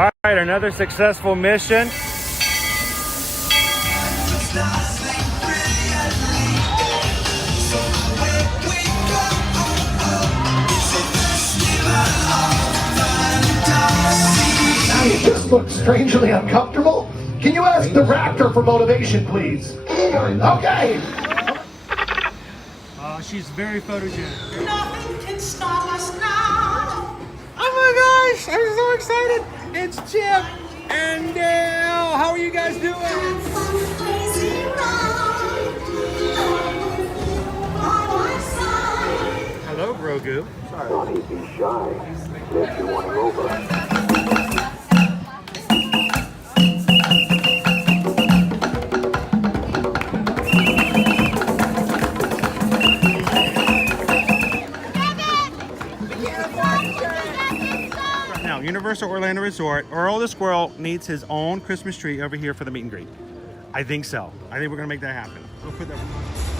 All right, another successful mission. You just look strangely uncomfortable. Can you ask the raptor for motivation, please? Okay. She's very photogenic. Nothing can stop us now. Oh my gosh, I'm so excited. It's Chip and Dale. How are you guys doing? Hello, Grogu. Sorry. Don't be shy. Let you want over. Universal Orlando Resort, Earl the Squirrel needs his own Christmas tree over here for the meet and greet. I think so. I think we're gonna make that happen. We'll put that.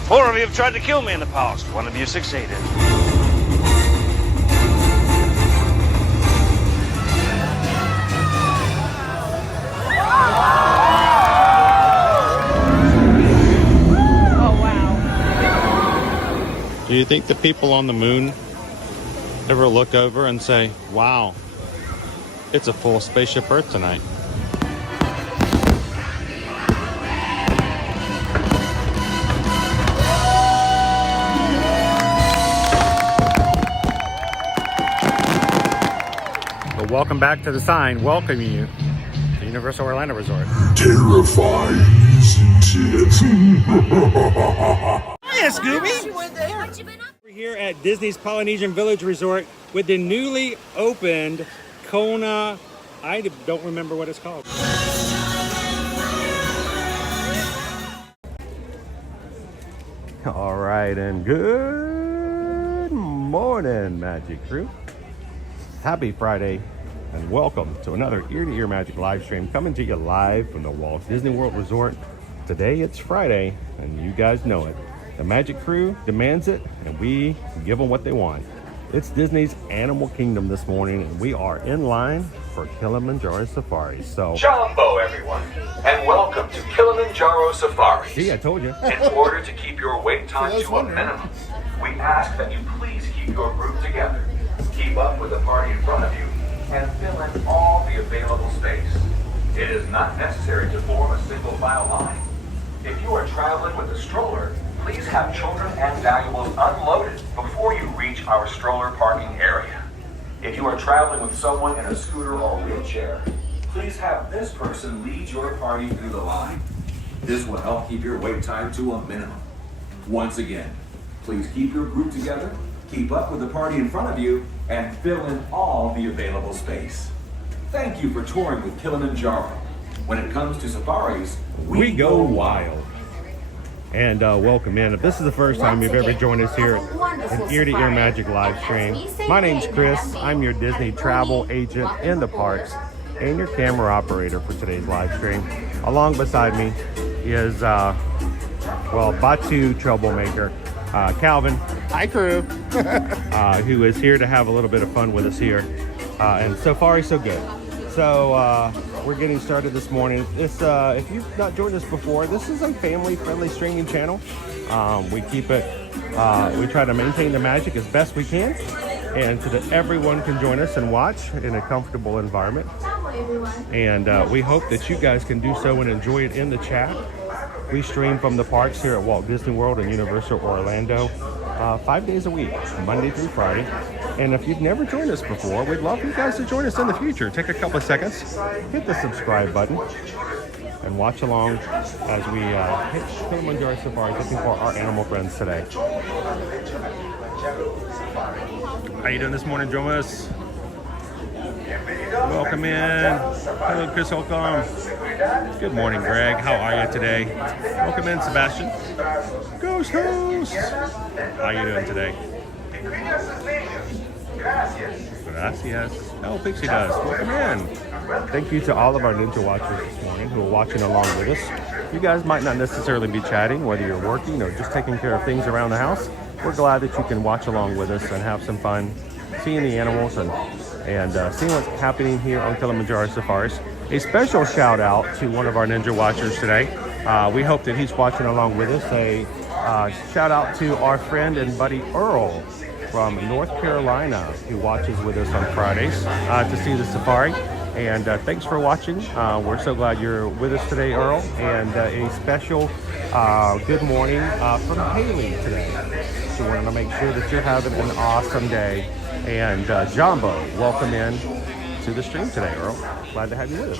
4 of you have tried to kill me in the past. 1 of you succeeded. Oh wow. Do you think the people on the moon ever look over and say, wow, it's a full spaceship Earth tonight? But welcome back to the sign welcoming you to Universal Orlando Resort. Terrifying, isn't it? Hiya, Scooby! We're here at Disney's Polynesian Village Resort with the newly opened Kona, I don't remember what it's called. All right, and good morning, Magic Crew. Happy Friday, and welcome to another ear-to-ear magic live stream coming to you live from the Walt Disney World Resort. Today it's Friday, and you guys know it. The Magic Crew demands it, and we give them what they want. It's Disney's Animal Kingdom this morning, and we are in line for Kilimanjaro Safari. So, Jumbo, everyone, and welcome to Kilimanjaro Safari. see, I told you. In order to keep your wait time to a minimum, we ask that you please keep your group together, keep up with the party in front of you, and fill in all the available space. It is not necessary to form a single file line. If you are traveling with a stroller, please have children and valuables unloaded before you reach our stroller parking area. If you are traveling with someone in a scooter or wheelchair, please have this person lead your party through the line. This will help keep your wait time to a minimum. Once again, please keep your group together, keep up with the party in front of you, and fill in all the available space. Thank you for touring with Kilimanjaro. When it comes to safaris, We go wild. And welcome in. If this is the first time you've ever joined us here at Ear to Ear Magic live stream, my name's Chris. I'm your Disney travel agent in the parks and your camera operator for today's live stream. Along beside me is, Batu troublemaker, Calvin. Hi, crew. Who is here to have a little bit of fun with us here. And so far, so good. So we're getting started this morning. This, if you've not joined us before, this is a family-friendly streaming channel. We keep it, we try to maintain the magic as best we can, and so that everyone can join us and watch in a comfortable environment. And we hope that you guys can do so and enjoy it in the chat. We stream from the parks here at Walt Disney World and Universal Orlando 5 days a week, Monday through Friday. And if you've never joined us before, we'd love you guys to join us in the future. Take a couple of seconds, hit the subscribe button, and watch along as we hit Kilimanjaro Safari looking for our animal friends today. How you doing this morning, Jonas? Welcome in. Hello, Chris Holcomb. Good morning, Greg. How are you today? Welcome in, Sebastian. Ghost Host. How you doing today? Gracias. Oh, Pixie does. Welcome in. Thank you to all of our Ninja Watchers this morning who are watching along with us. You guys might not necessarily be chatting, whether you're working or just taking care of things around the house. We're glad that you can watch along with us and have some fun seeing the animals and seeing what's happening here on Kilimanjaro Safaris. A special shout out to one of our Ninja Watchers today. We hope that he's watching along with us. A shout out to our friend and buddy Earl from North Carolina, who watches with us on Fridays to see the safari. And thanks for watching. We're so glad you're with us today, Earl. And a special good morning from Haley today. She wanted to make sure that you're having an awesome day. And Jumbo, welcome in to the stream today, Earl. Glad to have you with us.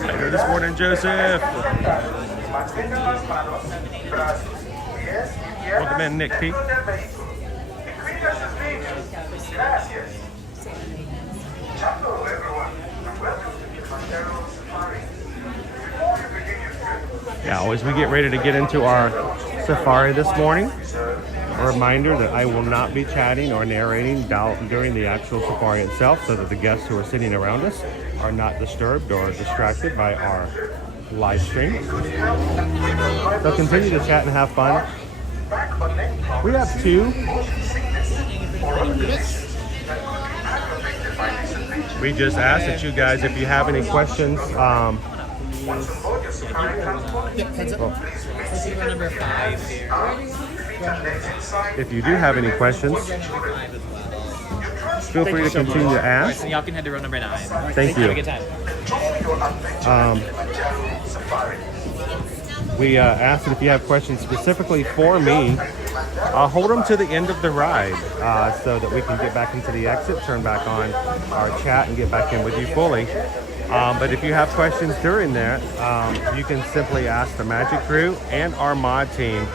Later this morning, Joseph. Welcome in, Nick P. Now, as we get ready to get into our safari this morning, a reminder that I will not be chatting or narrating during the actual safari itself, so that the guests who are sitting around us are not disturbed or distracted by our live stream. So continue to chat and have fun. We have two. We just asked that you guys, if you have any questions, if you do have any questions, feel free to continue to ask. So y'all can head to row number 9. Thank you. Have a good time. We asked that if you have questions specifically for me, hold them to the end of the ride so that we can get back into the exit, turn back on our chat, and get back in with you fully. But if you have questions during that, you can simply ask the Magic Crew and our mod team.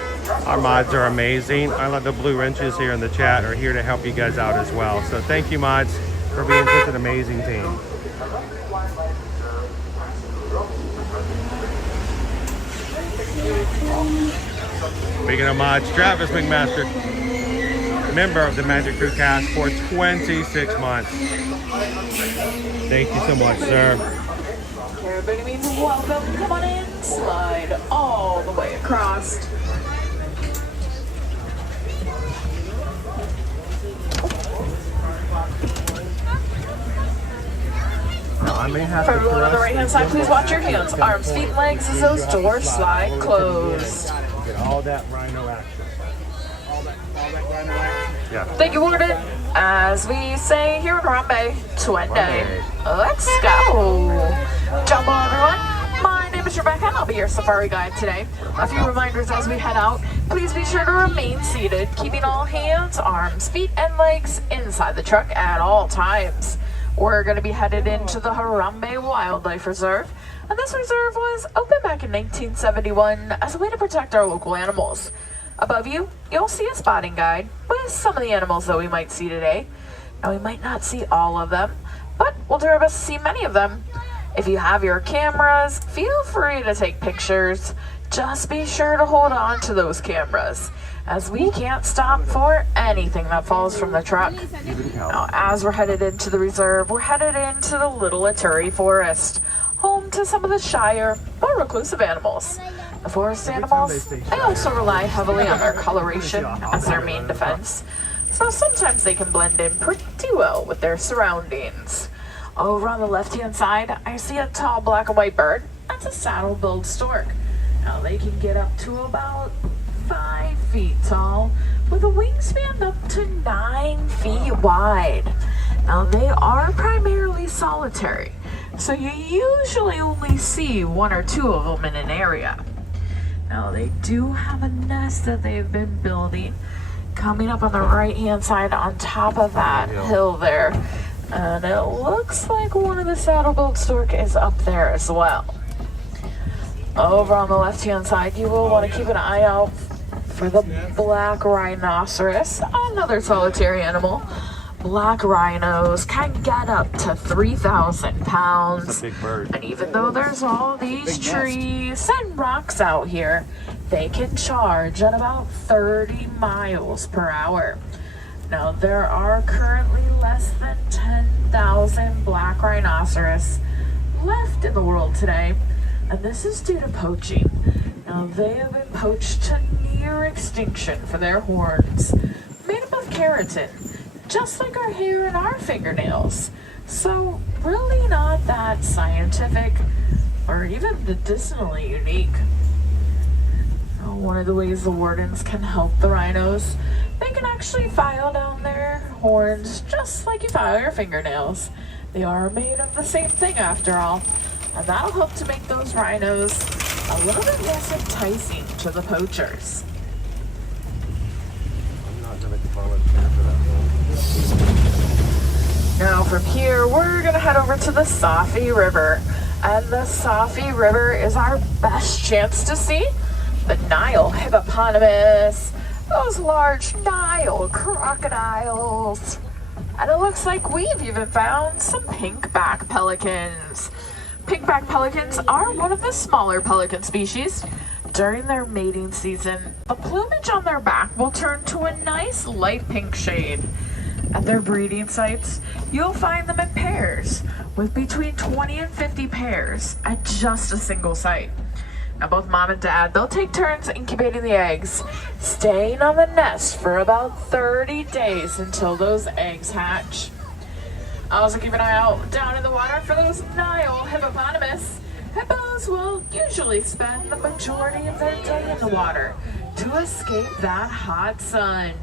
Our mods are amazing. I love the Blue Wrenches here in the chat are here to help you guys out as well. So thank you, mods, for being such an amazing team. Speaking of mods, Travis McMaster, member of the Magic Crew cast for 26 months. Thank you so much, sir. Everybody means welcome. Come on in. Slide all the way across. I may have For to everyone on the press right hand side, please watch your hands, arms, feet, and legs as those doors slide closed. Get all that rhino action. All that rhino action. Yeah. Thank you, Warden. As we say here in Harambe, 20. Let's go. Jumbo, everyone. My name is Rebecca, and I'll be your safari guide today. A few reminders as we head out. Please be sure to remain seated, keeping all hands, arms, feet, and legs inside the truck at all times. We're going to be headed into the Harambe Wildlife Reserve, and this reserve was opened back in 1971 as a way to protect our local animals. Above you, you'll see a spotting guide with some of the animals that we might see today. Now, we might not see all of them, but we'll do our best to see many of them. If you have your cameras, feel free to take pictures. Just be sure to hold on to those cameras, as we can't stop for anything that falls from the truck. Now, as we're headed into the reserve, we're headed into the Little Aturi Forest, home to some of the shyer, more reclusive animals. The forest animals, they also rely heavily on their coloration as their main defense, so sometimes they can blend in pretty well with their surroundings. Over on the left-hand side, I see a tall black and white bird. That's a saddle-billed stork. Now, they can get up to about 5 feet tall, with a wingspan up to 9 feet wide. Now, they are primarily solitary, so you usually only see 1 or 2 of them in an area. Now, they do have a nest that they've been building coming up on the right-hand side on top of that hill there. And it looks like one of the saddle-billed stork is up there as well. Over on the left-hand side, you will want to keep an eye out for the black rhinoceros, another solitary animal. Black rhinos can get up to 3,000 pounds. That's a big bird. And even though there's all these trees and rocks out here, they can charge at about 30 miles per hour. Now, there are currently less than 10,000 black rhinoceros left in the world today. and this is due to poaching. Now, they have been poached to near extinction for their horns, made up of keratin, just like our hair and our fingernails. So, really not that scientific or even medicinally unique. One of the ways the wardens can help the rhinos, they can actually file down their horns just like you file your fingernails. They are made of the same thing after all, and that'll help to make those rhinos a little bit less enticing to the poachers. I'm not gonna volunteer for that. Now from here, we're gonna head over to the Safi River, and the Safi River is our best chance to see the Nile hippopotamus, those large Nile crocodiles, and it looks like we've even found some pinkback pelicans. Pinkback pelicans are one of the smaller pelican species. During their mating season, the plumage on their back will turn to a nice light pink shade. At their breeding sites, you'll find them in pairs, with between 20 and 50 pairs at just a single site. Now both mom and dad, they'll take turns incubating the eggs, staying on the nest for about 30 days until those eggs hatch. Also keep an eye out down in the water for those Nile hippopotamus. Hippos will usually spend the majority of their day in the water to escape that hot sun,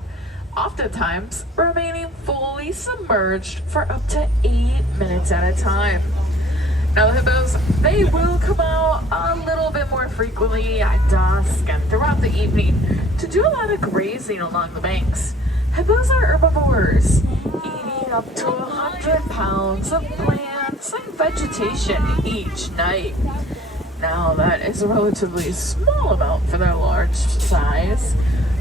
oftentimes remaining fully submerged for up to 8 minutes at a time. Now the hippos, they will come out a little bit more frequently at dusk and throughout the evening to do a lot of grazing along the banks. Hippos are herbivores, eating up to 100 pounds of plants and vegetation each night. Now that is a relatively small amount for their large size,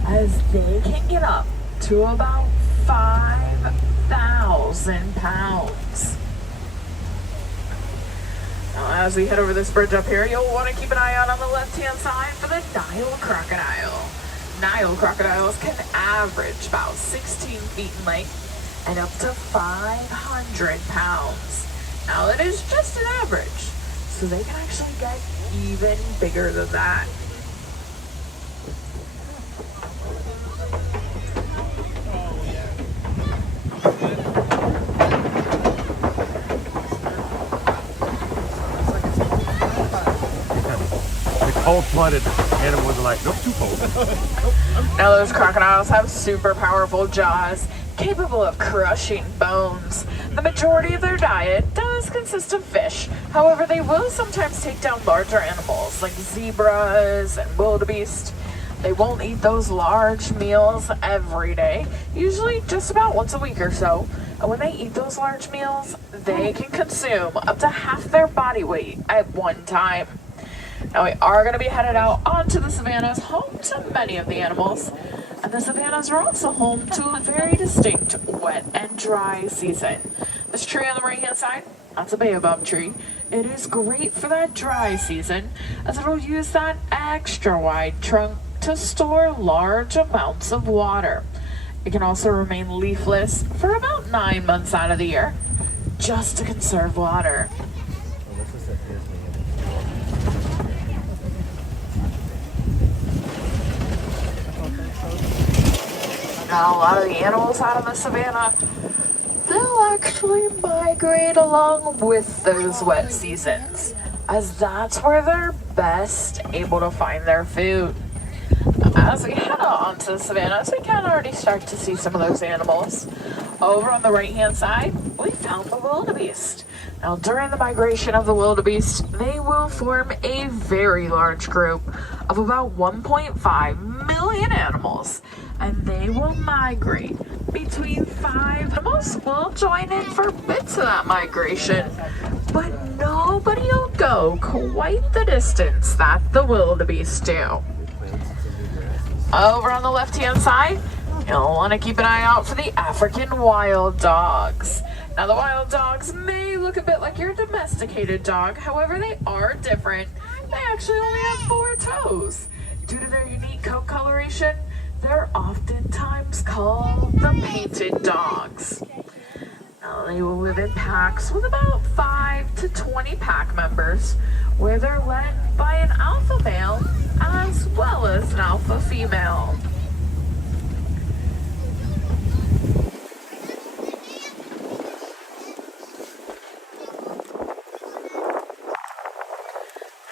as they can get up to about 5,000 pounds. Now, as we head over this bridge up here, you'll want to keep an eye out on the left-hand side for the Nile crocodile. Nile crocodiles can average about 16 feet in length and up to 500 pounds. Now, that is just an average, so they can actually get even bigger than that. Cold-blooded animals are like, nope, too cold. Now those crocodiles have super powerful jaws, capable of crushing bones. The majority of their diet does consist of fish. However, they will sometimes take down larger animals like zebras and wildebeest. They won't eat those large meals every day, usually just about once a week or so. And when they eat those large meals, they can consume up to half their body weight at one time. Now we are going to be headed out onto the savannas, home to many of the animals. And the savannas are also home to a very distinct wet and dry season. This tree on the right hand side, that's a baobab tree. It is great for that dry season, as it'll use that extra wide trunk to store large amounts of water. It can also remain leafless for about 9 months out of the year, just to conserve water. Now, a lot of the animals out of the savannah, they'll actually migrate along with those wet seasons, as that's where they're best able to find their food. As we head out onto the savannas, we can already start to see some of those animals. Over on the right-hand side, we found the wildebeest. Now, during the migration of the wildebeest, they will form a very large group of about 1.5 million animals, and they will migrate between 5 animals. Will join in for bits of that migration, but nobody will go quite the distance that the wildebeest do. Over on the left-hand side, you'll want to keep an eye out for the African wild dogs. Now, the wild dogs may look a bit like your domesticated dog, however, they are different. They actually only have 4 toes. Due to their unique coat coloration, they're oftentimes called the painted dogs. Now, They will live in packs with about 5 to 20 pack members, where they're led by an alpha male as well as an alpha female.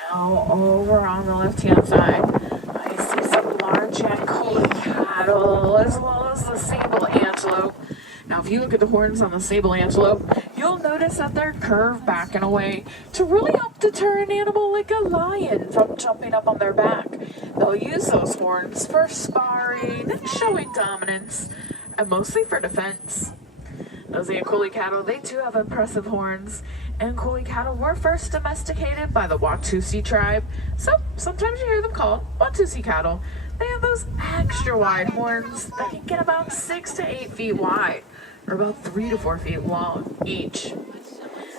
Now over on the left-hand side, I see some large Yankoli cattle as well as the sable antelope. Now, if you look at the horns on the sable antelope, you'll notice that they're curved back in a way to really help deter an animal like a lion from jumping up on their back. They'll use those horns for sparring and showing dominance, and mostly for defense. Those Yankoli cattle, they too have impressive horns. Yankoli cattle were first domesticated by the Watusi tribe, so sometimes you hear them called Watusi cattle. They have those extra wide horns that can get about 6 to 8 feet wide, or about 3 to 4 feet long each.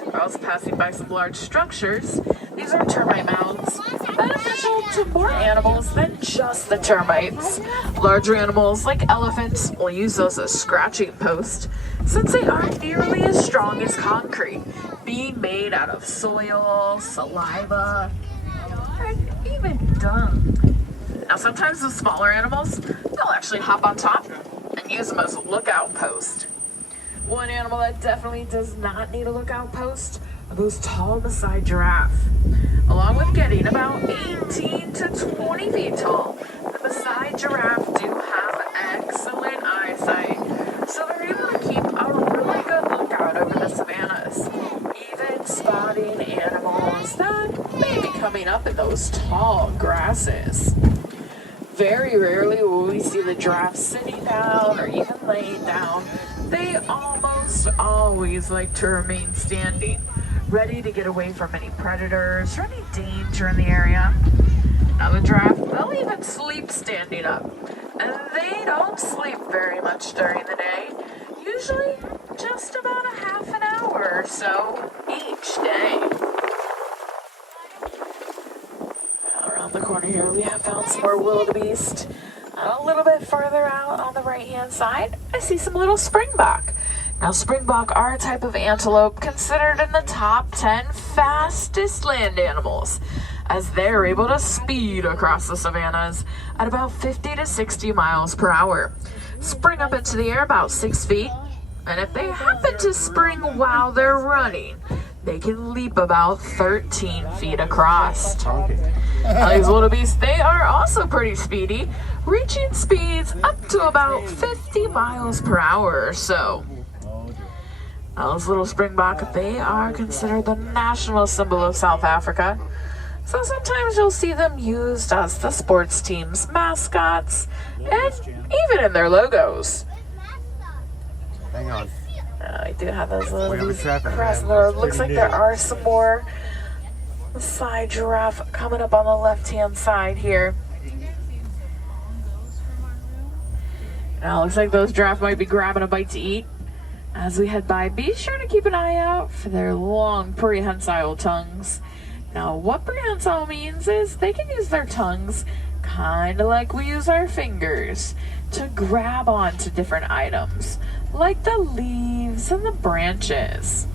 We're also passing by some large structures. These are termite mounds, beneficial to more animals than just the termites. Larger animals like elephants will use those as scratching posts, since they aren't nearly as strong as concrete, being made out of soil, saliva, and even dung. Now, sometimes the smaller animals, they'll actually hop on top and use them as a lookout post. One animal that definitely does not need a lookout post are those tall Maasai giraffe. Along with getting about 18 to 20 feet tall, the Maasai giraffe do have excellent eyesight, so they're able to keep a really good lookout over the savannas, even spotting animals that may be coming up in those tall grasses. Very rarely will we see the giraffe sitting down or even laying down. They almost always like to remain standing, ready to get away from any predators or any danger in the area. Now the giraffe, they'll even sleep standing up, and they don't sleep very much during the day, usually just about a half an hour or so each day. Around the corner here, we have found some more wildebeest. A little bit further out on the right-hand side, I see some little springbok. Now, springbok are a type of antelope considered in the top 10 fastest land animals, as they're able to speed across the savannas at about 50 to 60 miles per hour. Spring up into the air about 6 feet, and if they happen to spring while they're running, they can leap about 13 feet across. These wildebeest, they are also pretty speedy, reaching speeds up to about 50 miles per hour or so. Now, those little springbok, they are considered the national symbol of South Africa, so sometimes you'll see them used as the sports team's mascots and even in their logos. Hang on. I do have those little crossing the road. Looks like there are some more Maasai giraffe coming up on the left-hand side here. Now, looks like those giraffe might be grabbing a bite to eat. As we head by, be sure to keep an eye out for their long prehensile tongues. Now, what prehensile means is they can use their tongues, kind of like we use our fingers, to grab onto different items, like the leaves and the branches.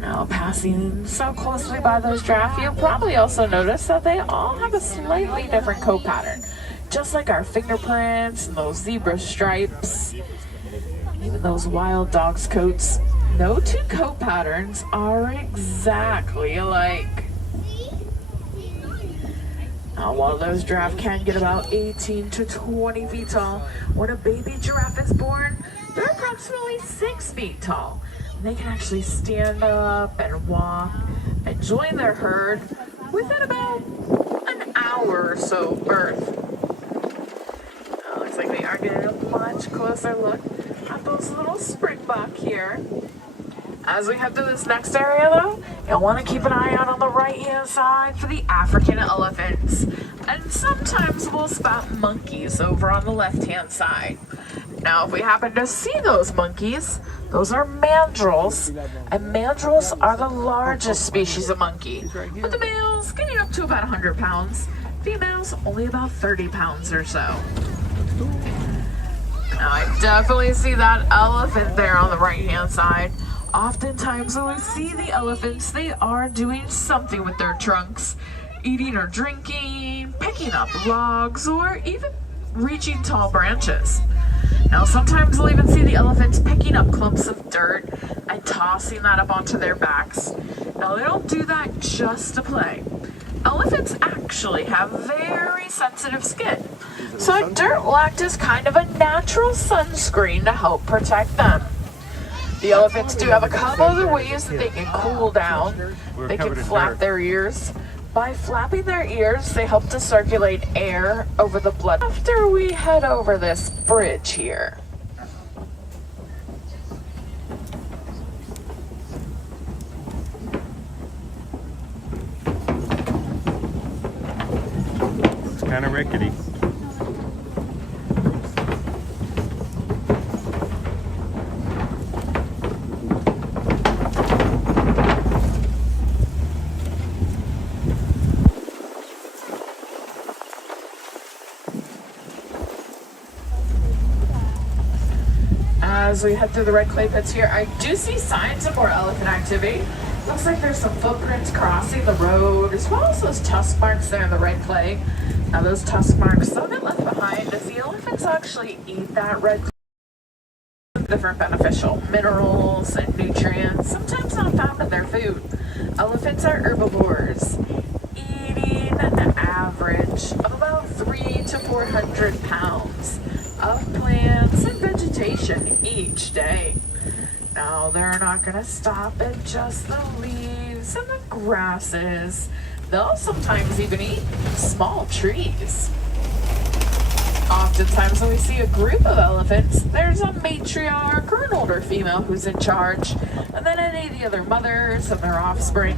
Now, passing so closely by those giraffe, you'll probably also notice that they all have a slightly different coat pattern, just like our fingerprints and those zebra stripes, even those wild dogs' coats. No two coat patterns are exactly alike. Now, while those giraffe can get about 18 to 20 feet tall, when a baby giraffe is born, they're approximately 6 feet tall. They can actually stand up and walk and join their herd within about an hour or so of birth. Now, looks like they are getting a much closer look at those little springbok here. As we head to this next area, though, you'll want to keep an eye out on the right-hand side for the African elephants. And sometimes we'll spot monkeys over on the left-hand side. Now, if we happen to see those monkeys, those are mandrills, and mandrills are the largest species of monkey, with the males getting up to about 100 pounds, females only about 30 pounds or so. Now I definitely see that elephant there on the right hand side. Oftentimes when we see the elephants, they are doing something with their trunks. Eating or drinking, picking up logs, or even reaching tall branches. Now sometimes we'll even see the elephants picking up clumps of dirt and tossing that up onto their backs. Now they don't do that just to play. Elephants actually have very sensitive skin, so dirt will act as kind of a natural sunscreen to help protect them. The elephants do have a couple other ways that they can cool down. They can flap their ears. By flapping their ears, they help to circulate air over the blood. After we head over this bridge here. It's kind of rickety. As we head through the red clay pits here, I do see signs of more elephant activity. Looks like there's some footprints crossing the road, as well as those tusk marks there in the red clay. Now those tusk marks don't get left behind as the elephants actually eat that red clay. Different beneficial minerals and nutrients, sometimes not found in their food. Elephants are herbivores, eating an average of about 300 to 400 pounds of plants and vegetation each day. Now they're not going to stop at just the leaves and the grasses. They'll sometimes even eat small trees. Oftentimes when we see a group of elephants, there's a matriarch or an older female who's in charge, and then any of the other mothers and their offspring.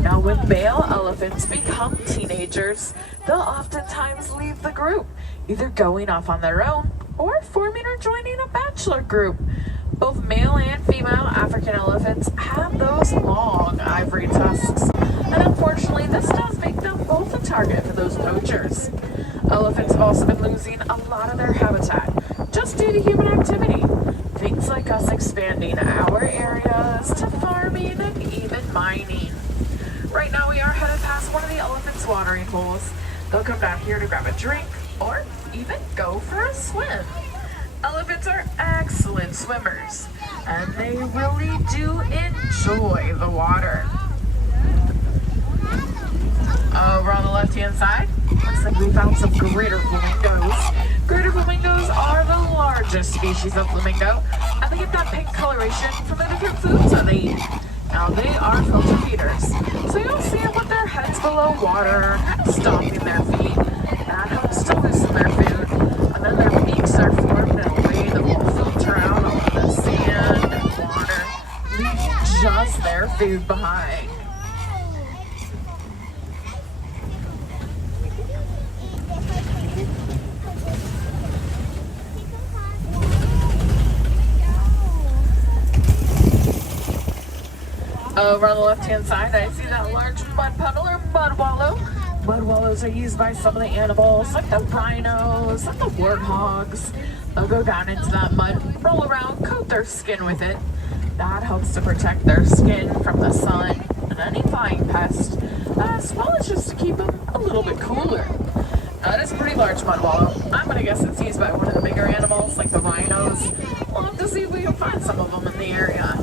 Now when male elephants become teenagers, they'll oftentimes leave the group, either going off on their own or forming or joining a bachelor group. Both male and female African elephants have those long ivory tusks, and unfortunately this does make them both a target for those poachers. Elephants have also been losing a lot of their habitat just due to human activity. Things like us expanding our areas to farming and even mining. Right now we are headed past one of the elephants' watering holes. They'll come down here to grab a drink or even go for a swim. Elephants are excellent swimmers, and they really do enjoy the water. Over on the left-hand side, looks like we found some greater flamingos. Greater flamingos are the largest species of flamingo, and they get that pink coloration from the different foods that they eat. Now they are filter feeders, so you'll see them with their heads below water, stomping their feet. That helps to loosen their food, and then their beaks are formed in a way that will filter out all of the sand and water, leaving just their food behind. Over on the left-hand side, I see that large mud puddle or mud wallow. Mud wallows are used by some of the animals, like the rhinos and the warthogs. They'll go down into that mud, roll around, coat their skin with it. That helps to protect their skin from the sun and any flying pest, as well as just to keep them a little bit cooler. Now, it is a pretty large mud wallow. I'm going to guess it's used by one of the bigger animals, like the rhinos. We'll have to see if we can find some of them in the area.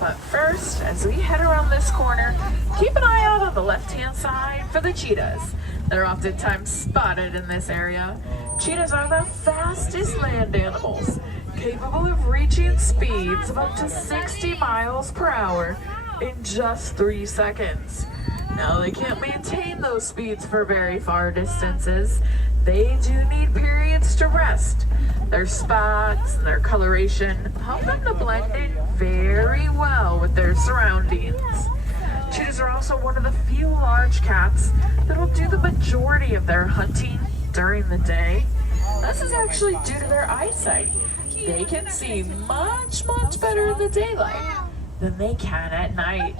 But first, as we head around this corner, keep an eye out on the left-hand side for the cheetahs. They're oftentimes spotted in this area. Cheetahs are the fastest land animals, capable of reaching speeds of up to 60 miles per hour in just 3 seconds. Now, they can't maintain those speeds for very far distances. They do need periods to rest. Their spots and their coloration help them to blend in very well with their surroundings. Cheetahs are also one of the few large cats that will do the majority of their hunting during the day. This is actually due to their eyesight. They can see much, much better in the daylight than they can at night.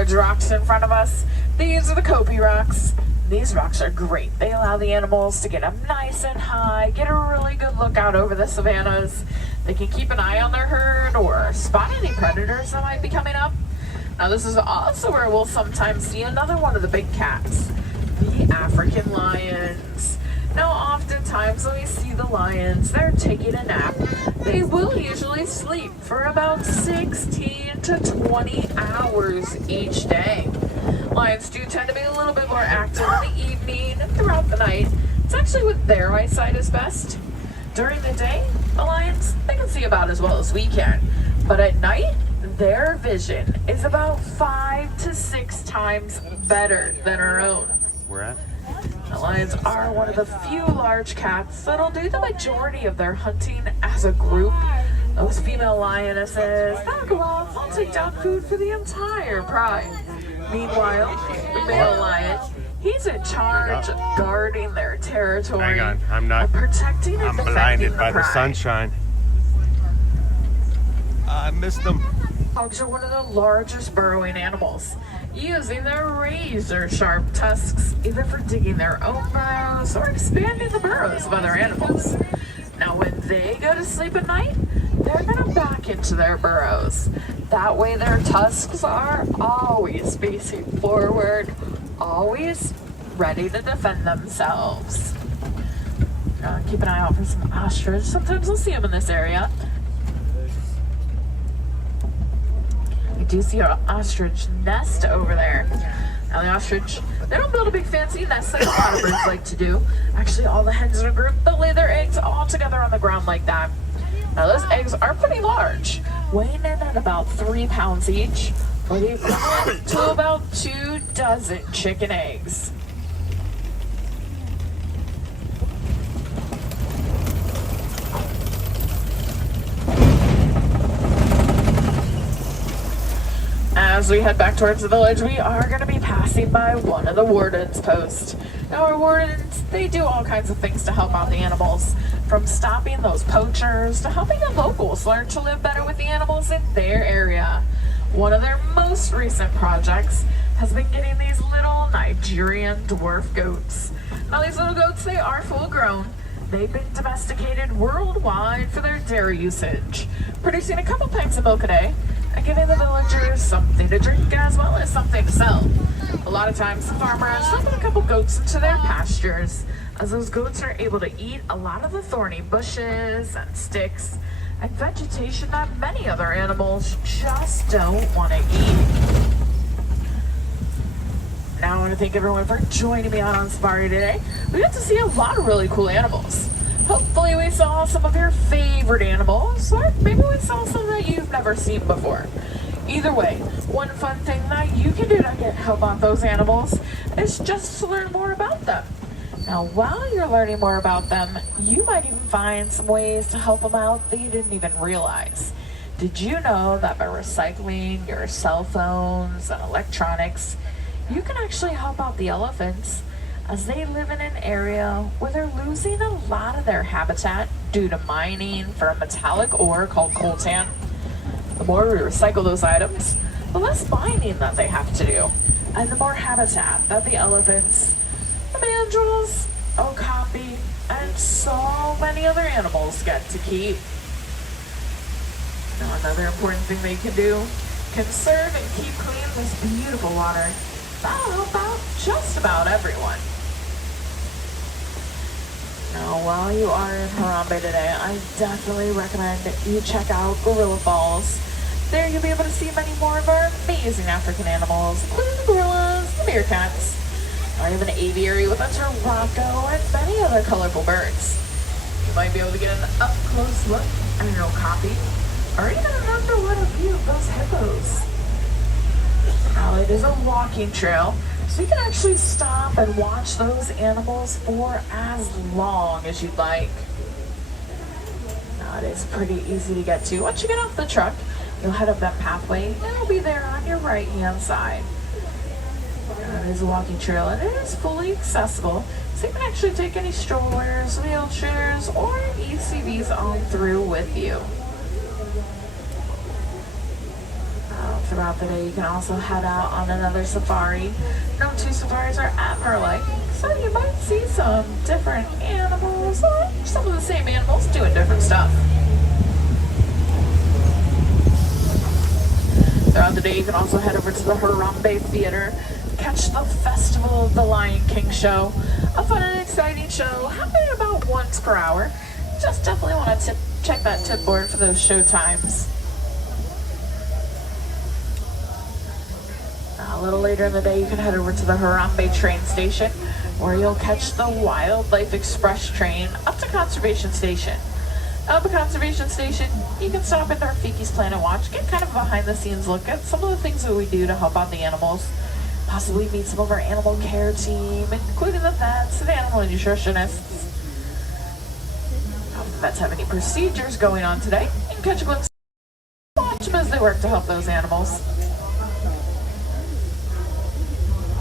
large rocks in front of us. These are the Kopi rocks. These rocks are great. They allow the animals to get up nice and high, get a really good look out over the savannas. They can keep an eye on their herd or spot any predators that might be coming up. Now this is also where we'll sometimes see another one of the big cats, the African lions. Now oftentimes when we see the lions, they're taking a nap. They will usually sleep for about 16 to 20 hours each day. Lions do tend to be a little bit more active in the evening and throughout the night. It's actually when their eyesight is best. During the day, the lions, they can see about as well as we can. But at night, their vision is about 5 to 6 times better than our own. We're at? The lions are one of the few large cats that'll do the majority of their hunting as a group. Those female lionesses, they'll go off, they'll take down food for the entire pride. Meanwhile, the male lion, he's in charge of guarding their territory. Hang on, I'm not. And protecting and I'm defending blinded by the pride. sunshine. I missed them. Dogs are one of the largest burrowing animals, using their razor-sharp tusks either for digging their own burrows or expanding the burrows of other animals. Now when they go to sleep at night, they're going to back into their burrows. That way their tusks are always facing forward, always ready to defend themselves. Keep an eye out for some ostrich. Sometimes we'll see them in this area. We do see an ostrich nest over there. Now the ostrich, they don't build a big fancy nest like a lot of birds like to do. Actually, all the hens in a group, they'll lay their eggs all together on the ground like that. Now those eggs are pretty large, weighing in at about 3 pounds each, or the equivalent to about 2 dozen chicken eggs. As we head back towards the village, we are going to be passing by one of the wardens' posts. Now our wardens, they do all kinds of things to help out the animals, from stopping those poachers to helping the locals learn to live better with the animals in their area. One of their most recent projects has been getting these little Nigerian dwarf goats. Now these little goats, they are full grown. They've been domesticated worldwide for their dairy usage, producing a couple pints of milk a day and giving the villagers something to drink as well as something to sell. A lot of times the farmers will put a couple goats into their pastures, as those goats are able to eat a lot of the thorny bushes and sticks and vegetation that many other animals just don't want to eat. Now I want to thank everyone for joining me out on safari today. We got to see a lot of really cool animals. Hopefully we saw some of your favorite animals, or maybe we saw some that you've never seen before. Either way, one fun thing that you can do to get help out those animals is just to learn more about them. Now, while you're learning more about them, you might even find some ways to help them out that you didn't even realize. Did you know that by recycling your cell phones and electronics, you can actually help out the elephants, as they live in an area where they're losing a lot of their habitat due to mining for a metallic ore called coltan? The more we recycle those items, the less mining that they have to do, and the more habitat that the elephants, the mandrills, okapi, and so many other animals get to keep. Now another important thing they can do, conserve and keep clean this beautiful water. That'll help out just about everyone. Now, while you are in Harambe today, I definitely recommend that you check out Gorilla Falls. There you'll be able to see many more of our amazing African animals, including the gorillas, the meerkats. I have an aviary with a Toronto and many other colorful birds. You might be able to get an up-close look at an okapi, or even an underwater view of those hippos. Now, it is a walking trail, so you can actually stop and watch those animals for as long as you'd like. Now, it is pretty easy to get to. Once you get off the truck, you'll head up that pathway, and it'll be there on your right-hand side. Now, it is a walking trail, and it is fully accessible, so you can actually take any strollers, wheelchairs, or ECVs on through with you. throughout the day, you can also head out on another safari. No two safaris are ever alike, so you might see some different animals, or some of the same animals doing different stuff. Throughout the day, you can also head over to the Harambe Theater, catch the Festival of the Lion King show, a fun and exciting show happening about once per hour. Just definitely want to check that tip board for those show times. A little later in the day, you can head over to the Harambe train station, where you'll catch the Wildlife Express train up to Conservation Station. At the Conservation Station, you can stop at Rafiki's Planet Watch, get kind of a behind-the-scenes look at some of the things that we do to help out the animals, possibly meet some of our animal care team, including the vets and animal nutritionists. If the vets have any procedures going on today, you can catch a glimpse, watch them as they work to help those animals.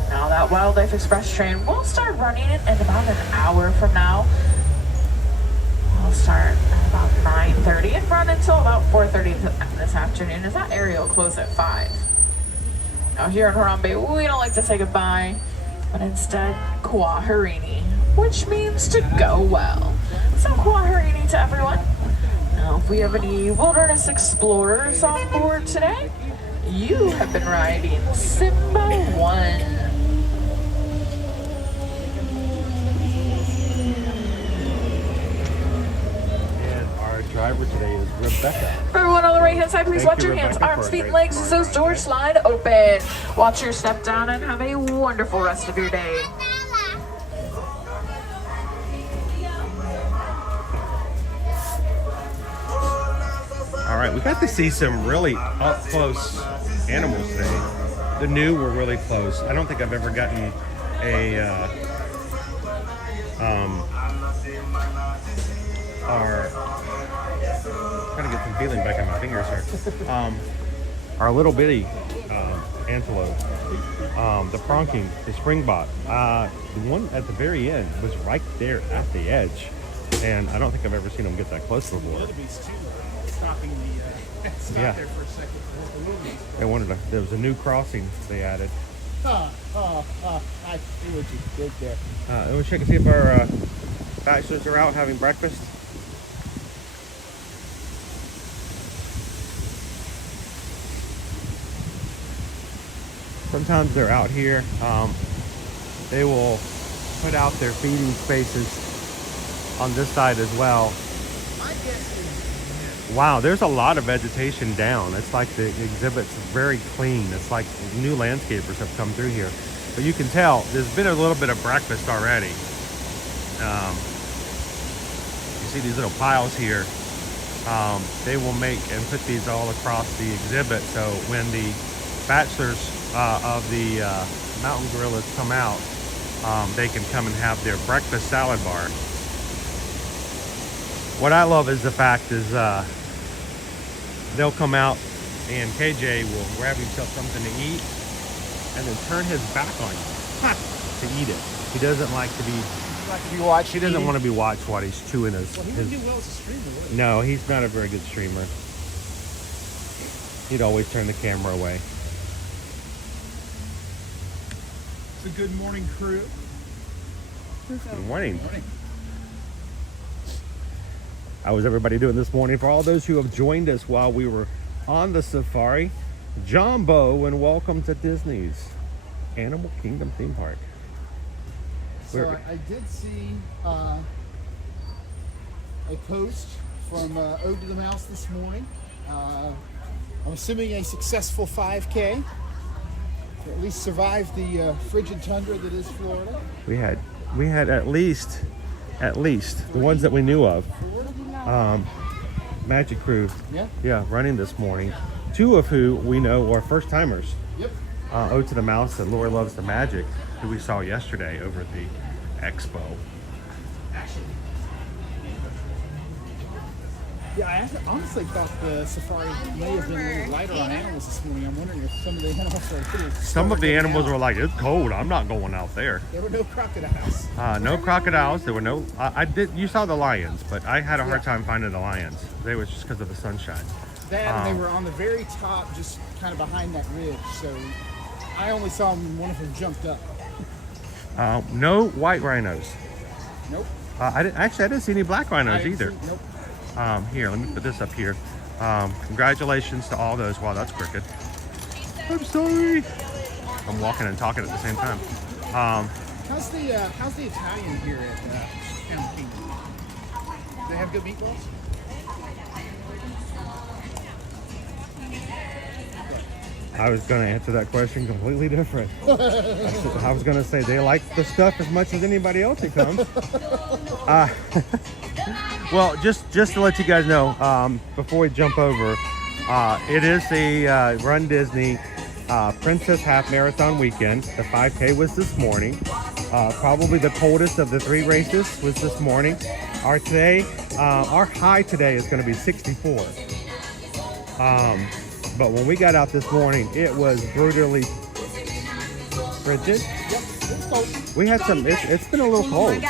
Now that Wildlife Express train will start running in about an hour from now. We'll start at about 9:30 and run until about 4:30 this afternoon, as that area will close at 5. Now here in Harambe, we don't like to say goodbye, but instead, Kwaherini, which means to go well. So Kwaherini to everyone. Now if we have any wilderness explorers on board today, you have been riding Simba 1. Driver today is Rebecca. For everyone on the right hand side, please watch your hands, Rebecca, arms, feet, and legs as those doors slide open. Watch your step down and have a wonderful rest of your day. All right, we got to see some really up close animals today. The new were really close. I don't think I've ever gotten trying to get some feeling back in my fingers here. Our little bitty antelope, the pronking, the springbok, the one at the very end was right there at the edge, and I don't think I've ever seen them get that close before. Yeah. They wanted to. There was a new crossing they added. I see what you did there. Let's check and see if our bachelors are out having breakfast. Sometimes they're out here. They will put out their feeding spaces on this side as well. Wow, there's a lot of vegetation down. It's like the exhibit's very clean. It's like new landscapers have come through here. But you can tell there's been a little bit of breakfast already. You see these little piles here. They will make and put these all across the exhibit, so when the bachelors of the mountain gorillas come out, they can come and have their breakfast salad bar. What I love is the fact is they'll come out and KJ will grab himself something to eat and then turn his back on you to eat it. He doesn't like to be watched. He doesn't want to be watched while he's chewing his. Well, he wouldn't do well as a streamer, would he? No, he's not a very good streamer. He'd always turn the camera away. So good morning, crew. Good morning. How was everybody doing this morning? For all those who have joined us while we were on the safari, Jumbo, and welcome to Disney's Animal Kingdom theme park. So I did see a post from Ode to the Mouse this morning. I'm assuming a successful 5K. At least survived the frigid tundra that is Florida. We had at least the ones that we knew of. Magic Crew. Yeah, running this morning. Two of who we know are first timers. Yep. Ode to the Mouse and Lori Loves the Magic, who we saw yesterday over at the expo. Yeah, I honestly thought the safari may have been a little lighter on animals this morning. I'm wondering if some of the animals are pretty. Some of the animals were like, "It's cold. I'm not going out there." There were no crocodiles. No crocodiles. There were no. I did. You saw the lions, but I had a hard time finding the lions. They was just because of the sunshine. That and they were on the very top, just kind of behind that ridge. So I only saw one of them jumped up. No white rhinos. Nope. I didn't see any black rhinos either. Nope. Here, let me put this up here. Congratulations to all those. Wow, that's crooked. I'm sorry. I'm walking and talking at the same time. How's the Italian here at Town King? Do they have good meatballs? I was going to answer that question completely different. I was going to say they like the stuff as much as anybody else who comes. Well, just to let you guys know, before we jump over, it is the Run Disney Princess Half Marathon weekend. The 5K was this morning. Probably the coldest of the 3 races was this morning. Our high today is going to be 64. But when we got out this morning, it was brutally frigid. We had some, it's been a little cold.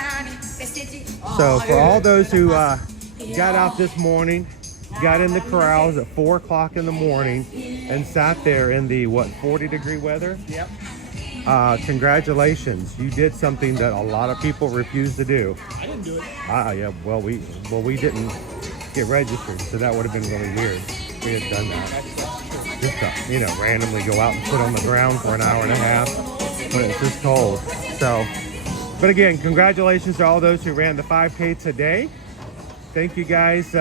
So for all those who got out this morning, got in the corrals at 4 o'clock in the morning and sat there in the, 40-degree weather? Yep. Congratulations. You did something that a lot of people refuse to do. I didn't do it. Yeah, well, we didn't get registered, so that would have been really weird. We had done that. Just to, randomly go out and sit on the ground for an hour and a half when it's this cold. So, but again, congratulations to all those who ran the 5K today. Thank you guys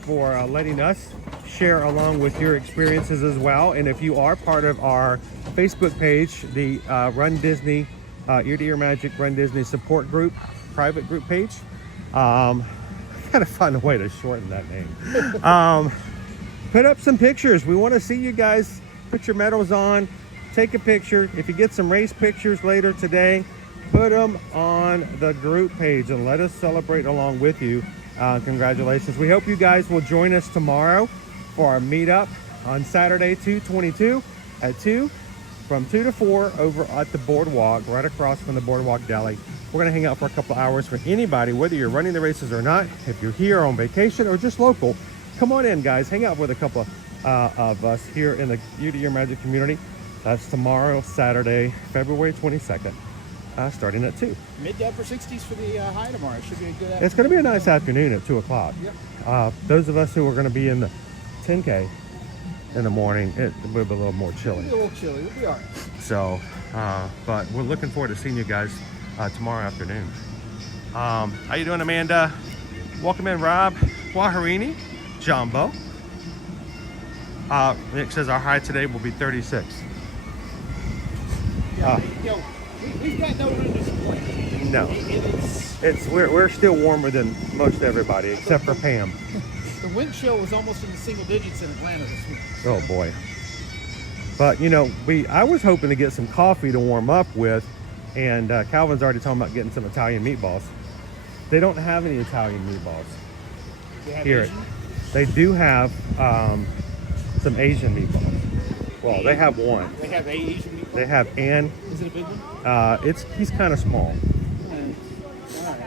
for letting us share along with your experiences as well. And if you are part of our Facebook page, the Run Disney, Ear to Ear Magic Run Disney support group, private group page, gotta find a way to shorten that name. Put up some pictures. We want to see you guys put your medals on, take a picture. If you get some race pictures later today, put them on the group page and let us celebrate along with you. Congratulations. We hope you guys will join us tomorrow for our meetup on Saturday, 2/22 at 2, from 2 to 4 over at the boardwalk, right across from the Boardwalk Deli. We're going to hang out for a couple hours for anybody, whether you're running the races or not. If you're here on vacation or just local, come on in, guys. Hang out with a couple of us here in the Ear to Ear Magic community. That's tomorrow, Saturday, February 22nd, starting at 2. Mid to upper 60s for the high tomorrow. It should be a good afternoon. It's going to be a nice afternoon at 2 o'clock. Yep. Those of us who are going to be in the 10K in the morning, it will be a little more chilly. It'll be a little chilly. We'll be all right. So, but we're looking forward to seeing you guys tomorrow afternoon. How you doing, Amanda? Welcome in, Rob. Waharini. Jumbo. Nick says our high today will be 36. We've got no room to complain. No. We're still warmer than most everybody, except for Pam. The wind chill was almost in the single digits in Atlanta this week. Oh boy. But I was hoping to get some coffee to warm up with, and Calvin's already talking about getting some Italian meatballs. They don't have any Italian meatballs here. They do have some Asian meatballs. Well, they have one. They have Asian meatballs? They have Ann. Is it a big one? He's kind of small. All right.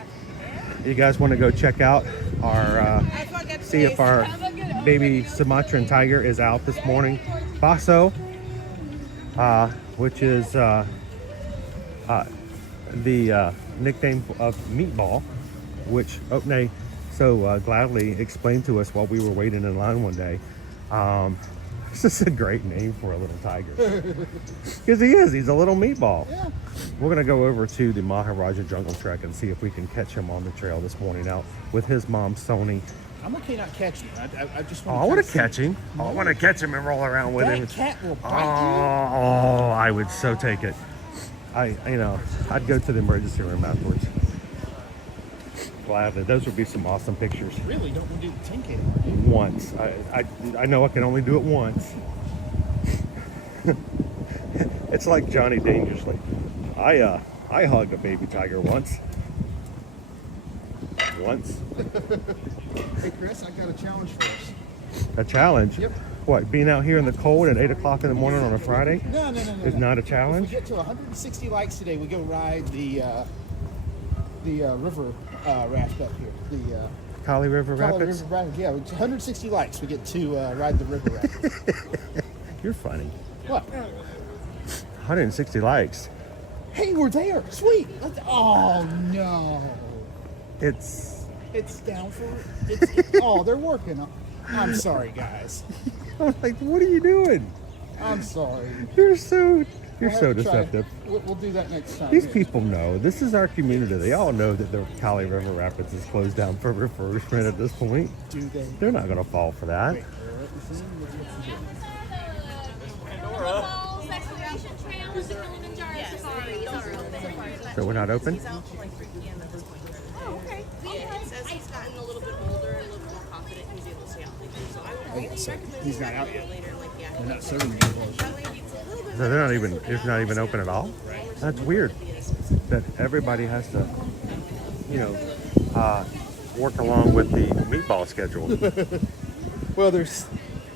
You guys want to go check out our, see if our baby Sumatran tiger is out this morning. Basso, which is the nickname of Meatball, which Opne so gladly explained to us while we were waiting in line one day. This is a great name for a little tiger. Because he's a little meatball. Yeah. We're going to go over to the Maharaja Jungle Trek and see if we can catch him on the trail this morning out with his mom, Sony. I'm okay not catching him. I just I want to catch him. I want to catch him and roll around with him. That cat will bite Oh, I would so take it. I'd go to the emergency room afterwards. Gladly. Those would be some awesome pictures. you. Really don't want to do the 10K. Once. I know I can only do it once. It's like Johnny Dangerously. I hugged a baby tiger once. Hey Chris, I got a challenge for us. A challenge? Yep. What, being out here in the cold at 8 o'clock in the morning on a Friday? No. Is not a challenge? If we get to 160 likes today, we go ride the river raft up here. Kali River Rapids? River Rapids, yeah. It's 160 likes. We get to ride the river rapids. You're funny. What? 160 likes. Hey, we're there. Sweet. Oh, no. It's down for oh, they're working on. I'm sorry, guys. I'm like, what are you doing? I'm sorry. You're so We'll have to try- deceptive. We'll do that next time. These people know. This is our community. They all know that the Kali River Rapids is closed down for refurbishment at this point. Do they? They're not going to fall for that. Wait, Falls Exploration Trail and the Kilimanjaro Safaris are open. So we're not open? Oh, okay. It says he's gotten a little bit older and a little more confident. He's able to stay out later. So I would recommend he's not out yet. later. Like, yeah. They're not serving anymore. So it's not even open at all? Right. That's weird. That everybody has to, work along with the meatball schedule. Well,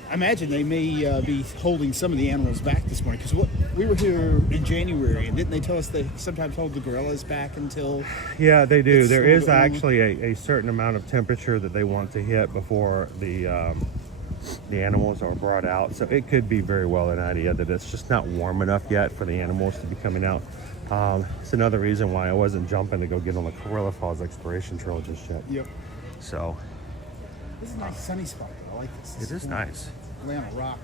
I imagine they may be holding some of the animals back this morning because we were here in January, and didn't they tell us they sometimes hold the gorillas back until? Yeah, they do. It's There a little is bit actually a certain amount of temperature that they want to hit before the animals are brought out. So it could be very well an idea that it's just not warm enough yet for the animals to be coming out. It's another reason why I wasn't jumping to go get on the Gorilla Falls Exploration Trail just yet. Yep. So This is a nice sunny spot. I like this. it is nice. Lay on a rock.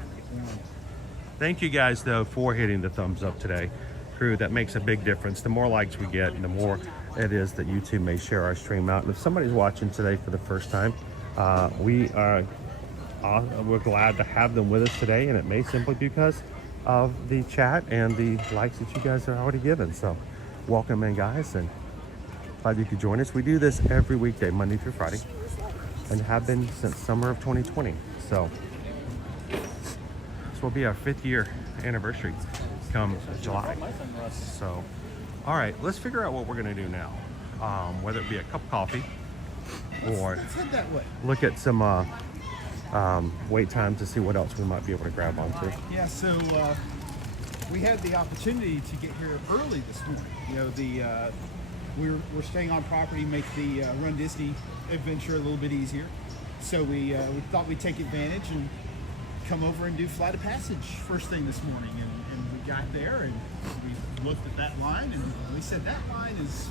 Thank you guys though for hitting the thumbs up today. Crew, that makes a big difference. The more likes we get, the more it is that YouTube may share our stream out. And if somebody's watching today for the first time, we're glad to have them with us today, and it may simply be because of the chat and the likes that you guys are already given. So welcome in, guys, and glad you could join us. We do this every weekday, Monday through Friday, and have been since summer of 2020. So this will be our 5th year anniversary come July. So all right, let's figure out what we're going to do now, whether it be a cup of coffee or Let's head that way. look at some wait time to see what else we might be able to grab onto. Yeah, so we had the opportunity to get here early this morning. We're staying on property, make the Run Disney adventure a little bit easier. So we thought we'd take advantage and come over and do Flight of Passage first thing this morning. And we got there and we looked at that line and we said that line is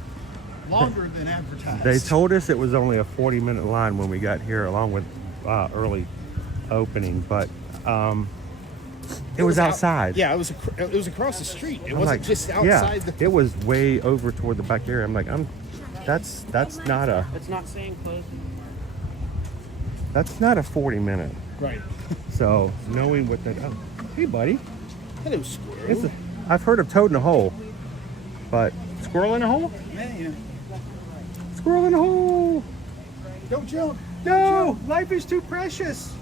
longer than advertised. They told us it was only a 40-minute line when we got here, along with early opening, but it was outside. Yeah, it was across the street. It I'm wasn't like, just outside. Yeah, it was way over toward the back area. I'm like, that's not a. It's not saying closed. That's not a 40-minute. Right. So knowing what that. Oh, hey, buddy. Hello, squirrel. I've heard of toad in a hole, but squirrel in a hole? Man, Squirrel in a hole. don't jump. No, life is too precious.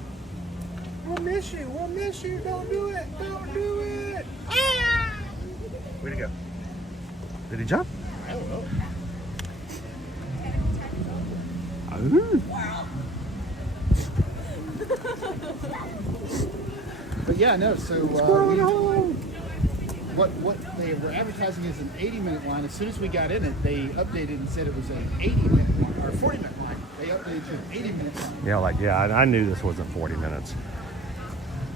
We'll miss you. We'll miss you. Don't do it. Don't do it. Ah! Where'd he go? Did he jump? I don't know. But yeah, no. So what they were advertising is an 80-minute line. As soon as we got in it, they updated and said it was an 80-minute line or 40-minute line. They updated to an 80-minute line. Yeah, I knew this wasn't 40 minutes.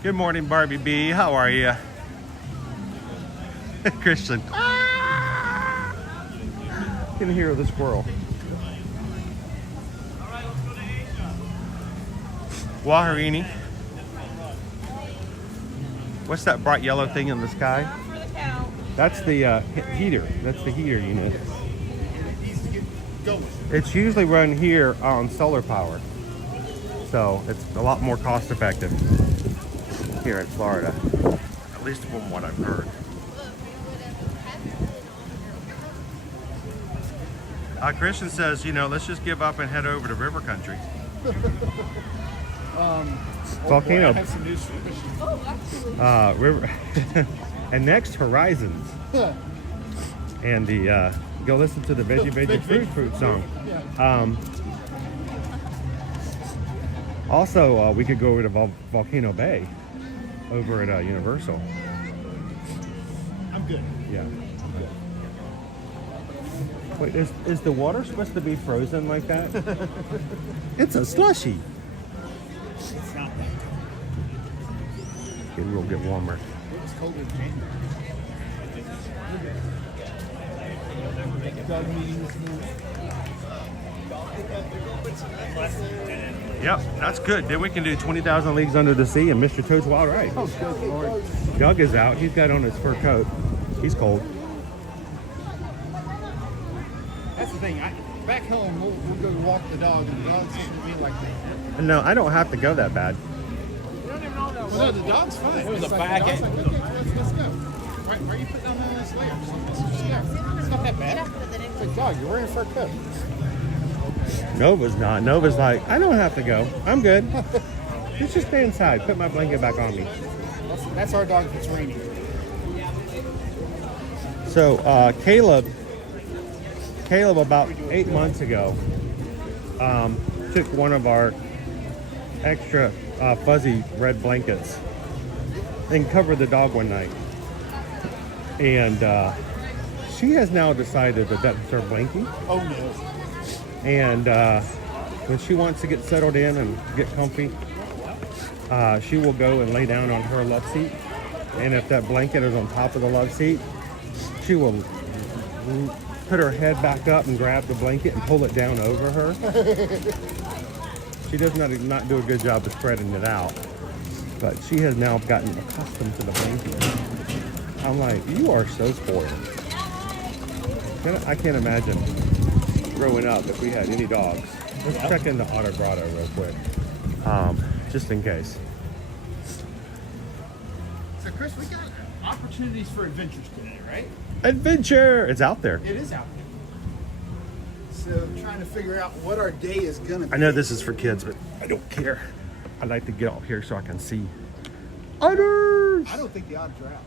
Good morning, Barbie B. How are you? Christian. Ah! Can hear the squirrel. Waharini. What's that bright yellow thing in the sky? That's the heater. That's the heater unit. It's usually run here on solar power, so it's a lot more cost effective here in Florida, at least from what I've heard. Christian says, let's just give up and head over to river country. Volcano. I have some news for you. River and next Horizons. And the go listen to the Veggie Fruit song. Also, we could go over to Volcano Bay over at Universal. I'm good. Yeah. Wait, is the water supposed to be frozen like that? It's a slushy. It's not. It will get warmer. It was colder in January. Dog meeting this morning. Yep, that's good. Then we can do 20,000 Leagues Under the Sea and Mr. Toad's Wild Ride. Oh, good Lord. Doug is out. He's got on his fur coat. He's cold. That's the thing. Back home, we'll go walk the dog, and the dog's looking at me like that. No, I don't have to go that bad. Well, no, the dog's fine. It was It's a like, back I was end. like, okay, let's go. Why are you putting on all this layer? Let's just go. It's not that bad. It's like, dog, you're wearing a fur coat. Nova's not. Nova's like, I don't have to go. I'm good. Let's just stay inside. Put my blanket back on me. That's our dog if it's raining. So Caleb about 8 months ago took one of our extra fuzzy red blankets and covered the dog one night. And she has now decided that that's her blankie. Oh no. And when she wants to get settled in and get comfy, she will go and lay down on her love seat. And if that blanket is on top of the love seat, she will put her head back up and grab the blanket and pull it down over her. She does not do a good job of spreading it out, but she has now gotten accustomed to the blanket. I'm like, you are so spoiled. I can't imagine growing up if we had any dogs. Let's check into Auto Grotto real quick, just in case. So, Chris, we got opportunities for adventures today, right? Adventure! It's out there. It is out there. So, trying to figure out what our day is gonna be. I know this is for kids, but I don't care. I like to get up here so I can see otters. I don't think the otters are out.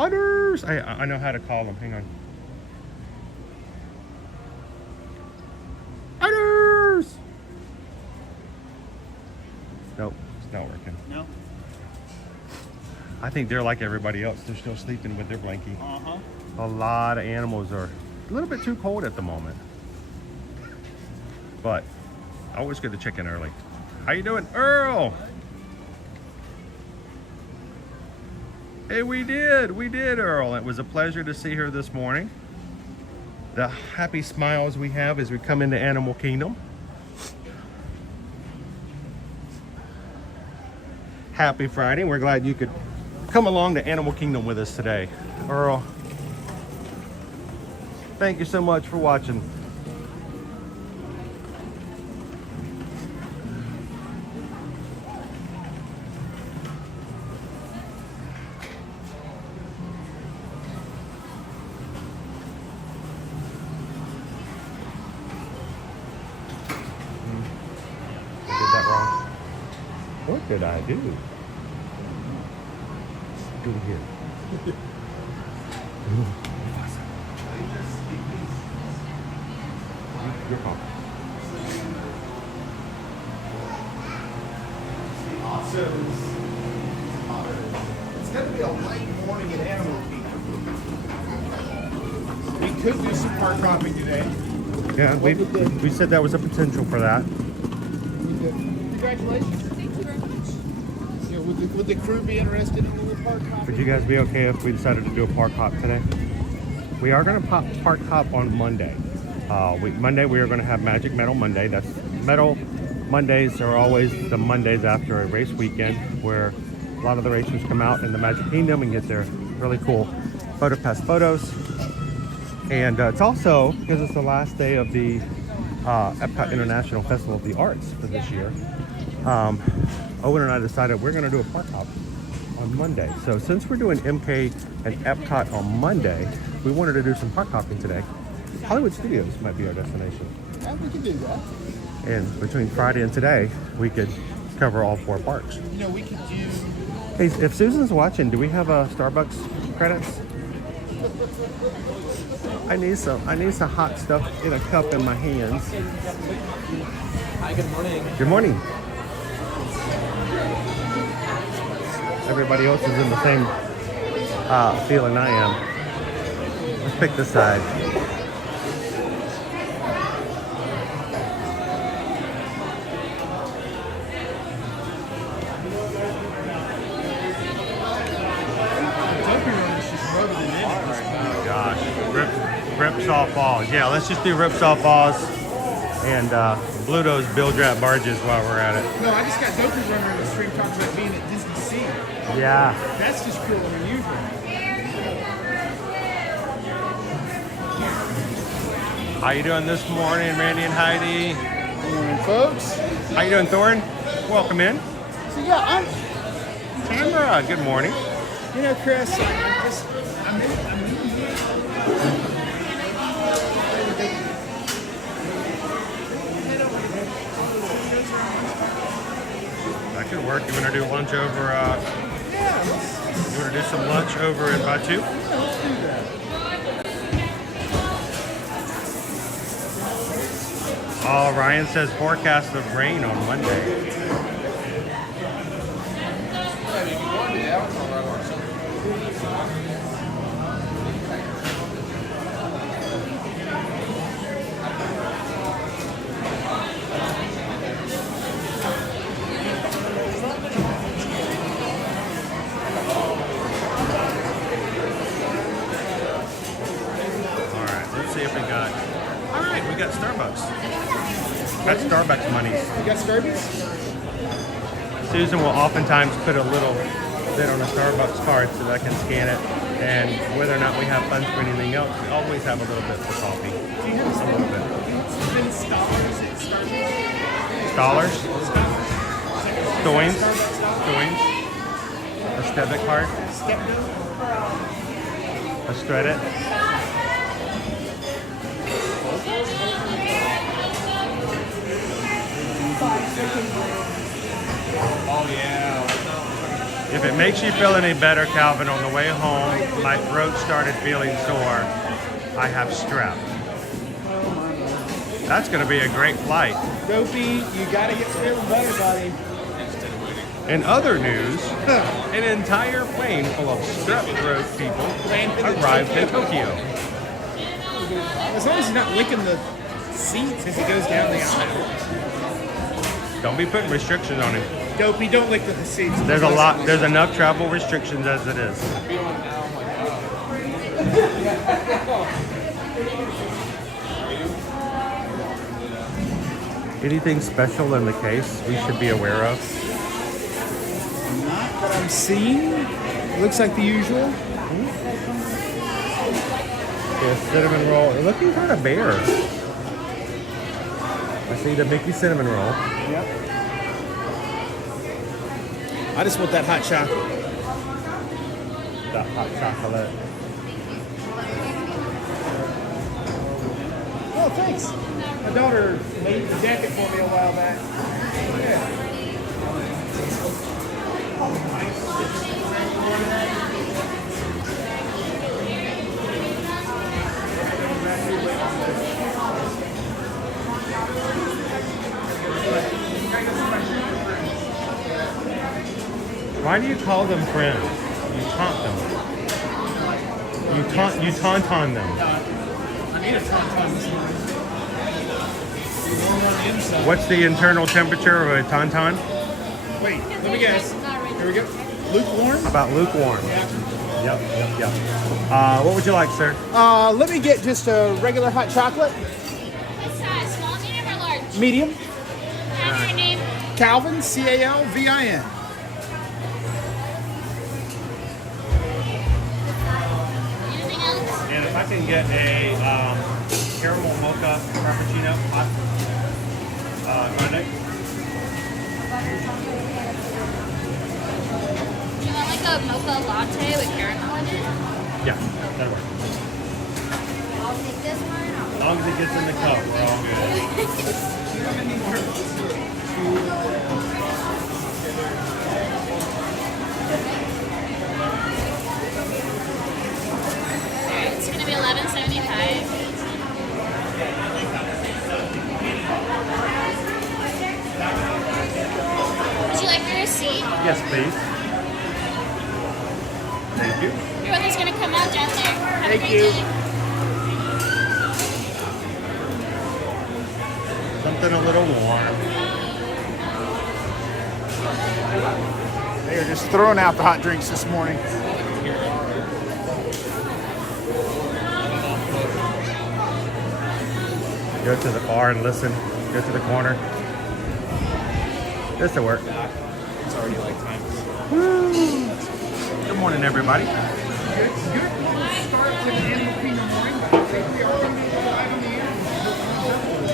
Otters! I know how to call them. Hang on. Otters! Nope, it's not working. No? I think they're like everybody else. They're still sleeping with their blankie. Uh-huh. A lot of animals are a little bit too cold at the moment. But I always get to check in early. How you doing, Earl? Hey, we did, Earl. It was a pleasure to see her this morning. The happy smiles we have as we come into Animal Kingdom. Happy Friday. We're glad you could come along to Animal Kingdom with us today. Earl, thank you so much for watching. What did I do? Do it here. Your phone. It's going to be a light morning at Animal Kingdom. We could do some park hopping today. Yeah, we said that was a potential for that. Congratulations. Thank you very much. Yeah, would the crew be interested in a little park hopping? Would you guys be okay if we decided to do a park hop today? We are going to park hop on Monday. Monday we are going to have Magic Metal Monday. That's Metal Mondays are always the Mondays after a race weekend where a lot of the racers come out in the Magic Kingdom and get their really cool Photo Pass photos. And it's also, because it's the last day of the Epcot International Festival of the Arts for this year, Owen and I decided we're going to do a park hop on Monday. So since we're doing MK and Epcot on Monday, we wanted to do some park hopping today. Hollywood Studios might be our destination. Yeah, we could do that. And between Friday and today, we could cover all 4 parks. You know, we could do... Hey, if Susan's watching, do we have Starbucks credits? I need some hot stuff in a cup in my hands. Hi, good morning. Good morning. Everybody else is in the same feeling I am. Let's pick this side. Ripsaw Falls. Yeah, let's just do Ripsaw Falls and Bluto's Bilge Rat Barges while we're at it. No, I just got Dopey runner in the stream talking about being at Disney Sea. Yeah. That's just cool and unusual. How you doing this morning, Randy and Heidi? Good morning, folks. How you doing, Thorin? Welcome in. So yeah, Tamara, good morning. you know, Chris, That could work. You want to do lunch over? You want to do some lunch over in Batu? Yeah, let's do that. Oh, Ryan says forecast of rain on Monday. We got Starbucks. That's Starbucks money. You got Starbucks? Susan will oftentimes put a little bit on a Starbucks card so that I can scan it. And whether or not we have funds for anything else, we always have a little bit for coffee. Do you have a little bit. Dollars at Starbucks? Dollars? Coins? Coins? A debit card? A Stredit? Oh yeah. If it makes you feel any better, Calvin, on the way home, my throat started feeling sore. I have strep. That's going to be a great flight. Dopey, you got to get feeling better, buddy. In other news, an entire plane full of strep throat people arrived in Tokyo. As long as he's not licking the seats as he goes down the aisle. Don't be putting restrictions on him. Dopey, don't lick the seats. There's a lot. There's enough travel restrictions as it is. Anything special in the case we should be aware of? Not that I'm seeing. Looks like the usual. Yeah, cinnamon roll. They're looking kind of bare. I see the Mickey cinnamon roll. Yep. I just want that hot chocolate. That hot chocolate. Oh, thanks. My daughter made the jacket for me a while back. Yeah. Why do you call them friends? You taunt them. You tauntaun them. I need a tauntaun this morning. What's the internal temperature of a tauntaun? Wait, let me guess. Here we go. Lukewarm? About lukewarm. Yeah. Yep. What would you like, sir? Let me get just a regular hot chocolate. What's size? Small, medium, or large? Medium. And your name? Calvin, C-A-L-V-I-N. Anything else? And if I can get a caramel mocha frappuccino hot grande. Do you want like a mocha latte with caramel in it? Yeah, that'll work. I'll take this one. As long as it gets in the cup, we're all good. It's gonna be $11.75. Would you like your receipt? Yes, please. Thank you. Your brother's gonna come out down there. Have Thank a great you. day. Something a little warm. They are just throwing out the hot drinks this morning. Go to the bar and listen. Go to the corner. This'll work. It's already like time. Good morning, everybody. Good. Start with the animal kingdom morning. I think we are going to be live on the air.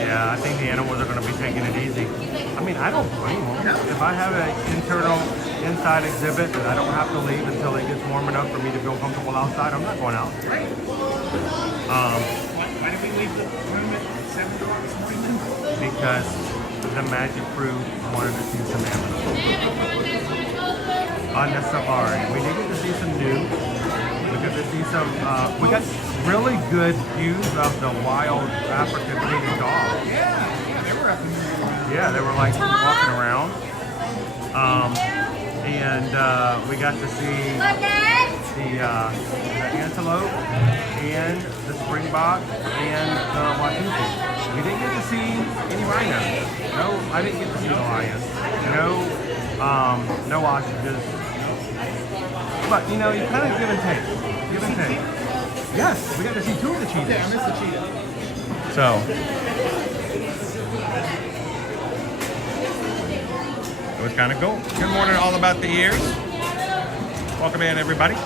Yeah, I think the animals are going to be taking it easy. I mean, I don't blame them. If I have an inside exhibit that I don't have to leave until it gets warm enough for me to feel comfortable outside, I'm not going out. Right. Why did we leave the room at 7 o'clock this morning? Because the magic crew wanted to see some animals on the safari. We did get to see some new. We got to see some. We got really good views of the wild African painted dogs. Yeah, they were up in there. Yeah, they were like walking around. And we got to see the antelope and the springbok and the watusi. We didn't get to see any rhinos. No, I didn't get to see the lions. No ostriches. But you know, you kind of give and take. Give and take. Yes, we got to see 2 of the cheetahs. Yeah, I missed the cheetah. So it was kind of cool. Good morning, all about the ears. Welcome in, everybody.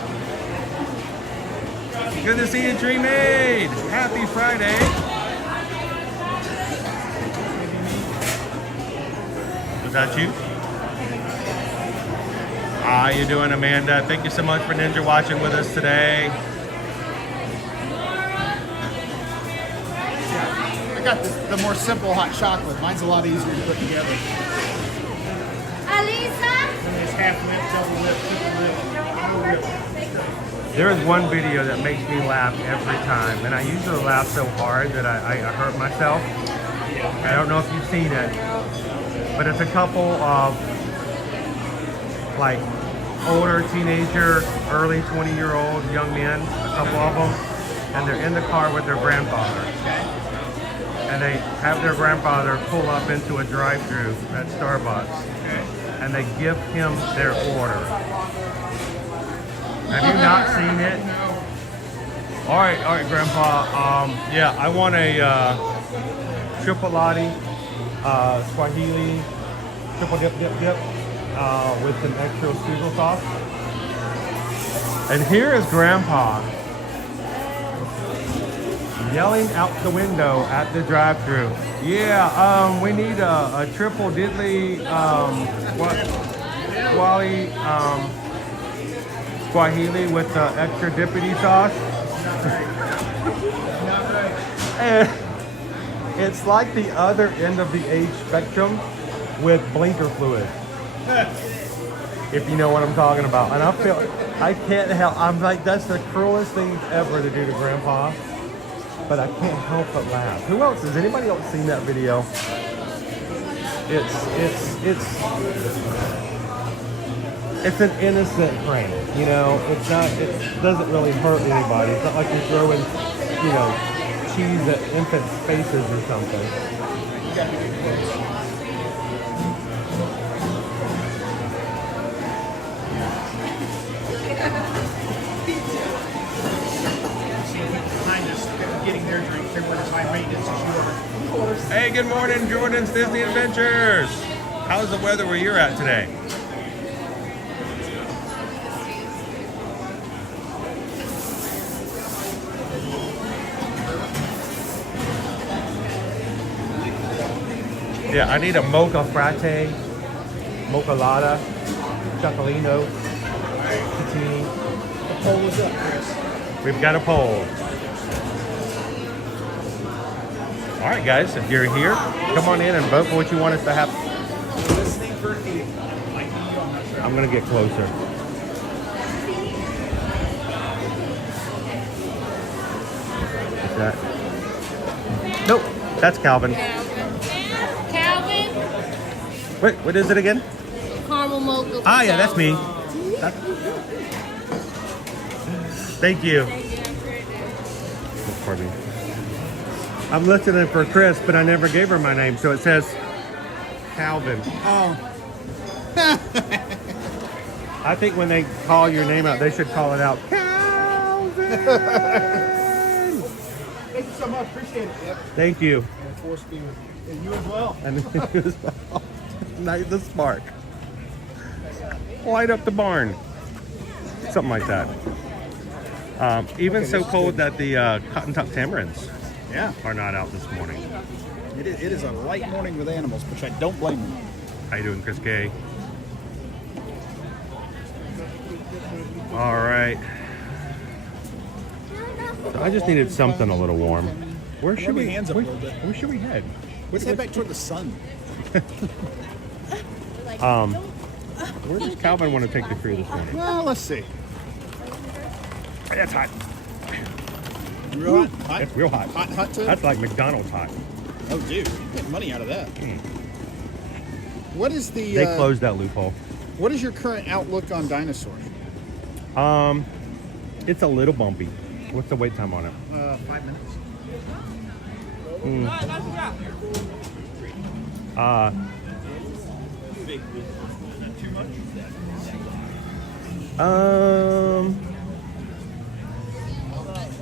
Good to see you, Tree Maid. Happy Friday. Was that you? How you doing, Amanda? Thank you so much for Ninja watching with us today. I got the more simple hot chocolate. Mine's a lot easier to put together. Alisa? And there's half lip, double lip, triple lip, no lip. There is one video that makes me laugh every time, and I usually laugh so hard that I hurt myself. I don't know if you've seen it, but it's a couple of like older teenager, early 20-year-old young men, a couple of them, and they're in the car with their grandfather. And they have their grandfather pull up into a drive-thru at Starbucks, and they give him their order. Have you not seen it? All right, Grandpa. Yeah, I want a triple latte, Swahili, triple dip, with some extra Sizzle sauce. And here is Grandpa yelling out the window at the drive-thru. Yeah, we need a triple diddly Swahili with the extra dippity sauce. And it's like the other end of the age spectrum with blinker fluid. If you know what I'm talking about. And I can't help, I'm like, that's the cruelest thing ever to do to Grandpa. But I can't help but laugh. Who else? Has anybody else seen that video? It's an innocent prank, you know. It doesn't really hurt anybody. It's not like you're throwing, you know, cheese at infants' faces or something. Getting their drink, they were as high maintenance as you are. Of course. Hey, good morning, Jordan's Disney Adventures. How's the weather where you're at today? Yeah, I need a mocha fratte, mocha latte, chocolino, poutine. The poll is up, Chris. We've got a poll. All right, guys, if you're here, come on in and vote for what you want us to have. Listening for eight. I'm gonna get closer. Is that? Nope, that's Calvin. Calvin? Wait, what is it again? Caramel mocha. Ah, yeah, that's me. Thank you. Pardon me. I'm listening for Chris, but I never gave her my name, so it says Calvin. Oh. I think when they call your name out, they should call it out. Calvin! Thank you so much. Appreciate it. Yep. Thank you. force be with you. And you as well. And you as well. Ignite the spark. Light up the barn. Something like that. Even so cold that the cotton top tamarinds are not out this morning. It is a light morning with animals, which I don't blame them. How you doing, Chris Gay? All right. So I just needed something a little warm. Where should we hands up a little bit? Where should we head? Let's head back toward the sun. Where does Calvin want to take the crew this morning? Well, let's see. That's hot. Real hot? Hot? It's real hot. Hot too? That's like McDonald's hot. Oh, dude, you get money out of that. What is the? They closed that loophole. What is your current outlook on Dinosaur? It's a little bumpy. What's the wait time on it? 5 minutes.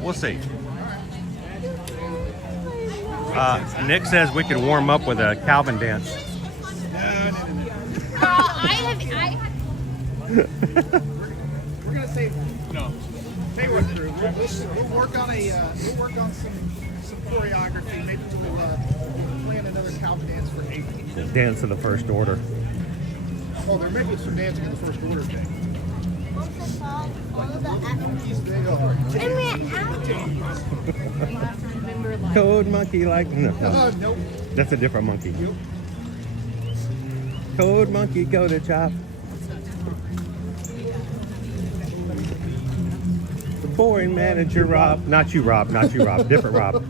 We'll see. Nick says we could warm up with a Calvin dance. We're gonna say no. Hey, we'll work on some choreography. Maybe we'll plan another Calvin dance for April. Dance of the First Order. Oh, they're making some dancing in the First Order thing. Toad monkey like no. Nope. That's a different monkey. Toad monkey go to chop. The boring manager Rob. Not you Rob, not you Rob. Different Rob.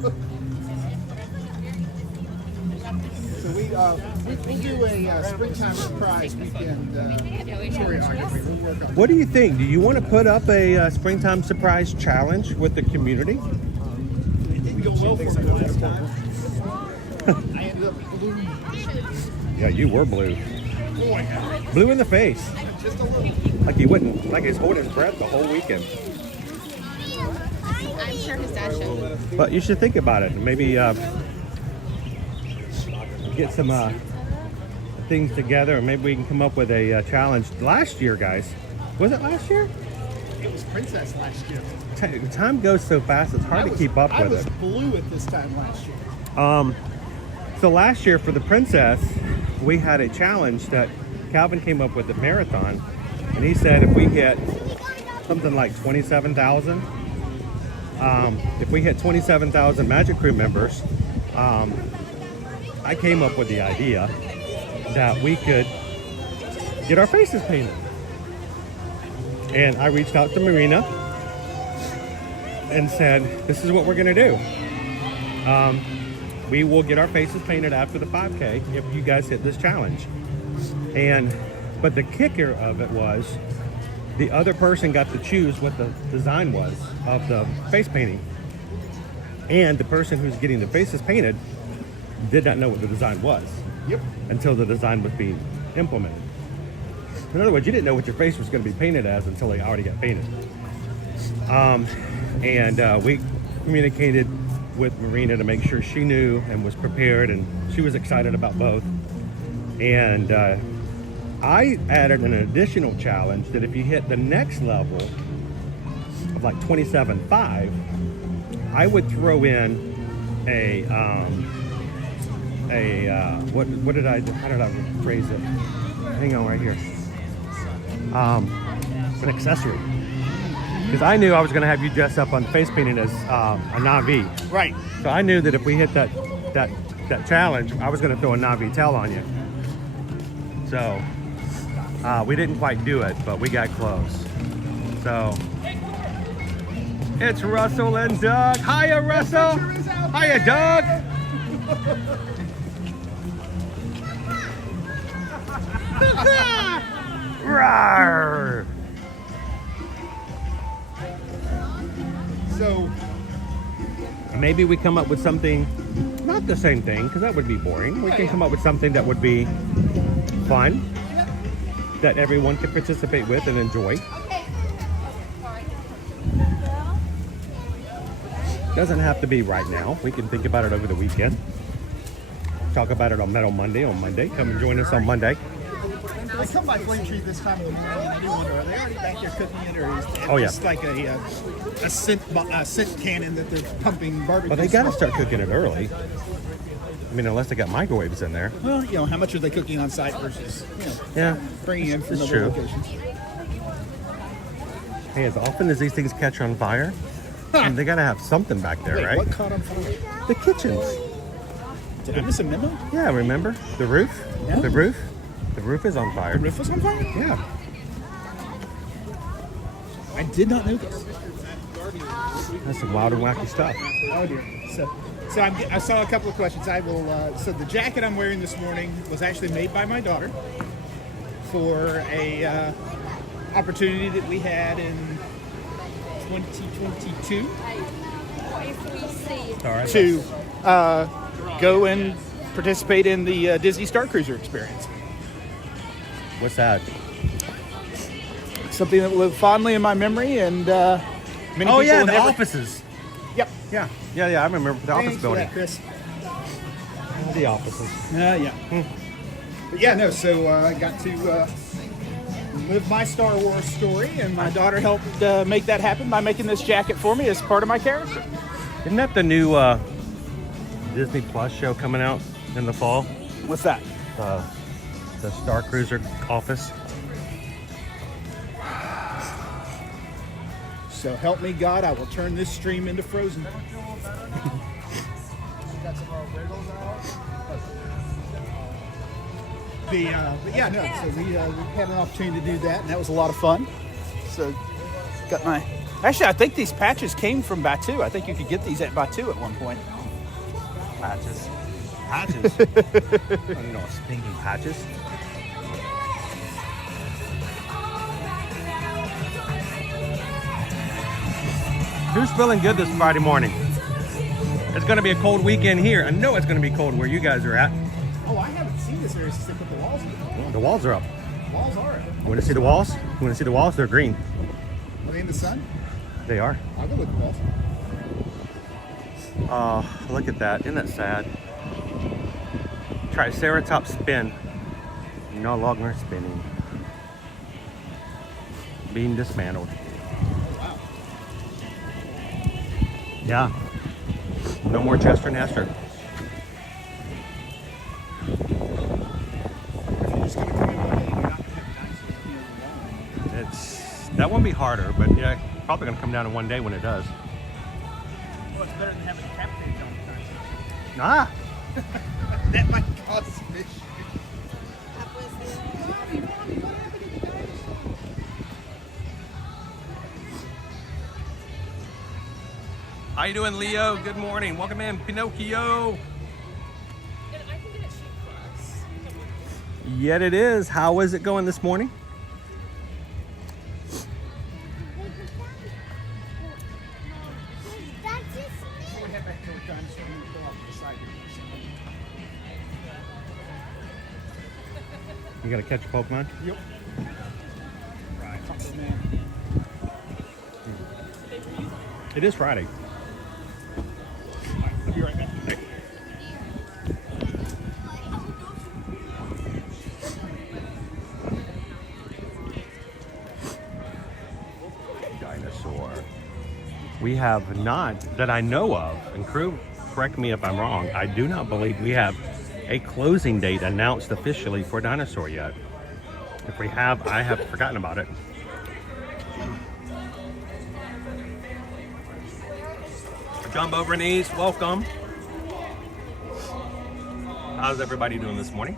So we'll do a springtime surprise weekend choreography. We'll work on What do you think? Do you want to put up a springtime surprise challenge with the community? It didn't go well for me last time. I ended up blue. Yeah, you were blue. Boy, Blue in the face. just a little. Like he wouldn't, like he's holding his breath the whole weekend. I'm sure his dad should. But you should think about it. Maybe get some things together, and maybe we can come up with a challenge. Last year, guys, was it last year? It was Princess last year. Time goes so fast; it's hard to keep up with it. I was blue at this time last year. So last year for the Princess, we had a challenge that Calvin came up with at Marathon, and he said if we hit something like 27,000, if we hit 27,000 Magic Crew members, I came up with the idea that we could get our faces painted. And I reached out to Marina and said, this is what we're gonna do. We will get our faces painted after the 5K if you guys hit this challenge. But the kicker of it was the other person got to choose what the design was of the face painting. And the person who's getting the faces painted did not know what the design was. Yep. Until the design was being implemented. In other words, you didn't know what your face was going to be painted as until they already got painted. We communicated with Marina to make sure she knew and was prepared, and she was excited about both. And I added an additional challenge that if you hit the next level of like 27.5, I would throw in what did I do? How did I phrase it? Hang on right here. An accessory. Because I knew I was going to have you dress up on face painting as a Navi. Right. So I knew that if we hit that challenge, I was going to throw a Navi tail on you. So we didn't quite do it, but we got close. So it's Russell and Doug. Hiya, Russell. Hiya, Doug. Rawr. So maybe we come up with something, not the same thing, because that would be boring. We can come up with something that would be fun, that everyone can participate with and enjoy. Doesn't have to be right now. We can think about it over the weekend. talk about it on Metal Monday on Monday. Come and join us on Monday. I come by Flame Tree this time of the morning, and I do wonder, are they already back there cooking it, or is it just like a scent cannon that they're pumping barbecue? But they got to start cooking it early. I mean, unless they got microwaves in there. Well, you know, how much are they cooking on site versus, bringing in from other locations? Hey, as often as these things catch on fire, they got to have something back there, right? What caught on fire? The kitchens. Did I miss a memo? Yeah, remember? The roof? Yeah. The roof? The roof is on fire. The roof was on fire? Yeah. I did not know this. That's some wild and wacky stuff. Oh dear. So I saw a couple of questions. I will. So the jacket I'm wearing this morning was actually made by my daughter for a opportunity that we had in 2022 to go and participate in the Disney Star Cruiser experience. What's that? Something that will live fondly in my memory, and many people the never... offices. Yep. Yeah, I remember the office building. Chris. The offices. But yeah, no. So I got to live my Star Wars story, and my daughter helped make that happen by making this jacket for me as part of my character. Isn't that the new Disney Plus show coming out in the fall? What's that? The Star Cruiser office. So help me God, I will turn this stream into Frozen. So we had an opportunity to do that, and that was a lot of fun. So got my... Actually, I think these patches came from Batu. I think you could get these at Batu at one point. Patches? I don't know, stinking patches. Who's feeling good this Friday morning? It's going to be a cold weekend here. I know it's going to be cold where you guys are at. Oh, I haven't seen this area since they put the walls in. The walls are up. The walls are up. You want to see the walls? You want to see the walls? They're green. Are they in the sun? They are. I'll go with the walls. Oh, look at that. Isn't that sad? Triceratops spin. No longer spinning. Being dismantled. Wow. Yeah. No more Chester and Hester. That won't be harder, but yeah, probably gonna come down in one day when it does. Well, it's better than having a capitated on the time. Ah! That might cause some issues. How you doing, Leo? Good morning. Welcome in, Pinocchio. Yet it is. How is it going this morning? You gotta catch a Pokemon? Yep. Right. It is Friday. I'll be right back. Dinosaur. We have not, that I know of, and crew, correct me if I'm wrong, I do not believe we have a closing date announced officially for Dinosaur yet. If we have, I have forgotten about it. Jumbo Bernice, welcome. How's everybody doing this morning?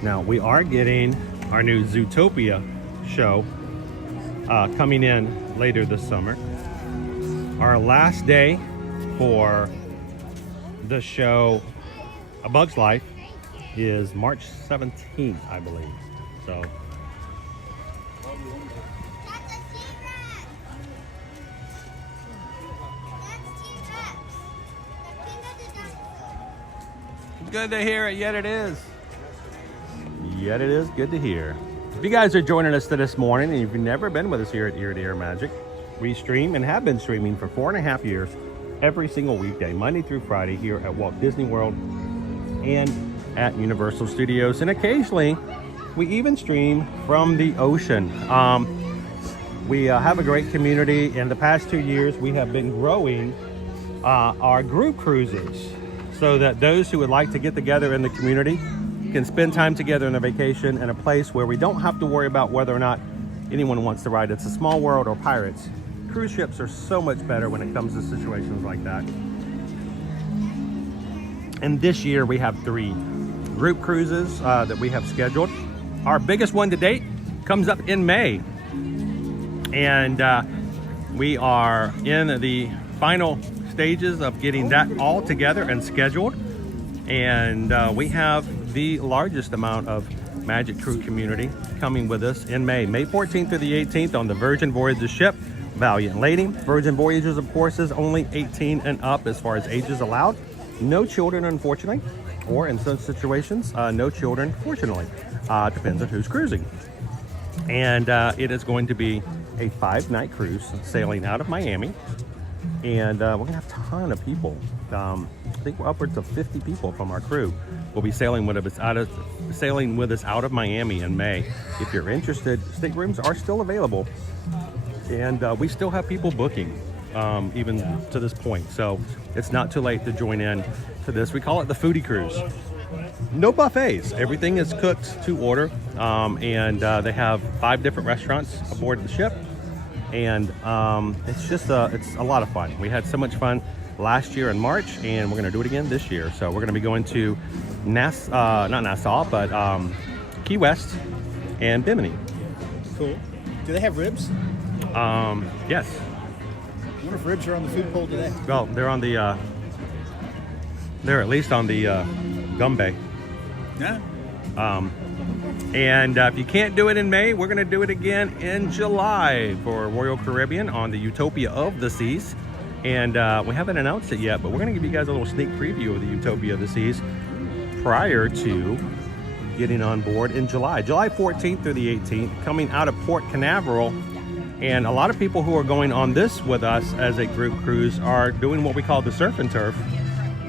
Now, we are getting our new Zootopia show coming in later this summer. Our last day for the show A Bug's Life is March 17th, I believe. So good to hear it. Yet it is. Yet it is good to hear. you guys are joining us this morning and you've never been with us here at Ear to Ear Magic, we stream and have been streaming for 4.5 years every single weekday, Monday through Friday, here at Walt Disney World and at Universal Studios. And occasionally, we even stream from the ocean. We have a great community. In the past 2 years, we have been growing our group cruises so that those who would like to get together in the community can spend time together on a vacation in a place where we don't have to worry about whether or not anyone wants to ride It's a Small World or Pirates. Cruise ships are so much better when it comes to situations like that. And this year we have 3 group cruises that we have scheduled. Our biggest one to date comes up in May. And we are in the final stages of getting that all together and scheduled. And we have the largest amount of Magic Crew community coming with us in May. May 14th through the 18th on the Virgin Voyages ship, Valiant Lady. Virgin Voyages, of course, is only 18 and up as far as ages allowed. No children, unfortunately, or in some situations, no children, fortunately. Depends on who's cruising. And it is going to be a 5-night cruise sailing out of Miami. And we're gonna have a ton of people. I think we're upwards of 50 people from our crew will be sailing with us out of Miami in May. If you're interested, staterooms are still available, and we still have people booking even to this point. So it's not too late to join in to this. We call it the foodie cruise. No buffets. Everything is cooked to order, and they have 5 different restaurants aboard the ship. And it's just it's a lot of fun. We had so much fun last year in March, and we're going to do it again this year. So we're going to be going to not Nassau, but Key West and Bimini. Cool. Do they have ribs? Yes. I wonder if ribs are on the food poll today. Well, they're on the they're at least on the Gumbe. Yeah. And if you can't do it in May, we're going to do it again in July for Royal Caribbean on the Utopia of the Seas. And we haven't announced it yet, but we're going to give you guys a little sneak preview of the Utopia of the Seas prior to getting on board in July. July 14th through the 18th, coming out of Port Canaveral. And a lot of people who are going on this with us as a group cruise are doing what we call the surf and turf,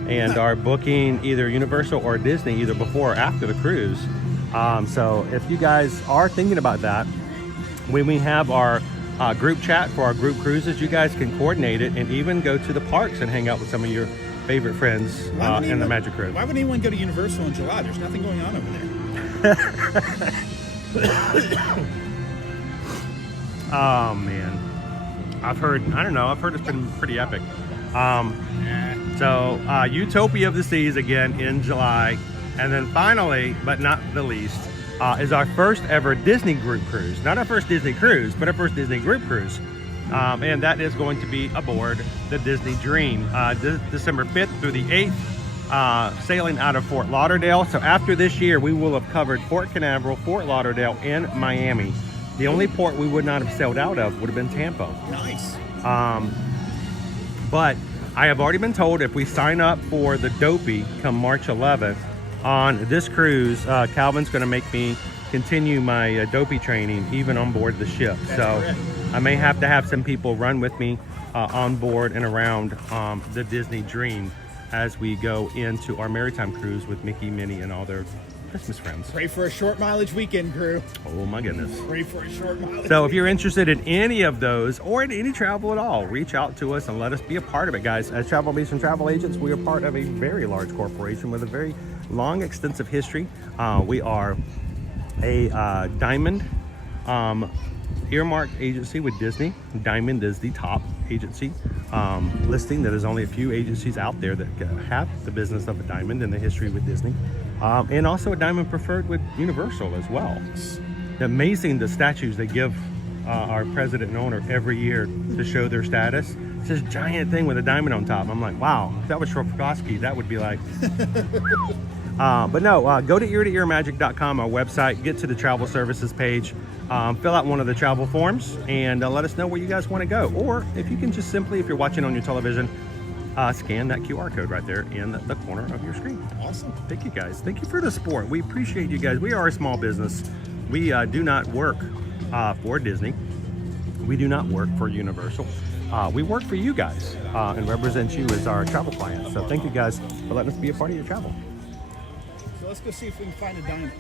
and are booking either Universal or Disney either before or after the cruise. So if you guys are thinking about that, when we have our group chat for our group cruises, you guys can coordinate it and even go to the parks and hang out with some of your favorite friends in the Magic Crew. Why would anyone go to Universal in July? There's nothing going on over there. Oh man, I've heard it's been pretty epic. So Utopia of the Seas again in July. And then finally, but not the least, is our first ever Disney group cruise. Not our first Disney cruise, but our first Disney group cruise. And that is going to be aboard the Disney Dream, December 5th through the 8th, sailing out of Fort Lauderdale. So after this year, we will have covered Port Canaveral, Fort Lauderdale, and Miami. The only port we would not have sailed out of would have been Tampa. Nice. But I have already been told if we sign up for the Dopey come March 11th, on this cruise, Calvin's going to make me continue my Dopey training even on board the ship. So correct. I may have to have some people run with me on board and around the Disney Dream as we go into our maritime cruise with Mickey, Minnie, and all their Christmas friends. Pray for a short mileage weekend, crew. Oh my goodness. Pray for a short mileage. So if you're interested in any of those or in any travel at all, reach out to us and let us be a part of it, guys. As Travel Mason Travel Agents, we are part of a very large corporation with a very long, extensive history. We are a Diamond earmarked agency with Disney. Diamond is the top agency listing. There's only a few agencies out there that have the business of a Diamond and the history with Disney. And also a Diamond preferred with Universal as well. Amazing the statues they give our president and owner every year to show their status. It's this giant thing with a diamond on top. I'm like, wow, if that was Shropkowski, that would be like... But no, go to eartoearmagic.com, our website, get to the travel services page, fill out one of the travel forms, and let us know where you guys want to go. Or if you can just simply, if you're watching on your television, scan that QR code right there in the corner of your screen. Awesome. Thank you guys. Thank you for the support. We appreciate you guys. We are a small business, we do not work for Disney. We do not work for Universal. We work for you guys and represent you as our travel clients. So thank you guys for letting us be a part of your travel. So let's go see if we can find a dino.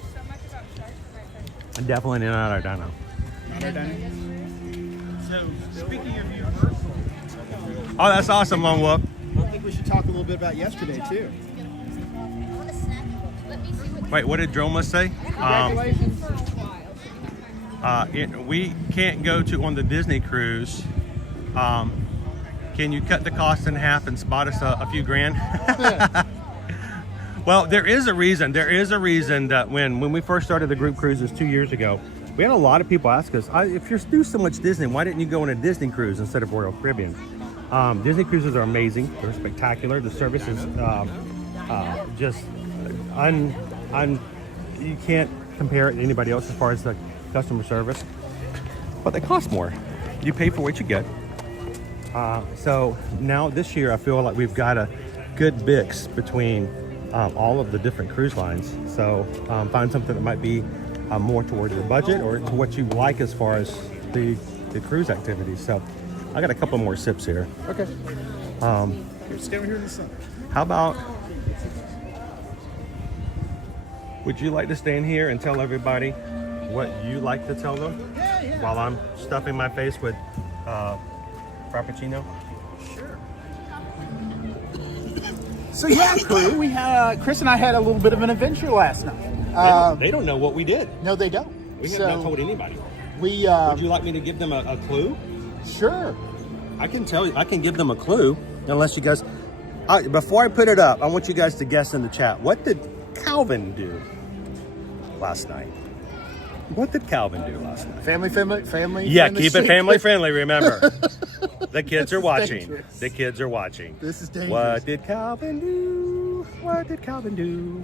Definitely not our dino. Not our dino. So speaking of Universal. Oh, that's awesome, Lone Wolf. I think we should talk a little bit about yesterday too. Wait, what did Droma say? We can't go on the Disney cruise. Can you cut the cost in half and spot us a few grand? Well, there is a reason. There is a reason that when we first started the group cruises 2 years ago, we had a lot of people ask us, if you do so much Disney, why didn't you go on a Disney cruise instead of Royal Caribbean? Disney cruises are amazing. They're spectacular. The service is just you can't compare it to anybody else as far as the customer service, but they cost more. You pay for what you get. So now this year, I feel like we've got a good mix between all of the different cruise lines. So find something that might be more toward your budget or to what you like as far as the cruise activities. So I got a couple more sips here. Okay. You're standing here in the sun. How about, would you like to stand here and tell everybody what you like to tell them? Yeah. While I'm stuffing my face with Frappuccino? Sure. So yeah, crew, we had Chris and I had a little bit of an adventure last night. They don't know what we did. No, they don't. We have not told anybody. Would you like me to give them a clue? Sure. I can tell you. I can give them a clue, unless you guys. Before I put it up, I want you guys to guess in the chat. What did Calvin do last night? What did Calvin do last night? Family. Yeah, keep it family friendly. Remember, the kids are watching. Dangerous. The kids are watching. This is dangerous. What did Calvin do? What did Calvin do?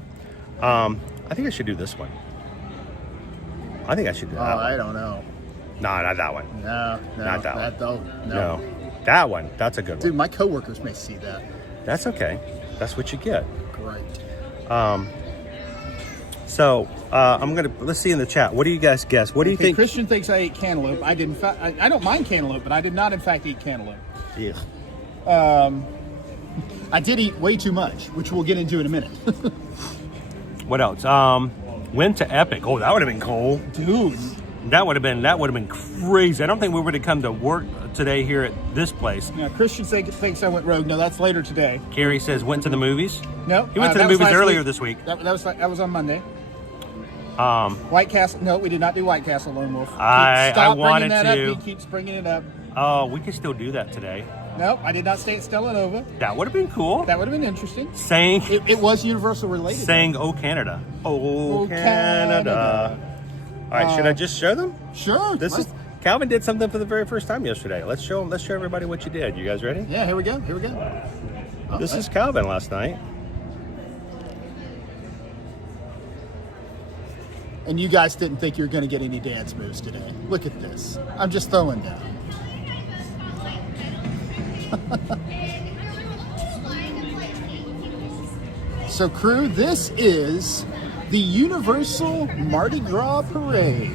I think I should do this one. I think I should do that one. I don't know. No, not that one. No, not that one. No, that one. That's a good one. Dude, my coworkers may see that. That's okay. That's what you get. Great. So let's see in the chat. What do you guys guess? What do you think? Christian thinks I ate cantaloupe. I did. In fact, I don't mind cantaloupe, but I did not, in fact, eat cantaloupe. Yeah. I did eat way too much, which we'll get into in a minute. What else? Went to Epic. Oh, that would have been cool, dude. That would have been crazy. I don't think we would have come to work today here at this place. Yeah, Christian thinks I went rogue. No, that's later today. Carrie says went to the movies. No, he went to the movies earlier this week. That was on Monday. White Castle. No, we did not do White Castle, Lone Wolf. I wanted that to. Up. He keeps bringing it up. Oh, we could still do that today. Nope, I did not stay at Stella Nova. That would have been cool. That would have been interesting. It was Universal related. Saying "Oh Canada, oh Canada." All right, should I just show them? Sure. Calvin did something for the very first time yesterday. Let's show everybody what you did. You guys ready? Yeah, here we go. This is Calvin last night. And you guys didn't think you were going to get any dance moves today. Look at this. I'm just throwing down. So crew, this is the Universal Mardi Gras Parade.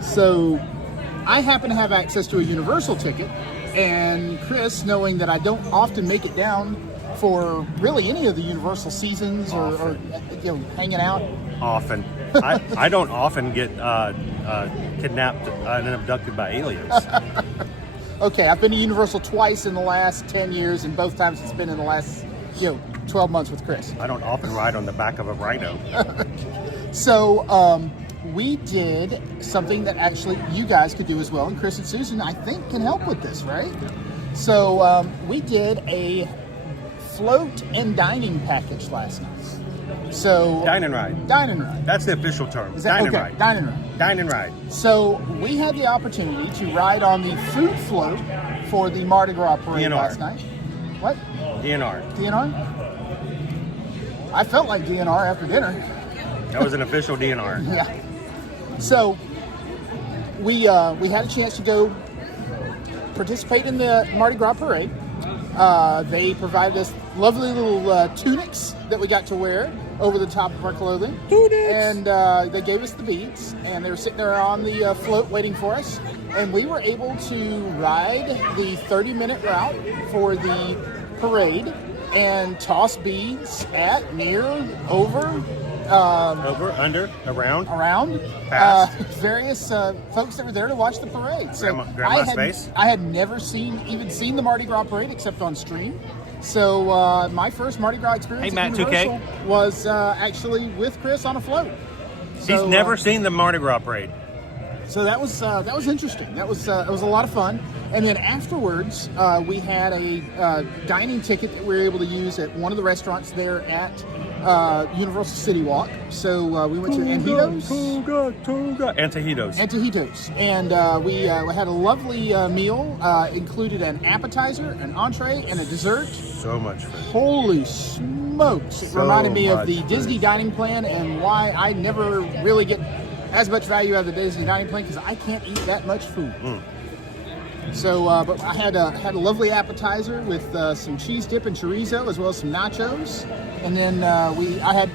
So I happen to have access to a Universal ticket, and Chris, knowing that I don't often make it down for really any of the Universal seasons or hanging out. Often. I don't often get kidnapped and abducted by aliens. Okay, I've been to Universal twice in the last 10 years, and both times it's been in the last 12 months with Chris. I don't often ride on the back of a rhino. So we did something that actually you guys could do as well, and Chris and Susan, I think, can help with this, right? So we did a float and dining package last night. So dine and ride. Dine and ride. That's the official term. Dine and ride. Dine and ride. Dine and ride. So we had the opportunity to ride on the food float for the Mardi Gras parade last night. What? DNR. I felt like DNR after dinner. That was an official DNR. Yeah. So we had a chance to go participate in the Mardi Gras parade. They provided us lovely little tunics that we got to wear over the top of our clothing. And they gave us the beads, and they were sitting there on the float waiting for us. And we were able to ride the 30-minute route for the parade and toss beads at, near, over, under, around, past. Various folks that were there to watch the parade. So Grandma's face. I had never even seen the Mardi Gras parade except on stream. So my first Mardi Gras experience at Universal was actually with Chris on a float. He's never seen the Mardi Gras parade. So that was interesting. It was a lot of fun. And then afterwards, we had a dining ticket that we were able to use at one of the restaurants there at Universal City Walk. So we went to Antojitos. Antojitos. And we had a lovely meal. Included an appetizer, an entree, and a dessert. So much food. Holy smokes. It reminded me of the Disney dining plan and why I never really get as much value out of the Disney dining plan, because I can't eat that much food. So, but I had a lovely appetizer with some cheese dip and chorizo, as well as some nachos. And then I had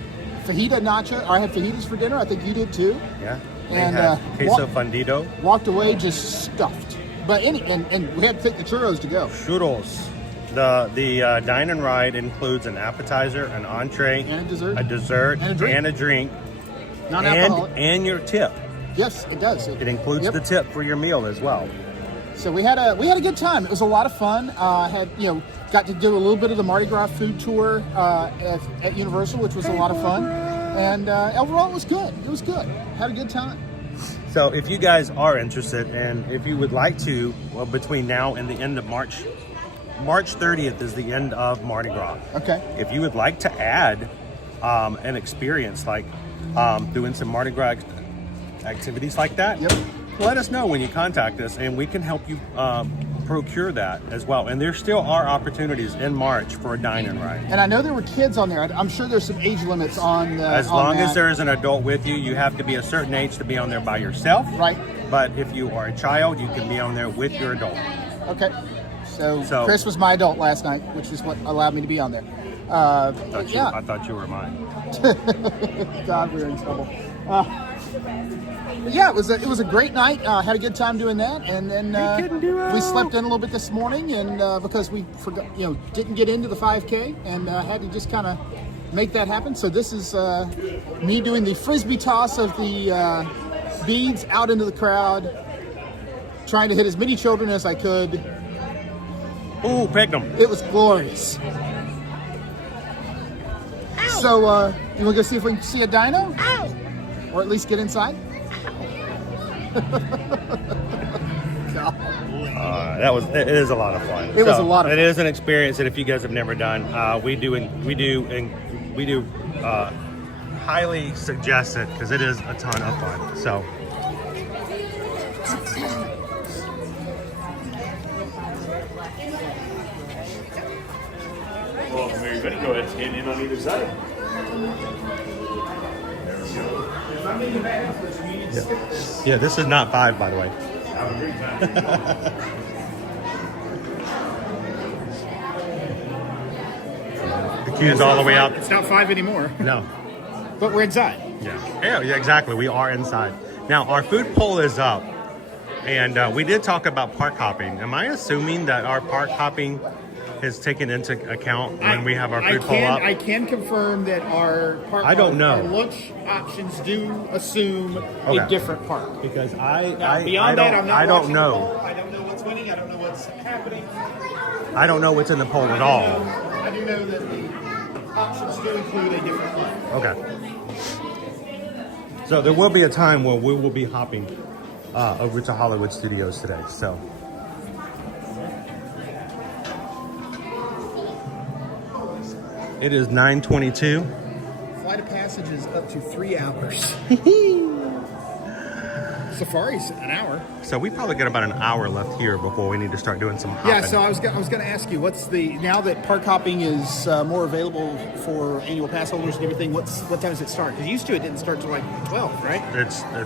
fajita nacho. I had fajitas for dinner. I think you did too. Yeah. And queso fundido. Walked away just stuffed. But and we had to take the churros to go. Churros. The dine and ride includes an appetizer, an entree, and a dessert, and a drink. Non-alcoholic. And your tip. Yes, it does. It includes the tip for your meal as well. So we had a good time. It was a lot of fun. Got to do a little bit of the Mardi Gras food tour at Universal, which was a lot of fun. And overall, it was good. It was good. Had a good time. So if you guys are interested, and if you would like to, well, between now and the end of March 30th is the end of Mardi Gras. Okay. If you would like to add an experience like doing some Mardi Gras activities like that, let us know when you contact us, and we can help you procure that as well. And there still are opportunities in March for a dine and ride. And I know there were kids on there. I'm sure there's some age limits on as long as there is an adult with you. You have to be a certain age to be on there by yourself. Right. But if you are a child, you can be on there with your adult. Okay. So Chris was my adult last night, which is what allowed me to be on there. I thought you were mine. God, we're in trouble. It was a great night. Had a good time doing that, and then we slept in a little bit this morning, and because we forgot, didn't get into the 5K, and had to just kind of make that happen. So this is me doing the frisbee toss of the beads out into the crowd, trying to hit as many children as I could. Ooh, picked them. It was glorious. Ow. So, you want to go see if we can see a dino? Ow. Or at least get inside? It is a lot of fun. It was a lot of fun. It is an experience that if you guys have never done, we do highly suggest it, because it is a ton of fun. So. Well, Mary Betty, go ahead and stand in on either side. Yeah, this is not 5, by the way. The queue's all the way up. It's not 5 anymore. No. But we're inside. Yeah, exactly. We are inside. Now, our food poll is up. And we did talk about park hopping. Am I assuming that our park hopping is taken into account when we have our food poll up? I can confirm that our park. I don't know. Our lunch options do assume a different park. Because I'm not. I don't know. I don't know what's winning. I don't know what's happening. I don't know what's in the poll at all. I do know that the options do include a different park. Okay. So there will be a time where we will be hopping over to Hollywood Studios today. So. It is 9:22. Flight of passage is up to 3 hours. Safari's an hour. So we probably got about an hour left here before we need to start doing some hopping. Yeah, so I was going to ask you, now that park hopping is more available for annual pass holders and everything, what time does it start? Because used to it didn't start till like 12, right?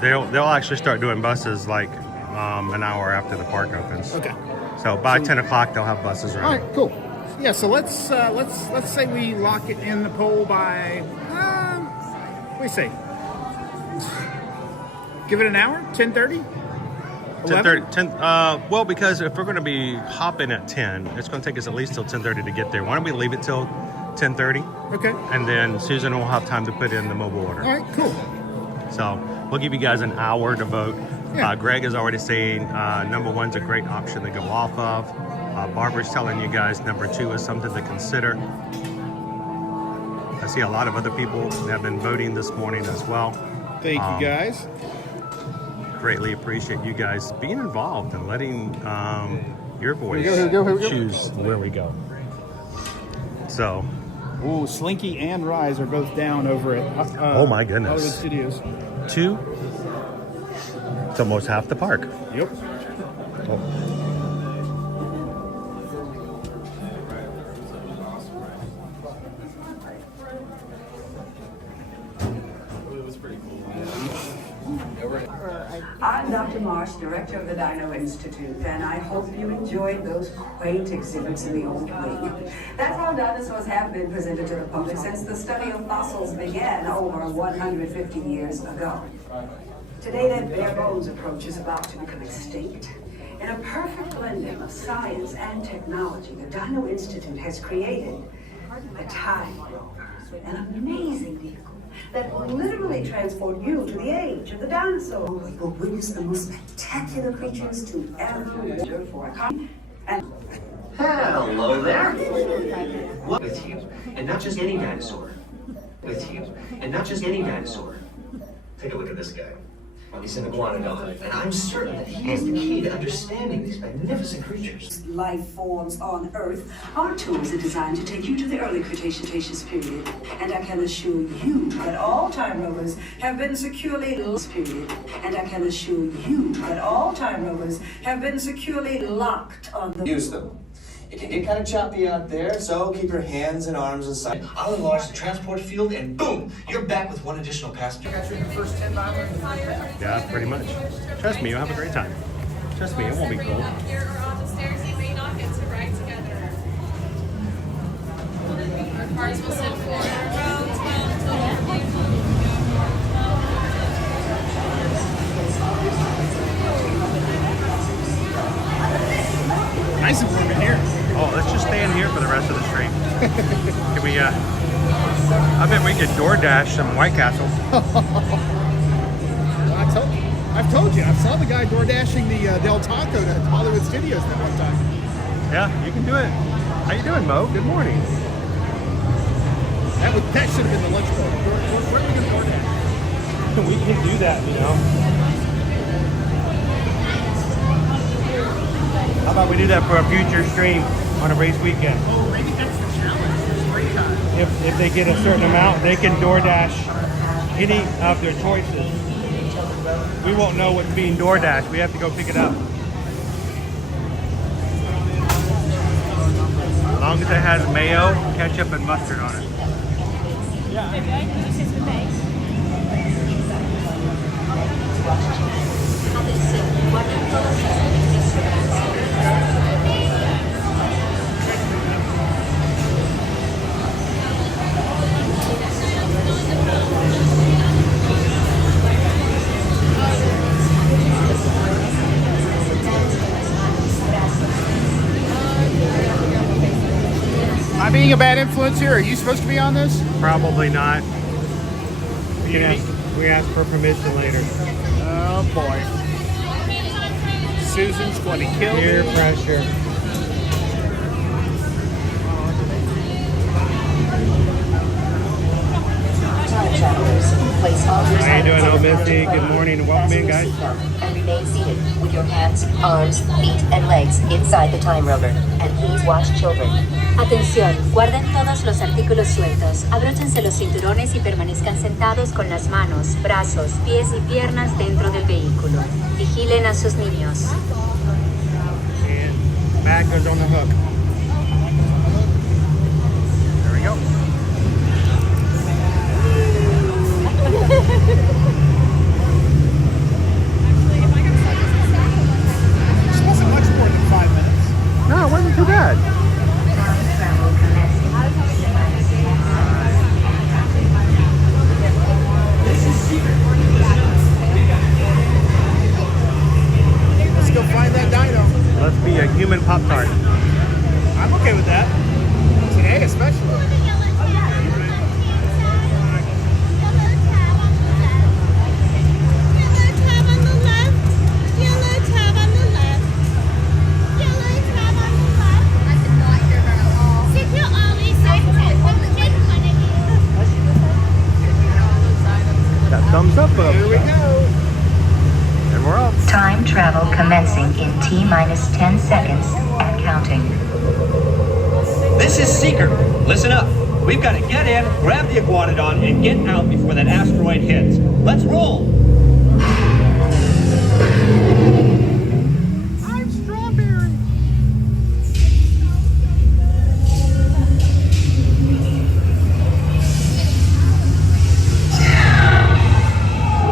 They'll actually start doing buses like an hour after the park opens. Okay. So by 10 o'clock they'll have buses around. All right, cool. Yeah, so let's say we lock it in the poll by what do we say? Give it an hour, 10:30. 10:30. Well, because if we're going to be hopping at 10, it's going to take us at least till 10:30 to get there. Why don't we leave it till 10:30? Okay. And then Susan will have time to put in the mobile order. All right, cool. So we'll give you guys an hour to vote. Yeah. Greg is already saying number one's a great option to go off of. Barbara's telling you guys number two is something to consider. I see a lot of other people have been voting this morning as well. Thank you, guys. Greatly appreciate you guys being involved and letting your voice Here we go. choose where we go. So, ooh, Slinky and Rise are both down over at oh my goodness, Hollywood Studios. Two. It's almost half the park. Yep. Oh. I'm Dr. Marsh, director of the Dino Institute, and I hope you enjoyed those quaint exhibits in the old wing. That's how dinosaurs have been presented to the public since the study of fossils began over 150 years ago. Today, that bare bones approach is about to become extinct. In a perfect blending of science and technology, the Dino Institute has created a time rover, an amazing vehicle that will literally transport you to the age of the dinosaur. You'll witness the most spectacular creatures to ever live for a con. Hello there. With you, and not just any dinosaur. With you, and not just any dinosaur. Take a look at this guy. He's an iguanodon, and I'm certain that he is the key to understanding these magnificent creatures. Life forms on Earth. Our tours are designed to take you to the early Cretaceous period, and I can assure you that all time rovers have been securely locked on the. Use them. It can get kind of choppy out there, so keep your hands and arms aside. I'll enlarge the transport field, and boom, you're back with one additional passenger. Got you in the first 10 miles. Yeah, pretty much. Trust me, you'll have a great time. Trust me, it won't be cold. Here or on the stairs, you may not get to ride together. Our cars will sit for around 12 Nice and warm in here. Oh, let's just stay in here for the rest of the stream. Can we, I bet we could DoorDash some White Castle. I've told you, I saw the guy door dashing the Del Taco to Hollywood Studios that one time. Yeah, you can do it. How you doing, Mo? Good morning. That should have been the lunch break. Where are we going to door dash? We can do that, you know. How about we do that for a future stream on a race weekend? Oh, maybe that's the challenge. It's break time. If they get a certain amount, they can DoorDash any of their choices. We won't know what's being DoorDashed. We have to go pick it up. As long as it has mayo, ketchup, and mustard on it. Am I being a bad influence here? Are you supposed to be on this? Probably not. We ask for permission later. Oh boy. Susan's going to kill me. Peer pressure. How you doing, Missy? Good morning and welcome in, guys. And remain seated with your hands, arms, feet, and legs inside the time rover. And please watch children. Atención, guarden todos los artículos sueltos, abróchense los cinturones y permanezcan sentados con las manos, brazos, pies y piernas dentro del vehículo. Vigilen a sus niños. And Mac goes on the hook. There we go. This wasn't much more than 5 minutes. No, it wasn't too bad. thumbs up. Here we go. And we're off. Time travel commencing in T-minus 10 seconds and counting. This is Seeker. Listen up. We've got to get in, grab the iguanodon, and get out before that asteroid hits. Let's roll! I'm Strawberry.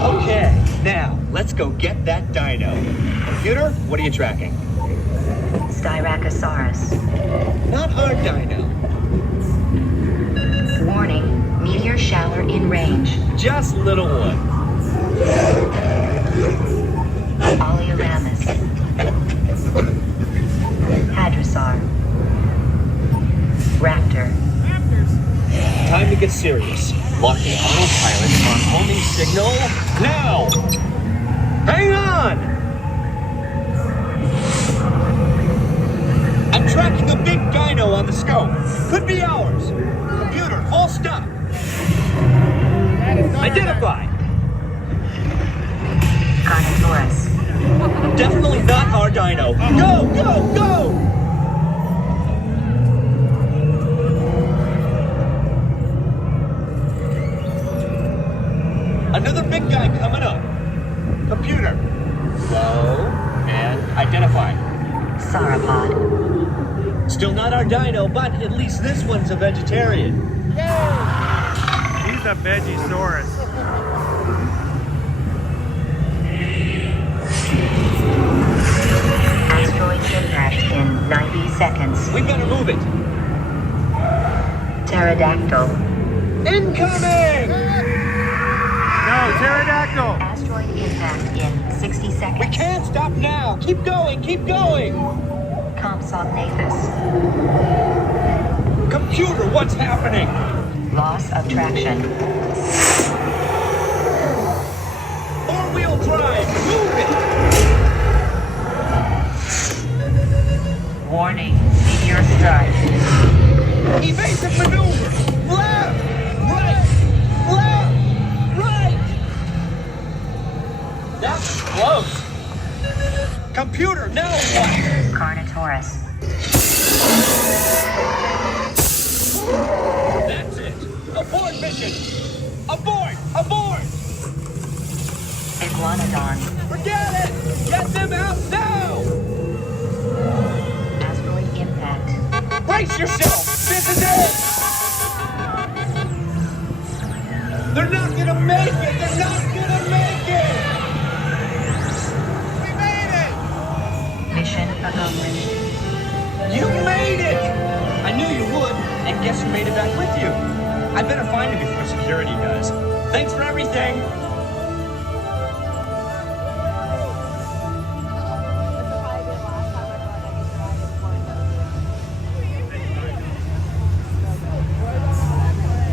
Okay, now, let's go get that dino. Computer, what are you tracking? Styracosaurus. Not our dino. Warning, meteor shower in range. Just little one. Oleoramus. Hadrosaur. Raptor. Time to get serious. Locking autopilot on homing signal now! Hang on! I'm tracking a big dino on the scope. Could be ours. Computer, full stop. Identify. Carnotaurus. Definitely not our dino. Go, go, go! Another big guy coming up. Computer. Slow and identify. Sauropod. Still not our dino, but at least this one's a vegetarian. He's a Vegisaurus. Asteroid impact in 90 seconds. We better move it. Pterodactyl. Incoming! No, pterodactyl! Asteroid impact in 60 seconds. We can't stop now. Keep going, keep going. Compsognathus. Computer, what's happening? Loss of traction. Four-wheel drive, move it! Warning, meteor strike. Evasive maneuver! Left! Right! Left! Right! That's close. Computer, now what? Carnotaurus. That's it. Abort mission! Abort! Abort! Iguanodon. Forget it! Get them out now! Asteroid impact. Brace yourself! This is it! They're not gonna make it! They're not gonna make it! We made it! Mission accomplished. You made it! I knew you would, and guess who made it back with you? I better find him before security does. Thanks for everything!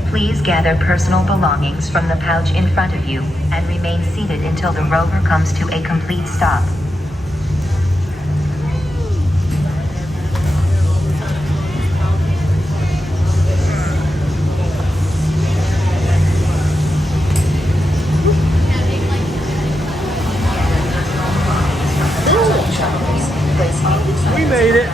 Please gather personal belongings from the pouch in front of you and remain seated until the rover comes to a complete stop. We made it. I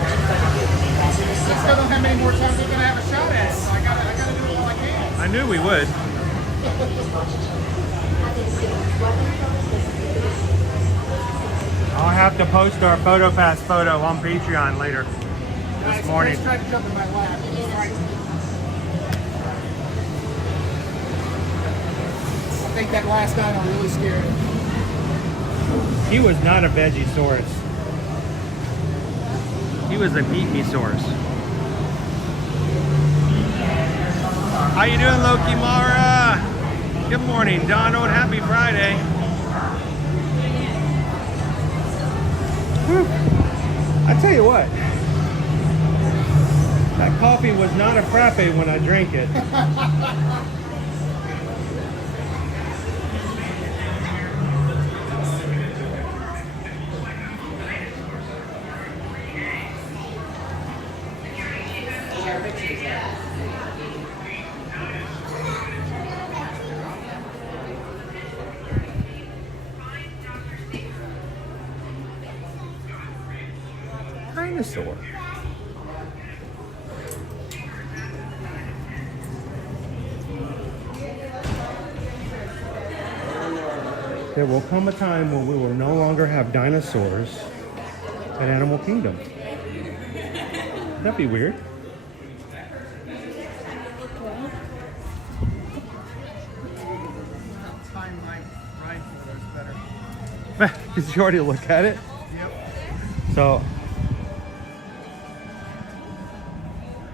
still don't know how many more times we're gonna have a shot at it, so I gotta do it all I can. I knew we would. I'll have to post our PhotoPass photo on Patreon later this morning. Tried to jump in my lap. I think that last dino really scared him. He was not a Vegisaurus. He was a Meatmesaurus. How you doing, Loki Mara? Good morning, Donald. Happy Friday. Whew. I tell you what, that coffee was not a frappe when I drank it. Dinosaur. There will come a time when we will no longer have dinosaurs at Animal Kingdom. That'd be weird. Time ride for better. Did you already look at it? Yep. So,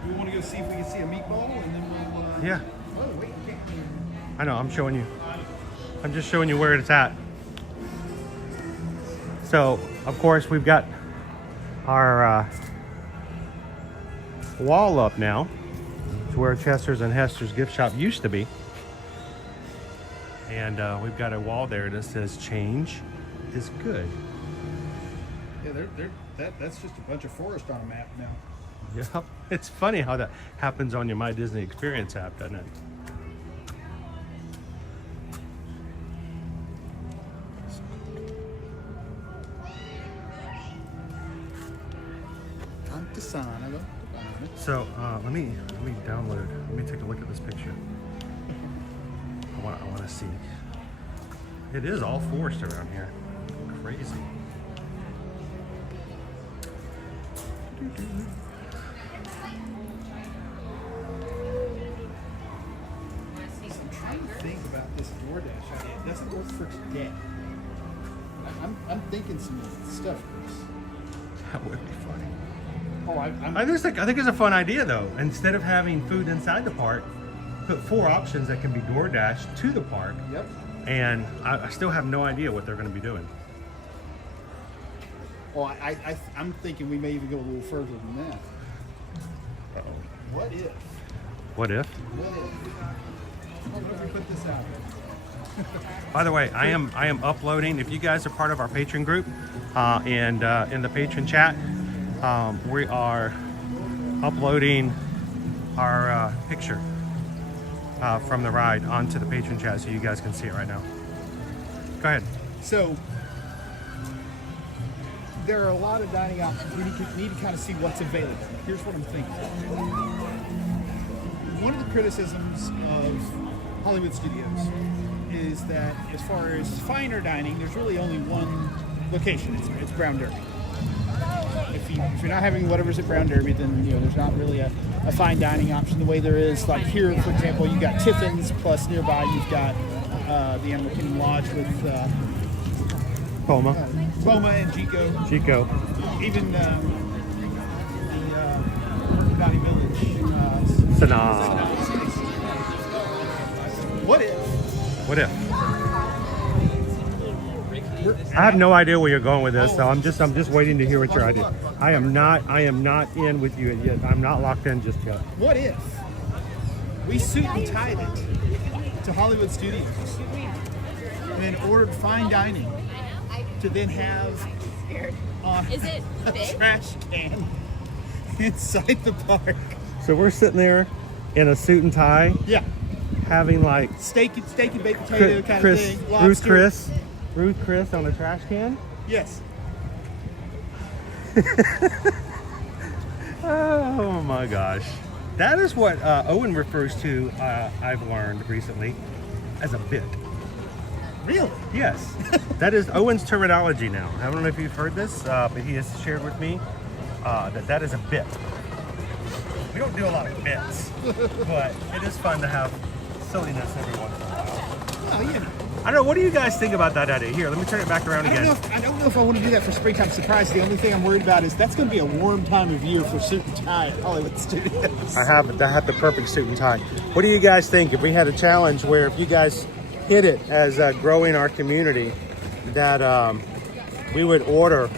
we want to go see if we can see a meatball, and then we'll. yeah. Oh wait, we can't. I know, I'm showing you. I'm just showing you where it's at. So, of course, we've got our wall up now. It's where Chester's and Hester's gift shop used to be. And we've got a wall there that says change is good. Yeah, that's just a bunch of forest on a map now. Yeah, it's funny how that happens on your My Disney Experience app, doesn't it? So let me download. Let me take a look at this picture. I want to see. It is all forest around here. Crazy. I'm trying to think about this DoorDash idea. It doesn't work for today. I'm thinking some stuff. That would be funny. Oh, I think it's a fun idea though. Instead of having food inside the park, put 4 options that can be DoorDashed to the park. Yep. And I still have no idea what they're going to be doing. Well, I'm thinking we may even go a little further than that. What if? What if? What if we put this out there? By the way, I am uploading. If you guys are part of our patron group and in the patron chat, we are uploading our picture from the ride onto the patron chat so you guys can see it right now. Go ahead. So there are a lot of dining options. We need to kind of see what's available. Here's what I'm thinking. One of the criticisms of Hollywood Studios is that as far as finer dining, there's really only one location. It's Brown Derby. If you're not having whatever's at Brown Derby, then there's not really a fine dining option the way there is. Like here, for example, you've got Tiffin's, plus nearby you've got the Animal Kingdom Lodge with Poma and Chico. Even the Donny Village. Sanaa. What if? What if? I have no idea where you're going with this, so I'm just waiting to hear what your idea. I am not in with you yet. I'm not locked in just yet. What if we suit and tied it to Hollywood Studios and then ordered fine dining to then have Is it a big? trash can inside the park? So we're sitting there in a suit and tie. Yeah. Having like steak and baked potato kind of thing. Ruth Chris on a trash can? Yes. Oh my gosh. That is what Owen refers to, I've learned recently, as a bit. Really? Yes. That is Owen's terminology now. I don't know if you've heard this, but he has shared with me that is a bit. We don't do a lot of bits, but it is fun to have silliness every once in a while. Well, I don't know. What do you guys think about that idea? Here, let me turn it back around again. I don't know if I want to do that for Springtime Surprise. The only thing I'm worried about is that's going to be a warm time of year for suit and tie at Hollywood Studios. I have the perfect suit and tie. What do you guys think if we had a challenge where if you guys hit it as growing our community, that we would order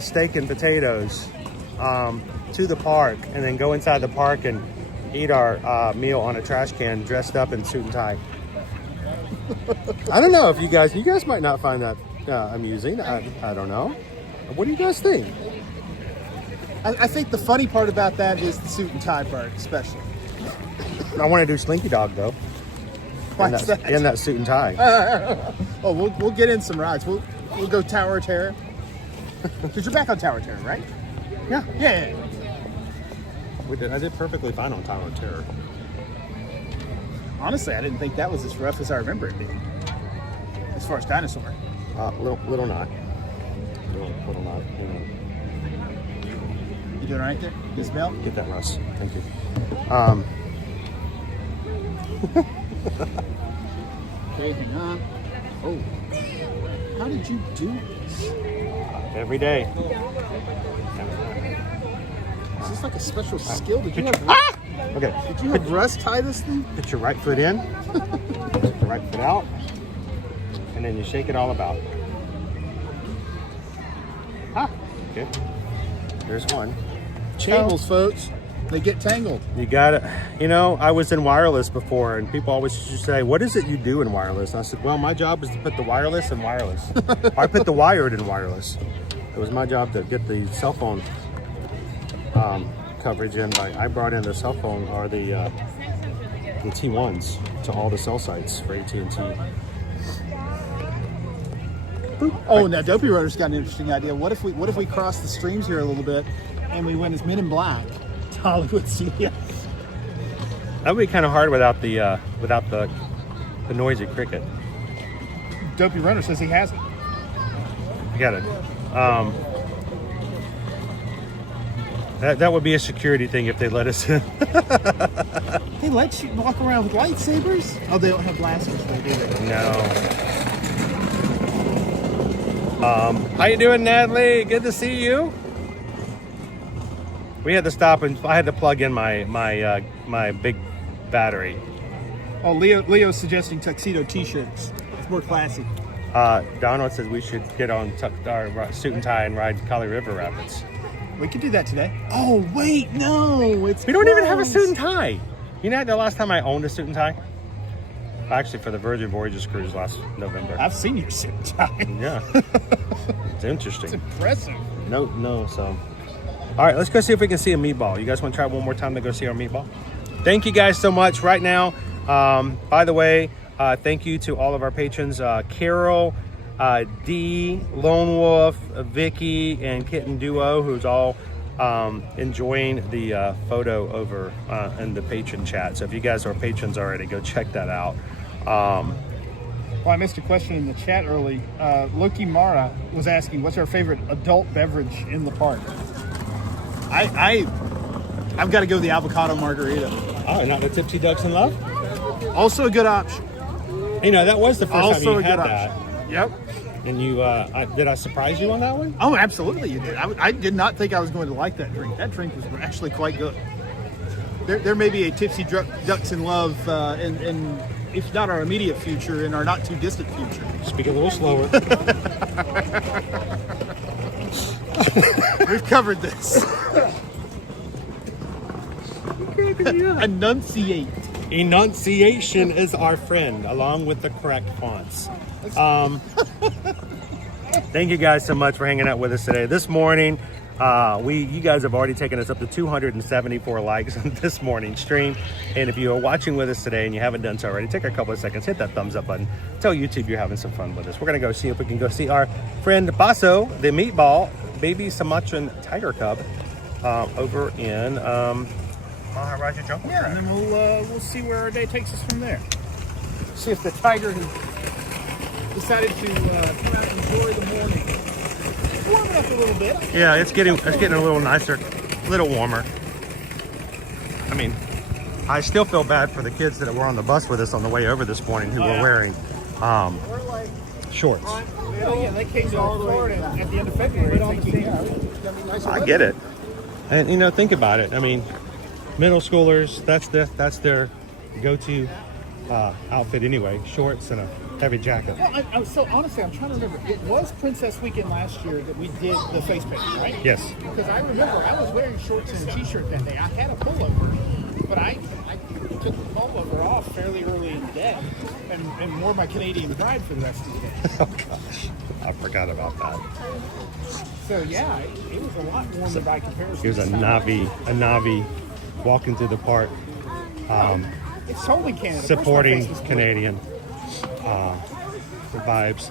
steak and potatoes to the park and then go inside the park and eat our meal on a trash can dressed up in suit and tie? I don't know if you guys might not find that amusing. I don't know. What do you guys think? I think the funny part about that is the suit and tie part, especially. I want to do Slinky Dog though. What's that? In that suit and tie. Oh, we'll get in some rides. We'll go Tower of Terror. Because you're back on Tower of Terror, right? Yeah. Yeah. I did perfectly fine on Tower of Terror. Honestly, I didn't think that was as rough as I remember it being. As far as Dinosaur. Little not. Little not. You doing all right there? Isabel? Get that, Russ. Thank you. Okay, hang on. Oh. How did you do this? Every day. Is this like a special skill? Did you have Okay. Did you have Russ tie this thing? Put your right foot in, your right foot out, and then you shake it all about. Okay. There's one. Tangles, folks. They get tangled. You got it. You know, I was in wireless before, and people always used to say, "What is it you do in wireless?" And I said, "Well, my job is to put the wireless in wireless. I put the wired in wireless. It was my job to get the cell phone coverage in. I brought in the cell phone or the T1s to all the cell sites for AT&T." Oh, now Dopey Runner's got an interesting idea. What if we cross the streams here a little bit, and we went as Men in Black to Hollywood CVS? That would be kind of hard without the noisy cricket. Dopey Runner says he has it. I got it. That would be a security thing if they let us in. They let you walk around with lightsabers? Oh, they don't have glasses, though, do they? No. How you doing, Natalie? Good to see you. We had to stop and I had to plug in my big battery. Oh, Leo's suggesting tuxedo T-shirts. It's more classy. Donald says we should get on our suit and tie and ride Kali River Rapids. We could do that today. Oh, wait, no. We don't even have a suit and tie. You know, the last time I owned a suit and tie? Actually, for the Virgin Voyages cruise last November. I've seen your suit and tie. Yeah. It's interesting. It's impressive. No, so. All right, let's go see if we can see a meatball. You guys want to try one more time to go see our meatball? Thank you guys so much right now. By the way, thank you to all of our patrons, Carol, D, Lone Wolf, Vicky, and Kitten Duo, who's all enjoying the photo over in the patron chat. So if you guys are patrons already, go check that out. Well, I missed a question in the chat early. Loki Mara was asking, what's our favorite adult beverage in the park? I've got to go with the avocado margarita. Oh, not the Tipsy Ducks in Love? Also a good option. You know, that was the first time you had that. Option. Yep. And you, did I surprise you on that one? Oh, absolutely you did. I did not think I was going to like that drink. That drink was actually quite good. There may be a Tipsy Ducks in Love, in if not our immediate future, in our not too distant future. Speak a little slower. We've covered this. Enunciate. Enunciation is our friend, along with the correct fonts. Thank you guys so much for hanging out with us today. This morning, you guys have already taken us up to 274 likes on this morning's stream. And if you are watching with us today and you haven't done so already, take a couple of seconds, hit that thumbs up button. Tell YouTube you're having some fun with us. We're gonna go see if we can go see our friend Basso, the meatball, baby Sumatran tiger cub, over in Maharaja Jungle. Yeah, and then we'll see where our day takes us from there. See if the tiger has decided to come out and enjoy the morning. It's warming up a little bit. Yeah, it's getting a little nicer, a little warmer. I mean, I still feel bad for the kids that were on the bus with us on the way over this morning who were wearing shorts. Yeah, they came to Florida at the end of February. I get it. And, you know, think about it. I mean, middle schoolers, that's their go-to outfit anyway. Shorts and a heavy jacket. Well, so honestly, I'm trying to remember. It was Princess Weekend last year that we did the face paint, right? Yes. Because I remember I was wearing shorts and a t-shirt that day. I had a pullover, but I took the pullover off fairly early in the day and wore my Canadian Pride for the rest of the day. Oh gosh, I forgot about that. So yeah, it was a lot warmer by comparison. Here's a Navi walking through the park. It's totally Canada. Supporting Canadian vibes.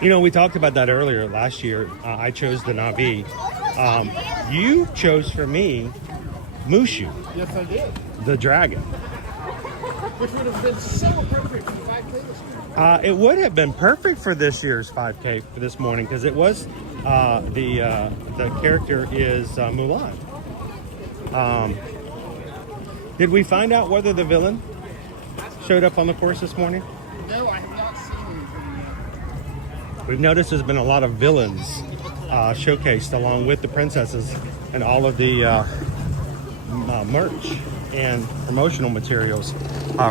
You know, we talked about that earlier last year. I chose the Navi. You chose for me Mushu. Yes, I did. The dragon. Which would have been so appropriate for 5K this morning. It would have been perfect for this year's 5K for this morning because it was the character is Mulan. Did we find out whether the villain showed up on the course this morning? No, I have not seen anything yet. We've noticed there's been a lot of villains showcased along with the princesses and all of the merch and promotional materials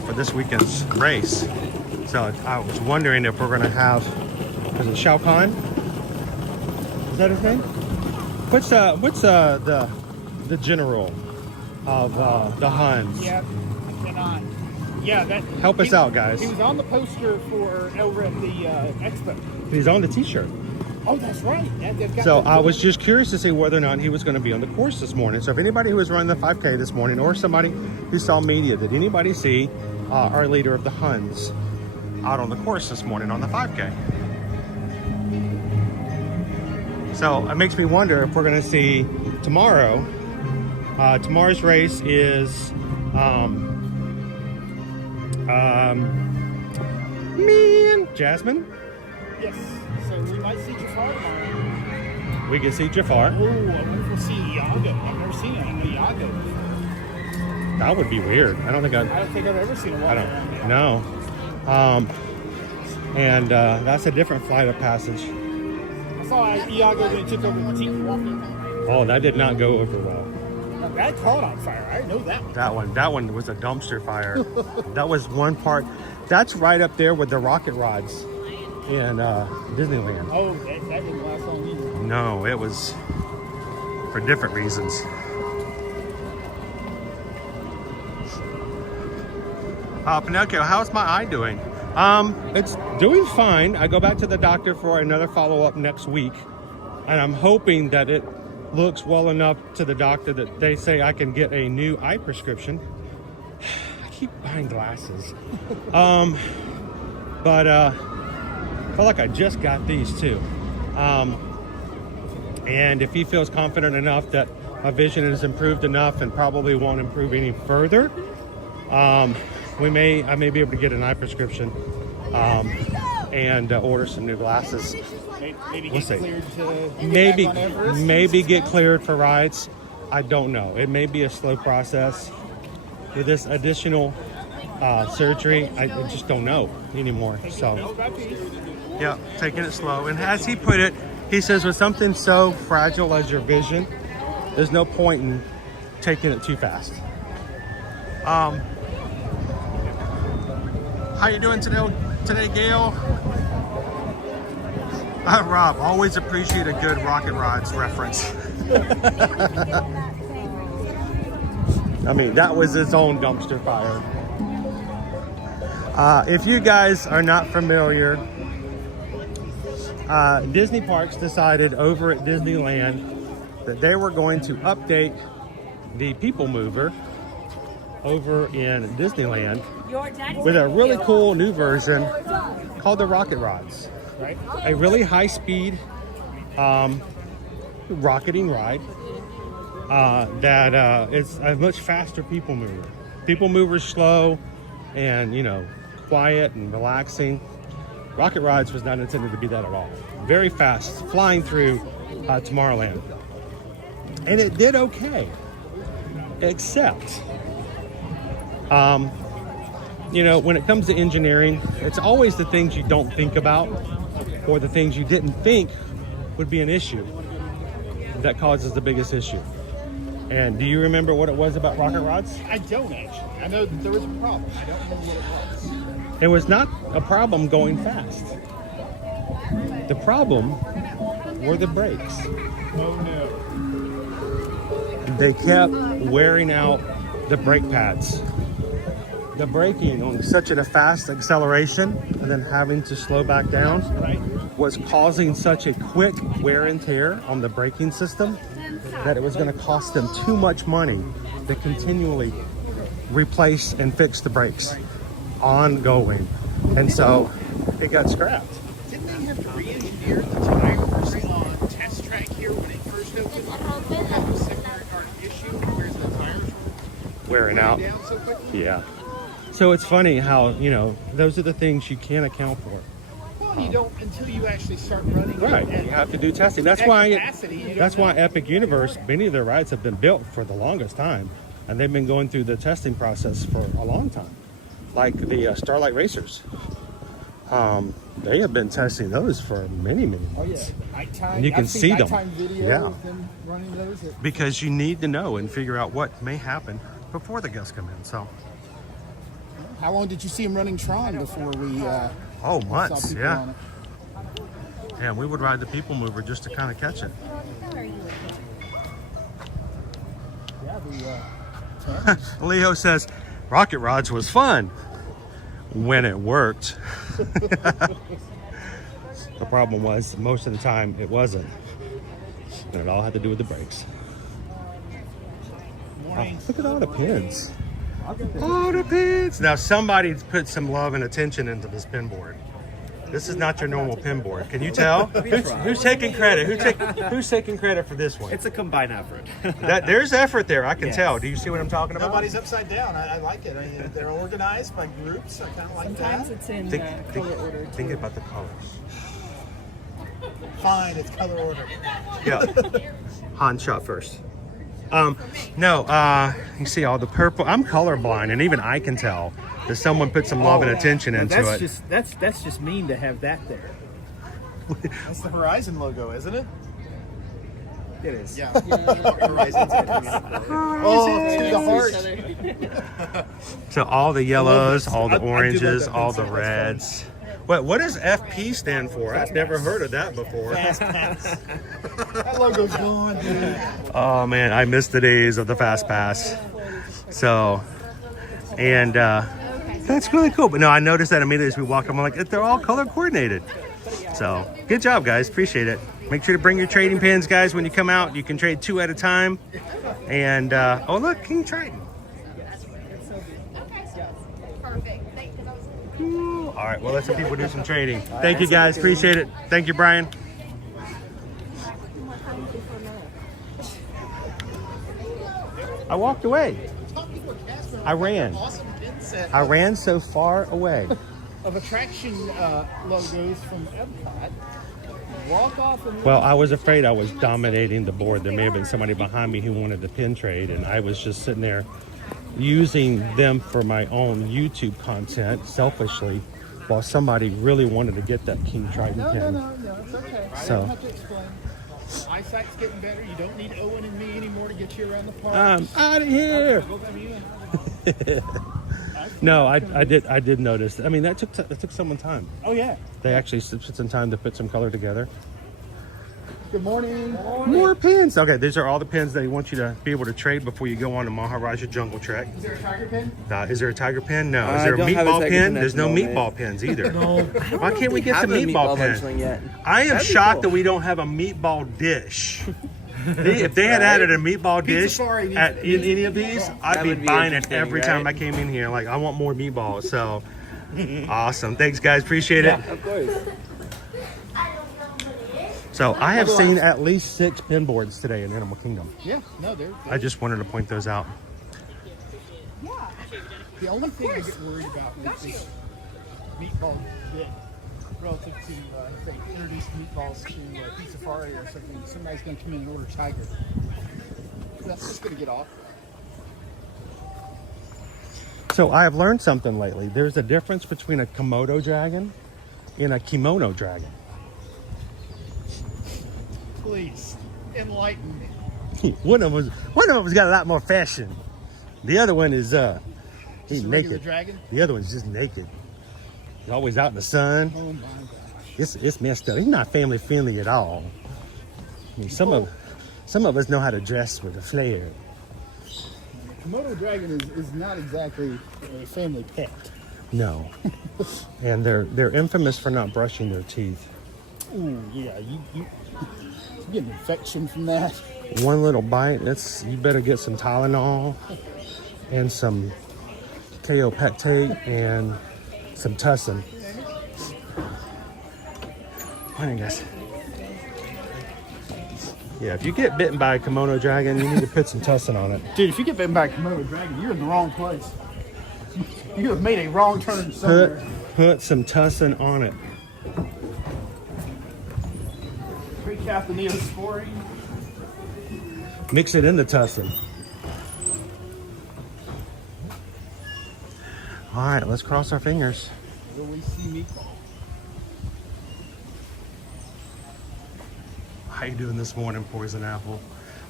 for this weekend's race. So I was wondering if we're going to have, is it Shao Kahn? Is that his name? What's the general of the Huns? Yeah, I cannot. Yeah, that. Help us out, guys. He was on the poster for over at the expo. He's on the t-shirt. Oh, that's right. So I was just curious to see whether or not he was going to be on the course this morning. So if anybody who was running the 5K this morning or somebody who saw media, did anybody see our leader of the Huns out on the course this morning on the 5K? So it makes me wonder if we're going to see tomorrow. Tomorrow's race is me and Jasmine. Yes. So we might see Jafar tomorrow. We can see Jafar. Oh, I wonder if we'll see Iago. I've never seen an Iago before. That would be weird. I don't think I've ever seen a walk around yet. No. And that's a different flight of passage. I saw Iago when he took over the team walking. Oh, that did not go over well. Now, that caught on fire. I didn't know that. That one was a dumpster fire. That was one part. That's right up there with the rocket rods in Disneyland. Oh, that didn't last long either. No, it was for different reasons. Pinocchio, how's my eye doing? It's doing fine. I go back to the doctor for another follow-up next week, and I'm hoping that it looks well enough to the doctor that they say I can get a new eye prescription. I keep buying glasses. But I feel like I just got these too. And if he feels confident enough that my vision has improved enough and probably won't improve any further, I may be able to get an eye prescription and order some new glasses. Maybe We'll get see. cleared to Maybe get back on Everest? maybe get cleared for rides. I don't know. It may be a slow process with this additional surgery. I just don't know anymore. So yeah, taking it slow. And as he put it, he says with something so fragile as your vision, there's no point in taking it too fast. How you doing today, Gail? Rob, always appreciate a good Rocket Rods reference. I mean, that was his own dumpster fire. If you guys are not familiar, Disney Parks decided over at Disneyland that they were going to update the People Mover over in Disneyland with a really cool new version called the Rocket Rods. Right. A really high-speed rocketing ride that is a much faster People Mover. People Mover's slow and, you know, quiet and relaxing. Rocket Rides was not intended to be that at all. Very fast, flying through Tomorrowland. And it did okay, except, you know, when it comes to engineering, it's always the things you don't think about or the things you didn't think would be an issue that causes the biggest issue. And do you remember what it was about Rocket Rods? I don't actually. I know that there was a problem. I don't remember what it was. It was not a problem going fast. The problem were the brakes. Oh no. They kept wearing out the brake pads. The braking on such a fast acceleration and then having to slow back down was causing such a quick wear and tear on the braking system that it was going to cost them too much money to continually replace and fix the brakes ongoing. And so it got scrapped. Didn't they have to re-engineer here, the tires on test track here when it first opened had a similar issue where the tires were wearing out. down so quickly. Yeah. So it's funny how, you know, those are the things you can't account for. Well, you don't until you actually start running. Right. At, You have to do testing. That's at why capacity, you that's don't why know. Epic Universe, many of their rides have been built for the longest time. And they've been going through the testing process for a long time. Like the Starlight Racers. They have been testing those for many Oh yeah, months. nighttime. And you can I've seen see them. nighttime video Yeah. of them running those. Because you need to know and figure out what may happen before the guests come in. So, How long did you see them running Tron before we? oh, saw months, people yeah. on it? Yeah, we would ride the People Mover just to kind of catch it. Yeah, the Leo says, Rocket Rods was fun when it worked. The problem was most of the time it wasn't. And it all had to do with the brakes. Oh, look at all the pins. All the pins. Now somebody's put some love and attention into this pin board. This is not your normal pin board. Can you tell? Who's taking credit? Who's taking credit for this one? It's a combined effort. There's effort there. I can Yes. tell. Do you see what I'm talking about? Nobody's upside down. I like it. They're organized by groups. I kind of like Sometimes that. it's in Think, color order too. think about the colors. Fine, it's color order. Yeah. Han shot first. You see all the purple. I'm colorblind, and even I can tell that someone put some love and attention into that's it. That's just mean to have that there. That's the Horizon logo, isn't it? It is. Yeah. Horizon's Oh, to the heart. So all the yellows, all the I do love oranges, that all the pencil. That's reds. What does FP stand for? I've never heard of that before. Fast Pass. That logo's gone, dude. Oh man, I miss the days of the Fast Pass. So, and that's really cool. But no, I noticed that immediately as we walked up. I'm like, they're all color coordinated. So, good job, guys. Appreciate it. Make sure to bring your trading pins, guys, when you come out. You can trade 2 at a time. And, oh, look, King Triton. Ooh, all right, well, let some people do some trading. Thank you, guys. Appreciate it. Thank you, Brian. I walked away. I ran. Awesome pin set I ran so far away. of attraction logos from Epcot. Walk off and Well, I was afraid I was dominating the board. There may have been somebody behind me who wanted to pin trade, and I was just sitting there using them for my own YouTube content selfishly, while somebody really wanted to get that King Triton pin. No, it's okay. I So- don't have to explain. Eyesight's getting better. You don't need Owen and me anymore to get you around the park. I'm out of here. No, I did notice. I mean, that took someone time. Oh yeah. They actually took some time to put some color together. Good morning. More pins. Okay, these are all the pins that he wants you to be able to trade before you go on the Maharaja Jungle Trek. Is there a tiger pin? Is there a tiger pin? No. Is I there a don't have a meatball tiger pin? pin at There's the no moment. meatball pins either. No. Why can't we get some have a meatball version pins? yet. I am That'd be shocked cool. that we don't have a meatball dish. If they had added a meatball Pizza dish Safari needs- at any of these, I'd That be would be buying it interesting, every time I right? came in here. Like, I want more meatballs. So, awesome. Thanks, guys. Appreciate it. Of course. So, I have seen at least 6 pin boards today in Animal Kingdom. Yeah. No, they're. I just wanted to point those out. The only thing I get worried about is this meatball bit relative to if they introduce meatballs to Pizza Safari or something. Somebody's going to come in and order tiger. That's just going to get off. So, I have learned something lately. There's a difference between a Komodo dragon and a kimono dragon. Please enlighten me. One of them's got a lot more fashion. The other one is he's Just a regular naked. dragon? The other one's just naked. He's always out in the sun. Oh my gosh. It's messed up. He's not family friendly at all. I mean, some of us know how to dress with a flair. Komodo dragon is not exactly a family pet. No, and they're infamous for not brushing their teeth. Ooh, yeah, you get an infection from that. One little bite, you better get some Tylenol and some KO Pectate and some Tussin. Morning, guys. Yeah, if you get bitten by a Komodo dragon, you need to put some tussin on it. Dude, if you get bitten by a Komodo dragon, you're in the wrong place. You have made a wrong turn somewhere. Put some tussin on it. Recap the Neosporin. Mix it in the tussin. All right, let's cross our fingers. Will we see meatball? How you doing this morning, Poison Apple?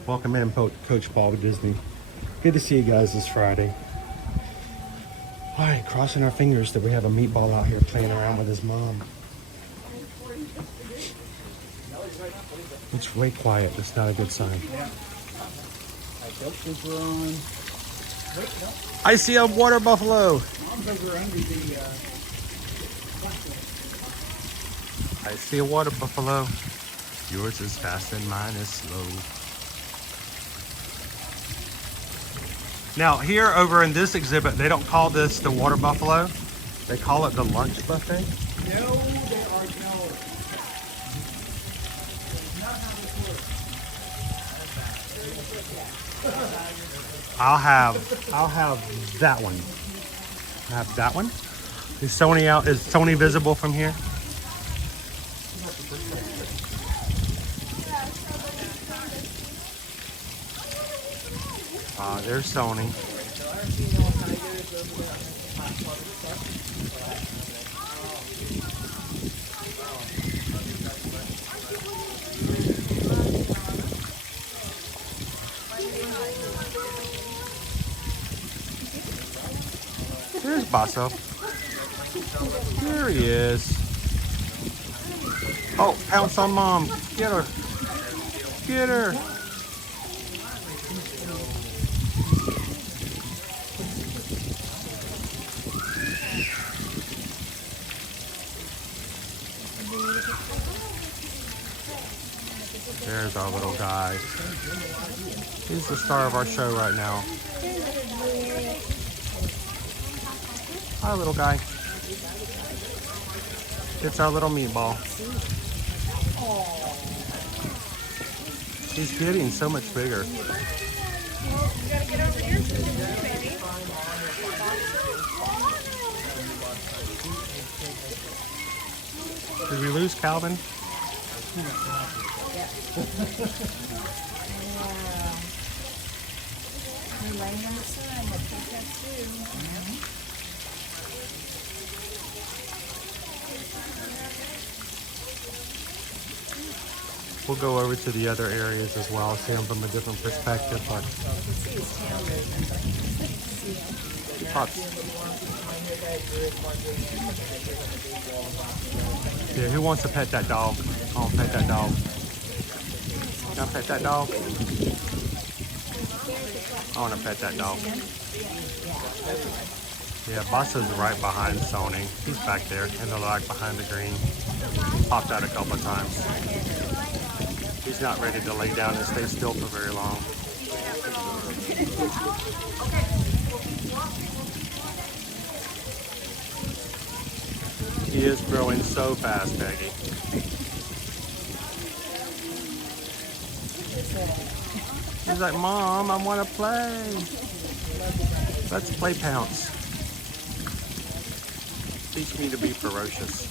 Welcome in, Coach Paul with Disney. Good to see you guys this Friday. All right, crossing our fingers that we have a meatball out here playing around with his mom. It's way quiet. That's not a good sign. I see a water buffalo. I see a water buffalo. Yours is fast and mine is slow. Now here over in this exhibit, they don't call this the water buffalo. They call it the lunch buffet. No, they are no. I'll have that one. I have that one. Is Sony visible from here? There's Sony. There's Basso. There he is. Oh, pounce on mom. Get her. Get her. There's our little guy. He's the star of our show right now. Hi, little guy. It's our little meatball. He's getting so much bigger. Did we lose Calvin? We'll go over to the other areas as well, see them from a different perspective. But yeah, who wants to pet that dog? I'll pet that dog. Can I pet that dog? I want to pet that dog. Yeah, Basso's right behind Sony. He's back there in the light behind the green. Popped out a couple of times. He's not ready to lay down and stay still for very long. He is growing so fast, Peggy. He's like, Mom, I want to play. Let's play pounce. Teach me to be ferocious.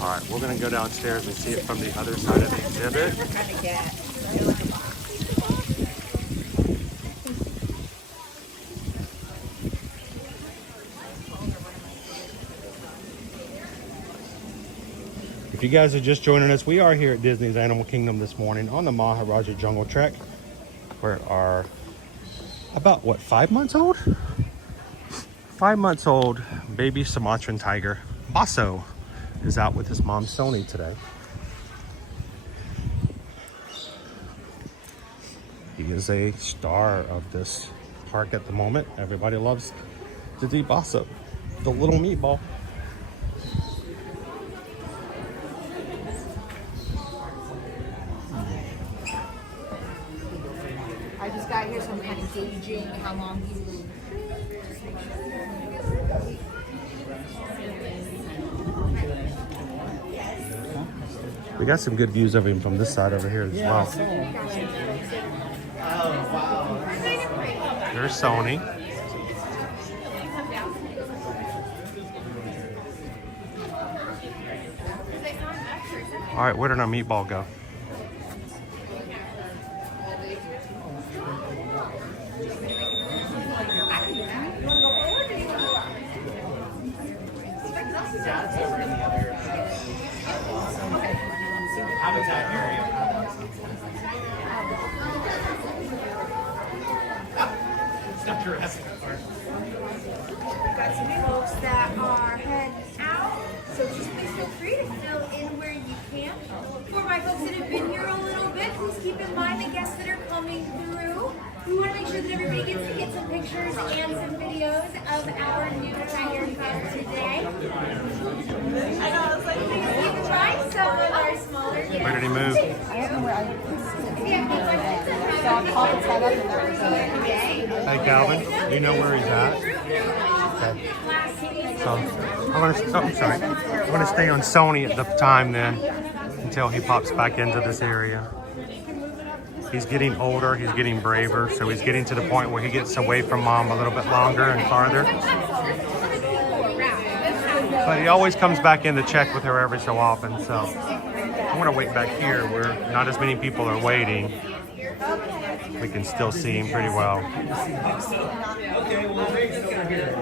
All right, we're going to go downstairs and see it from the other side of the exhibit. If you guys are just joining us, we are here at Disney's Animal Kingdom this morning on the Maharaja Jungle Trek, where our about, what, 5 months old? 5 months old baby Sumatran tiger, Basso, is out with his mom, Sony, today. He is a star of this park at the moment. Everybody loves to see Basso, the little meatball. I just got here, so I'm kind of gauging how long he will. Just make sure We got some good views of him from this side over here as well. There's Sony. All right, where did our meatball go? Habitat area. Stop your ass. We've got some folks that are heading out, so just please feel free to fill in where you can. For my folks that have been here a little bit, please keep in mind the guests that are coming through. We want to make sure that everybody gets to get some pictures and some videos of our new tiger cub today. I know, I was like, please keep in mind some of our smaller guests. Where did he move? Hey Calvin, do you know where he's at? Okay. So I'm gonna stay on Sony at the time then until he pops back into this area. He's getting older, he's getting braver, so he's getting to the point where he gets away from mom a little bit longer and farther. But he always comes back in to check with her every so often, so I'm gonna wait back here where not as many people are waiting. We can still see him pretty well. Okay, well, Meg's over here.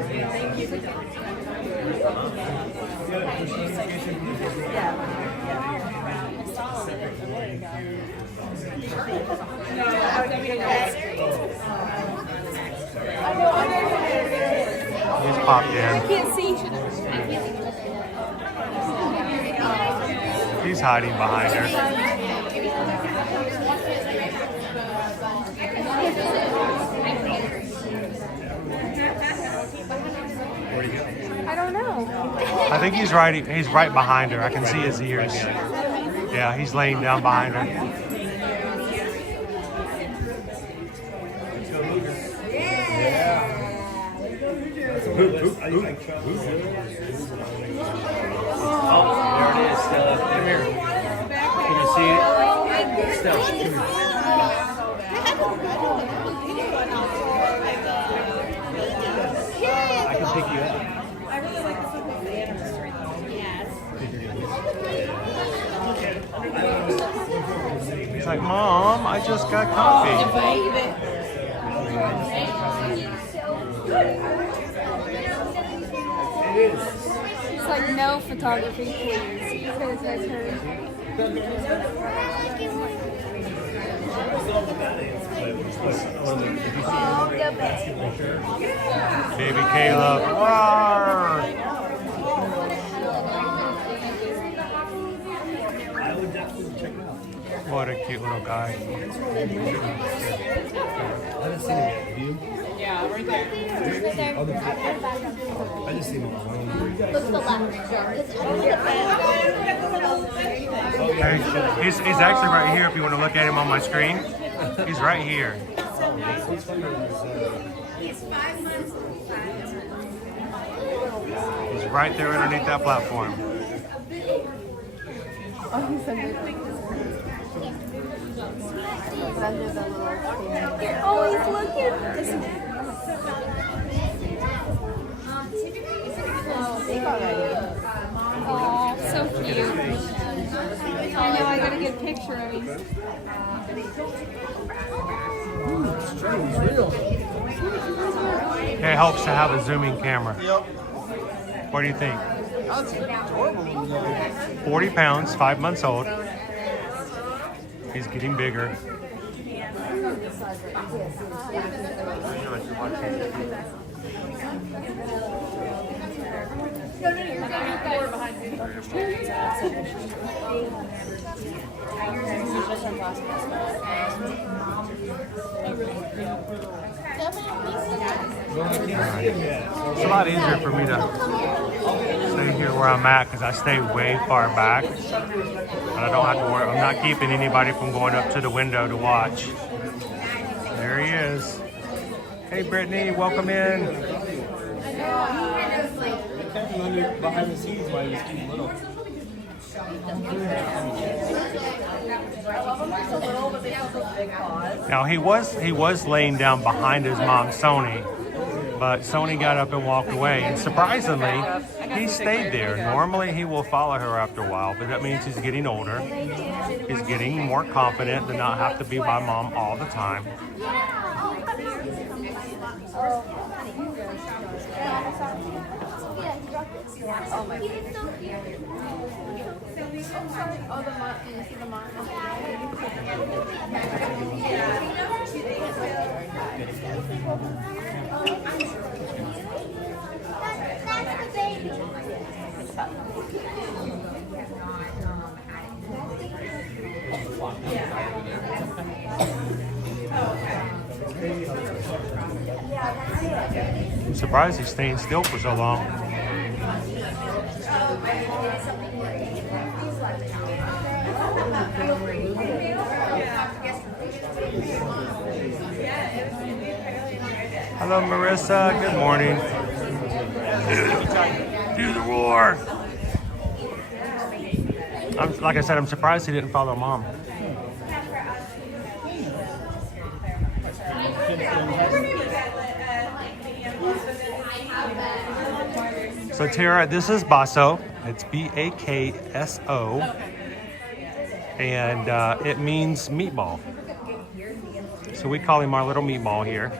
He's popped in. I can't see. He's hiding behind her. I don't know. I think he's right behind her. I can see his ears. Yeah, he's laying down behind her. Oh, there it is, Stella. Come here. Can you see it? Stella, come here. I can pick you up. I really like the yes. He's like, Mom, I just got coffee. It's like no photography, please, because that's her. Baby Caleb. Roar! What a cute little guy. I haven't seen it yet. Have you? Yeah, right there. I just seen him on my own. Look to the left. Hey, he's actually right here if you want to look at him on my screen. He's right here. He's 5 months old. He's right there underneath that platform. Oh, he's so good. Oh, he's looking. Oh, so cute. I know, I got a good picture of him. It helps to have a zooming camera. Yep. What do you think? That's adorable. 40 pounds, 5 months old. He's getting bigger. It's a lot easier for me to stay here where I'm at because I stay way far back. And I don't have to worry. I'm not keeping anybody from going up to the window to watch. There he is. Hey Brittany, welcome in. Behind the scenes while he was getting little. Now he was laying down behind his mom, Sony, but Sony got up and walked away. And surprisingly, he stayed there. Normally he will follow her after a while, but that means he's getting older. He's getting more confident to not have to be by mom all the time. Oh my goodness. I'm surprised he's staying still for so long. Hello, Marissa. Good morning. Do the roar. Like I said, I'm surprised he didn't follow mom. So Tara, this is Basso. It's B-A-K-S-O. And it means meatball. So we call him our little meatball here.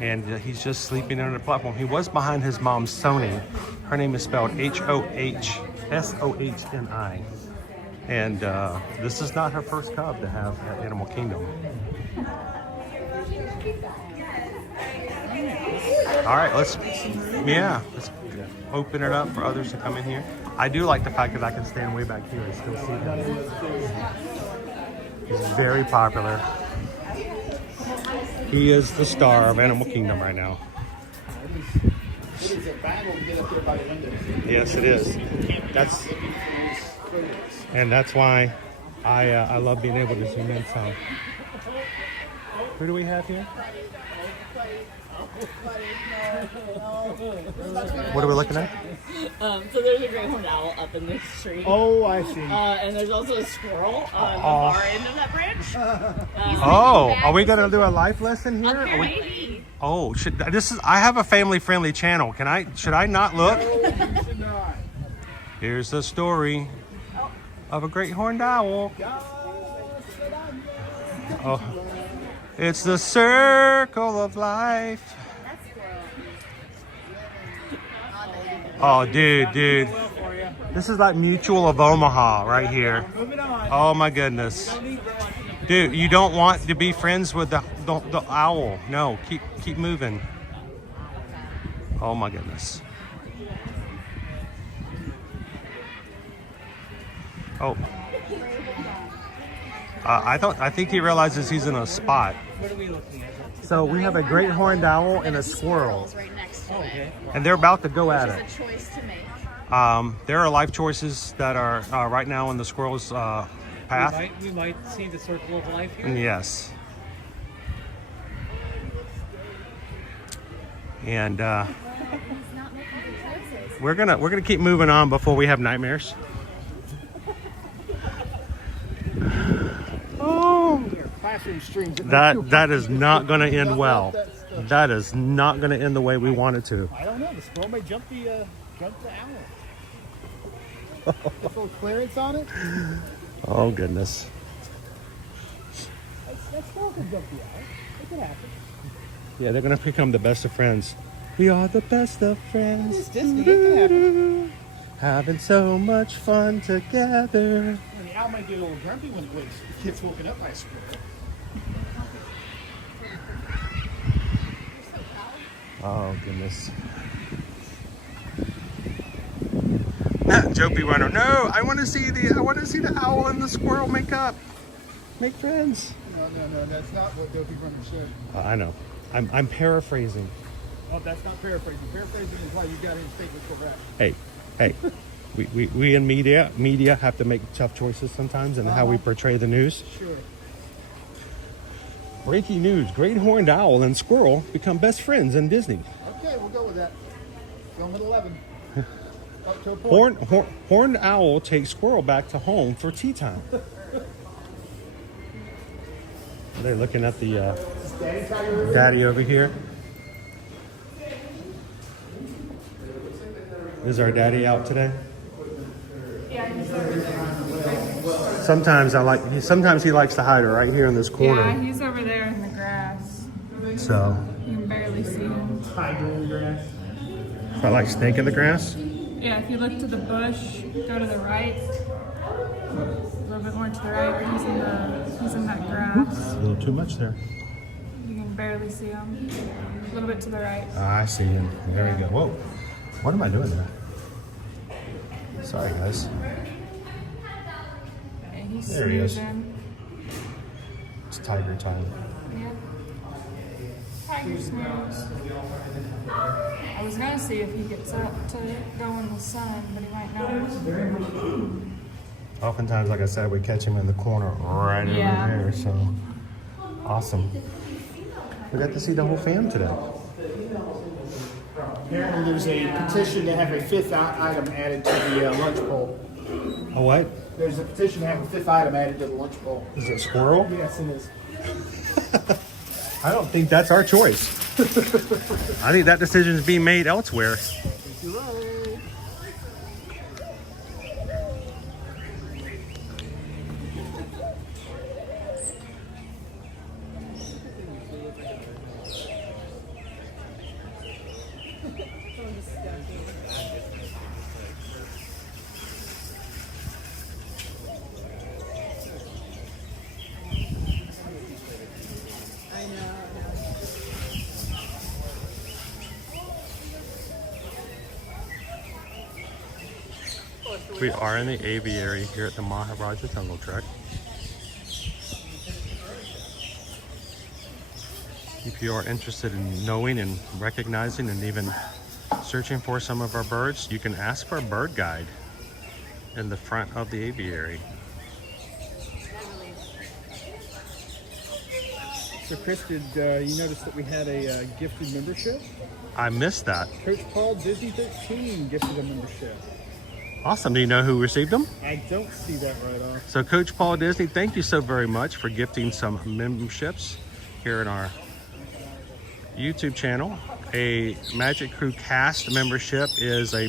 And he's just sleeping under the platform. He was behind his mom, Sony. Her name is spelled H-O-H-S-O-H-N-I. And this is not her first cub to have at Animal Kingdom. All right, let's open it up for others to come in here. I do like the fact that I can stand way back here and still see him. He's very popular. He is the star of Animal Kingdom right now. It is a battle to get up there by the windows. Yes, it is. That's why I love being able to zoom in some. Who do we have here? What are we looking at? So there's a great horned owl up in this tree. Oh, I see. And there's also a squirrel on the far end of that branch. Are we gonna do a life lesson here? Maybe. Oh, I have a family-friendly channel. Should I not look? No, you should not. Here's the story of a great horned owl. Oh, it's the circle of life. Oh, dude. This is like Mutual of Omaha right here. Oh my goodness. Dude, you don't want to be friends with the owl. No, keep moving. Oh my goodness. Oh. I think he realizes he's in a spot. What are we looking at? So we have a great horned owl and a squirrel. Right next to okay. And they're about to go at it. It's a choice to make. There are life choices that are right now in the squirrel's path. We might see the circle of life here. Yes. And we're gonna keep moving on before we have nightmares. Oh, that is not gonna end well. That is not gonna end the way we want it to. I don't know. The squirrel may jump the owl. There's a little clearance on it. Oh goodness. That squirrel can jump the owl. It can happen. Yeah, they're gonna become the best of friends. We are the best of friends. It's Disney. It can happen. Having so much fun together. And the owl might get a little grumpy when it gets woken up by a squirrel. Oh goodness. Jopie Runner. No, I want to see the owl and the squirrel make friends. No, that's not what Dopey Runner said. I know. I'm paraphrasing. Oh, that's not paraphrasing. Paraphrasing is why you got his statement correct. Hey. we in media have to make tough choices sometimes in how we portray the news. Sure. Breaking news: great horned owl and squirrel become best friends in Disney. Okay, we'll go with that. Film at 11. Up to a point. Horned owl takes squirrel back to home for tea time. They're looking at the daddy over here. Is our daddy out today? Yeah, he's over there. Sometimes he likes to hide right here in this corner. Yeah, he's over there in the grass. So You can barely see him. Hide in the grass. I like snake in the grass. Yeah, if you look to the bush, go to the right. A little bit more to the right, but he's in that grass. A little too much there. You can barely see him. A little bit to the right. I see him. There we go. Whoa. What am I doing there? Sorry, guys. And he's There he is. snoozing. It's tiger time. Yep. Tiger snooze. I was gonna see if he gets up to go in the sun, but he might not. Oftentimes, like I said, we catch him in the corner right over there. So awesome. We got to see the whole fam today. Apparently there's a petition to have a fifth item added to the lunch bowl. A what? There's a petition to have a fifth item added to the lunch bowl. Is it squirrel? Yes, it is. I don't think that's our choice. I think that decision is being made elsewhere. We are in the Aviary here at the Maharaja Jungle Trek. If you are interested in knowing and recognizing and even searching for some of our birds, you can ask for a bird guide in the front of the Aviary. So Chris, did you notice that we had a gifted membership? I missed that. Coach Paul Disney 13 gifted a membership. Awesome. Do you know who received them? I don't see that right off. So Coach Paul Disney, thank you so very much for gifting some memberships here in our YouTube channel. A Magic Crew Cast membership is a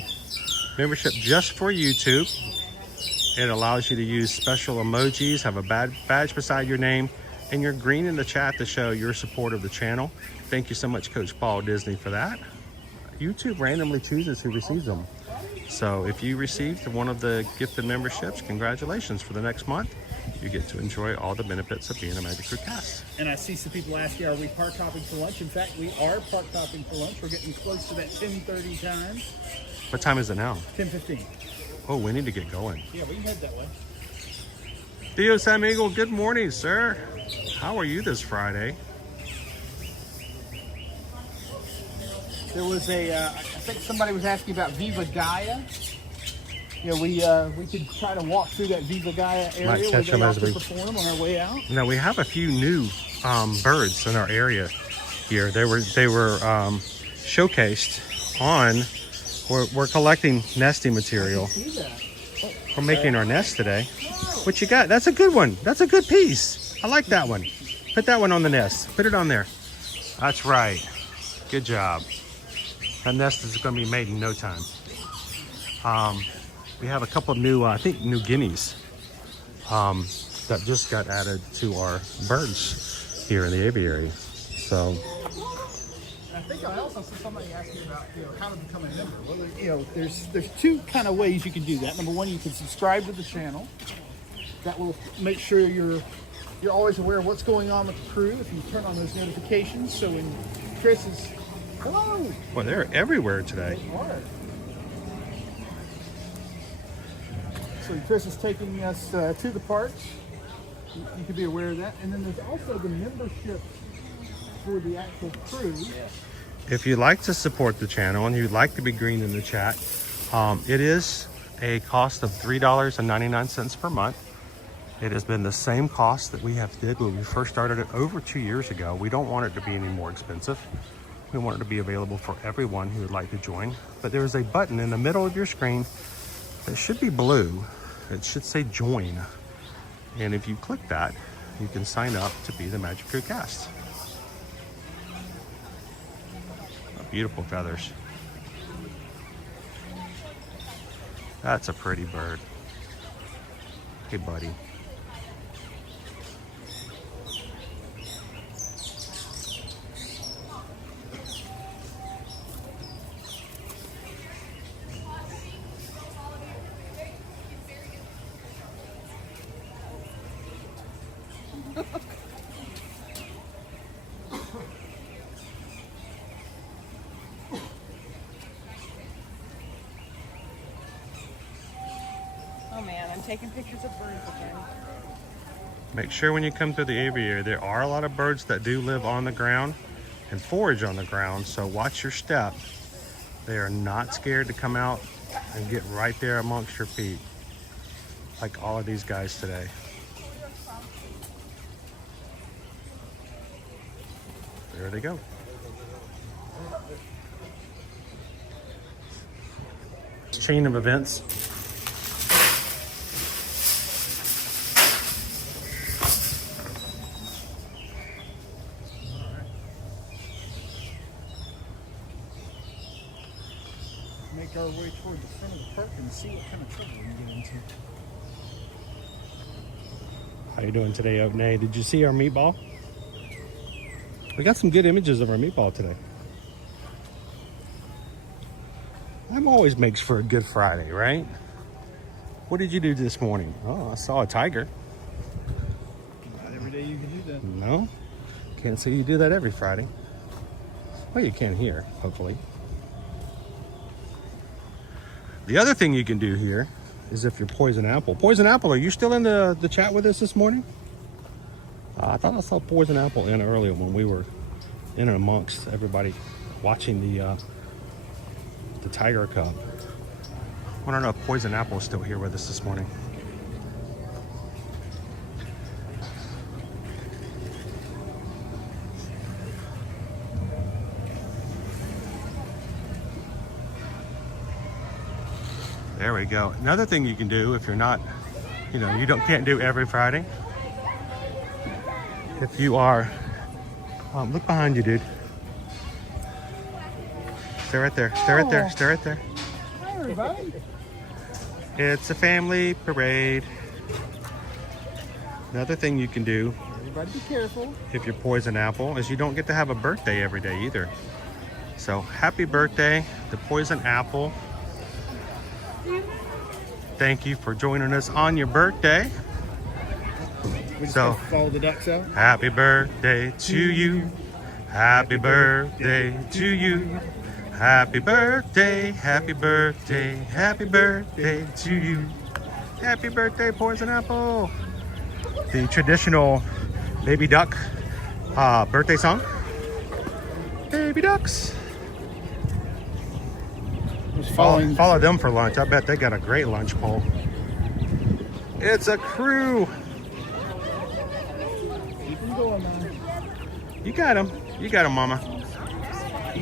membership just for YouTube. It allows you to use special emojis, have a badge beside your name, and you're green in the chat to show your support of the channel. Thank you so much, Coach Paul Disney, for that. YouTube randomly chooses who receives them. So if you received one of the gifted memberships, congratulations. For the next month, you get to enjoy all the benefits of being a Magic Crew Cast. And I see some people asking, are we park hopping for lunch? In fact, we are park hopping for lunch. We're getting close to that 10:30 time. What time is it now? 10:15. Oh, we need to get going. Yeah, we can head that way. Dios amigo, good morning, sir. How are you this Friday? There was I think somebody was asking about Viva Gaia. You know, we could try to walk through that Viva Gaia area Might where catch they them as often we perform on our way out. Now we have a few new birds in our area here. They were showcased on. We're collecting nesting material. We're making our nest today. What you got? That's a good one. That's a good piece. I like that one. Put that one on the nest. Put it on there. That's right. Good job. That nest is going to be made in no time. We have a couple of new, I think, New Guineas that just got added to our birds here in the aviary. So, I think I also saw somebody asking about how to become a member. Well, there's two kind of ways you can do that. Number one, you can subscribe to the channel. That will make sure you're always aware of what's going on with the crew if you turn on those notifications. So when Chris is hello. Well, they're everywhere today. So Chris is taking us to the parks. You can be aware of that. And then there's also the membership for the actual crew. If you'd like to support the channel and you'd like to be green in the chat, it is a cost of $3.99 per month. It has been the same cost that we have did when we first started it over 2 years ago. We don't want it to be any more expensive. We want it to be available for everyone who would like to join. But there's a button in the middle of your screen that should be blue. It should say join. And if you click that, you can sign up to be the Magic Crew cast. Beautiful feathers. That's a pretty bird. Hey, buddy. Oh man, I'm taking pictures of birds again. Make sure when you come through the aviary, there are a lot of birds that do live on the ground and forage on the ground, so watch your step. They are not scared to come out and get right there amongst your feet, like all of these guys today. There they go. Chain of events. Make our way toward the front of the park and see what kind of trouble we can get into. How you doing today, Oakney? Did you see our meatball? We got some good images of our meatball today. That always makes for a good Friday, right? What did you do this morning? Oh, I saw a tiger. Not every day you can do that. No, can't say you do that every Friday. Well, you can here, hopefully. The other thing you can do here is if you're Poison Apple. Poison Apple, are you still in the chat with us this morning? I thought I saw Poison Apple in earlier when we were in and amongst everybody watching the Tiger Cup. I don't know if Poison Apple is still here with us this morning. There we go. Another thing you can do if you're not, can't do every Friday. If you are, look behind you, dude. Stay right there. Stay right there. Stay right there. Hi, everybody. It's a family parade. Another thing you can do, Everybody be careful. if you're Poison Apple, is you don't get to have a birthday every day either. So happy birthday to Poison Apple. Thank you for joining us on your birthday. We just So, have to follow the ducks out. happy birthday to you. Happy birthday to you. Happy birthday, happy birthday, happy birthday to you. Happy birthday, Poison Apple. The traditional baby duck birthday song. Baby ducks. Follow them for lunch. I bet they got a great lunch pole. It's a crew. Keep them going, man. You got them. You got them, Mama.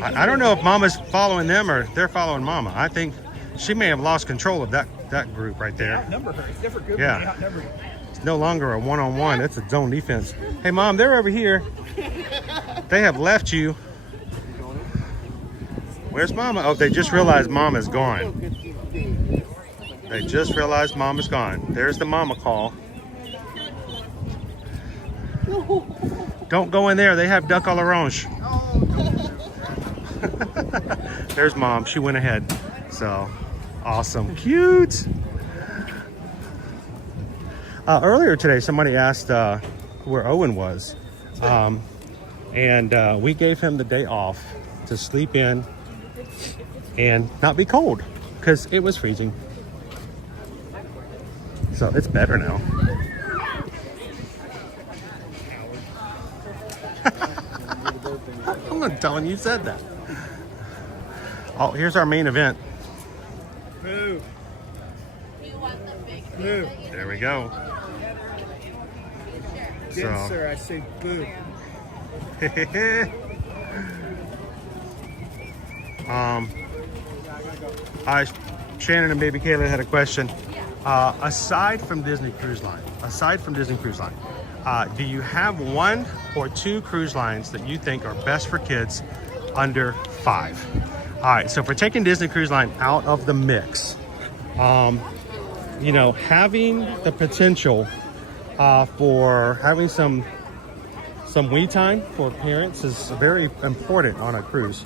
I don't know if Mama's following them or they're following Mama. I think she may have lost control of that group right They there. outnumber her. It's never good Yeah. when they outnumber you. It's no longer a one-on-one. It's a zone defense. Hey, Mom, they're over here. They have left you. Where's Mama? Oh, they just realized Mama's gone. They just realized Mama's gone. There's the Mama call. Don't go in there. They have duck à l'orange. There's Mom. She went ahead. So, awesome. Cute. Earlier today, somebody asked where Owen was. And we gave him the day off to sleep in and not be cold because it was freezing. So it's better now. I'm not telling you said that. Oh, here's our main event. Boo. Boo. There we go. Good, sir. I say boo. Shannon and baby Kayla had a question. Aside from Disney Cruise Line, do you have one or two cruise lines that you think are best for kids under 5? All right, so if we're taking Disney Cruise Line out of the mix, you know, having the potential for having some we time for parents is very important on a cruise.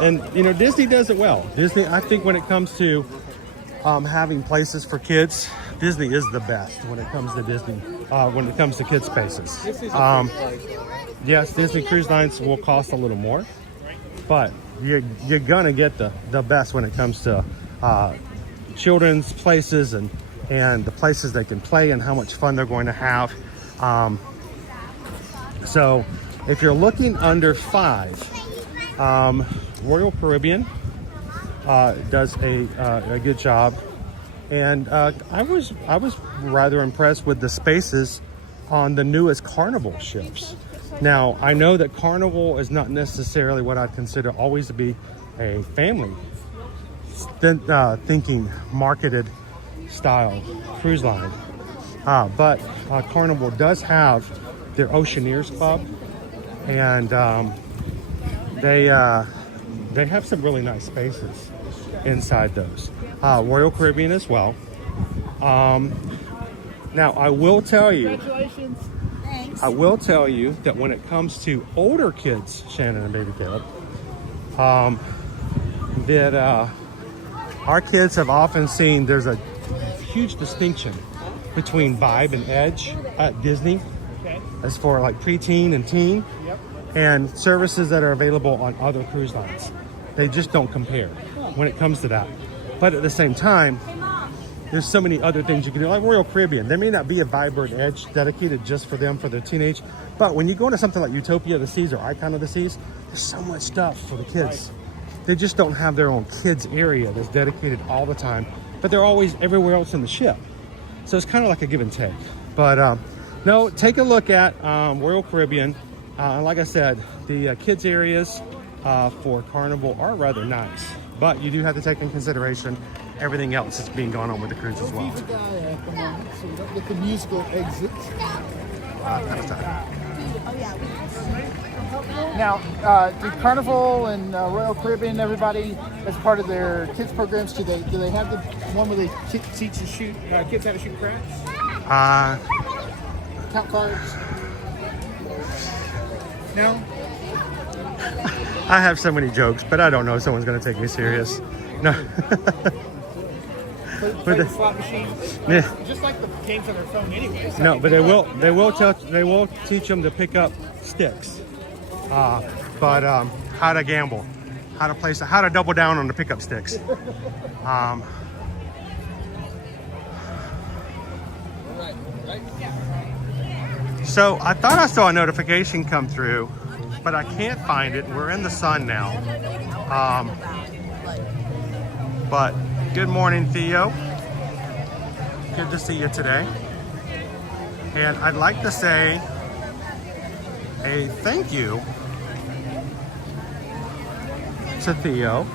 And, you know, Disney does it well. Disney, I think when it comes to having places for kids, Disney is the best when it comes to Disney, when it comes to kids spaces. Yes, Disney Cruise Lines will cost a little more, but you're gonna get the best when it comes to children's places and the places they can play and how much fun they're going to have. So if you're looking under 5, Royal Caribbean does a good job, and I was rather impressed with the spaces on the newest Carnival ships. Now I know that Carnival is not necessarily what I'd consider always to be a family thinking marketed style cruise line, but Carnival does have their Oceaneers Club, and they have some really nice spaces inside those. Royal Caribbean as well. Now I will tell you that when it comes to older kids, Shannon and baby Caleb, that our kids have often seen there's a huge distinction between vibe and edge at Disney, as for like preteen and teen, and services that are available on other cruise lines. They just don't compare when it comes to that. But at the same time, there's so many other things you can do, like Royal Caribbean. There may not be a vibrant edge dedicated just for them for their teenage, but when you go into something like Utopia of the Seas or Icon of the Seas, there's so much stuff for the kids. They just don't have their own kids area that's dedicated all the time, but they're always everywhere else in the ship. So it's kind of like a give and take. But no, take a look at Royal Caribbean. Like I said, the kids areas for Carnival are rather nice, but you do have to take in consideration everything else that's being going on with the cruise as well. So we don't get the musical exit. Now, do Carnival and Royal Caribbean, everybody, as part of their kids programs, do they have the one where they teach you shoot kids how to shoot craps? Count cards? No. I have so many jokes, but I don't know if someone's going to take me serious. No. Play the slot machines. Yeah. Just like the games on their phone, anyway. So No, but they will teach them to pick up sticks. But how to gamble, how to double down on the pickup sticks. So I thought I saw a notification come through, but I can't find it. We're in the sun now. But good morning, Theo. Good to see you today. And I'd like to say a thank you to Theo.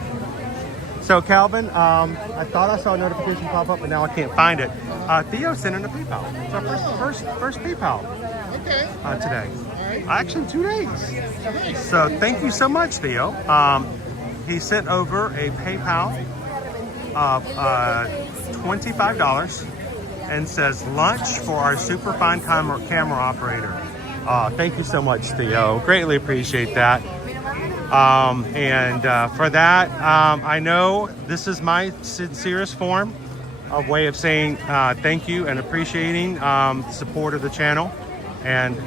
So Calvin, I thought I saw a notification pop up, but now I can't find it. Theo sent in a PayPal. It's our first PayPal today. Actually, 2 days. So thank you so much, Theo. He sent over a PayPal of $25 and says lunch for our super fine camera operator. Thank you so much, Theo. Greatly appreciate that. For that, I know this is my sincerest form of way of saying thank you and appreciating support of the channel. And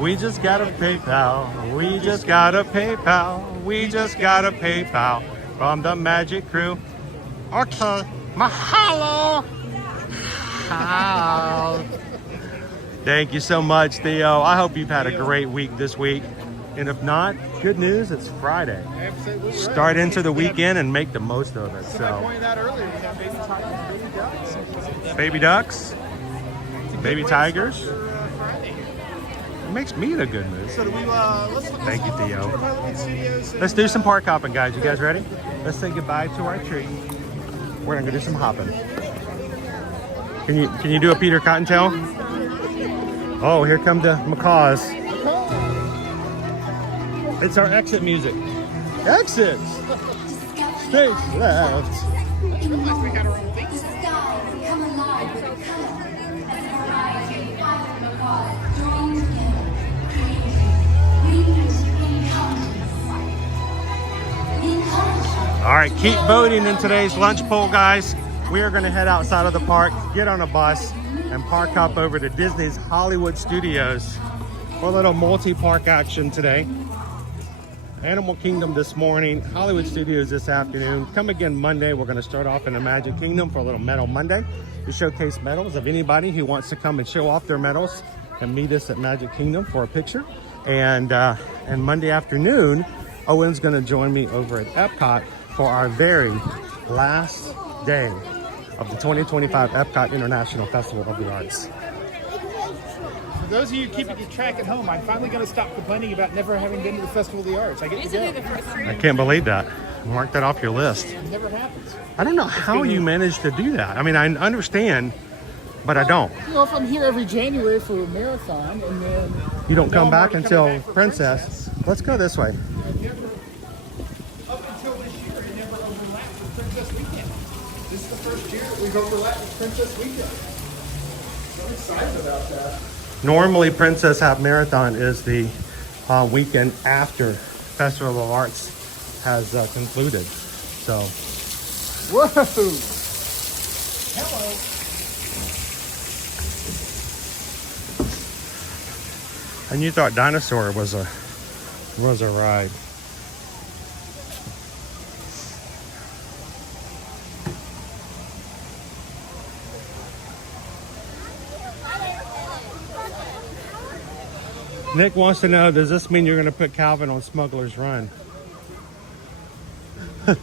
we just got a PayPal. We just got a PayPal. We just got a PayPal from the Magic Crew. Okay, mahalo. Thank you so much, Theo. I hope you've had a great week this week. And if not, good news, it's Friday. Start into the weekend and make the most of it. So, I pointed out earlier, we have baby tigers, baby ducks, baby tigers. makes me in a good mood. So do we, let's look Thank you, at Theo. Hollywood Studios. Let's do some park hopping, guys. You guys ready? Let's say goodbye to our tree. We're gonna do some hopping. Can you do a Peter Cottontail? Oh, here come the macaws. It's our exit music. Exit! Stage left. All right, keep voting in today's lunch poll, guys. We are going to head outside of the park, get on a bus, and park hop over to Disney's Hollywood Studios for a little multi-park action today. Animal Kingdom this morning, Hollywood Studios this afternoon. Come again Monday. We're going to start off in the Magic Kingdom for a little Medal Monday to showcase medals of anybody who wants to come and show off their medals and meet us at Magic Kingdom for a picture. And Monday afternoon, Owen's going to join me over at Epcot for our very last day of the 2025 Epcot International Festival of the Arts. For those of you keeping track at home, I'm finally going to stop complaining about never having been to the Festival of the Arts. I get to go. I can't believe that. Mark that off your list. It never happens. I don't know how you managed to do that. I mean, I understand, but I don't. You know, if I'm here every January for a marathon and then... You don't come back until Princess. Let's go this way. Up until this year, it never overlapped with Princess Weekend. This is the first year that we've overlapped with Princess Weekend. So I'm excited about that. Normally, Princess Half Marathon is the weekend after Festival of Arts has concluded. So, whoa! Hello. And you thought Dinosaur was a ride. Nick wants to know, does this mean you're going to put Calvin on Smugglers Run?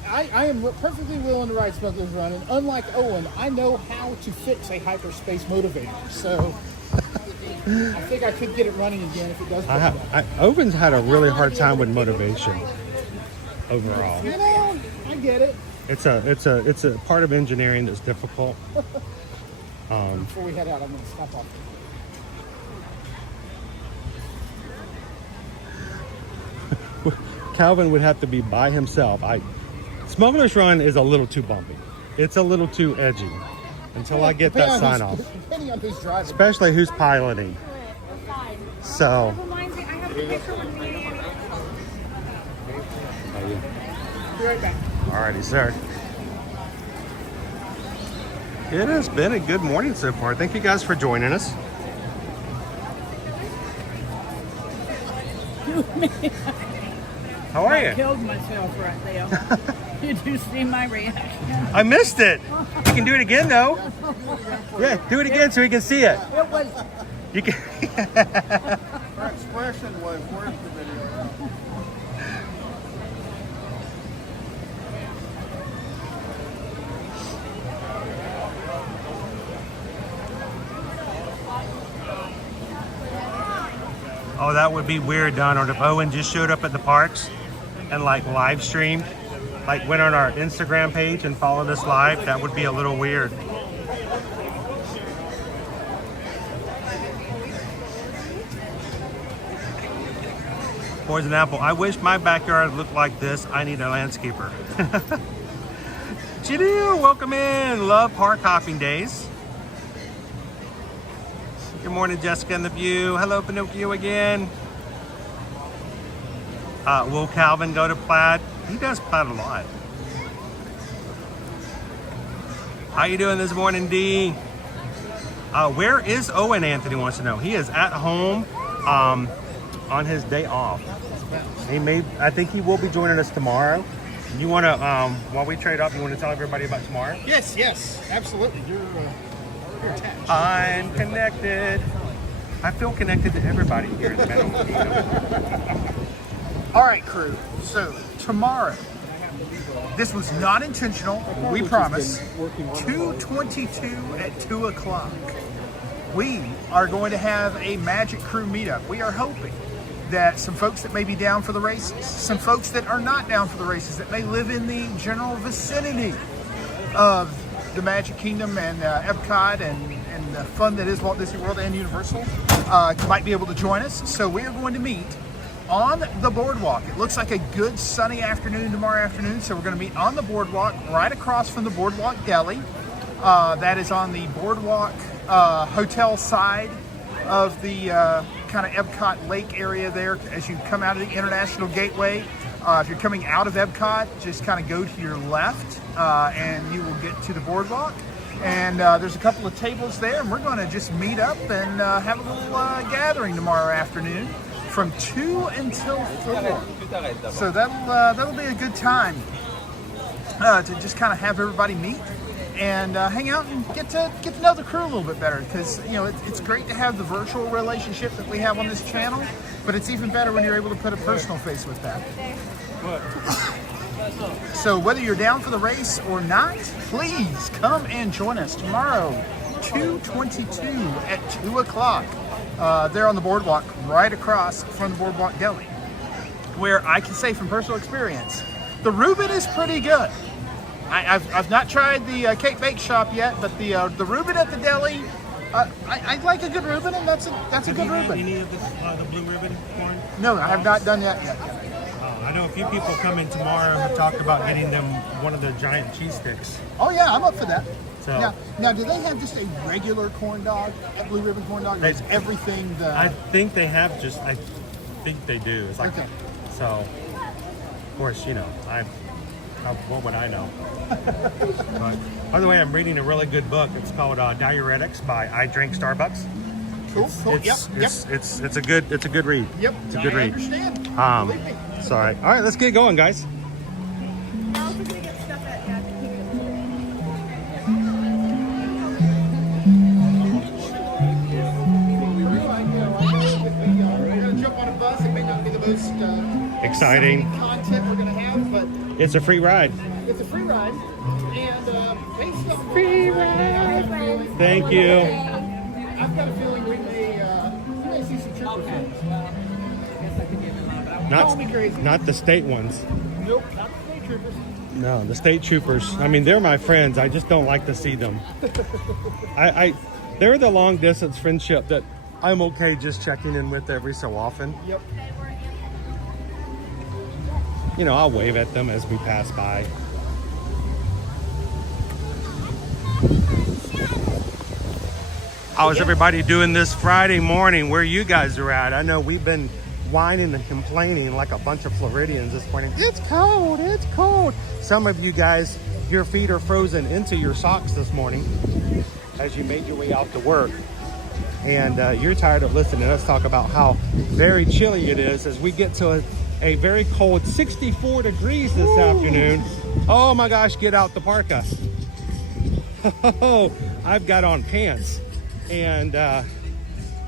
I am perfectly willing to ride Smugglers Run, and unlike Owen, I know how to fix a hyperspace motivator. So I think I could get it running again if it does. Owen's had a really hard time with motivation overall. You know, I get it. It's a part of engineering that's difficult. Before we head out, I'm going to stop off. Calvin would have to be by himself. Smugglers Run is a little too bumpy. It's a little too edgy until I get that sign off. Depending on who's driving. Especially who's piloting. So. Be right back. Alrighty, sir. It has been a good morning so far. Thank you guys for joining us. How are you? I killed myself right there. Did you see my reaction? I missed it. You can do it again, though. Yeah, do it again so we can see it. It was. You can. Her expression was worth the video. Oh, that would be weird, Donald, if Owen just showed up at the parks and like live streamed, like went on our Instagram page and followed us live. That would be a little weird. Poison apple. I wish my backyard looked like this. I need a landscaper. Chidoo, welcome in. Love park hopping days. Good morning, Jessica and the View. Hello, Pinocchio again. Will Calvin go to Plaid? He does Plaid a lot. How you doing this morning, Dee? Where is Owen, Anthony wants to know. He is at home on his day off. I think he will be joining us tomorrow. You want to, while we trade up, you want to tell everybody about tomorrow? Yes, absolutely. You're attached. I'm connected. I feel connected to everybody here in the middle. All right, crew. So tomorrow, this was not intentional. We promise. 2:22 at 2 o'clock. we are going to have a Magic Crew meetup. We are hoping that some folks that may be down for the races, some folks that are not down for the races, that may live in the general vicinity of the Magic Kingdom and Epcot and the fun that is Walt Disney World and Universal, might be able to join us. So we are going to meet on the boardwalk. It looks like a good sunny afternoon tomorrow afternoon, so we're going to meet on the boardwalk right across from the Boardwalk Deli. That is on the boardwalk hotel side of the kind of Epcot Lake area there as you come out of the International Gateway. If you're coming out of Epcot, just kind of go to your left and you will get to the boardwalk. And there's a couple of tables there, and we're going to just meet up and have a little gathering tomorrow afternoon from 2 until 4. So that'll be a good time to just kind of have everybody meet and hang out and get to know the crew a little bit better, because you know it's great to have the virtual relationship that we have on this channel, but it's even better when you're able to put a personal face with that. So whether you're down for the race or not, please come and join us tomorrow, 2/22 at 2 o'clock. There on the boardwalk, right across from the Boardwalk Deli, where I can say from personal experience, the Reuben is pretty good. I've not tried the Cake Bake Shop yet, but the Reuben at the deli, I like a good Reuben, and that's a good Reuben. Any of the blue ribbon corn? No, I have not done that yet. I know a few people coming tomorrow who talked about getting them one of the giant cheese sticks. Oh yeah, I'm up for that. So now, do they have just a regular corn dog, a blue ribbon corn dog, or is everything the? I think they have just. I think they do. It's like, okay. So, of course, you know, what would I know? But, by the way, I'm reading a really good book. It's called Diuretics by I Drink Starbucks. Cool. It's a good read. Yep. It's a good read. Understand. Sorry. All right, let's get going, guys. Exciting content we're gonna have, but it's a free ride. It's a free ride, and based on free ride. Thank you. I've got a feeling we may see some trooper films. Not the state ones. Nope, not the state troopers. No, the state troopers. I mean, they're my friends. I just don't like to see them. They're the long distance friendship that I'm okay just checking in with every so often. Yep. You know, I'll wave at them as we pass by. How's everybody doing this Friday morning? Where you guys are at? I know we've been whining and complaining like a bunch of Floridians this morning. It's cold, it's cold. Some of you guys, your feet are frozen into your socks this morning as you made your way out to work. And you're tired of listening to us talk about how very chilly it is as we get to a very cold 64 degrees this afternoon. Oh my gosh, get out the parka. Oh, I've got on pants. And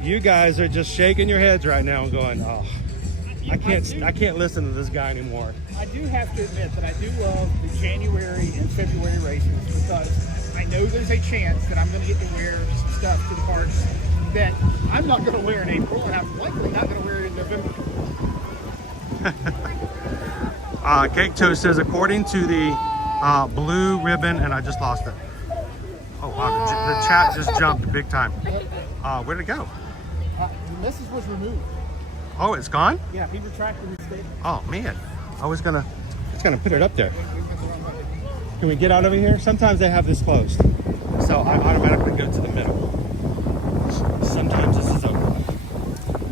you guys are just shaking your heads right now and going, oh, I can't listen to this guy anymore. I do have to admit that I do love the January and February races, because I know there's a chance that I'm going to get to wear some stuff to the parks that I'm not going to wear in April, and I'm likely not going to wear it in November. Cake Toast says, according to the blue ribbon, and I just lost it. Oh wow, the chat just jumped big time. Where'd it go? The message was removed. Oh, it's gone? Yeah, he retracted his statement. Oh man, it's gonna put it up there. Can we get out over here? Sometimes they have this closed, so I automatically go to the middle. Sometimes this is open.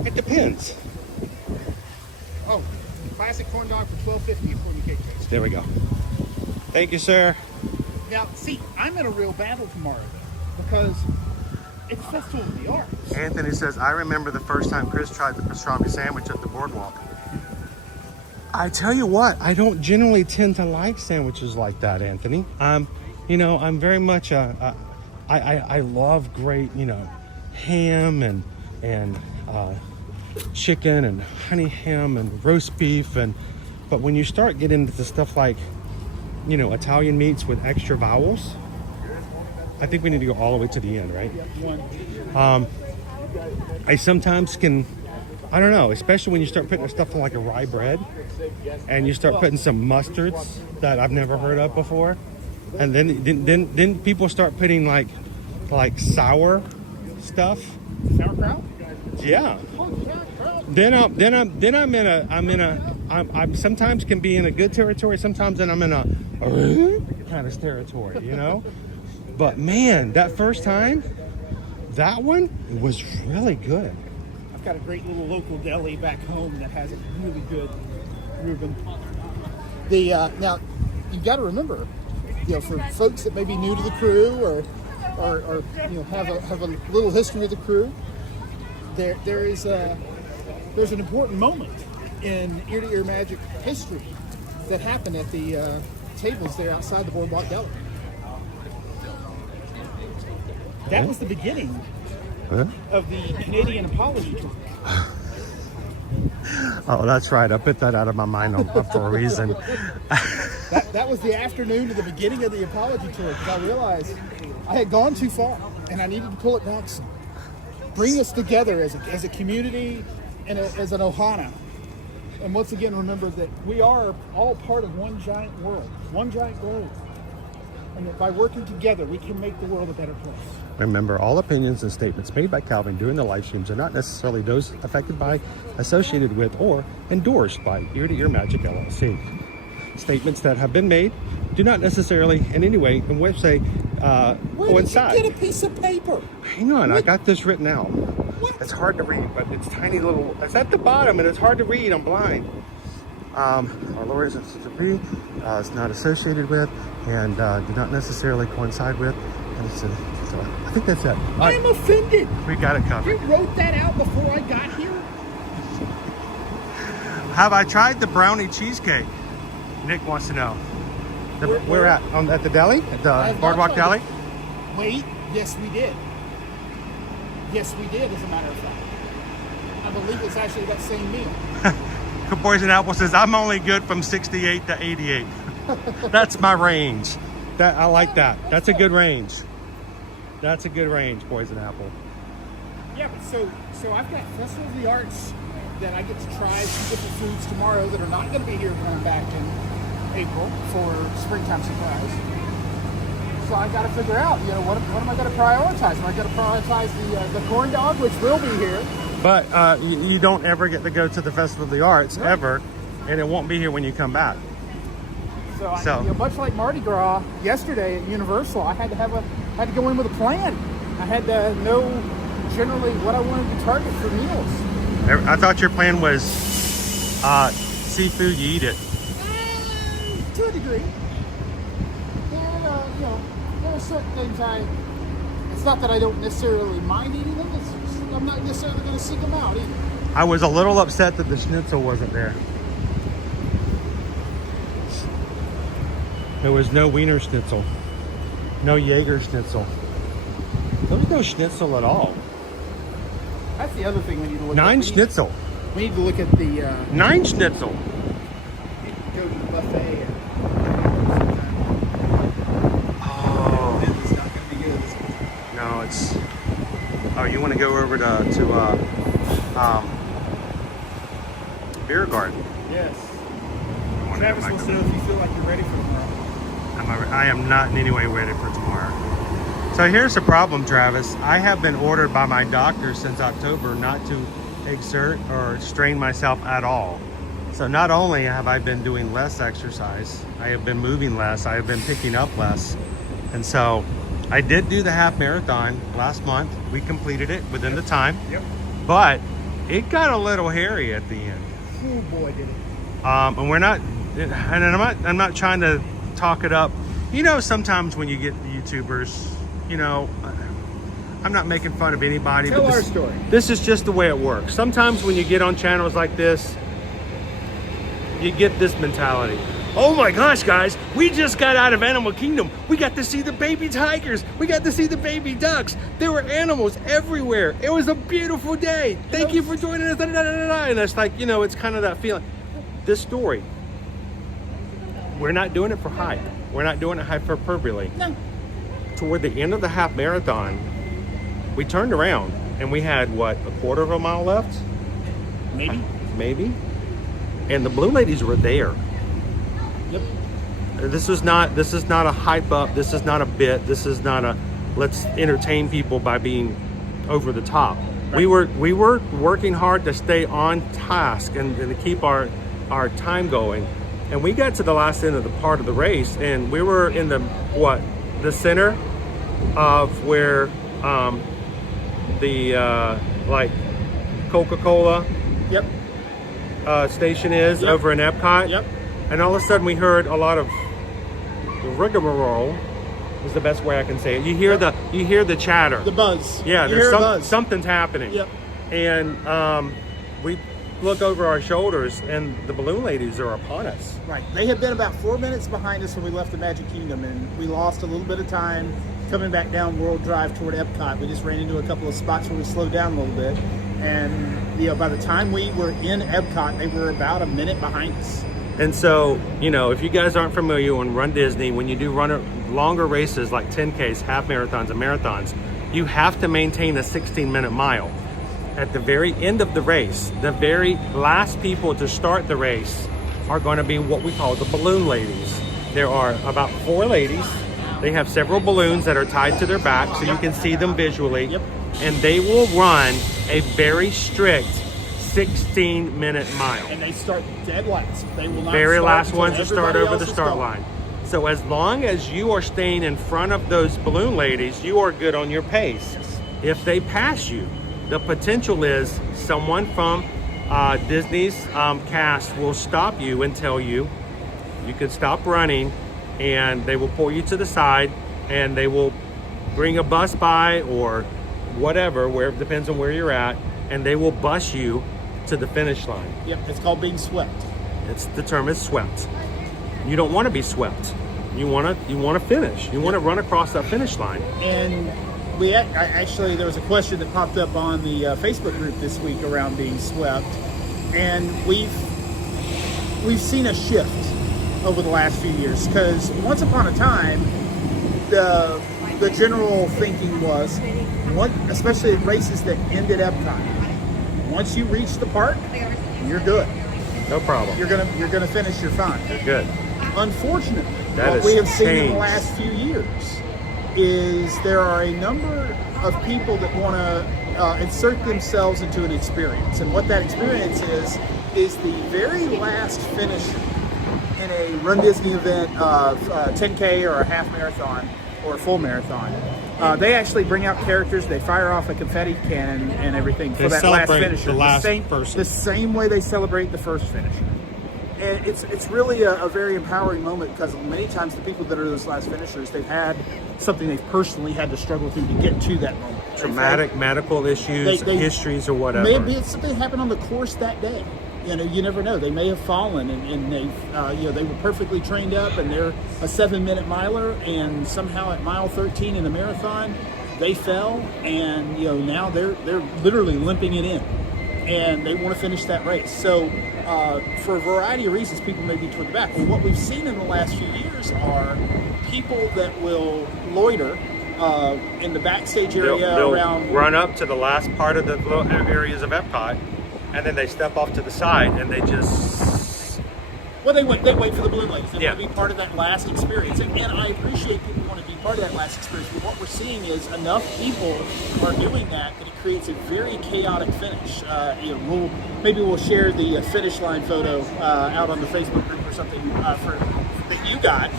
It depends. Oh, classic corn dog for $12.50 according to Cake Toast. There we go. Thank you, sir. Now, see, I'm in a real battle tomorrow, though, because it's Festival of the Arts. Anthony says, I remember the first time Chris tried the pastrami sandwich at the boardwalk. I tell you what, I don't generally tend to like sandwiches like that, Anthony. You know, I'm very much I love great, you know, ham and chicken and honey ham and roast beef, but when you start getting into stuff like, you know, Italian meats with extra vowels, I think we need to go all the way to the end, right? Yep, one. I sometimes can, I don't know, especially when you start putting stuff like a rye bread and you start putting some mustards that I've never heard of before. And then people start putting like sour stuff. Sauerkraut? Yeah. I'm sometimes can be in a good territory. Sometimes then I'm in a kind of territory, you know. But man, that first time, that one was really good. I've got a great little local deli back home that has a really good Reuben. Now you've got to remember, you know, for folks that may be new to the crew or you know have a little history with the crew, there's an important moment in Ear to Ear Magic history that happened at the tables there outside the Boardwalk Deli. That was the beginning of the Canadian apology tour. Oh, that's right. I put that out of my mind for a reason. That was the afternoon of the beginning of the apology tour, because I realized I had gone too far and I needed to pull it back some. Bring us together as a community and as an ohana. And once again, remember that we are all part of one giant world, one giant globe. And that by working together, we can make the world a better place. Remember, all opinions and statements made by Calvin during the live streams are not necessarily those affected by, associated with, or endorsed by Ear to Ear Magic LLC. Statements that have been made do not necessarily in any way and way say coincide. Where did you get a piece of paper? Hang on, I got this written out. It's hard to read, but it's tiny little. It's at the bottom, and it's hard to read. I'm blind. Our lawyers and CCP is not associated with, and do not necessarily coincide with. And so I think that's it. I'm offended. We got it covered. You wrote that out before I got here? Have I tried the brownie cheesecake? Nick wants to know. We're at the deli, at the Boardwalk Deli. Wait, yes we did. Yes we did, as a matter of fact. I believe it's actually that same meal. Poison Apple says, I'm only good from 68 to 88. That's my range. I like that. That's a good range. That's a good range, Poison Apple. Yeah, but so I've got Festival of the Arts that I get to try some different foods tomorrow that are not going to be here coming back in April for springtime surprise. So I got to figure out, you know, what am I going to prioritize? Am I going to prioritize the corn dog, which will be here? But you don't ever get to go to the Festival of the Arts, ever, and it won't be here when you come back. So you know, much like Mardi Gras yesterday at Universal, I had to go in with a plan. I had to know generally what I wanted to target for meals. I thought your plan was seafood, you eat it. To a degree. And, you know, there are certain things it's not that I don't necessarily mind eating them, it's just, I'm not necessarily going to seek them out either. I was a little upset that the schnitzel wasn't there. There was no Wiener Schnitzel, no Jaeger Schnitzel. There was no Schnitzel at all. That's the other thing we need to look at. 9 Schnitzel. We need to look at the... 9 Schnitzel. Go to the buffet. Oh. It's not going to be good. No, it's... Oh, you want to go over to Beer Garden? Yes. Travis wants to know if you feel like you're ready for tomorrow. I am not in any way ready for tomorrow. So here's the problem, Travis. I have been ordered by my doctor since October not to exert or strain myself at all. So not only have I been doing less exercise, I have been moving less, I have been picking up less. And so I did do the half marathon last month. We completed it within the time. Yep. But it got a little hairy at the end. Oh boy, did it. And we're not, and I'm not trying to talk it up. You know, sometimes when you get YouTubers, you know, I'm not making fun of anybody. Tell but our story. This is just the way it works. Sometimes when you get on channels like this, you get this mentality. Oh my gosh, guys, we just got out of Animal Kingdom. We got to see the baby tigers. We got to see the baby ducks. There were animals everywhere. It was a beautiful day. Thank you for joining us. And it's like, you know, it's kind of that feeling. This story, we're not doing it for hype. We're not doing it hyperbole. No. toward the end of the half marathon, we turned around and we had what, a quarter of a mile left? Maybe. And the balloon ladies were there. Yep. This is not a hype up. This is not a bit. This is not a let's entertain people by being over the top. Right. We were working hard to stay on task and to keep our time going. And we got to the last end of the part of the race, and we were in the center of where the like Coca-Cola station is over in Epcot. Yep. And all of a sudden we heard a lot of rigmarole is the best way I can say it. You hear the chatter. The buzz. Yeah, there's something's happening. Yep. And we look over our shoulders and the balloon ladies are upon us. Right. They had been about 4 minutes behind us when we left the Magic Kingdom, and we lost a little bit of time coming back down World Drive toward Epcot. We just ran into a couple of spots where we slowed down a little bit. And by the time we were in Epcot, they were about a minute behind us. And so, if you guys aren't familiar on Run Disney, when you do longer races like 10Ks, half marathons, and marathons, you have to maintain a 16-minute mile. At the very end of the race, the very last people to start the race are going to be what we call the balloon ladies. There are about 4 ladies. They have several balloons that are tied to their back so you can see them visually. Yep. And they will run a very strict 16-minute mile. And they start dead last. They will not very start last ones to start everybody over else the is start gone. line. So as long as you are staying in front of those balloon ladies, you are good on your pace. Yes. If they pass you, the potential is someone from Disney's cast will stop you and tell you can stop running, and they will pull you to the side and they will bring a bus by or whatever, where it depends on where you're at, and they will bus you to the finish line. Yep, it's called being swept. The term is swept. You don't want to be swept. You want to finish. You want to run across that finish line. And actually, there was a question that popped up on the Facebook group this week around being swept, and we've seen a shift over the last few years, because once upon a time, the general thinking was, especially in races that ended Epcot, once you reach the park, you're good. No problem. You're gonna finish. You're fine. You're good. Unfortunately, that what is we have seen changed. in the last few years is there are a number of people that want to insert themselves into an experience, and what that experience is the very last finish in a Run Disney event of 10K or a half marathon or a full marathon. They actually bring out characters, they fire off a confetti cannon and everything for that last finisher. The same way they celebrate the first finisher. And it's really a very empowering moment, because many times the people that are those last finishers, they've had something they've personally had to struggle through to get to that moment. Traumatic medical issues, histories, or whatever. Maybe it's something that happened on the course that day. You never know. They may have fallen, and they've, they were perfectly trained up, and they're a 7-minute miler, and somehow at mile 13 in the marathon, they fell, and now they're literally limping it in, and they want to finish that race. So for a variety of reasons, people may be toward the back. But what we've seen in the last few years are people that will loiter in the backstage area. They'll around run up to the last part of the areas of Epcot, and then they step off to the side and they just... Well, they wait for the balloon ladies. They want to be part of that last experience. And I appreciate people want to be part of that last experience, but what we're seeing is enough people are doing that it creates a very chaotic finish. Maybe we'll share the finish line photo out on the Facebook group or something that you got,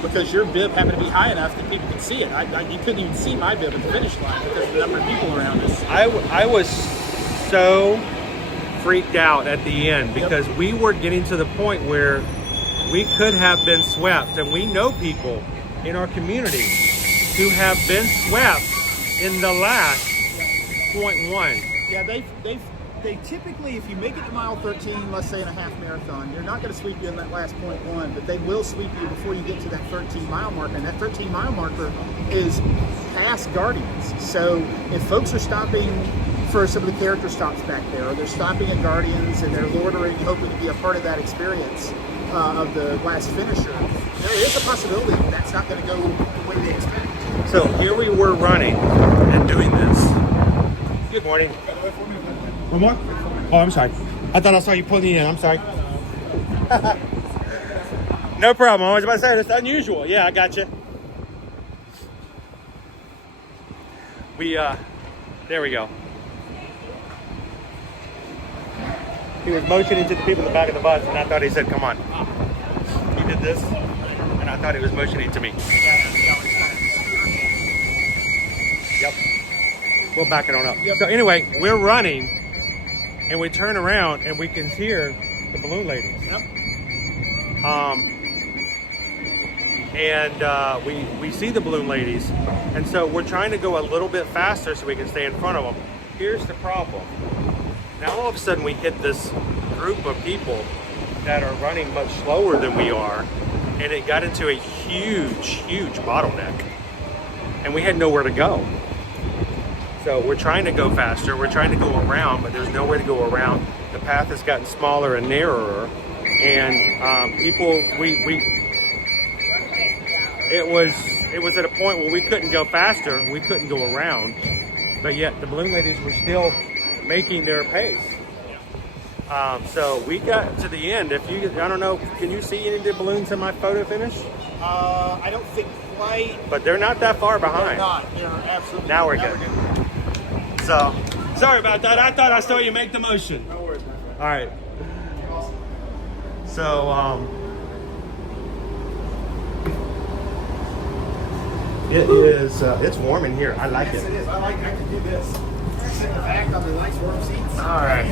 because your bib happened to be high enough that people could see it. You couldn't even see my bib at the finish line because of the number of people around us. I was so freaked out at the end, because we were getting to the point where we could have been swept, and we know people in our community who have been swept in the last 0.1. Yeah, they typically, if you make it to mile 13, let's say in a half marathon, they're not going to sweep you in that last 0.1, but they will sweep you before you get to that 13-mile marker, and that 13-mile marker is past Guardians. So if folks are stopping for some of the character stops back there, or they're stopping at Guardians and they're loitering, hoping to be a part of that experience of the last finisher, there is a possibility that's not going to go the way they expect. So here we were running and doing this. Good morning. One more? Oh, I'm sorry. I thought I saw you pulling in. I'm sorry. No problem. I was about to say, that's unusual. Yeah, I got you. There we go. He was motioning to the people in the back of the bus, and I thought he said, come on. He did this, and I thought he was motioning to me. Yep. We'll back it on up. Yep. So anyway, we're running, and we turn around, and we can hear the balloon ladies. Yep. We see the balloon ladies, and so we're trying to go a little bit faster so we can stay in front of them. Here's the problem. Now all of a sudden we hit this group of people that are running much slower than we are, and it got into a huge bottleneck, and we had nowhere to go. So we're trying to go faster, we're trying to go around, but there's nowhere to go around. The path has gotten smaller and narrower, and it was at a point where we couldn't go faster, we couldn't go around, but yet the balloon ladies were still making their pace. So we got to the end. I don't know, can you see any of the balloons in my photo finish? I don't think quite. But they're not that far behind. They're not. They're absolutely. Now we're good. So, sorry about that. I thought I saw you make the motion. No worries, my friend. All right. So, it is, it's warm in here. I like Yes, it. it is. I can do this. Sit in the back on the nice warm seats. All right.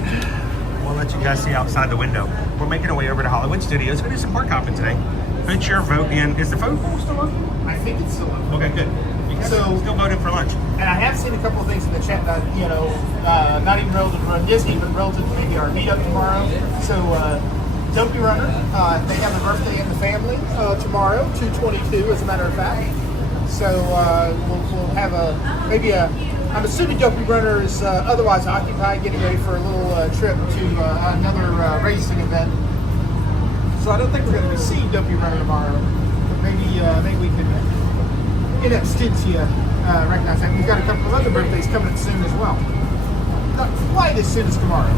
We'll let you guys see outside the window. We're making our way over to Hollywood Studios. We're going to do some park hopping today. Put your vote in. Is the vote poll still open? I think it's still open. Okay, good. You guys still voting for lunch. And I have seen a couple of things in the chat that, not even relative to Run Disney, but relative to maybe our meetup tomorrow. So, Dopey Runner, they have a birthday in the family tomorrow, 2/22 as a matter of fact. So we'll have I'm assuming Dopey Runner is otherwise occupied, getting ready for a little trip to another racing event. So I don't think we're going to be seeing Dopey Runner tomorrow, but maybe we can, in absentia, recognize that. We've got a couple of other birthdays coming up soon as well. Not quite as soon as tomorrow.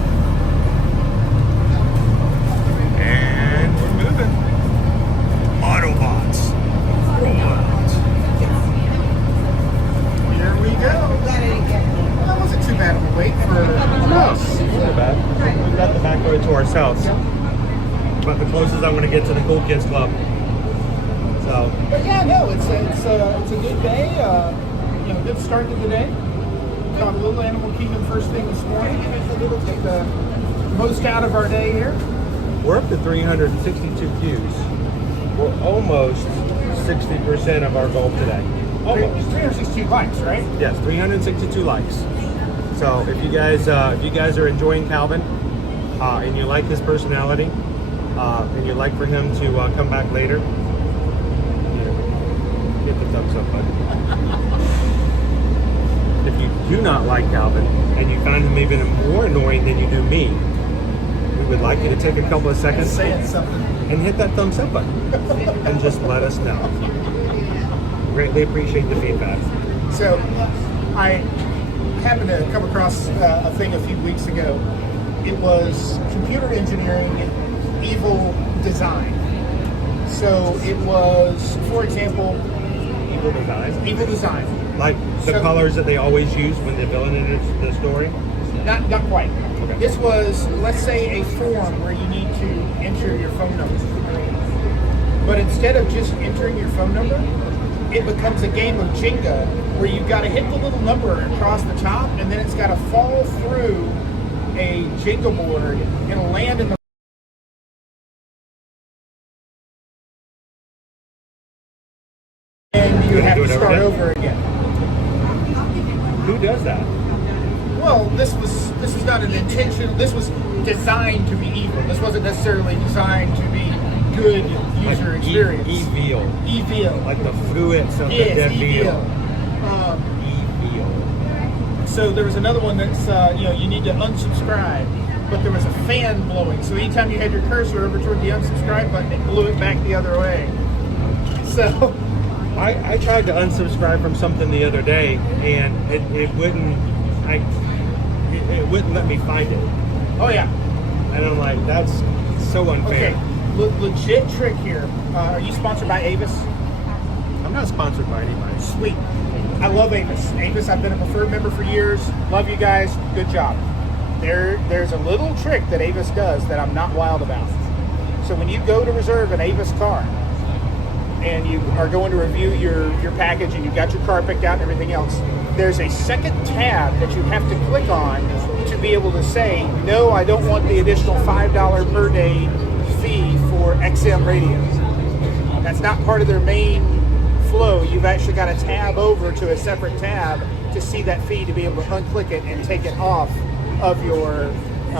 And we're moving. Autobots. Robots. Here we go. That wasn't too bad of a wait for us. Not bad. We've got the back road to ourselves. But the closest I'm going to get to the Cool Kids Club. So. But yeah, no, it's a good day. Good start to the day. Got a little Animal Kingdom first thing this morning. We'll take the most out of our day here. We're up to 362 views. We're almost 60% of our goal today. Almost 362 likes, right? Yes, 362 likes. So if you guys are enjoying Calvin, and you like his personality, and you'd like for him to come back later, hit the thumbs up button. If you do not like Calvin and you find him even more annoying than you do me, we would like you to take a couple of seconds and hit that thumbs up button and just let us know. Greatly appreciate the feedback. So I happened to come across a thing a few weeks ago. It was computer engineering evil design. So it was, for example, evil design. Evil design. Like the colors that they always use when the villain enters the story? Not quite. Okay. This was, let's say, a form where you need to enter your phone number. But instead of just entering your phone number, it becomes a game of Jenga where you've got to hit the little number across the top, and then it's got to fall through a Jenga board. It'll land in the and you have to start over again. Who does that? Well, this was not an intention. This was designed to be evil. This wasn't necessarily designed to be good user experience. Evil. Like the fluids of the dead evil. Evil. So there was another one that's you need to unsubscribe, but there was a fan blowing. So anytime you had your cursor over toward the unsubscribe button, it blew it back the other way. So I tried to unsubscribe from something the other day, and it wouldn't let me find it. Oh yeah. And I'm like, that's so unfair. Okay, legit trick here. Are you sponsored by Avis? I'm not sponsored by anybody. Sweet. I love Avis. Avis, I've been a preferred member for years. Love you guys. Good job. There's a little trick that Avis does that I'm not wild about. So when you go to reserve an Avis car and you are going to review your package and you've got your car picked out and everything else, there's a second tab that you have to click on to be able to say, no, I don't want the additional $5 per day fee for XM radios. That's not part of their main flow. You've actually got to tab over to a separate tab to see that fee to be able to unclick it and take it off of your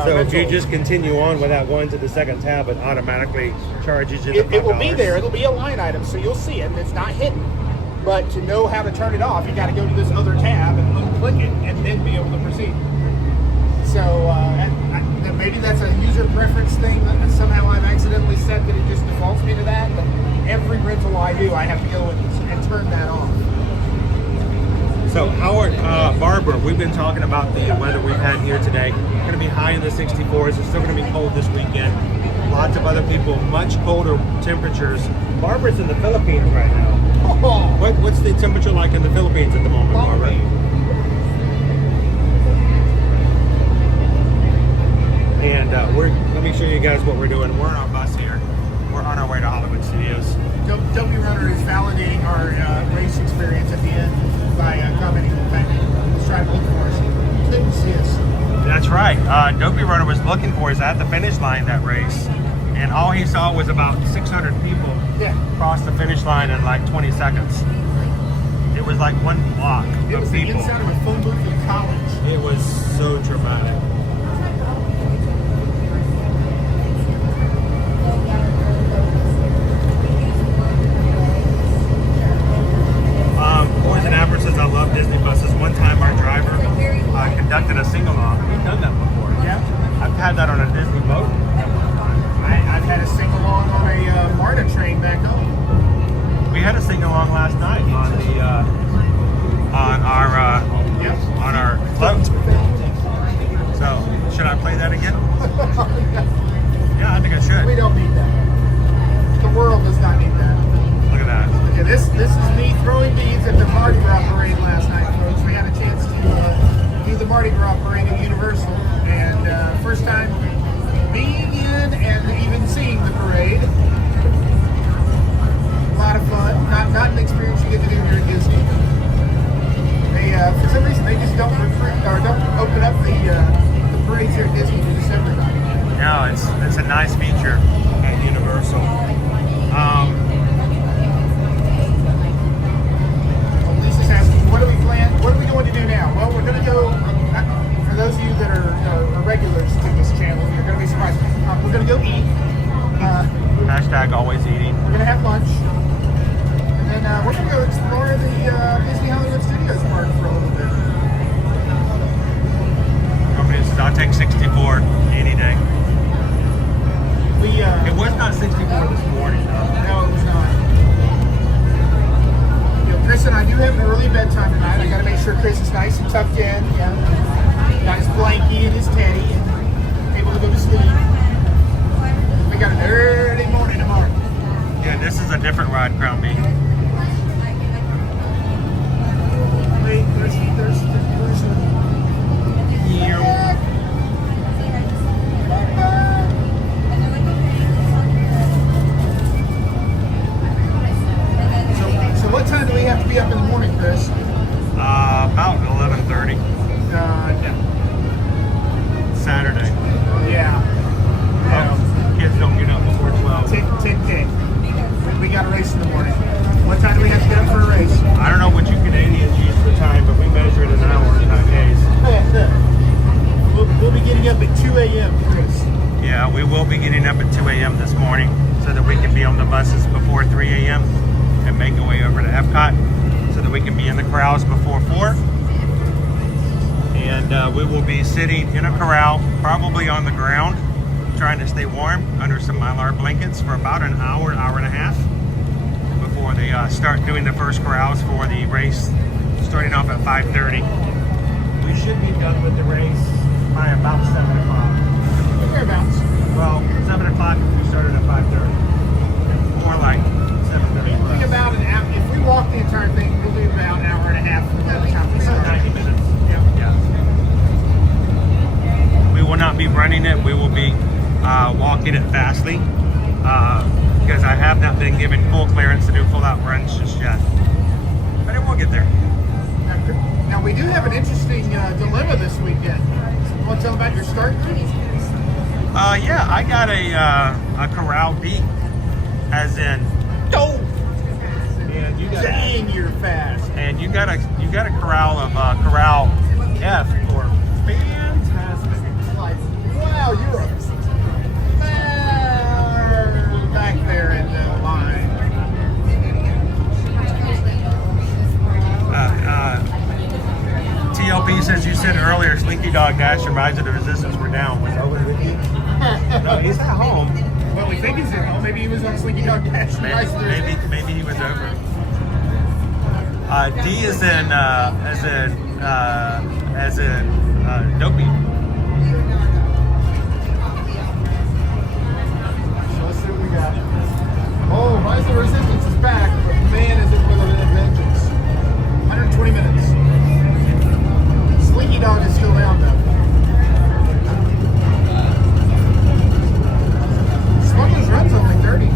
so if rental. you just continue on without going to the second tab, it automatically charges you the $5. It will be there. It'll be a line item, so you'll see it. It's not hidden. But to know how to turn it off, you got to go to this other tab and unclick it and then be able to proceed. So maybe that's a user preference thing that somehow I've accidentally set that it just defaults me to that. But every rental I do, I have to go and turn that off. So Howard, Barbara, we've been talking about the weather we've had here today. It's going to be high in the 64s. It's still going to be cold this weekend. Lots of other people, much colder temperatures. Barbara's in the Philippines right now. What's the temperature like in the Philippines at the moment, Barbara? And let me show you guys what we're doing. We're on our bus here. We're on our way to Hollywood Studios. Dopey Runner is validating our race experience at the end by commenting on the fact that he was trying to look for us. He couldn't see us. That's right. Dopey Runner was looking for us at the finish line that race. And all he saw was about 600 people cross the finish line in like 20 seconds. It was like one block of It was people. the inside of a phone booth in college. It was so dramatic. Boys and Ambersweet, I love Disney buses. One time our driver conducted a sing-along. We've done that before. Yeah. I've had that on a Disney boat. I've had a sing-along on a Mardi train back home. We had a sing-along last night on the on our float. So should I play that again? Yeah, I think I should. We don't need that. The world does not need that. Look at that. Yeah, this is me throwing beads at the Mardi Gras parade last night, folks. We had a chance to do the Mardi Gras parade at Universal, and first time being in and even seeing the parade. A lot of fun. Not an experience you get to do here at Disney. They for some reason they just don't open up the parades here at Disney to just everybody. No, it's a nice feature at Universal. Lisa's asking, what are we going to do now? Well, we're going to go, for those of you that are regulars to this channel, you're going to be surprised. We're going to go eat. Hashtag always eating. We're going to have lunch. And then we're going to go explore the Disney Hollywood Studios park for a little bit. Company says, I'll take 64 any day. It was not 64 this morning, though. No, it was not. Chris and I do have an early bedtime tonight. I got to make sure Chris is nice and tucked in. Yeah. Got his blankie and his teddy and able to go to sleep. We got an early morning tomorrow. Yeah, this is a different ride, Crown B. Wait, there's So what time do we have to be up in the morning, Chris? About 11:30. No. Saturday. Yeah. Kids don't get up before 12. Tick. We got a race in the morning. What time do we have to get up for a race? I don't know what you Canadians use for time, but we measure it in hours, not days. We'll be getting up at 2 a.m., Chris. Yeah, we will be getting up at 2 a.m. this morning so that we can be on the buses before 3 a.m. and make our way over to Epcot so that we can be in the corrals before 4. And we will be sitting in a corral, probably on the ground, trying to stay warm under some Mylar blankets for about an hour and a half before before they start doing the first corrals for the race, starting off at 5:30. We should be done with the race by about 7 o'clock. Whereabouts? Well, 7 o'clock if we started at 5:30. More like 7:30. We'll be about an hour. If we walk the entire thing, we'll be about an hour and a half by the time we start. 90 minutes. Yeah. We will not be running it. We will be walking it fastly because I have not been given full clearance to do full-out runs just yet. But it will get there. Now we do have an interesting dilemma this weekend. You want to tell them about your start? Yeah, I got a corral B, as in go. And you got dang, you're fast. And you got a corral of corral F for fantastic. Like, wow, you're a back there in the line. TLP says you said earlier Slinky Dog Dash and Rise of the Resistance were down. Was over with you? No, he's at home. Well, we think he's at home. Maybe he was on Slinky Dog Dash. Maybe he was over. D is in Dopey. So let's see what we got. Oh, Rise of the Resistance is back, but man, is it with an vengeance. 120 minutes. Slinky Dog is still down though. Smugglers Run's only 30.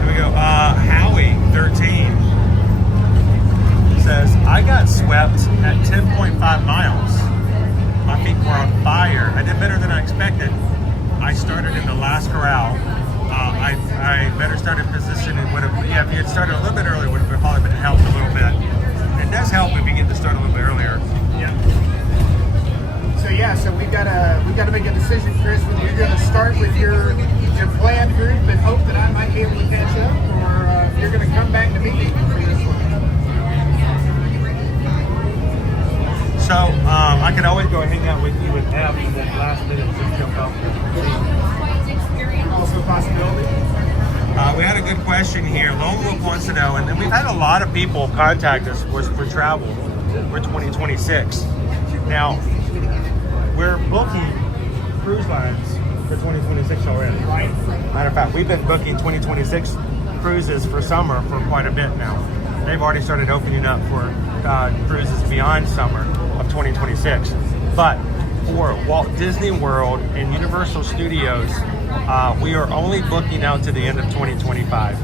Here we go. Howie 13 says I got swept at 10.5 miles. My feet were on fire. I did better than I expected. I started in the last corral. I better started positioning. If you had started a little bit earlier, would have probably been helped a little bit. It does help if you get to start a little bit earlier. Yeah. So we gotta make a decision, Chris, whether you're gonna start with your planned group and hope that I might be able to catch up, or if you're gonna come back to me for this one. So I could always go hang out with you and F and then last minute just jump out. Also a possibility. We had a good question here. Lone Wolf wants to know, and then we've had a lot of people contact us for travel for 2026. Now, we're booking cruise lines for 2026 already. Right. Matter of fact, we've been booking 2026 cruises for summer for quite a bit now. They've already started opening up for cruises beyond summer of 2026. But for Walt Disney World and Universal Studios, we are only booking out to the end of 2025.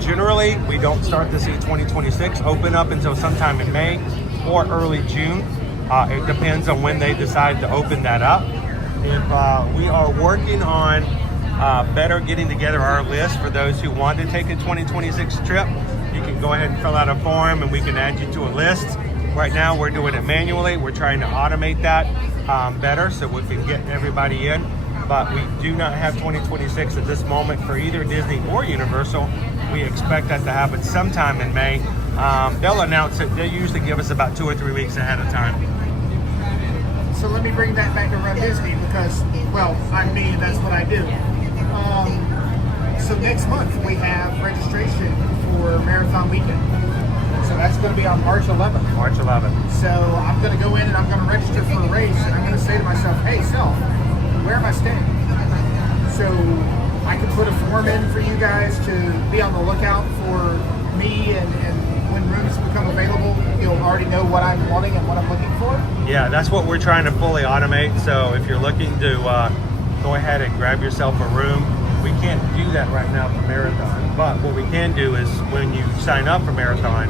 Generally, we don't start to see 2026 open up until sometime in May or early June. It depends on when they decide to open that up. If we are working on better getting together our list for those who want to take a 2026 trip, you can go ahead and fill out a form and we can add you to a list. Right now we're doing it manually. We're trying to automate that better so we can get everybody in. But we do not have 2026 at this moment for either Disney or Universal. We expect that to happen sometime in May. They'll announce it. They usually give us about 2 or 3 weeks ahead of time. So let me bring that back to Run Disney because, well, I'm me and that's what I do. So next month we have registration for Marathon Weekend. So that's going to be on March 11th. March 11th. So I'm going to go in and I'm going to register for a race and I'm going to say to myself, hey, self, where am I staying? So I can put a form in for you guys to be on the lookout for me and when rooms become available, you'll already know what I'm wanting and what I'm looking for. Yeah, that's what we're trying to fully automate. So if you're looking to go ahead and grab yourself a room, we can't do that right now for Marathon. But what we can do is when you sign up for Marathon,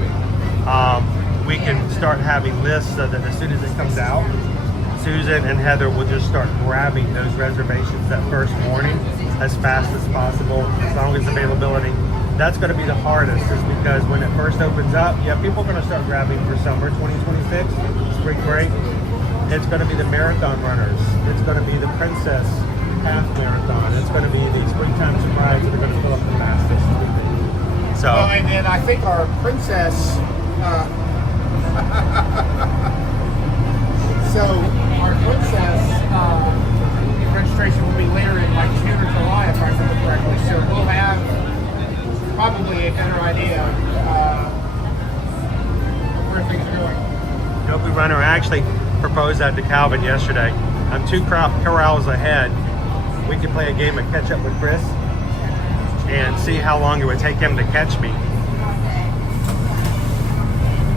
we can start having lists so that as soon as it comes out, Susan and Heather will just start grabbing those reservations that first morning as fast as possible, as long as availability. That's going to be the hardest, is because when it first opens up, people are going to start grabbing for summer 2026, spring break. It's going to be the marathon runners. It's going to be the Princess half marathon. It's going to be the springtime surprise that are going to fill up the fastest. So, well, and then I think our Princess, so our Princess registration will be later in like June or July, if I remember correctly. So things are going? Dopey Runner. I actually proposed that to Calvin yesterday. I'm 2 corrals ahead. We could play a game of catch up with Chris and see how long it would take him to catch me.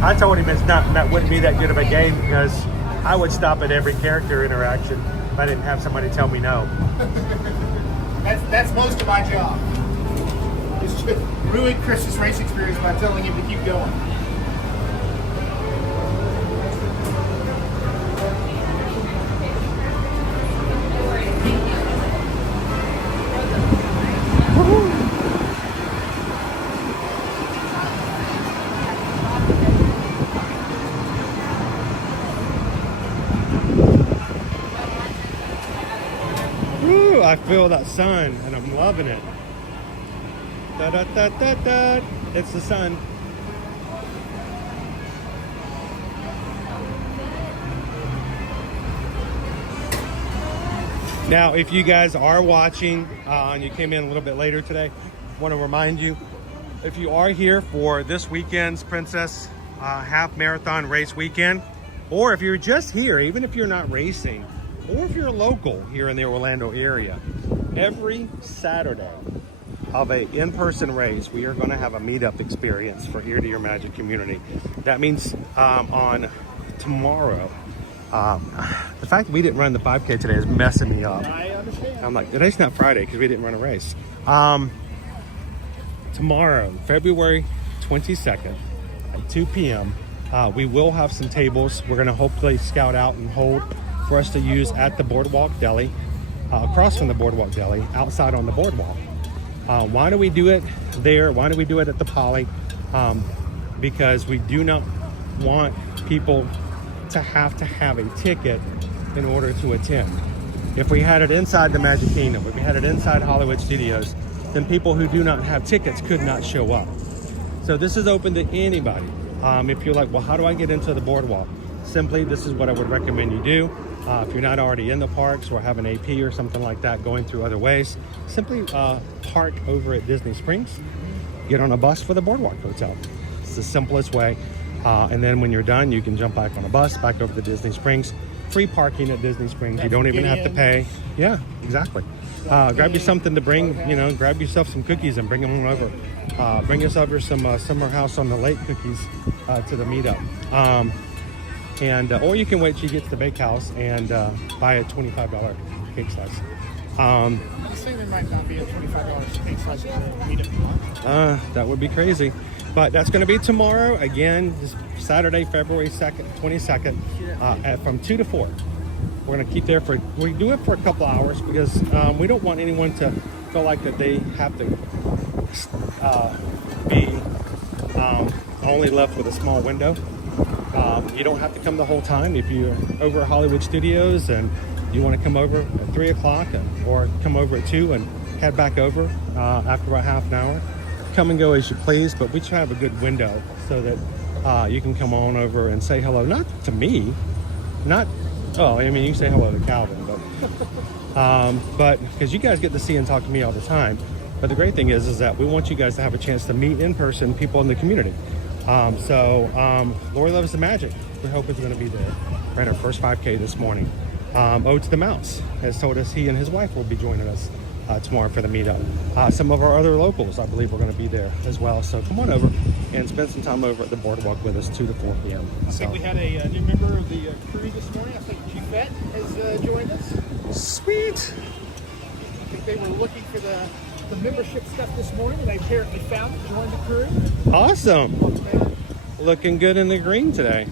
I told him that wouldn't be that good of a game because I would stop at every character interaction if I didn't have somebody tell me no. That's most of my job. Is to ruin Chris's race experience by telling him to keep going. I feel that sun and I'm loving it. Da, da, da, da, da. It's the sun. Now, if you guys are watching and you came in a little bit later today, I want to remind you, if you are here for this weekend's Princess Half Marathon Race Weekend, or if you're just here, even if you're not racing, or if you're local here in the Orlando area, every Saturday of a in-person race, we are going to have a meetup experience for Ear to Your Magic community. That means on tomorrow, the fact that we didn't run the 5K today is messing me up. I understand. I'm like, today's not Friday because we didn't run a race. Tomorrow, February 22nd at 2 p.m., we will have some tables we're going to hopefully scout out and hold for us to use at the Boardwalk Deli, across from the Boardwalk Deli, outside on the boardwalk. Why do we do it there? Why do we do it at the Poly? Because we do not want people to have a ticket in order to attend. If we had it inside the Magic Kingdom, if we had it inside Hollywood Studios, then people who do not have tickets could not show up. So this is open to anybody. If you're like, well, how do I get into the boardwalk? Simply, this is what I would recommend you do. If you're not already in the parks or have an AP or something like that going through other ways, simply park over at Disney Springs, get on a bus for the Boardwalk Hotel. It's the simplest way. And then when you're done, you can jump back on a bus, back over to Disney Springs. Free parking at Disney Springs. You don't even have to pay. Yeah, exactly. Grab you something to bring, grab yourself some cookies and bring them over. Bring us over some Summer House on the Lake cookies to the meetup. Or you can wait till you get to the bakehouse and buy a $25 cake slice. I'm saying there might not be a $25 cake slice meetup. That would be crazy. But that's going to be tomorrow. Again, this Saturday, February 22nd, from 2 to 4. We're going to keep there we do it for a couple hours because we don't want anyone to feel like that they have to be only left with a small window. You don't have to come the whole time. If you're over at Hollywood Studios and you want to come over at 3 o'clock or come over at 2 and head back over after about half an hour, come and go as you please, but we try to have a good window so that you can come on over and say hello, not to me, you can say hello to Calvin, but because you guys get to see and talk to me all the time. But the great thing is that we want you guys to have a chance to meet in person people in the community. Lori Loves the Magic, we hope is going to be there. Ran our first 5K this morning. Ode to the Mouse has told us he and his wife will be joining us tomorrow for the meetup. Some of our other locals, I believe, are going to be there as well. So come on over and spend some time over at the boardwalk with us 2 to 4 p.m. I think we had a new member of the crew this morning. I think Jufette has joined us. Sweet. I think they were looking for the membership stuff this morning, and they apparently found it, joined the crew. Awesome. Looking good in the green today.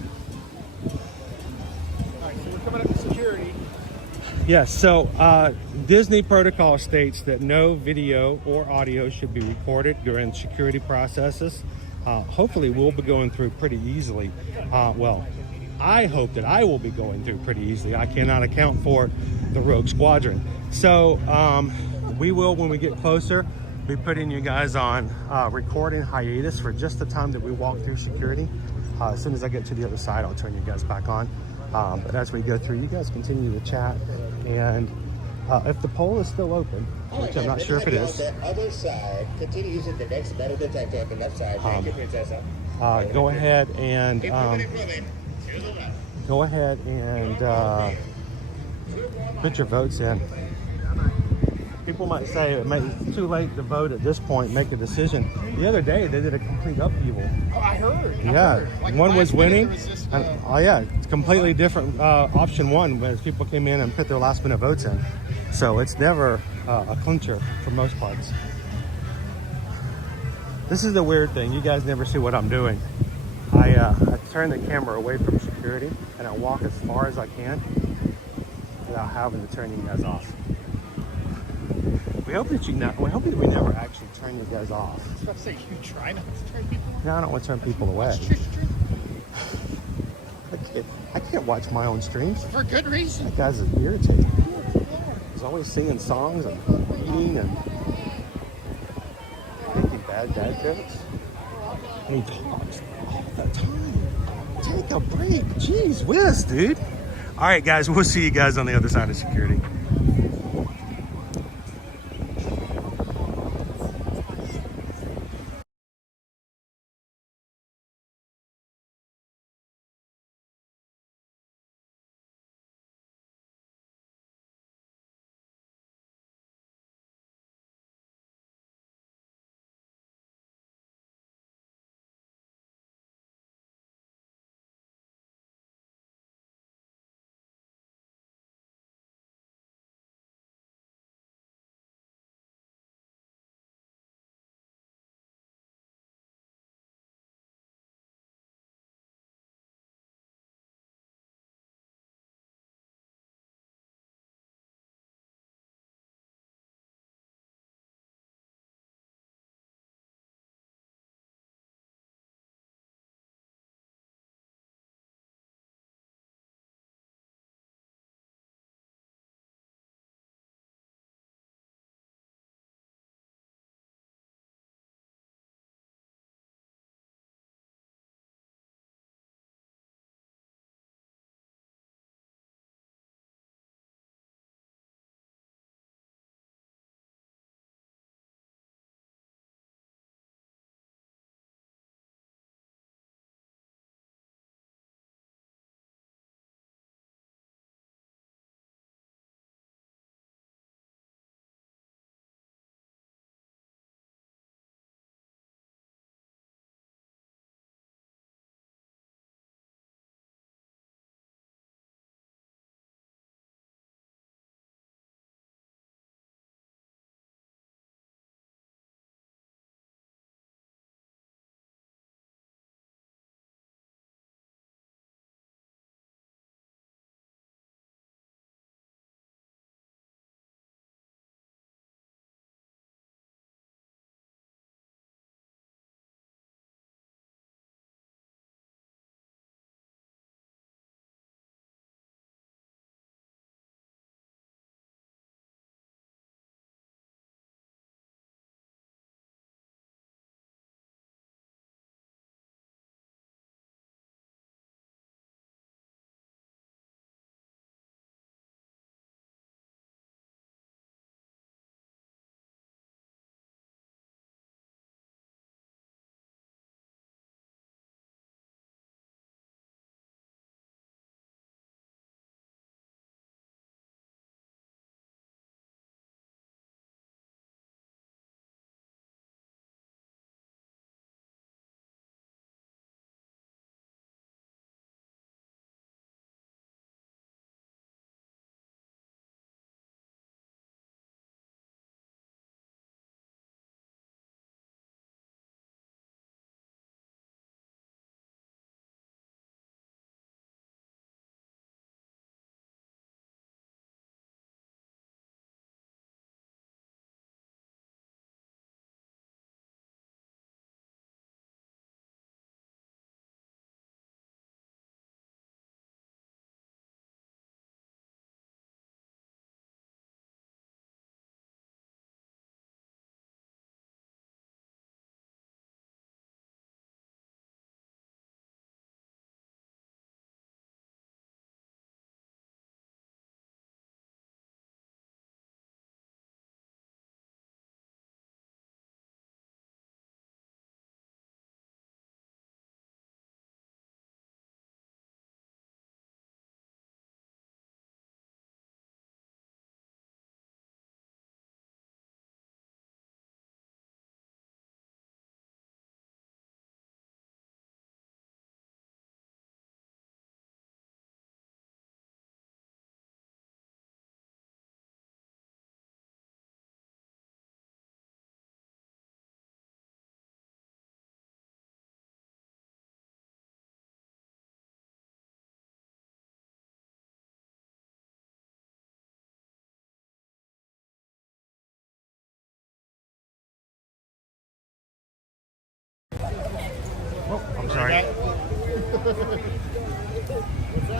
All right, so we're coming up to security. Yes, so Disney protocol states that no video or audio should be recorded during security processes. Hopefully we'll be going through pretty easily. I hope that I will be going through pretty easily. I cannot account for the Rogue Squadron. So we will, when we get closer, be putting you guys on recording hiatus for just the time that we walk through security. As soon as I get to the other side, I'll turn you guys back on. But as we go through, you guys continue to chat. And if the poll is still open, which I'm not sure if it is. On the other side, continue using the next metal detector on the left side. Thank you, Princessa. go ahead and put your votes in. People might say it's too late to vote at this point, make a decision. The other day they did a complete upheaval. Oh, I heard. Yeah, Like one was winning. Just, Oh yeah, it's completely different. Option one, as people came in and put their last minute votes in. So it's never a clincher for most parts. This is the weird thing. You guys never see what I'm doing. I turn the camera away from security and I walk as far as I can without having to turn you guys off. We hope that we hope that we never actually turn you guys off. I was about to say, you try not to turn people off? No, I don't want to turn people away. I can't watch my own streams. For good reason. That guy's irritating. He's always singing songs and eating and making bad jokes. And he talks all the time. Take a break. Jeez whiz, dude. All right, guys, we'll see you guys on the other side of security.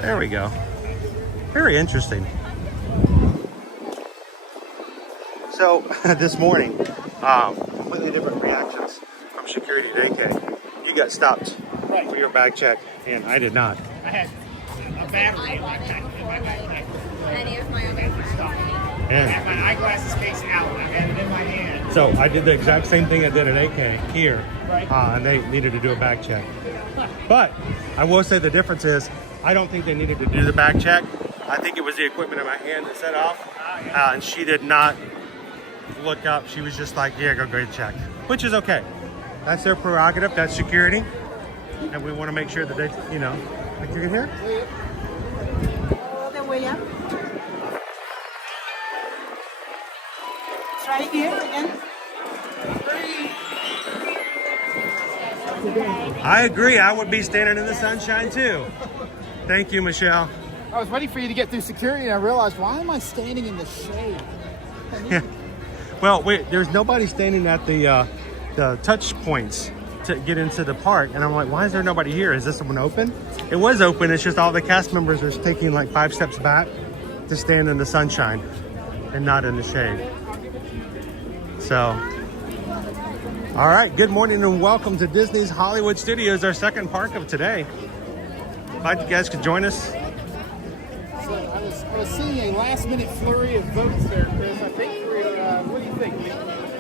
There we go. Very interesting. So this morning, completely different reactions from security to AK. You got stopped for your bag check, and I did not. I had a battery in my backpack. Any of my other I had my eyeglasses case out. I had it in my hand. So I did the exact same thing I did at AK here, and they needed to do a bag check. But I will say the difference is, I don't think they needed to do the bag check. I think it was the equipment in my hand that set off, and she did not look up. She was just like, yeah, go get checked, which is okay. That's their prerogative. That's security, and we want to make sure that they, you know, like you can hear. The way up. Try here again. I agree. I would be standing in the sunshine too. Thank you, Michelle. I was waiting for you to get through security, and I realized, why am I standing in the shade? Yeah. Well, there's nobody standing at the touch points to get into the park, and I'm like, why is there nobody here? Is this one open? It was open. It's just all the cast members are taking like 5 steps back to stand in the sunshine and not in the shade. So, all right. Good morning and welcome to Disney's Hollywood Studios, our second park of today. Glad you guys could join us. So I was seeing a last-minute flurry of votes there, Chris. I think what do you think? We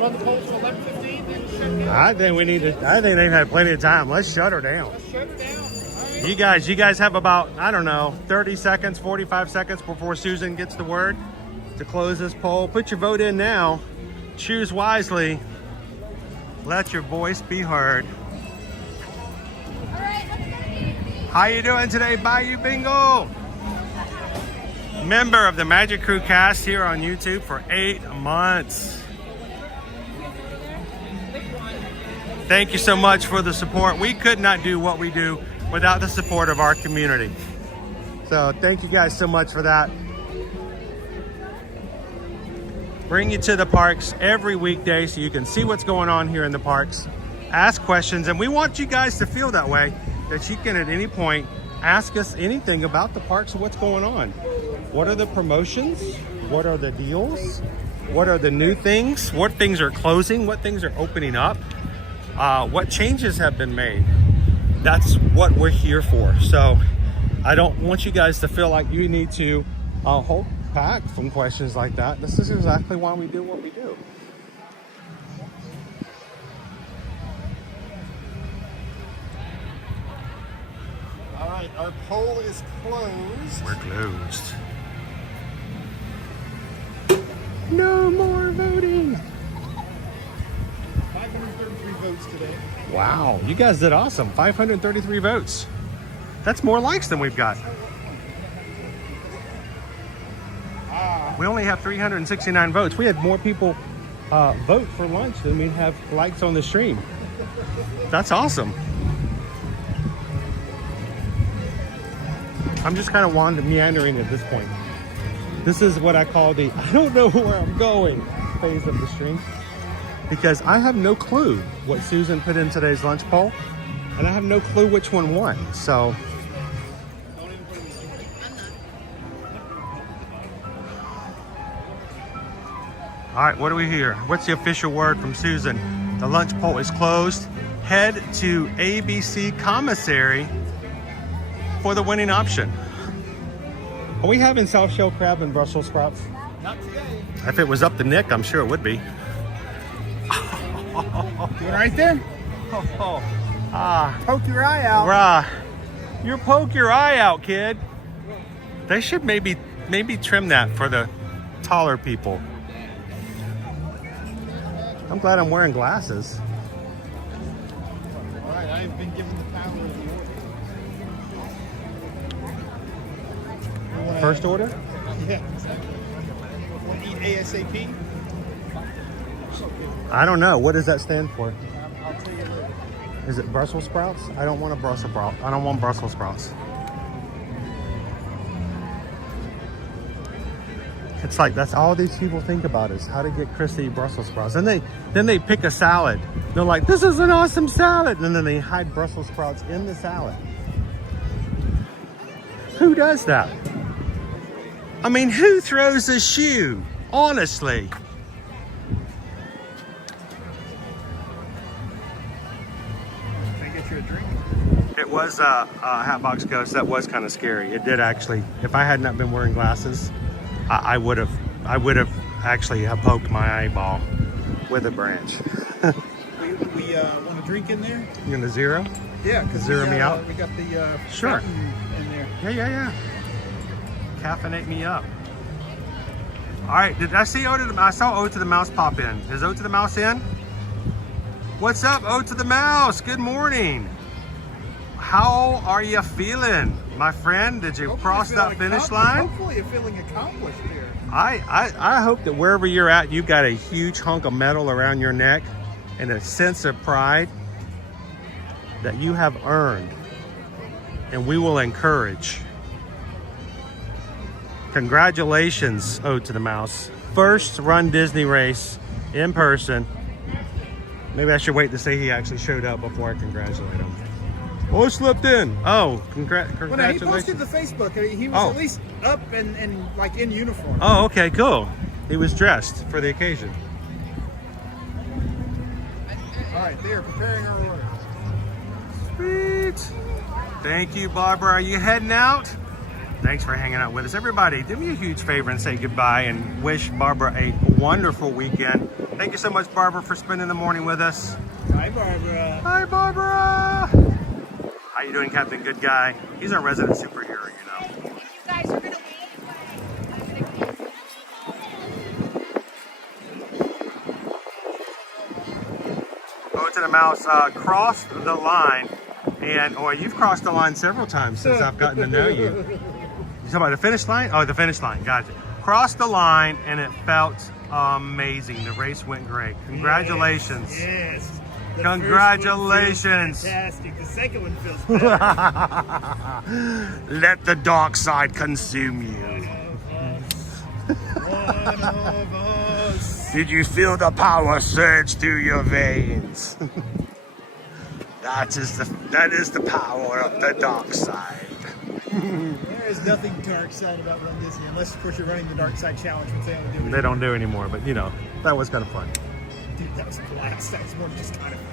run the polls till 11:15, then shut down? I think they've had plenty of time. Let's shut her down. Let's shut her down. All right. You guys have about, I don't know, 30 seconds, 45 seconds before Susan gets the word to close this poll. Put your vote in now. Choose wisely. Let your voice be heard. How you doing today, Bayou Bingo? Member of the Magic Crew cast here on YouTube for 8 months. Thank you so much for the support. We could not do what we do without the support of our community. So thank you guys so much for that. Bring you to the parks every weekday so you can see what's going on here in the parks, ask questions, and we want you guys to feel that way, that you can at any point ask us anything about the parks and what's going on. What are the promotions? What are the deals? What are the new things? What things are closing? What things are opening up? What changes have been made? That's what we're here for. So I don't want you guys to feel like you need to hold back from questions like that. This is exactly why we do what we do. All right, our poll is closed. We're closed. No more voting. 533 votes today. Wow, you guys did awesome. 533 votes. That's more likes than we've got. We only have 369 votes. We had more people vote for lunch than we have likes on the stream. That's awesome. I'm just kind of meandering at this point. This is what I call the I don't know where I'm going phase of the stream, because I have no clue what Susan put in today's lunch poll, and I have no clue which one won. So all right, what do we hear? What's the official word from Susan? The lunch poll is closed. Head to ABC Commissary for the winning option. Are we having soft shell crab and Brussels sprouts? Not today. If it was up to Nick, I'm sure it would be. You right there? Poke your eye out. You poke your eye out, kid. They should maybe trim that for the taller people. I'm glad I'm wearing glasses. All right, I've been given the power of the order. First order? Yeah, exactly. Want to eat ASAP? I don't know. What does that stand for? I'll tell you later. Is it Brussels sprouts? I don't want a Brussels sprout. I don't want Brussels sprouts. It's like that's all these people think about is how to get Chris to eat Brussels sprouts. And then they pick a salad. They're like, this is an awesome salad. And then they hide Brussels sprouts in the salad. Who does that? I mean, who throws a shoe? Honestly. Can I get you a drink? It was a Hatbox Ghost. That was kind of scary. It did actually. If I had not been wearing glasses, I would have actually have poked my eyeball with a branch. we want a drink in there? You gonna zero? Yeah, because zero me out. We got the sure in there. Yeah. Caffeinate me up. All right. Did I see I saw Ode to the Mouse pop in. Is Ode to the Mouse in? What's up, Ode to the Mouse? Good morning. How are you feeling, my friend? Did you cross that finish line? Hopefully you're feeling accomplished here. I hope that wherever you're at, you've got a huge hunk of metal around your neck and a sense of pride that you have earned, and we will encourage. Congratulations, Ode to the Mouse. First Run Disney race in person. Maybe I should wait to say he actually showed up before I congratulate him. Oh, slipped in. Oh, congratulations. Well, no, he posted to Facebook. He was at least up and like in uniform. Oh, okay, cool. He was dressed for the occasion. All right, they're preparing our order. Sweet. Thank you, Barbara. Are you heading out? Thanks for hanging out with us. Everybody, do me a huge favor and say goodbye and wish Barbara a wonderful weekend. Thank you so much, Barbara, for spending the morning with us. Hi, Barbara. Hi, Barbara. How you doing, Captain Good Guy? He's our resident superhero, you know. You guys are gonna Go to the Mouse, crossed the line, and you've crossed the line several times since I've gotten to know you. You talking about the finish line? Oh, the finish line, gotcha. Crossed the line, and it felt amazing. The race went great. Congratulations. Yes. The Congratulations. Fantastic. The second one feels better. Let the dark side consume you. One of us. Did you feel the power surge through your veins? That is the power of the dark side. There is nothing dark side about Run Disney, unless of course you're running the Dark Side Challenge, which they don't do. They don't do anymore, but you know, that was kind of fun. Dude, that was a blast. That was more than just kind of fun.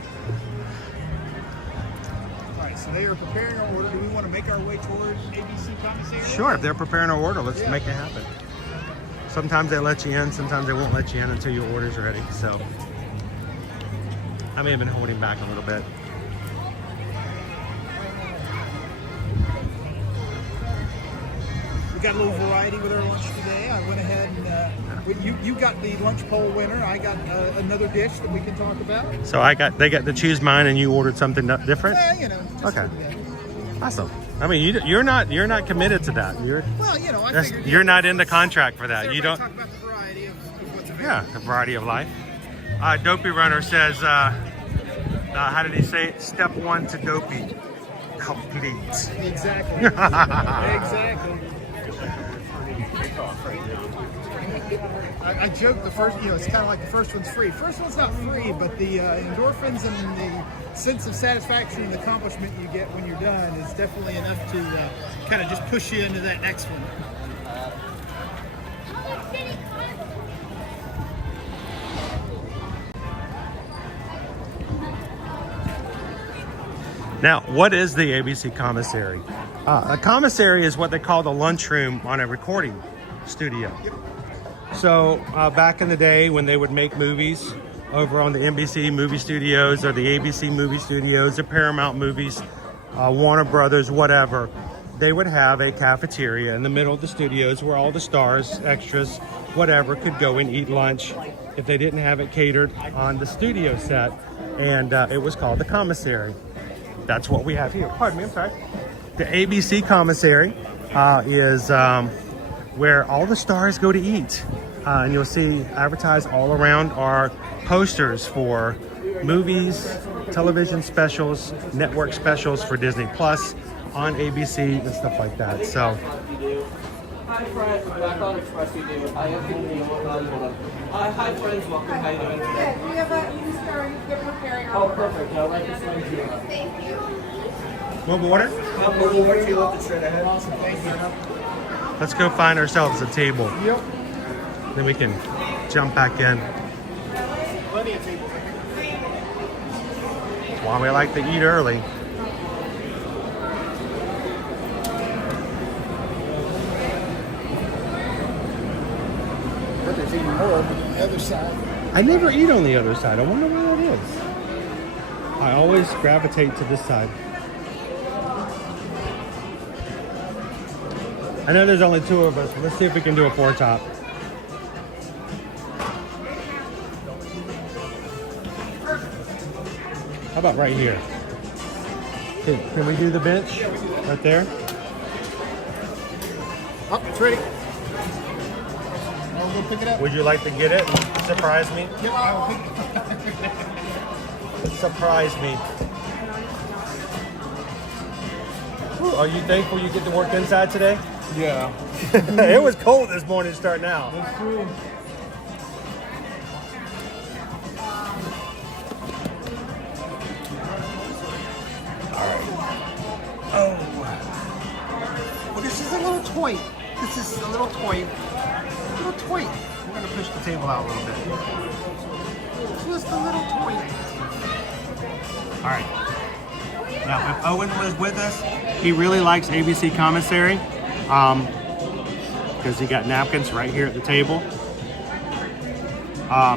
All right, so they are preparing our order. Do we want to make our way toward ABC Commissary? Sure, if they're preparing our order, let's make it happen. Sometimes they let you in, sometimes they won't let you in until your order's ready. So I may have been holding back a little bit. We got a little variety with our lunch today. I went ahead and you got the lunch poll winner. I got another dish that we can talk about. So they got to choose mine, and you ordered something different. Yeah, you know. Okay. Awesome. I mean, you're not committed to that. I figured you're not in the contract for that. You don't. Talk about the variety of what's available. Yeah, the variety of life. Dopey Runner says, how did he say it? Step one to Dopey, complete. Exactly. Exactly. I joked the first, it's kind of like the first one's free. First one's not free, but the endorphins and the sense of satisfaction and accomplishment you get when you're done is definitely enough to kind of just push you into that next one. Now, what is the ABC Commissary? A commissary is what they call the lunchroom on a recording studio. So back in the day when they would make movies over on the NBC movie studios or the ABC movie studios or Paramount movies, Warner Brothers, whatever, they would have a cafeteria in the middle of the studios where all the stars, extras, whatever, could go and eat lunch if they didn't have it catered on the studio set. And it was called the commissary. That's what we have here. Pardon me, I'm sorry. The ABC Commissary is where all the stars go to eat. And you'll see advertised all around are posters for movies, television specials, network specials for Disney Plus on ABC and stuff like that. So. Hi friends, Background Express you do. I am hi friends, welcome. How you doing today? We have a new star. They're preparing our Oh, perfect. I'd like to send you. Thank you. What water? We'll wait till you left it straight ahead. Awesome, thank you. Let's go find ourselves a table. Yep. Then we can jump back in. Plenty of tables. That's why we like to eat early. But there's even more over on the other side. I never eat on the other side. I wonder where that is. I always gravitate to this side. I know there's only 2 of us. Let's see if we can do a 4-top. How about right here? Can we do the bench? Right there? Oh, it's ready. I'll go pick it up. Would you like to get it and surprise me? Yep, I'll pick it up. Surprise me. Ooh, are you thankful you get to work inside today? Yeah. It was cold this morning starting out. That's true. Oh. Well, this is a little toy. This is a little toy. Little toy. We're going to push the table out a little bit. Just a little toy. All right. Now, if Owen was with us, he really likes ABC commissary because he got napkins right here at the table.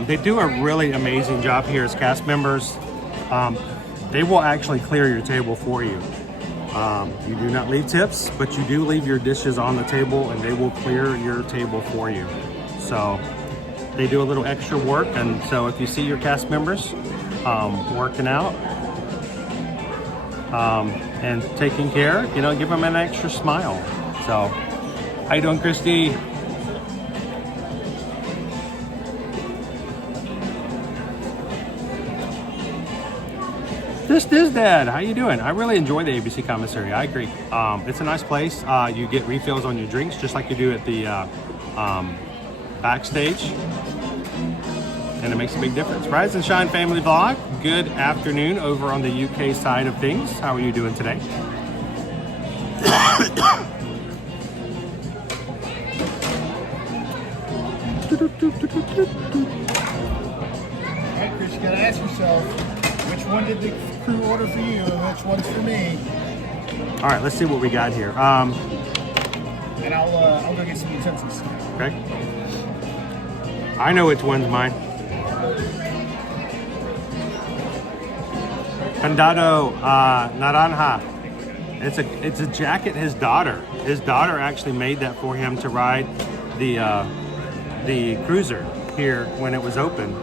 They do a really amazing job here as cast members. They will actually clear your table for you. You do not leave tips, but you do leave your dishes on the table and they will clear your table for you. So they do a little extra work, and so if you see your cast members working out and taking care, you know, give them an extra smile. So, how you doing, Christy? This is Dad. How you doing? I really enjoy the ABC commissary. I agree. It's a nice place. You get refills on your drinks just like you do at the backstage, and it makes a big difference. Rise and Shine Family Vlog. Good afternoon over on the UK side of things. How are you doing today? Alright, Chris, you gotta ask yourself, which one did the crew order for you and which one's for me? All right, let's see what we got here. And I'll go get some utensils. Okay. I know which one's mine. Condado Naranja. It's a jacket his daughter actually made that for him to ride the cruiser here when it was open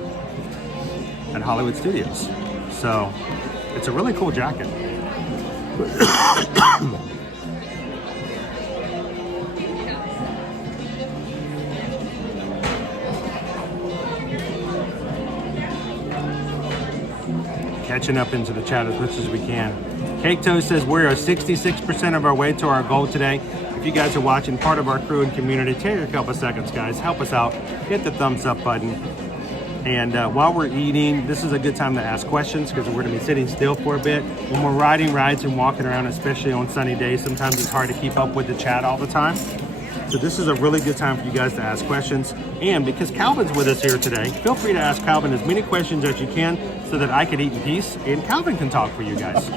at Hollywood Studios. So it's a really cool jacket. Catching up into the chat as much as we can. Cake Toast says we are 66% of our way to our goal today. If you guys are watching, part of our crew and community, take a couple seconds, guys. Help us out. Hit the thumbs up button. And while we're eating, this is a good time to ask questions because we're going to be sitting still for a bit. When we're riding rides and walking around, especially on sunny days, sometimes it's hard to keep up with the chat all the time. So this is a really good time for you guys to ask questions. And because Calvin's with us here today, feel free to ask Calvin as many questions as you can so that I can eat in peace and Calvin can talk for you guys.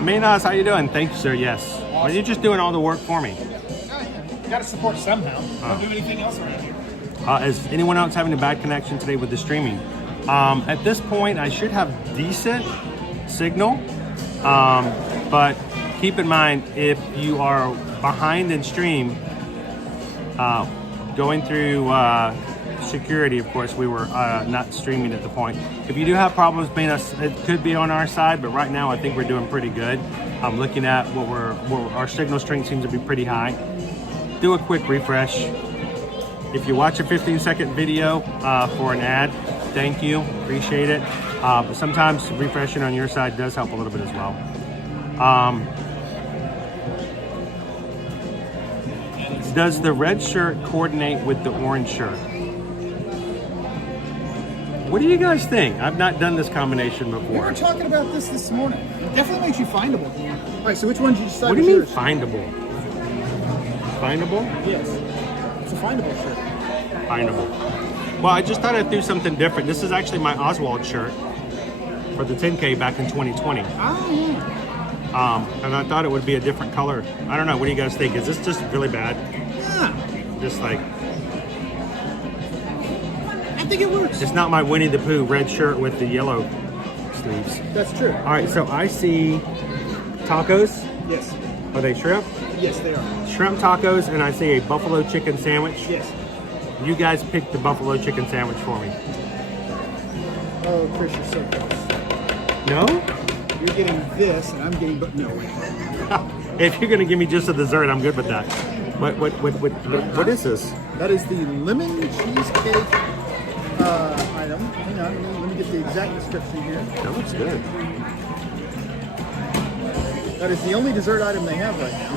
Minas, how you doing? Thank you, sir. Yes. Awesome. Well, you're just doing all the work for me. You gotta support somehow. Don't do anything else around here. Is anyone else having a bad connection today with the streaming? At this point, I should have decent signal, but keep in mind, if you are behind in stream, going through security, of course, we were not streaming at the point. If you do have problems, it could be on our side, but right now I think we're doing pretty good. I'm looking at our signal strength seems to be pretty high. Do a quick refresh. If you watch a 15-second video for an ad, thank you, appreciate it. But sometimes refreshing on your side does help a little bit as well. Does the red shirt coordinate with the orange shirt? What do you guys think? I've not done this combination We before. were talking about this morning. It definitely makes you findable. All right, so which one did you decide? What do you mean findable? Findable? Yes. It's a findable shirt. Findable. Well, I just thought I'd do something different. This is actually my Oswald shirt for the 10K back in 2020. Oh, yeah. And I thought it would be a different color. I don't know. What do you guys think? Is this just really bad? Yeah. Just like, I think it works. it's not my Winnie the Pooh red shirt with the yellow sleeves. That's true. All right, so I see tacos. Yes. Are they shrimp? Yes, they are. Shrimp tacos, and I see a buffalo chicken sandwich. Yes. You guys picked the buffalo chicken sandwich for me. Oh, Chris, you're so close. No? You're getting this, and I'm getting, but no. If you're gonna give me just a dessert, I'm good with that. What is this? That is the lemon cheesecake item. Hang on, let me get the exact description here. That looks good. That is the only dessert item they have right now.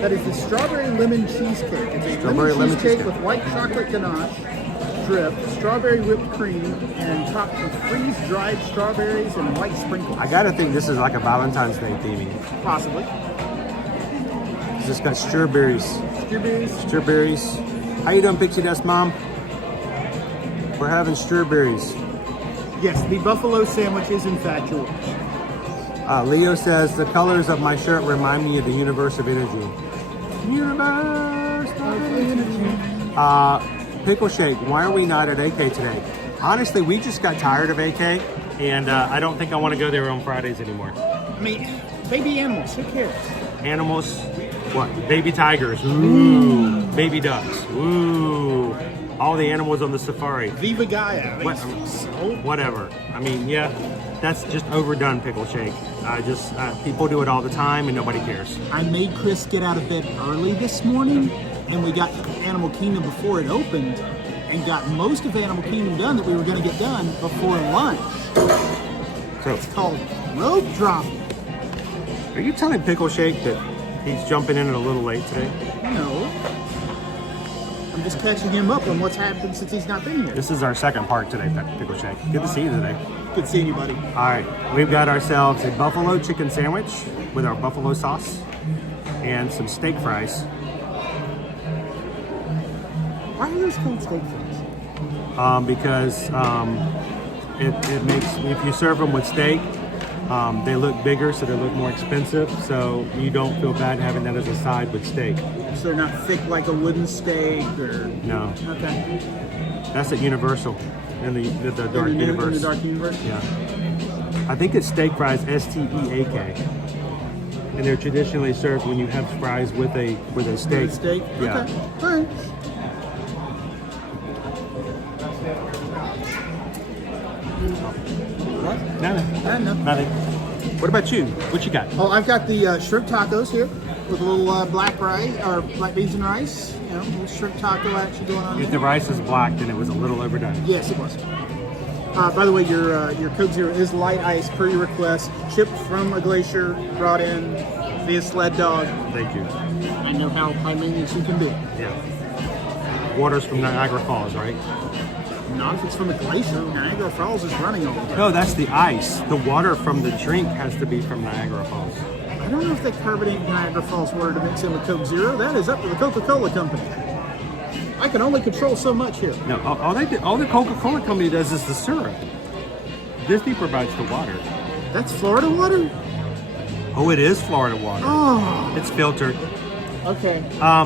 That is the strawberry lemon cheesecake. It's a Strawberry lemon cheesecake cheesecake. with white chocolate ganache, drip, strawberry whipped cream, and topped with freeze-dried strawberries and white sprinkles. I gotta think this is like a Valentine's Day theming. Possibly. It's just got strawberries. Strawberries. Strawberries. How you doing, Pixie Dust Mom? We're having strawberries. Yes, the buffalo sandwich is in fact yours. Leo says, the colors of my shirt remind me of the universe of energy. Universe of energy. Pickle Shake, why are we not at AK today? Honestly, we just got tired of AK, and I don't think I want to go there on Fridays anymore. I mean, baby animals, who cares? Animals, what? Baby tigers, ooh. Baby ducks, ooh. All the animals on the safari. Viva Gaia. What, whatever. I mean, yeah, that's just overdone, Pickle Shake. People do it all the time and nobody cares. I made Chris get out of bed early this morning, and we got Animal Kingdom before it opened, and got most of Animal Kingdom done that we were going to get done before lunch. So it's called rope drop. Are you telling Pickle Shake that he's jumping in a little late today? No. I'm just catching him up on what's happened since he's not been here. This is our second part today, Pickle Shake. Good to see you today. Good seeing you, buddy. All right, we've got ourselves a buffalo chicken sandwich with our buffalo sauce and some steak fries. Why are those called steak fries? Because it makes, if you serve them with steak, they look bigger, so they look more expensive, so you don't feel bad having that as a side with steak. So they're not thick like a wooden steak, or... No. Okay. That's at Universal, in the Dark Universe. In the Dark Universe? Yeah. I think it's steak fries, S-T-E-A-K. And they're traditionally served when you have fries with a steak. With a steak? Yeah. Okay. All right. What? Nothing. Nothing. What about you? What you got? Oh, I've got the shrimp tacos here with a little black rice, or black beans and rice. You know, a little shrimp taco action going on. If the rice is black, then it was a little overdone. Yes, it was. By the way, your Coke Zero is light ice per your request, chipped from a glacier, brought in via sled dog. Thank you. I know how high maintenance you can be. Yeah. Water's from Niagara Falls, right? Not if it's from a glacier. Niagara Falls is running all the time. No, that's the ice. The water from the drink has to be from Niagara Falls. I don't know if they carbonate Niagara Falls water to mix in with Coke Zero. That is up to the Coca-Cola company. I can only control so much here. No, all the Coca-Cola company does is the syrup. Disney provides the water. That's Florida water? Oh, it is Florida water. Oh. It's filtered. Okay.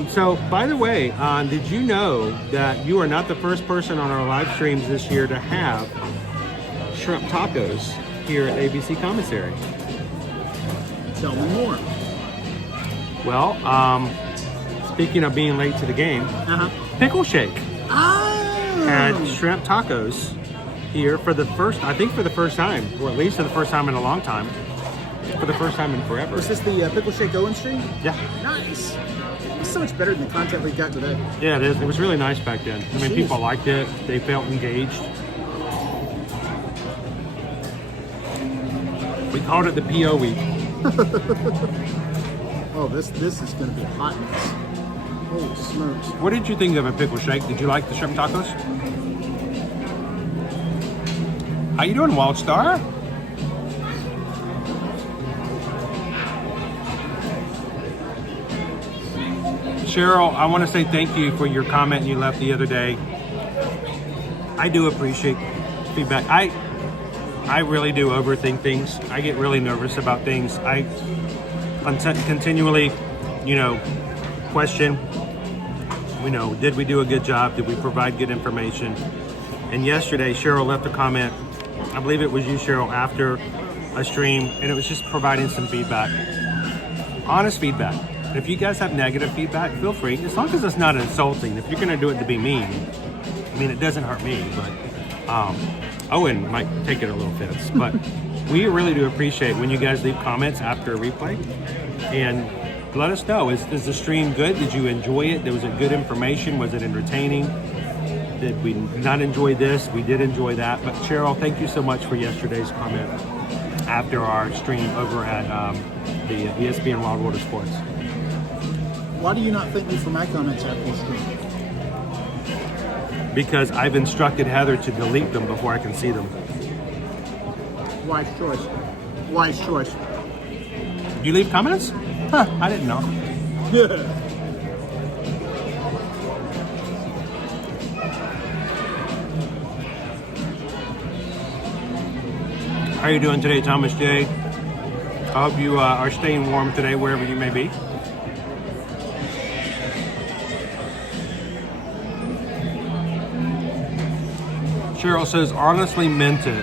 So, by the way, did you know that you are not the first person on our live streams this year to have shrimp tacos here at ABC Commissary? Tell me more. Well, speaking of being late to the game, Pickle Shake had shrimp tacos here for the first time, or at least for the first time in a long time. For the first time in forever. Was this the Pickle Shake Owen stream? Yeah. Nice. It's so much better than the content we got today. Yeah, it is. It was really nice back then. I mean, people liked it. They felt engaged. We called it the PO week. Oh, this is going to be a hot mess. Holy smokes. What did you think of a Pickle Shake? Did you like the shrimp tacos? How you doing, Walt Star? Cheryl, I want to say thank you for your comment you left the other day. I do appreciate feedback. I really do overthink things. I get really nervous about things. I continually, question, did we do a good job? Did we provide good information? And yesterday, Cheryl left a comment, I believe it was you, Cheryl, after a stream, and it was just providing some feedback. Honest feedback. If you guys have negative feedback, feel free, as long as it's not insulting. If you're gonna do it to be mean, it doesn't hurt me, but Owen might take it a little offense. But we really do appreciate when you guys leave comments after a replay, and let us know, is the stream good? Did you enjoy it? Was it good information? Was it entertaining? Did we not enjoy this? We did enjoy that. But Cheryl, thank you so much for yesterday's comment after our stream over at the ESPN Wild World of Sports. Why do you not thank me for my comments after the stream? Because I've instructed Heather to delete them before I can see them. Wise choice. Wise choice. Did you leave comments? Huh, I didn't know. Yeah. How are you doing today, Thomas J? I hope you are staying warm today, wherever you may be. Cheryl says, honestly meant it.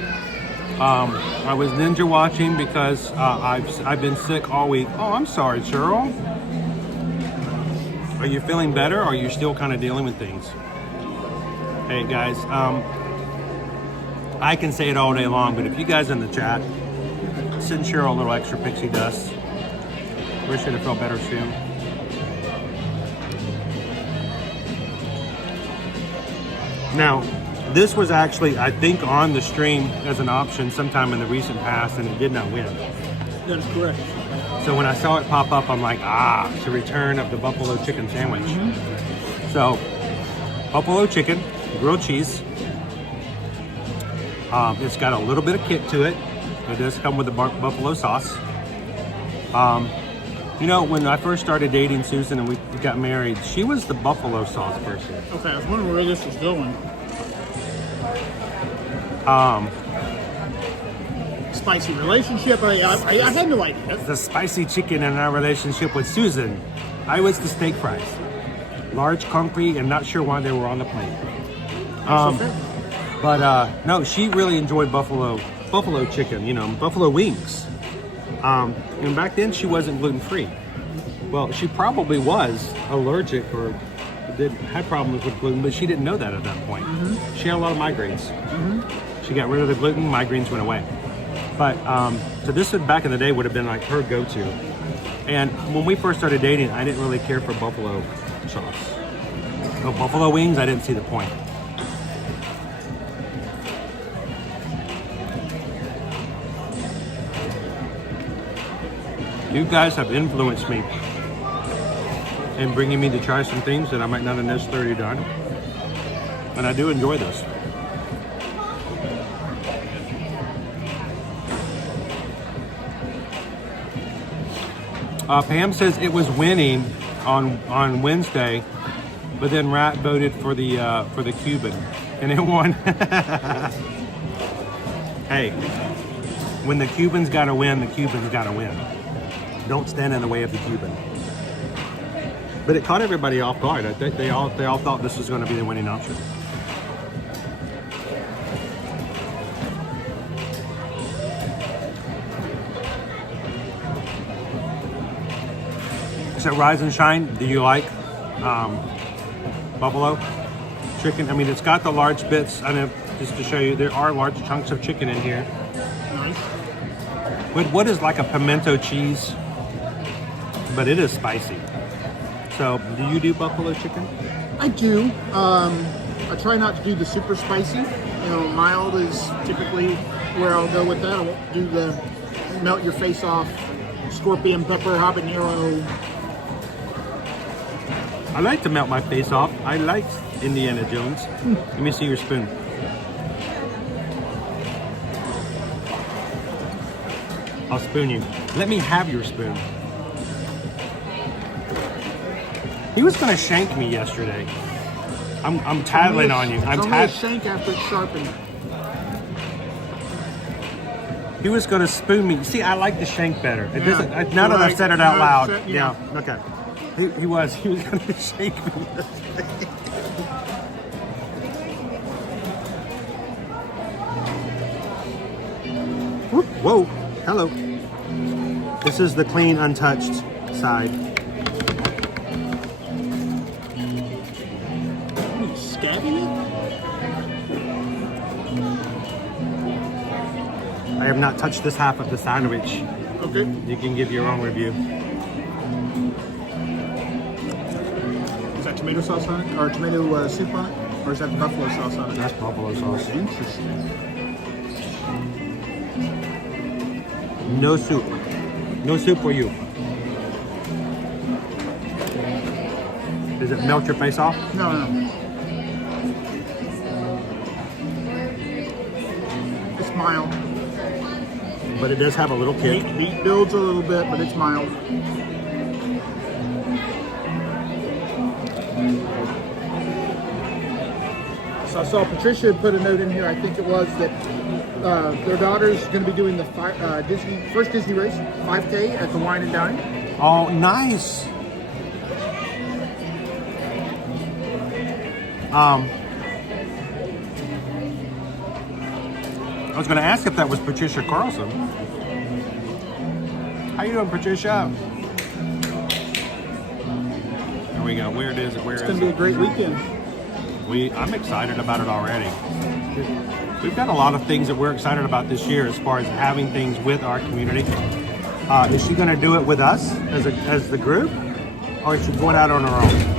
I was ninja watching because I've been sick all week. Oh, I'm sorry, Cheryl. Are you feeling better, or are you still kind of dealing with things? Hey, guys. I can say it all day long, but if you guys in the chat, send Cheryl a little extra pixie dust. Wish she'd have felt better soon. Now, this was actually, I think, on the stream as an option sometime in the recent past, and it did not win. That is correct. So when I saw it pop up, I'm like, it's the return of the buffalo chicken sandwich. Mm-hmm. So, buffalo chicken, grilled cheese. It's got a little bit of kick to it. It does come with the buffalo sauce. When I first started dating Susan and we got married, she was the buffalo sauce person. Okay, I was wondering where this was going. Spicy relationship. I had no idea. The spicy chicken in our relationship with Susan. I was the steak fries. Large, clumpy, and not sure why they were on the plate. But no, she really enjoyed buffalo chicken, buffalo wings. And back then she wasn't gluten-free. Well, she probably was allergic or had problems with gluten, but she didn't know that at that point. Mm-hmm. She had a lot of migraines. Mm-hmm. She got rid of the gluten, migraines went away. But so this back in the day would have been like her go-to. And when we first started dating, I didn't really care for buffalo sauce. But buffalo wings, I didn't see the point. You guys have influenced me in bringing me to try some things that I might not have necessarily done. And I do enjoy this. Pam says it was winning on Wednesday, but then Rat voted for the Cuban, and it won. Hey, when the Cubans gotta win, the Cubans gotta win. Don't stand in the way of the Cuban. But it caught everybody off guard. I think they all thought this was going to be the winning option. So Rise and Shine, do you like buffalo chicken? I mean, it's got the large bits. I know, just to show you, there are large chunks of chicken in here. Nice. With what is like a pimento cheese, but it is spicy. So, do you do buffalo chicken? I do. I try not to do the super spicy. Mild is typically where I'll go with that. I won't do the melt your face off scorpion pepper habanero. I like to melt my face off. I like Indiana Jones. Let me see your spoon. I'll spoon you. Let me have your spoon. He was gonna shank me yesterday. I'm tattling on you. I'm only a shank after it's sharpened. He was gonna spoon me. See, I like the shank better. It Yeah. doesn't. Now that I've said it out loud. Yeah. Okay. He was gonna shank me yesterday. Whoop, whoa. Hello. This is the clean, untouched side. Scabbing it? I have not touched this half of the sandwich. Okay. You can give your own review. Is that tomato sauce on it? Or tomato soup on it? Or is that buffalo sauce on it? That's buffalo sauce. Interesting. No soup. No soup for you. Does it melt your face off? No, no. It's mild. But it does have a little kick. Meat builds a little bit, but it's mild. So I saw Patricia had put a note in here, I think it was, that their daughter's going to be doing the first Disney race, 5K at the Wine and Dine. Oh, nice. I was going to ask if that was Patricia Carlson. How you doing, Patricia? There we go. Where is it? Where is it? It's going to be a great weekend. I'm excited about it already. We've got a lot of things that we're excited about this year as far as having things with our community. Is she going to do it with us as the group, or is she going out on her own?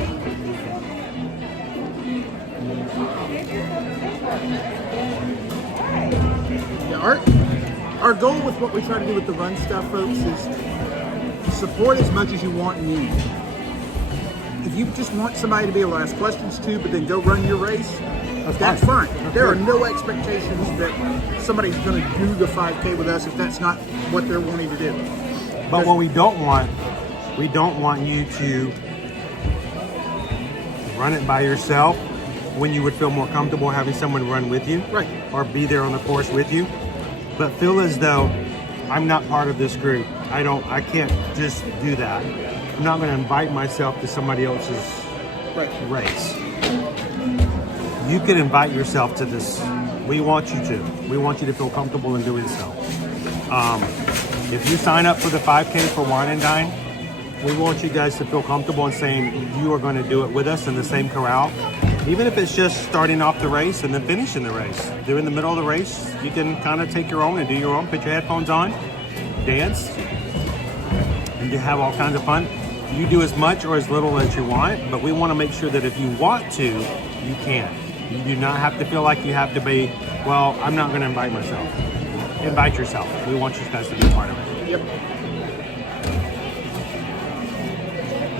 Our goal with what we try to do with the run stuff, folks, is support as much as you want and need. If you just want somebody to be able to ask questions to, but then go run your race, that's fine. There are no expectations that somebody's going to do the 5K with us if that's not what they're wanting to do. But what we don't want you to run it by yourself when you would feel more comfortable having someone run with you, right, or be there on the course with you. But feel as though I'm not part of this group. I can't just do that. I'm not going to invite myself to somebody else's race. You can invite yourself to this. We want you to. We want you to feel comfortable in doing so. If you sign up for the 5K for Wine and Dine, we want you guys to feel comfortable in saying you are going to do it with us in the same corral. Even if it's just starting off the race and then finishing the race. During the middle of the race, you can kind of take your own and do your own. Put your headphones on, dance, and you have all kinds of fun. You do as much or as little as you want, but we want to make sure that if you want to, you can. You do not have to feel like you have to be, well, I'm not going to invite myself. Invite yourself. We want you guys to be a part of it. Yep.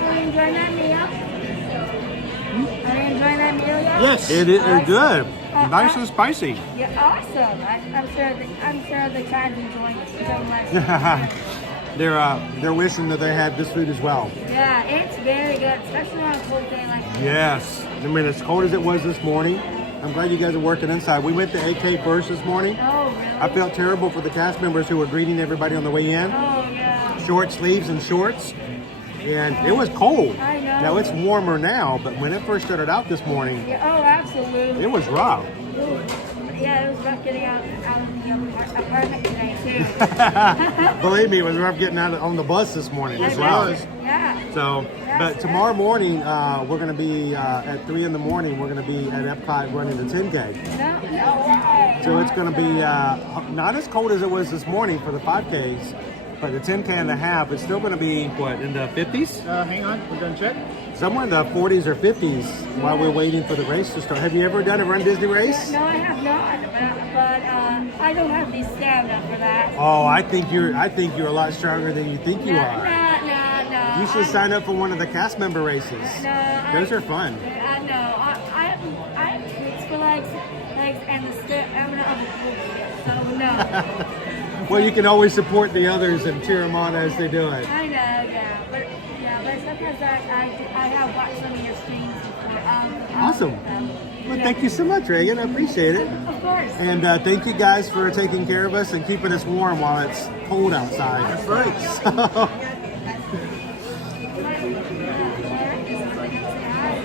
Are you enjoying that meal? Are you enjoying that meal yet? Yes. It is good. Nice and spicy. Yeah, awesome. I'm sure the child's enjoying it so much. They're wishing that they had this food as well. Yeah, it's very good, especially on a cold day like this. Yes. I mean, as cold as it was this morning, I'm glad you guys are working inside. We went to AK first this morning. Oh, really? I felt terrible for the cast members who were greeting everybody on the way in. Oh, yeah. Short sleeves and shorts. And it was cold. I know. Now it's warmer now, but when it first started out this morning, Yeah, oh, absolutely. it was rough. Yeah, it was rough getting out of the apartment today, too. Believe me, it was rough getting out on the bus this morning as well. Yeah. So, but tomorrow morning, we're going to be at 3 in the morning. We're going to be at Epcot running the 10K. So it's going to be not as cold as it was this morning for the 5Ks, but the 10K and a half is still going to be, what, in the 50s? Hang on, we're going to check. Somewhere in the 40s or 50s while we're waiting for the race to start. Have you ever done a Run Disney race? No, I have not, but I don't have the stamina for that. Oh, I think you're a lot stronger than you think you are. No. You should sign up for one of the cast member races. Those are fun. No, I have tricks for legs and the stamina of a pool, so no. Well, you can always support the others and cheer them on as they do it. I know, yeah, but sometimes I have watched some of your streams before. Awesome. Well, thank you so much, Reagan. I appreciate it. Of course. And thank you guys for taking care of us and keeping us warm while it's cold outside. That's right.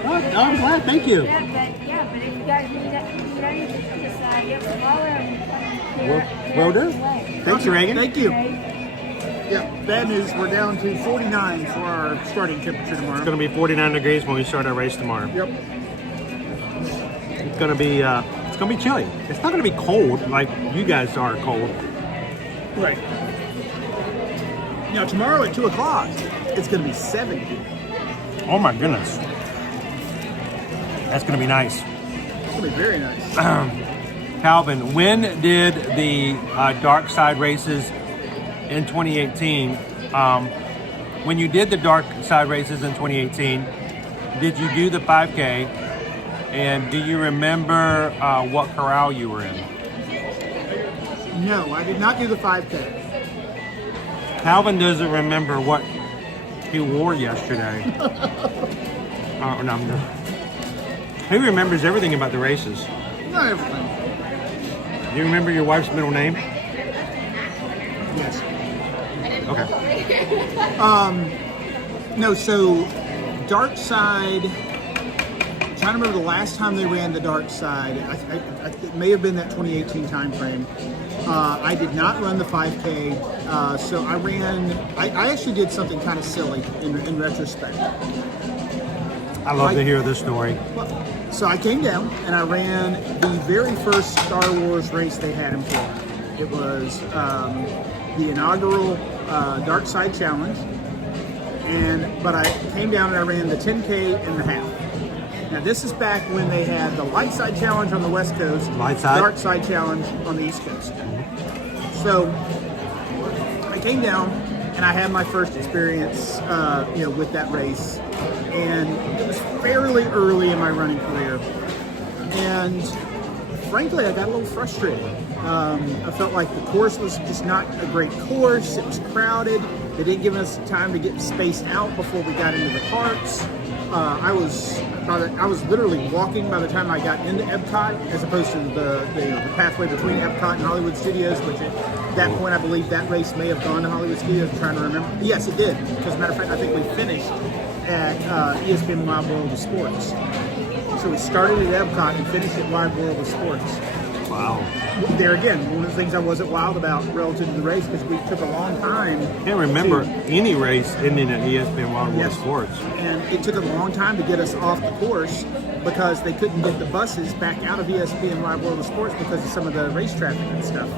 Oh, I'm glad. Thank you. Yeah, but if you guys need anything, just give us a holler. Will do. Thanks, Reagan. Thank you. Yeah, bad news. We're down to 49 for our starting temperature tomorrow. It's going to be 49 degrees when we start our race tomorrow. Yep. It's going to be chilly. It's not going to be cold like you guys are cold. Right. Now tomorrow at 2 o'clock, it's going to be 70. Oh my goodness. That's going to be nice. It's going to be very nice. Calvin, when did the dark side races in 2018, when you did the dark side races in 2018, did you do the 5K? And do you remember what corral you were in? No, I did not do the 5K. Calvin doesn't remember what he wore yesterday. No, I'm just... He remembers everything about the races. Not everything. Do you remember your wife's middle name? Yes. Okay. No, so dark side. I'm trying to remember the last time they ran the dark side. It may have been that 2018 time frame. I did not run the 5K, so I ran. I actually did something kind of silly in retrospect. I love to hear this story. So I came down and I ran the very first Star Wars race they had in Florida. It was the inaugural Dark Side Challenge, but I came down and I ran the 10K and the half. Now this is back when they had the Light Side Challenge on the West Coast, Dark Side Challenge on the East Coast. So I came down and I had my first experience, with that race, and it was fairly early in my running career. And frankly, I got a little frustrated. I felt like the course was just not a great course. It was crowded. They didn't give us time to get spaced out before we got into the parks. I was literally walking by the time I got into Epcot, as opposed to the pathway between Epcot and Hollywood Studios, which at that point I believe that race may have gone to Hollywood Studios. I'm trying to remember. Yes, it did. As a matter of fact, I think we finished at ESPN Wide World of Sports. So we started at Epcot and finished at Wide World of Sports. Wow. There again, one of the things I wasn't wild about relative to the race, because we took a long time. I can't remember any race ending at ESPN Wide World of Sports. And it took a long time to get us off the course because they couldn't get the buses back out of ESPN Wide World of Sports because of some of the race traffic and stuff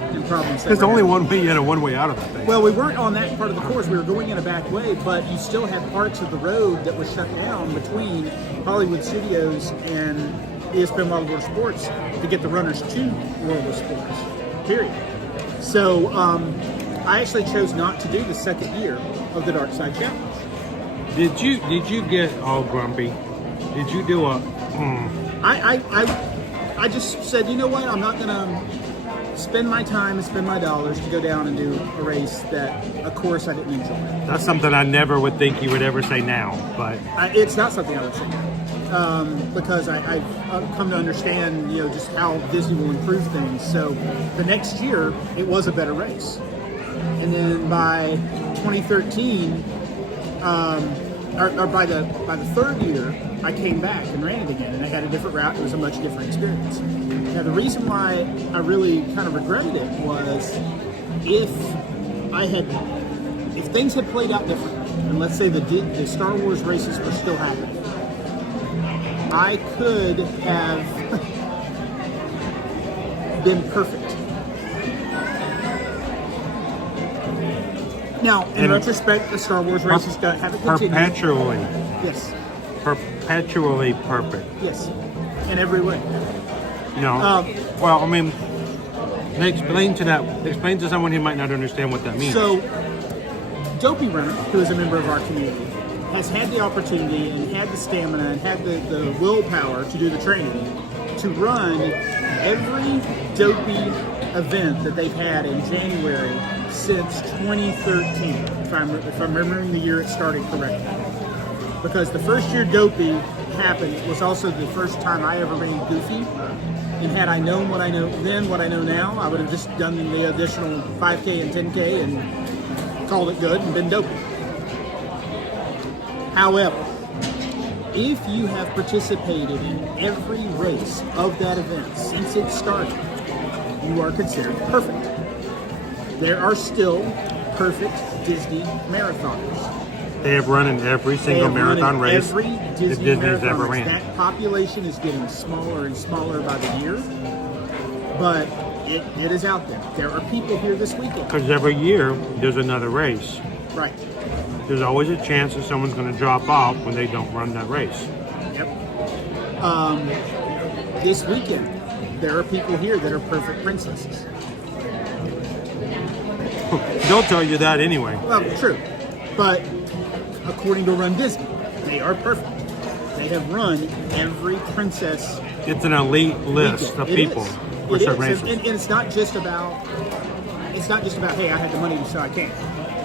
and problems. There's only one way in and one way out of that thing. Well, we weren't on that part of the course. We were going in a back way, but you still had parts of the road that was shut down between Hollywood Studios and ESPN Wide World of Sports to get the runners to World of Sports, period. So I actually chose not to do the second year of the Dark Side Challenge. Did you get all grumpy? Did you do a? I just said, you know what? I'm not gonna spend my time and spend my dollars to go down and do a race a course I didn't enjoy. That's something I never would think you would ever say now, but it's not something I would say now. Because I've come to understand, just how Disney will improve things. So the next year, it was a better race. And then by 2013, or by the third year, I came back and ran it again, and I had a different route. It was a much different experience. Now, the reason why I really kind of regretted it was if things had played out differently, and let's say the Star Wars races were still happening, I could have been perfect. Now, in retrospect, the Star Wars races haven't continued. Perpetually. Yes. Perpetually perfect. Yes. In every way. No. Well, I mean, explain to someone who might not understand what that means. So, Dopey Runner, who is a member of our community, has had the opportunity and had the stamina and had the willpower to do the training to run every dopey event that they've had in January since 2013, if I'm remembering the year it started correctly. Because the first year Dopey happened was also the first time I ever ran Goofy. And had I known what I know then, what I know now, I would have just done the additional 5K and 10K and called it good and been Dopey. However, if you have participated in every race of that event since it started, you are considered perfect. There are still perfect Disney marathoners. They have run in every single marathon race Every that Disney Disney's marathon ever race. ran. That population is getting smaller and smaller by the year, but it is out there. There are people here this weekend. Because every year there's another race. Right. There's always a chance that someone's going to drop off when they don't run that race. Yep. This weekend, there are people here that are perfect princesses. They'll tell you that anyway. Well, true. But according to Run Disney, they are perfect. They have run every princess. It's an elite list of people for certain races. And it's not just about hey, I had the money so I can.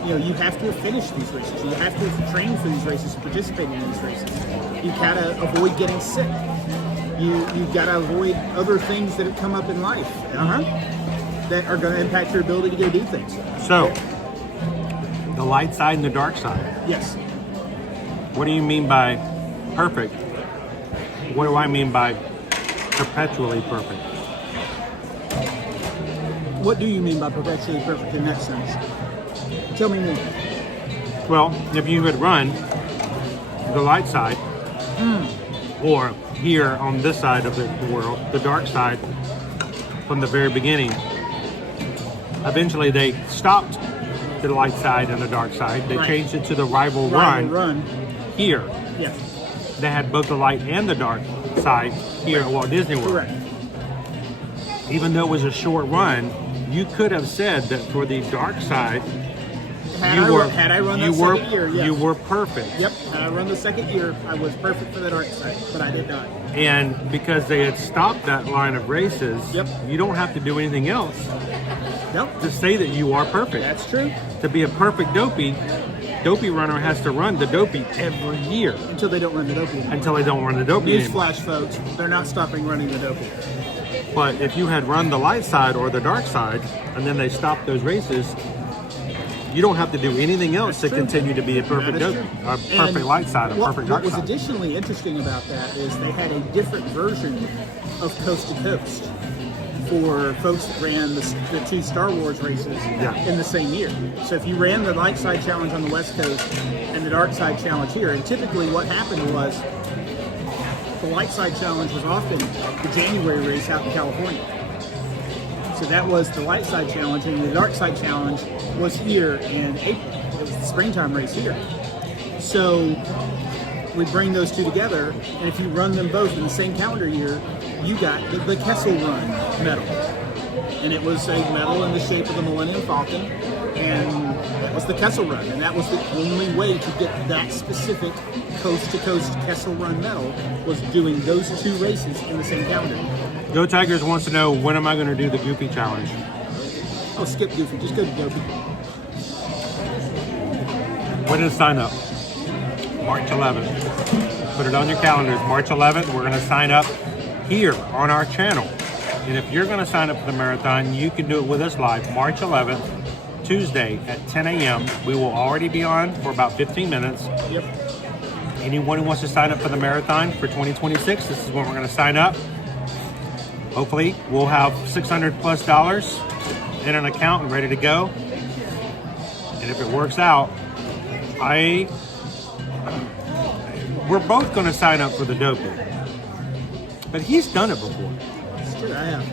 You know, you have to have finished these races. You have to have trained for these races and participated in these races. You gotta avoid getting sick. You've got to avoid other things that have come up in life that are going to impact your ability to go do things. So, the light side and the dark side. Yes. What do you mean by perfect? What do I mean by perpetually perfect? What do you mean by perpetually perfect in that sense? Tell me more. Well, if you had run the light side, or here on this side of the world, the dark side, from the very beginning, eventually they stopped the light side and the dark side. They changed it to the rival run here. Yeah. They had both the light and the dark side here at Walt Disney World. Correct. Even though it was a short run, you could have said that for the dark side, you were perfect. Yep. Had I run the second year, I was perfect for the dark side, but I did not. And because they had stopped that line of races, you don't have to do anything else to say that you are perfect. That's true. To be a perfect Dopey runner has to run the Dopey every year. Until they don't run the Dopey anymore. Until they don't run the Dopey anymore. Newsflash, folks, they're not stopping running the Dopey. But if you had run the light side or the dark side, and then they stopped those races, you don't have to do anything else to continue to be a perfect perfect light side, a perfect dark side. What was additionally interesting about that is they had a different version of Coast to Coast for folks that ran the two Star Wars races in the same year. So if you ran the light side challenge on the West Coast and the dark side challenge here, and typically what happened was the light side challenge was often the January race out in California. So that was the light side challenge, and the dark side challenge was here in April. It was the springtime race here. So we bring those two together, and if you run them both in the same calendar year, you got the Kessel Run medal. And it was a medal in the shape of the Millennium Falcon, and that was the Kessel Run. And that was the only way to get that specific coast-to-coast Kessel Run medal, was doing those two races in the same calendar. Go Tigers wants to know, when am I going to do the Goofy Challenge? Oh, skip Goofy. Just go to Goofy. When is sign up? March 11th. Put it on your calendars. March 11th, we're going to sign up here on our channel. And if you're going to sign up for the marathon, you can do it with us live. March 11th, Tuesday at 10 a.m. We will already be on for about 15 minutes. Yep. Anyone who wants to sign up for the marathon for 2026, this is when we're going to sign up. Hopefully, we'll have $600+ in an account and ready to go. And if it works out, we're both going to sign up for the Dopey. But he's done it before. It's true, I have.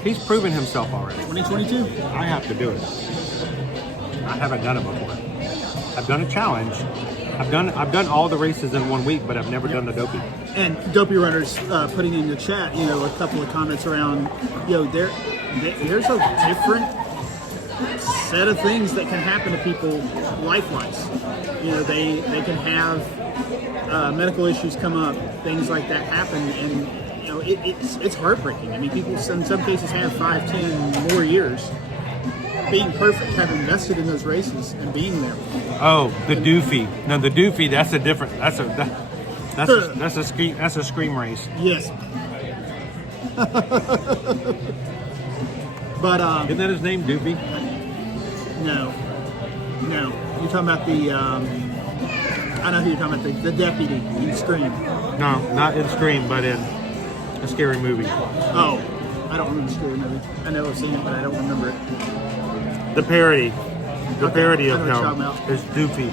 He's proven himself already. 2022. I have to do it. I haven't done it before. I've done a challenge. I've done all the races in 1 week, but I've never done the Dopey. And Dopey runners putting in the chat, a couple of comments around, there's a different set of things that can happen to people life-wise. They can have medical issues come up, things like that happen, and you know, it's heartbreaking. I mean, people in some cases have 5, 10 more years being perfect, have invested in those races and being there. Oh, the doofy. No, the doofy. That's a different. That's a scream race. Yes. But isn't that his name, Doofy? No. You're talking about the. I know who you're talking about. The deputy in Scream. No, not in Scream, but in a scary movie. Oh, I don't remember the scary movie. I know I've seen it, but I don't remember it. The parody. The Okay, parody I of know what you're talking him is Doofy.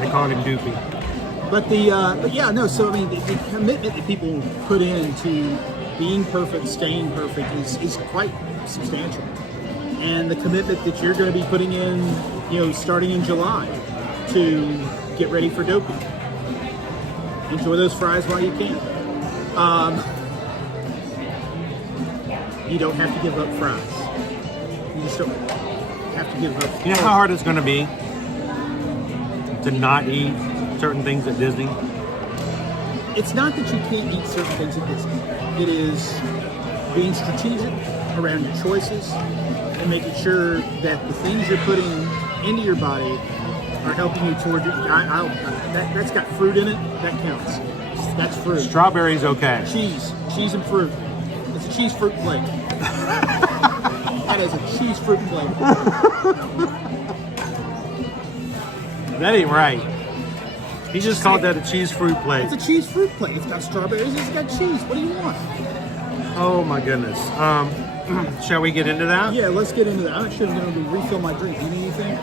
They call him Doofy. But yeah, no. So I mean, the commitment that people put into being perfect, staying perfect is quite substantial, and the commitment that you're going to be putting in, you know, starting in July, to get ready for Dopey. Enjoy those fries while you can. You don't have to give up fries. You just don't have to give up. You know how hard it's going to be to not eat certain things at Disney? It's not that you can't eat certain things at Disney. It is being strategic around your choices and making sure that the things you're putting into your body are helping you toward your... That's got fruit in it. That counts. That's fruit. Strawberries, okay. Cheese and fruit. It's a cheese fruit plate. That is a cheese fruit plate. That ain't right. He just called that a cheese fruit plate. It's a cheese fruit plate. It's got strawberries. It's got cheese. What do you want? Oh my goodness. Shall we get into that? Yeah, let's get into that. I'm actually going to refill my drink. Do you need anything?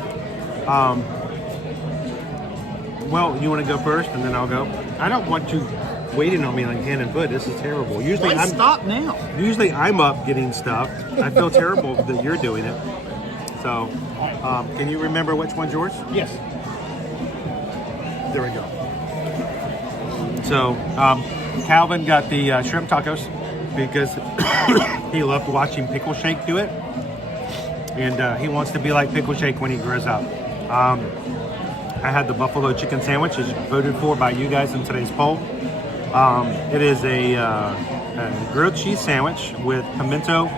Well, you want to go first and then I'll go? I don't want you waiting on me like hand and foot. This is terrible. Usually Let's stop now. Usually I'm up getting stuff. I feel terrible that you're doing it. So, can you remember which one's yours? Yes. There we go. So, Calvin got the shrimp tacos because he loved watching Pickle Shake do it. And he wants to be like Pickle Shake when he grows up. I had the buffalo chicken sandwich, as voted for by you guys in today's poll. It is a grilled cheese sandwich with pimento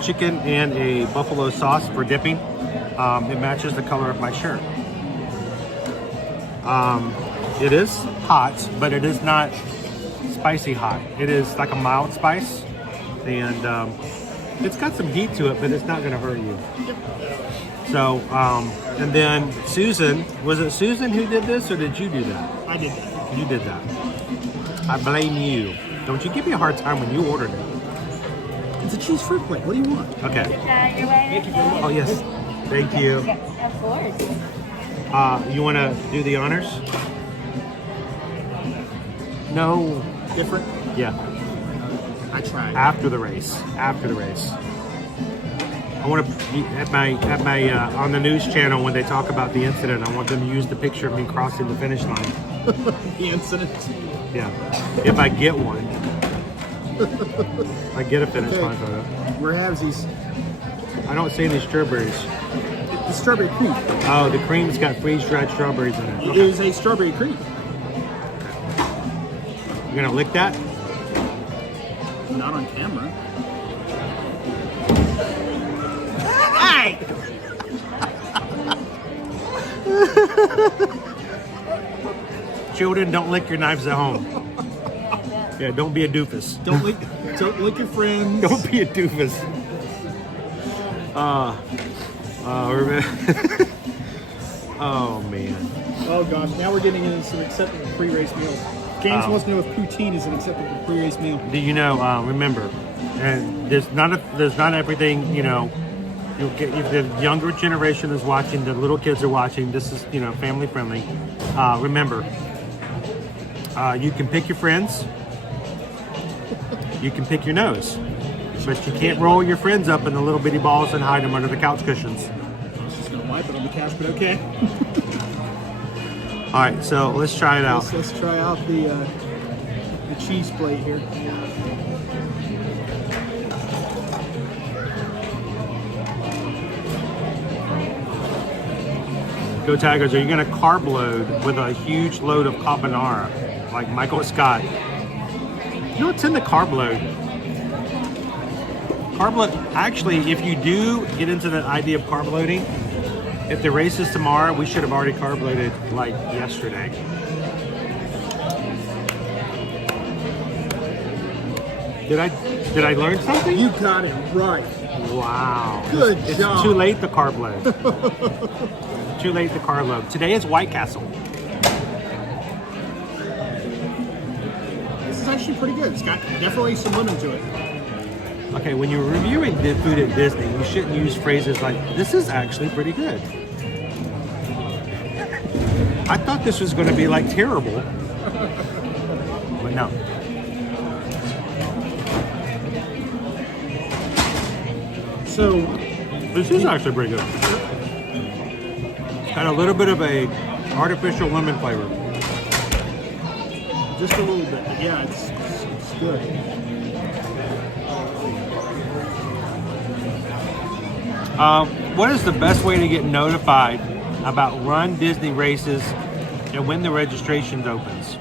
chicken and a buffalo sauce for dipping. It matches the color of my shirt. It is hot, but it is not spicy hot. It is like a mild spice, and it's got some heat to it, but it's not going to hurt you. So, and then Susan, was it Susan who did this, or did you do that? I did that. You did that. I blame you. Don't you give me a hard time when you ordered it. It's a cheese fruit plate. What do you want? Okay. Thank you. Oh, yes. Thank you. Of course. You want to do the honors? No. Different? Yeah. I tried. After the race. After the race. I want to at my on the news channel when they talk about the incident. I want them to use the picture of me crossing the finish line. The incident. Yeah. If I get one, I get a finish line photo. We're halvesies. I don't see any strawberries. The strawberry cream. Oh, the cream's got freeze-dried strawberries in it. It is a strawberry cream. You're gonna lick that? Not on camera. Hey! Children, don't lick your knives at home. Yeah, don't be a doofus. Don't lick your friends. Don't be a doofus. Oh man. Oh gosh, now we're getting into some acceptable pre-race meals. James wants to know if poutine is an acceptable pre-race meal. Do you know? Remember, and there's not everything. You know, you'll get if the younger generation is watching, the little kids are watching. This is family friendly. Remember, you can pick your friends. You can pick your nose, but you can't roll your friends up in the little bitty balls and hide them under the couch cushions. I was just gonna wipe it on the couch, but okay. All right, so let's try it out. Let's try out the cheese plate here. Go Tigers! Are you going to carb load with a huge load of carbonara? like Michael Scott. You know what's in the carb load? Carb load, actually, if you do get into the idea of carb loading, if the race is tomorrow, we should have already carb loaded like yesterday. Did I learn something? You got it right. Wow. Good it's job. Too late to carb load. Too late to carb load. Today is White Castle. This is actually pretty good. It's got definitely some lemon to it. Okay, when you're reviewing the food at Disney, you shouldn't use phrases like, this is actually pretty good. I thought this was going to be like terrible. But no. So, this is actually pretty good. It's got a little bit of a artificial lemon flavor. Just a little bit, but yeah, it's good. What is the best way to get notified about Run Disney races and when the registration opens?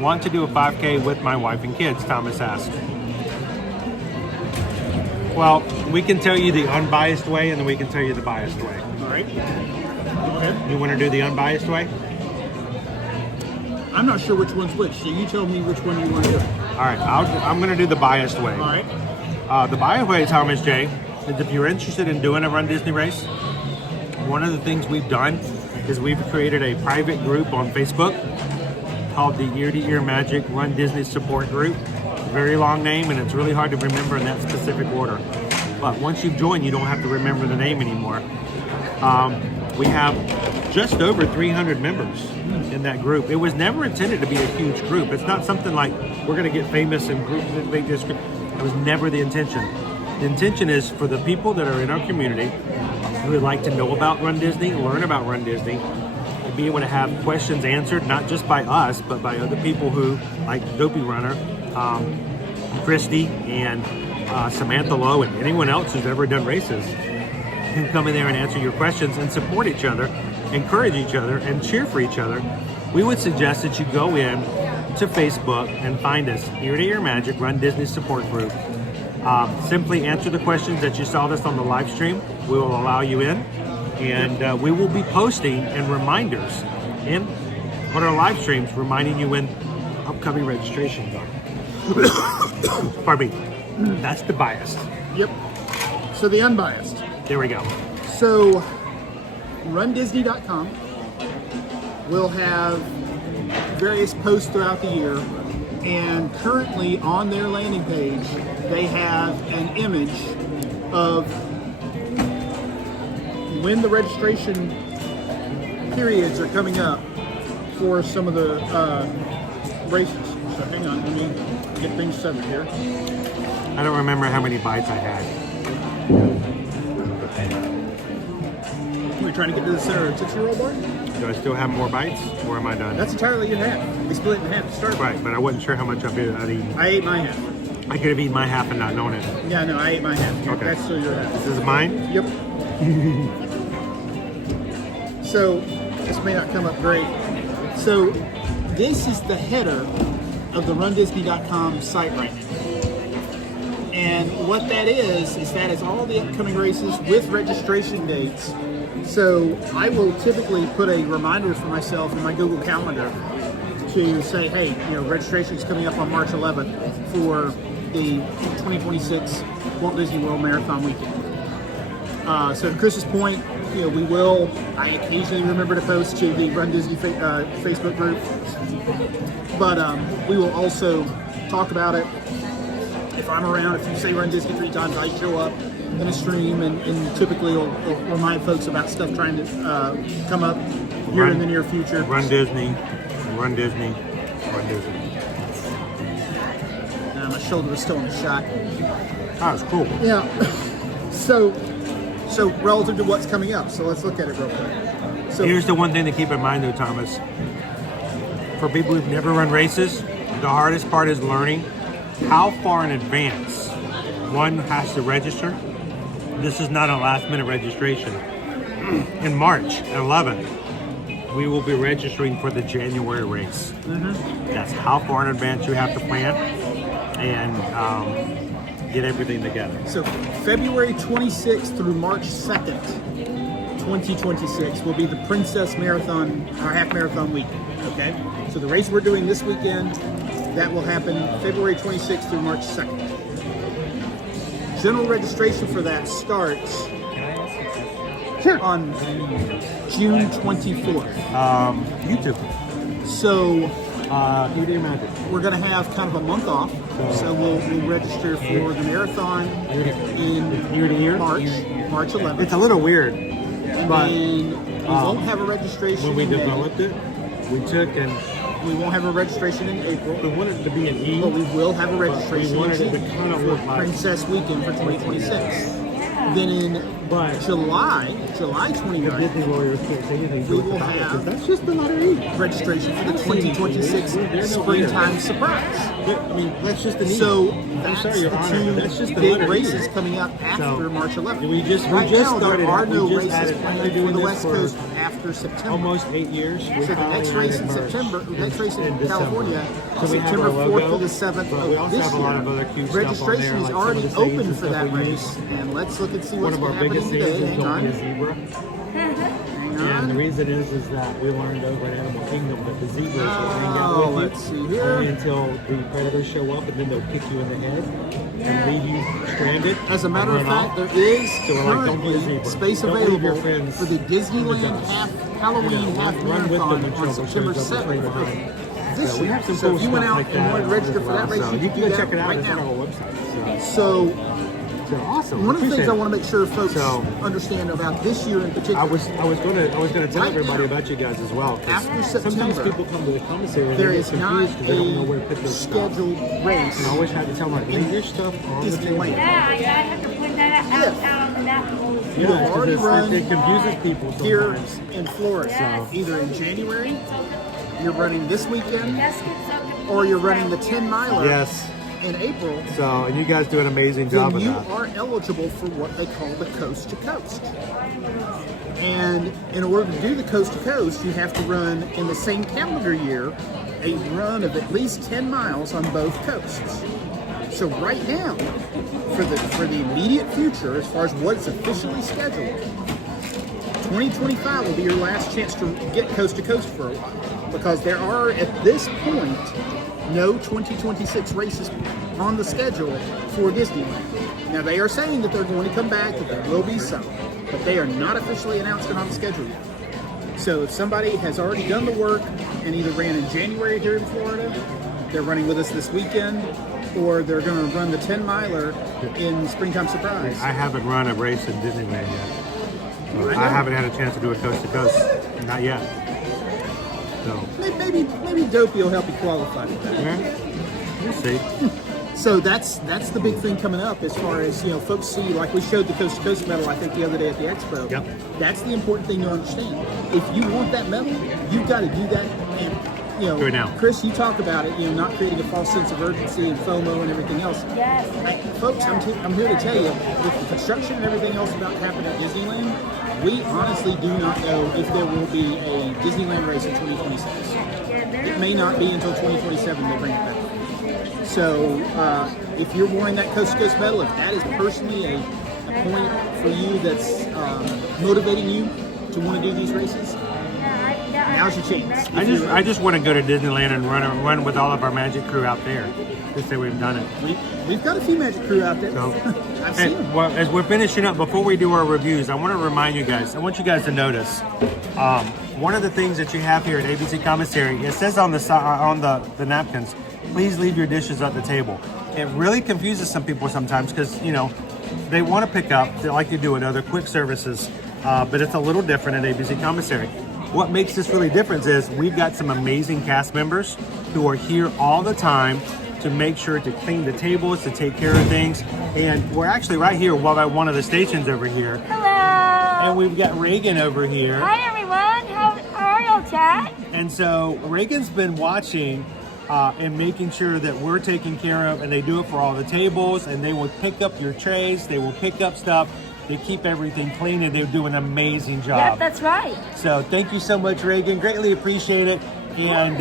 Want to do a 5K with my wife and kids, Thomas asked. Well, we can tell you the unbiased way and then we can tell you the biased way. All right. Go ahead. You want to do the unbiased way? I'm not sure which one's which, so you tell me which one you want to do. All right, I'm going to do the biased way. All right. The biased way, Thomas J, is if you're interested in doing a Run Disney race, one of the things we've done is we've created a private group on Facebook called the Ear to Ear Magic Run Disney Support Group. Very long name, and it's really hard to remember in that specific order. But once you've joined, you don't have to remember the name anymore. We have just over 300 members in that group. It was never intended to be a huge group. It's not something like we're going to get famous and make this group. It was never the intention. The intention is for the people that are in our community who would like to know about Run Disney, learn about Run Disney, and be able to have questions answered, not just by us, but by other people who, like Dopey Runner, Christy and Samantha Lowe and anyone else who's ever done races can come in there and answer your questions and support each other, encourage each other, and cheer for each other. We would suggest that you go in to Facebook and find us, Ear to Ear Magic Run Disney Support Group. Simply answer the questions that you saw this on the live stream. We will allow you in, and we will be posting and reminders in on our live streams reminding you when upcoming registrations are. Pardon me. That's the biased. Yep. So the unbiased. There we go. So rundisney.com will have various posts throughout the year, and currently on their landing page they have an image of when the registration periods are coming up for some of the races. So hang on, let me get things settled here. I don't remember how many bites I had. We're trying to get to the center of a 6-year-old bar? Do I still have more bites, or am I done? That's entirely in half. We split it in half to start. Right, but I wasn't sure how much I'd eaten. I ate my half. I could have eaten my half and not known it. Yeah, no, I ate my half. Okay. That's still your half. This is mine? Yep. So, this may not come up great. So, this is the header of the rundisney.com site right now. And what that is that is all the upcoming races with registration dates. So I will typically put a reminder for myself in my Google Calendar to say, hey, registration is coming up on March 11th for the 2026 Walt Disney World Marathon weekend. So to Chris's point, I occasionally remember to post to the Run Disney Facebook group, but we will also talk about it. If I'm around, if you say Run Disney 3 times, I show up in a stream and typically will remind folks about stuff trying to come up here in the near future. Run Disney, Run Disney, Run Disney. My shoulder was still in the shot. Oh, it's cool. Yeah. So relative to what's coming up, so let's look at it real quick. So here's the one thing to keep in mind though, Thomas. For people who've never run races, the hardest part is learning how far in advance one has to register. This is not a last minute registration. In March 11th, we will be registering for the January race. That's how far in advance you have to plan and get everything together. So February 26th through March 2nd, 2026 will be the Princess Marathon, our half marathon weekend, okay? So the race we're doing this weekend, that will happen February 26th through March 2nd. General registration for that starts on June 24th. YouTube. So we're going to have kind of a month off. So we'll register for the marathon in March 11th. It's a little weird, but we won't have a registration when we in May. developed it, we took and we won't have a registration in April. We wanted it to be an E, but we will have a registration we wanted in it to kind of look like Princess Weekend for 2026. Then in July 29th, we will have that's just the letter E. registration for the 2026 Springtime Surprise. I mean, that's just the E. So I'm sorry, Your Honor, two that's just the big letter E. races coming up after March 11th. We just right now, started. there are no we just races added planned after for doing the this West for Coast after September. almost 8 years. So the next race in September, the next race in California, So we have September our 4th logo, to the 7th but we of also this have a lot year. of other cute stuff on Registration there, is like some already of the sayings open and for stuff that we race, use. and let's look and see One what's of our happening biggest today. things is Hang don't on. be a zebra. And the reason is that we learned over in Animal Kingdom that the zebras will hang out with you let's see here. only until the predators show up, and then they'll kick you in the head and leave you stranded. As a matter of and run fact, off. there is So we're like, don't be a currently zebra. space Don't leave your available friends for the Disneyland Halloween half run with them marathon until on they September shows up 7th. behind. This So we year. have some So cool if you went stuff out like and that wanted to register for that race, so you you can can do go check that it out. right It's on now. our website. So awesome. one of the things Appreciate I it. want to make sure folks understand about this year in particular. I was gonna tell everybody about you guys as well. 'Cause After sometimes September, people come to the commissary and there they is get not confused because they don't know where to a put their stuff. scheduled race. And I always had to tell them, like, leave your stuff on the table. Disneyland. Yeah, I have to put that out on the napkin. You have already run it confuses people here sometimes. in Florida. Yes. Either in January, you're running this weekend, or you're running the 10-miler Yes. in April. So, and you guys do an amazing job Then of you that. are eligible for what they call the coast to coast. And in order to do the coast to coast, you have to run in the same calendar year a run of at least 10 miles on both coasts. So right now, for the immediate future, as far as what's officially scheduled, 2025 will be your last chance to get coast to coast for a while, because there are at this point no 2026 races on the schedule for Disneyland. Now they are saying that they're going to come back, that there will be some, but they are not officially announced and on the schedule yet. So if somebody has already done the work and either ran in January here in Florida, they're running with us this weekend, or they're going to run the 10-miler in Springtime Surprise. I haven't run a race in Disneyland yet. Well, I haven't had a chance to do a coast to coast. Not yet. So, Maybe Dopey will help you qualify for that. yeah, we'll see. So that's the big thing coming up, as far as, you know, folks see, like we showed the Coast to Coast medal, I think, the other day at the expo. Yep. That's the important thing to understand. If you want that medal, you've got to do that. And, you know, Do it now. Chris, you talk about it, you know, not creating a false sense of urgency and FOMO and everything else. Yes. Folks, I'm here to tell you, with the construction and everything else about to happen at Disneyland, we honestly do not know if there will be a Disneyland race in 2026. It may not be until 2027 they bring it back. So if you're wanting that Coast to Coast medal, if that is personally a point for you that's motivating you to want to do these races, now's your chance. I just want to go to Disneyland and run with all of our Magic crew out there. Just say we've done it. We've got a few Magic crew out there. So, I've seen them. well, as we're finishing up, before we do our reviews, I want to remind you guys. I want you guys to notice one of the things that you have here at ABC Commissary. It says on the napkins, please leave your dishes at the table. It really confuses some people sometimes because, you know, they want to pick up like you do at other quick services, but it's a little different at ABC Commissary. What makes this really different is we've got some amazing cast members who are here all the time to make sure to clean the tables, to take care of things. And we're actually right here by one of the stations over here. Hello. And we've got Reagan over here. Hi everyone. How are y'all, chat? And so Reagan's been watching and making sure that we're taken care of, and they do it for all the tables, and they will pick up your trays, they will pick up stuff. They keep everything clean, and they do an amazing job. Yeah, that's right. So thank you so much, Reagan. Greatly appreciate it. And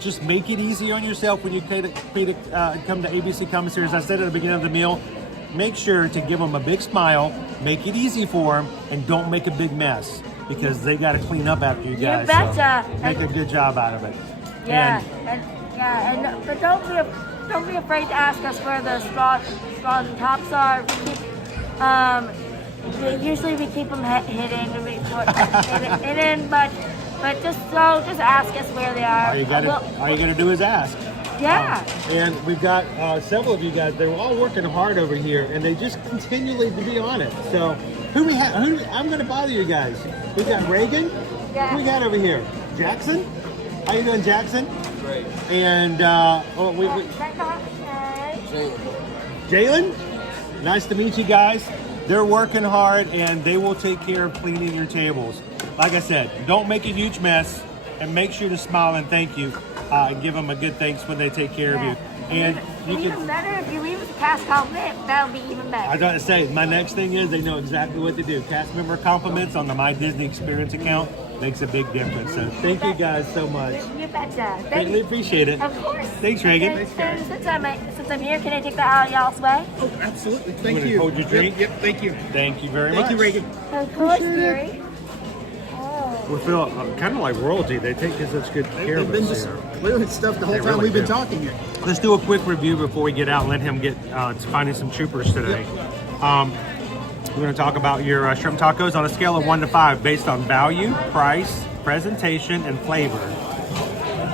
just make it easy on yourself when you come to ABC Commissary. As I said at the beginning of the meal, make sure to give them a big smile, make it easy for them, and don't make a big mess because they got to clean up after you guys. You betcha. So make a good job out of it. Yeah, but don't be afraid to ask us where the straws and tops are. Usually we keep them hidden, but just ask us where they are. All you gotta do is ask. Yeah. And we've got several of you guys. They're all working hard over here, and they just continually to be on it. So who we have? I'm gonna bother you guys. We got Reagan. Yeah. Who we got over here? Jackson. How you doing, Jackson? Great. And Jalen. Nice to meet you guys. They're working hard, and they will take care of cleaning your tables. Like I said, don't make a huge mess, and make sure to smile and thank you, and give them a good thanks when they take care of you. And you can. Even better if you leave us a cast compliment. That'll be even better. I was going to say, my next thing is they know exactly what to do. Cast member compliments on the My Disney Experience account makes a big difference. So thank you guys so much. You betcha. Greatly appreciate it. Of course. Thanks, Reagan. And since I'm here, can I take that out of y'all's way? Oh, absolutely. Thank wanna you. hold your drink? Yep, thank you. Thank you very much. Thank you, Reagan. Of course, Gary. We feel kind of like royalty. They take such good care of They've been us just here. clearing stuff the whole They time really we've been do. talking here. Let's do a quick review before we get out and let him get to finding some troopers today. We're going to talk about your shrimp tacos on a scale of 1 to 5 based on value, price, presentation, and flavor.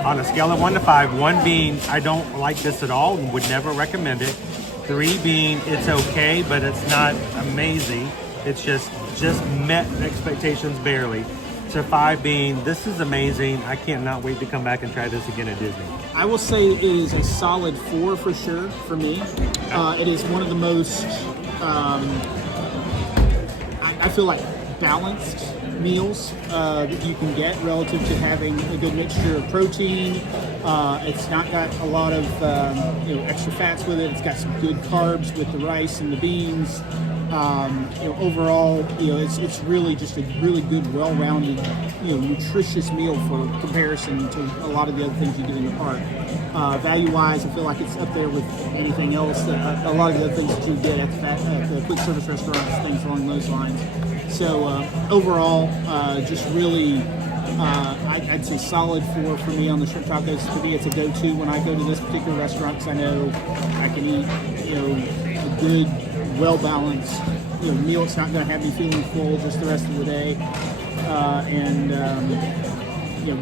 On a scale of 1 to 5, 1 being I don't like this at all and would never recommend it. 3 being it's okay, but it's not amazing. It's just met expectations barely. To 5 being this is amazing. I cannot wait to come back and try this again at Disney. I will say it is a solid 4 for sure for me. It is one of the most, I feel like, balanced meals that you can get relative to having a good mixture of protein. It's not got a lot of extra fats with it. It's got some good carbs with the rice and the beans. Overall, it's really just a really good, well-rounded, nutritious meal for comparison to a lot of the other things you get in the park. Value-wise, I feel like it's up there with anything else. A lot of the other things that you get at the quick service restaurants, things along those lines. So overall, just really, I'd say solid 4 for me on the shrimp tacos. For me, it's a go-to when I go to this particular restaurant because I know I can eat, a good, well-balanced, meal. It's not going to have me feeling full just the rest of the day, and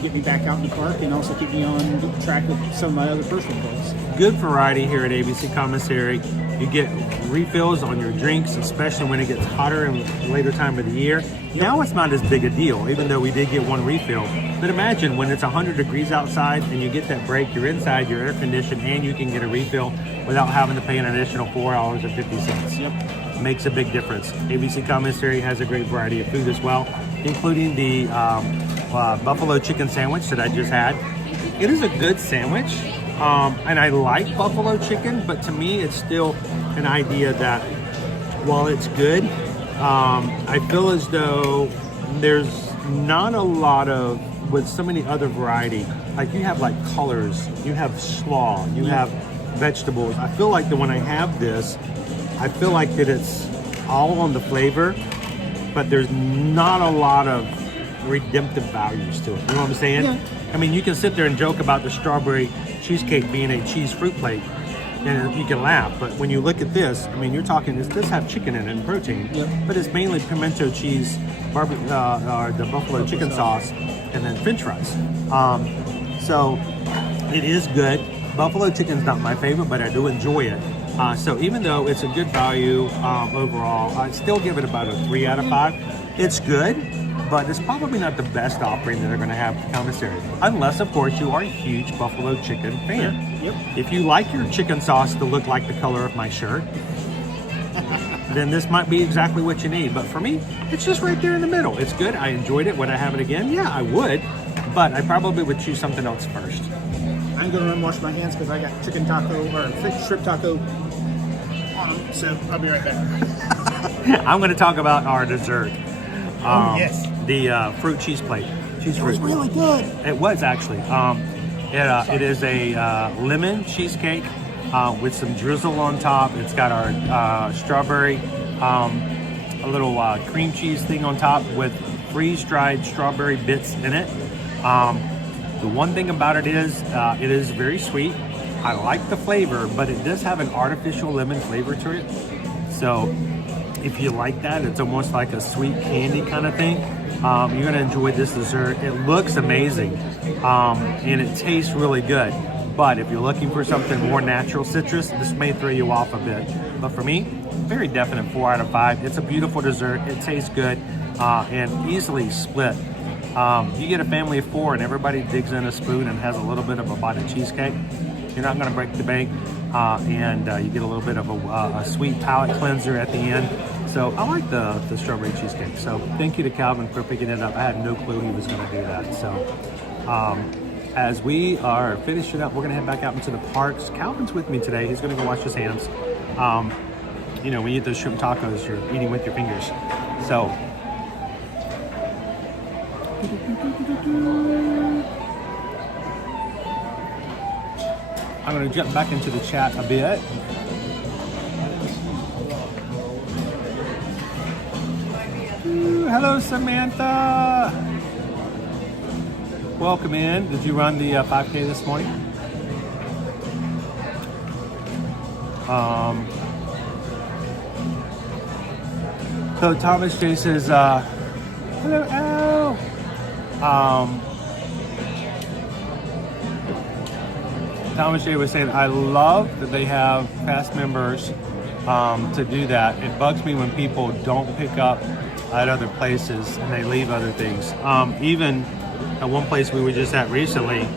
get me back out in the park and also keep me on track with some of my other personal goals. Good variety here at ABC Commissary. You get refills on your drinks, especially when it gets hotter and later time of the year. Now it's not as big a deal, even though we did get 1 refill. But imagine when it's 100 degrees outside and you get that break, you're inside, you're air conditioned, and you can get a refill without having to pay an additional $4.50. Yep. Makes a big difference. ABC Commissary has a great variety of food as well, including the buffalo chicken sandwich that I just had. It is a good sandwich. And I like buffalo chicken, but to me, it's still an idea that while it's good, I feel as though there's not a lot of, with so many other variety, like you have like colors, you have slaw, you have vegetables. I feel like that when I have this, I feel like that it's all on the flavor, but there's not a lot of redemptive values to it. You know what I'm saying? Yeah. I mean, you can sit there and joke about the strawberry cheesecake being a cheese fruit plate, and you can laugh. But when you look at this, I mean, you're talking, this does have chicken in it and protein, but it's mainly pimento cheese, or the buffalo chicken sauce, and then French fries. So it is good. Buffalo chicken's not my favorite, but I do enjoy it. So even though it's a good value overall, I'd still give it about a 3 out of 5. It's good, but it's probably not the best offering that they're going to have at the commissary. Unless, of course, you are a huge buffalo chicken fan. Yep. If you like your chicken sauce to look like the color of my shirt, then this might be exactly what you need. But for me, it's just right there in the middle. It's good. I enjoyed it. Would I have it again? Yeah, I would. But I probably would choose something else first. I'm going to run wash my hands because I got chicken taco or shrimp taco on them, so I'll be right back. I'm going to talk about our dessert. Yes. The fruit cheese plate. Cheese It fruit. was really good. It was actually. It is a lemon cheesecake with some drizzle on top. It's got our strawberry, a little cream cheese thing on top with freeze-dried strawberry bits in it. The one thing about it is very sweet. I like the flavor, but it does have an artificial lemon flavor to it. So if you like that, it's almost like a sweet candy kind of thing. You're gonna enjoy this dessert. It looks amazing, and it tastes really good. But if you're looking for something more natural citrus, this may throw you off a bit. But for me, very definite 4 out of 5. It's a beautiful dessert. It tastes good, and easily split. You get a family of 4 and everybody digs in a spoon and has a little bit of a bite of cheesecake. You're not gonna break the bank, and you get a little bit of a sweet palate cleanser at the end. So I like the strawberry cheesecake. So thank you to Calvin for picking it up. I had no clue he was gonna do that. So as we are finishing up, we're gonna head back out into the parks. Calvin's with me today. He's gonna go wash his hands. You know, when you eat those shrimp tacos, you're eating with your fingers. So I'm going to jump back into the chat a bit. Ooh, hello, Samantha. Welcome in. Did you run the 5K this morning? So Thomas J says, hello, Al. Thomas J was saying, I love that they have past members to do that. It bugs me when people don't pick up at other places and they leave other things. Even at one place we were just at recently,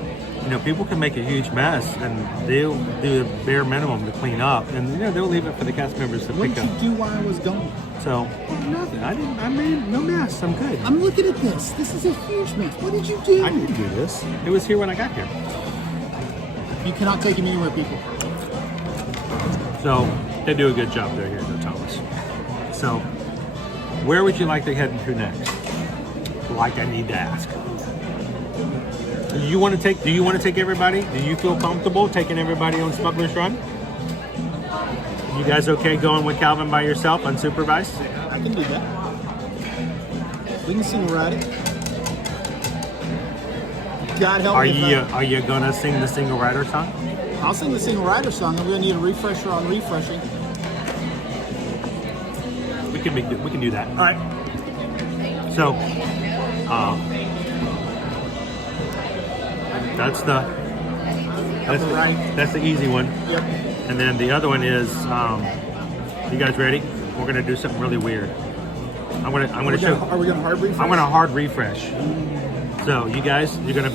you know, people can make a huge mess and they'll do the bare minimum to clean up, and you know, they'll leave it for the cast members to pick up. What did you do while I was gone? So, nothing. I made no mess. I'm good. I'm looking at this. This is a huge mess. What did you do? I didn't do this. It was here when I got here. You cannot take him anywhere, people. So they do a good job there here at Thomas. So where would you like to head to next? Like I need to ask. Do you want to take everybody? Do you feel comfortable taking everybody on Smugglers Run? You guys okay going with Calvin by yourself, unsupervised? I can do that. We can single ride it. God help me. Are you gonna sing the single rider song? I'll sing the single rider song. I'm gonna need a refresher on refreshing. We can do that. All right. So, that's the easy one. Yep. And then the other one is, you guys ready? We're gonna do something really weird. I'm gonna show. Are we gonna hard refresh? I'm gonna hard refresh. So you guys, you're gonna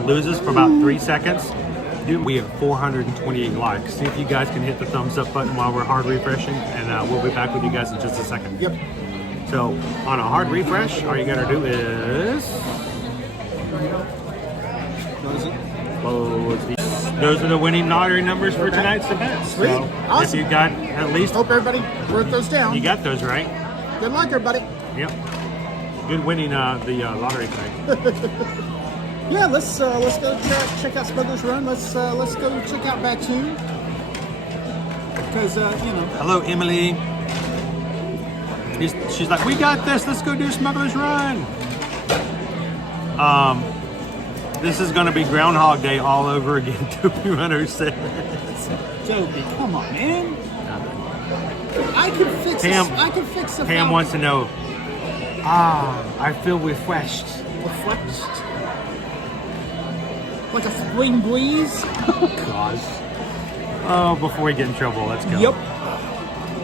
lose us for about 3 seconds. Dude, we have 428 likes. See if you guys can hit the thumbs up button while we're hard refreshing, and we'll be back with you guys in just a second. Yep. So on a hard refresh, all you gotta do is. Those are the winning lottery numbers for tonight's event. Sweet. So Awesome. if you got at least. Hope everybody wrote those down. You got those right. Good luck, everybody. Yep. Good winning the lottery tonight. Yeah, let's go check out Smugglers Run. Let's go check out Batoon. Because you know. Hello, Emily. She's like, we got this. Let's go do Smugglers Run. This is going to be Groundhog Day all over again. Toby Runner says. Toby, come on, man. I can fix this. I can fix the Pam wants to know. I feel refreshed. Refreshed? Like a spring breeze? Oh, gosh. Oh, before we get in trouble, let's go. Yep.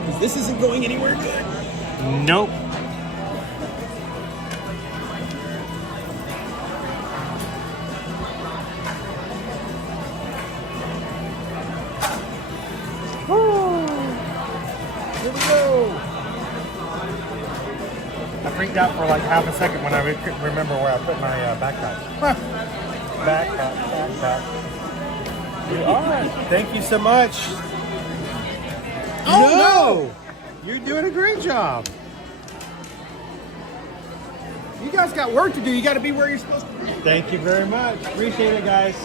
Because this isn't going anywhere good. Nope. Here we go. I freaked out for like half a second when I couldn't remember where I put my backpack. Backpack. We are. Thank you so much. Oh no! You're doing a great job. You guys got work to do. You got to be where you're supposed to be. Thank you very much. Appreciate it, guys.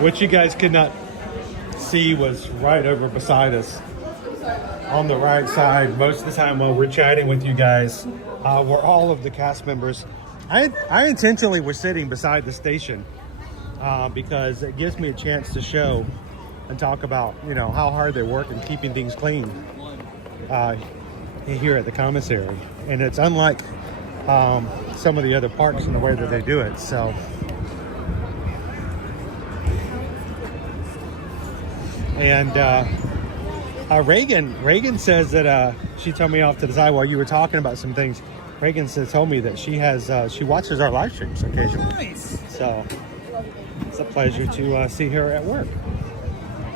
What you guys could not see was right over beside us on the right side. Most of the time while we're chatting with you guys, were all of the cast members. I intentionally was sitting beside the station because it gives me a chance to show and talk about, you know, how hard they work in keeping things clean here at the commissary. And it's unlike some of the other parks in the way that they do it. So, and Reagan says that she told me off to the side while you were talking about some things. Reagan told me that she watches our live streams occasionally. Nice. So it's a pleasure to see her at work.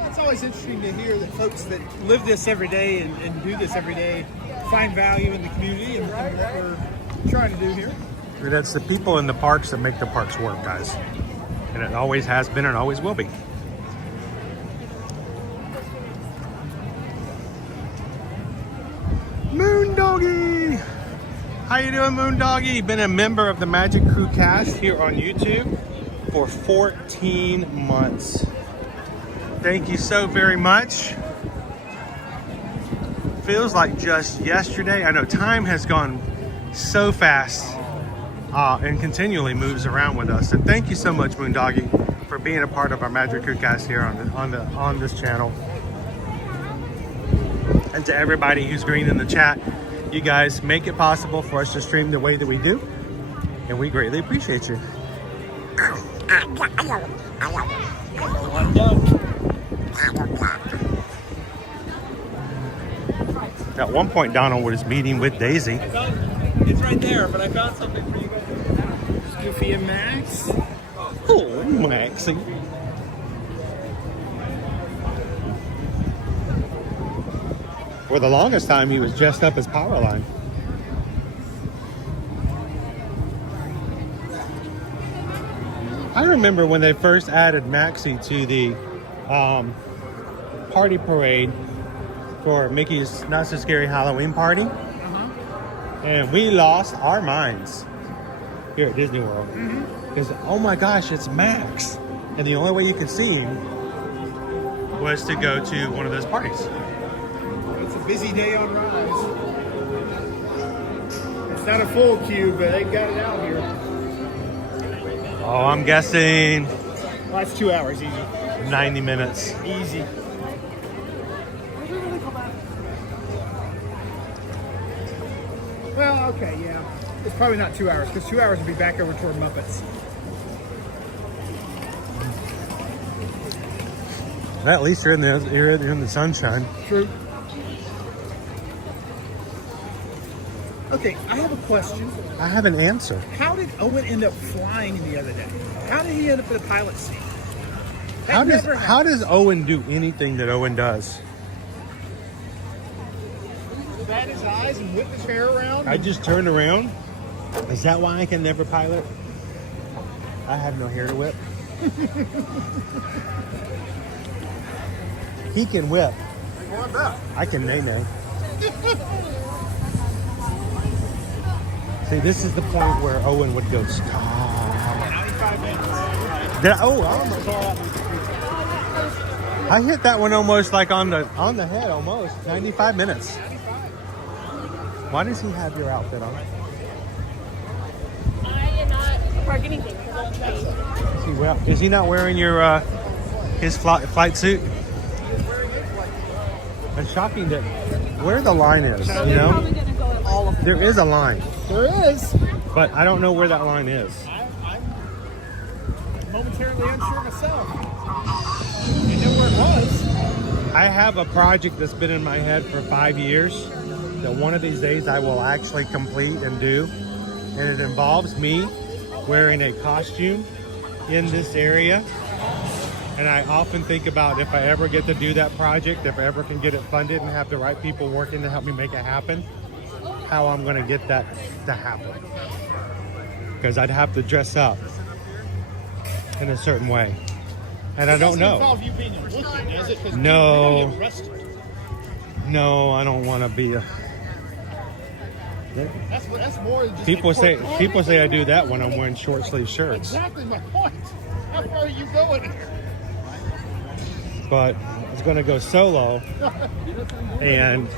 It's always interesting to hear that folks that live this every day and do this every day find value in the community and what we're trying to do here. That's the people in the parks that make the parks work, guys. And it always has been and always will be. Moon Doggy! How you doing, Moon Doggy? Been a member of the Magic Crew cast here on YouTube for 14 months. Thank you so very much. Feels like just yesterday. I know time has gone so fast and continually moves around with us. And thank you so much, Moon Doggy, for being a part of our Magic Crew cast here on this channel. And to everybody who's green in the chat, you guys make it possible for us to stream the way that we do, and we greatly appreciate you. At one point, Donald was meeting with Daisy. It's right there, but I found something for you guys. Goofy and Max. Oh, Maxie. For the longest time, he was dressed up as Powerline. I remember when they first added Maxie to the party parade for Mickey's Not So Scary Halloween Party. And we lost our minds here at Disney World. Because, oh my gosh, it's Max. And the only way you could see him was to go to one of those parties. It's a busy day on rides. It's not a full queue, but they got it out here. Oh, I'm guessing... Well, that's 2 hours, easy. 90 minutes. Easy. Well, okay, yeah. It's probably not 2 hours, because 2 hours would be back over toward Muppets. At least you're in the sunshine. True. Okay, I have a question. I have an answer. How did Owen end up flying the other day? How did he end up in the pilot seat? How does Owen do anything that Owen does? Bat his eyes and whip his hair around? I just turn around. Is that why I can never pilot? I have no hair to whip. He can whip. I can nay-nay. See, this is the point where Owen would go, stop. 95 minutes. I almost I hit that one almost like on the head, almost. 95 minutes. Why does he have your outfit on? I am not park anything. Is he not wearing your his flight suit? It's shocking that where the line is, you know? There is a line. There is. But I don't know where that line is. I'm momentarily unsure myself. I know where it was. I have a project that's been in my head for 5 years that one of these days I will actually complete and do. And it involves me wearing a costume in this area. And I often think about if I ever get to do that project, if I ever can get it funded and have the right people working to help me make it happen, how I'm going to get that to happen. Because I'd have to dress up in a certain way. And I don't know. It doesn't involve you being a rookie, does it? 'Cause No. you get arrested. No, I don't want to be a. That's more than just People say a I do that when I'm wearing short sleeve shirts. Exactly my point. How far are you going here? But I was going to go solo, and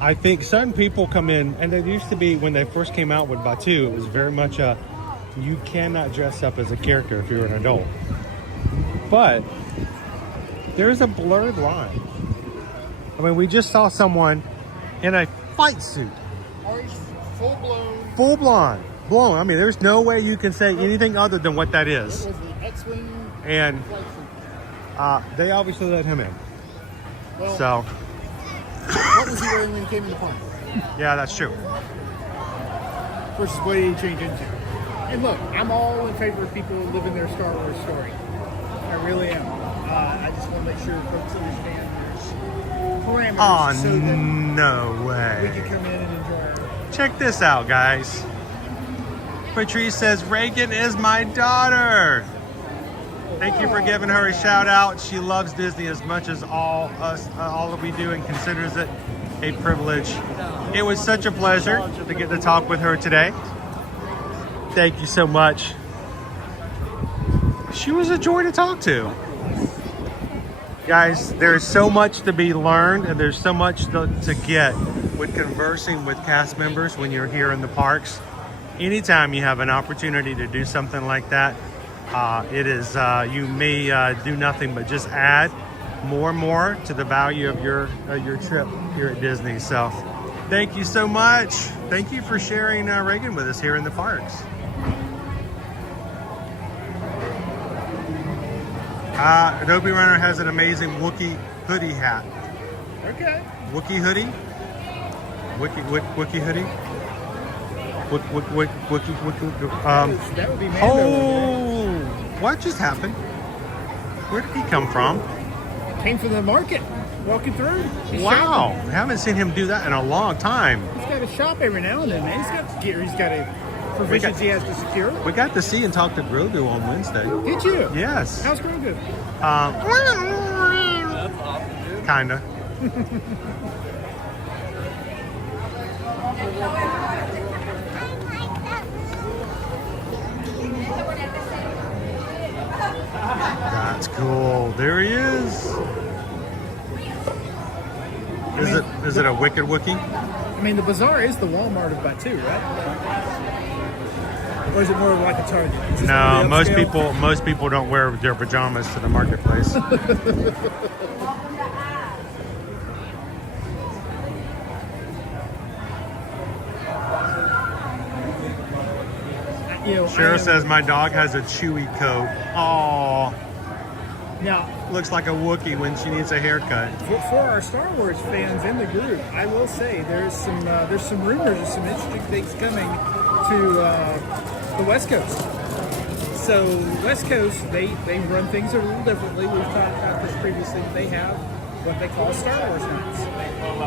I think certain people come in, and it used to be when they first came out with Batu, it was very much a you cannot dress up as a character if you're an adult. But there's a blurred line. I mean, we just saw someone in a fight suit. Full blown. I mean, there's no way you can say anything other than what that is. And they obviously let him in. Well, So. What was he wearing when he came in the park? Yeah, that's true. Versus what did he change into? And look, I'm all in favor of people living their Star Wars story. I really am. I just want to make sure folks understand there's parameters. Oh, so that no way. we can come in and enjoy our... Check this out, guys. Patrice says, Reagan is my daughter. Thank you for giving her a shout out. She loves Disney as much as all that we do and considers it a privilege. It was such a pleasure to get to talk with her today. Thank you so much. She was a joy to talk to. Guys, there's so much to be learned and there's so much to get with conversing with cast members when you're here in the parks. Anytime you have an opportunity to do something like that, it is you may do nothing but just add more and more to the value of your trip here at Disney. So thank you so much. Thank you for sharing Reagan with us here in the parks. Adobe Runner has an amazing Wookiee hoodie hat. Okay. Wookiee hoodie? Wookiee hoodie? That would be Mando. Oh, what just happened? Where did he come from? Came from the market, walking through. He's Wow, shopping. I haven't seen him do that in a long time. He's got to shop every now and then, man. He's got gear. He's got a provisions he has to secure. We got to see and talk to Grogu on Wednesday. Did you? Yes. How's Grogu? Kinda. That's cool. There he is. Is it a wicked Wookiee? I mean, the bazaar is the Walmart of Batu, right? Or is it more like a Target? Is this No, more most the upscale? most people don't wear their pajamas to the marketplace. Cheryl says my dog has a chewy coat. Aww. Now, looks like a Wookiee when she needs a haircut. For our Star Wars fans in the group, I will say there's some rumors of some interesting things coming to the West Coast. So West Coast, they run things a little differently. We've talked about this previously. They have what they call Star Wars nights,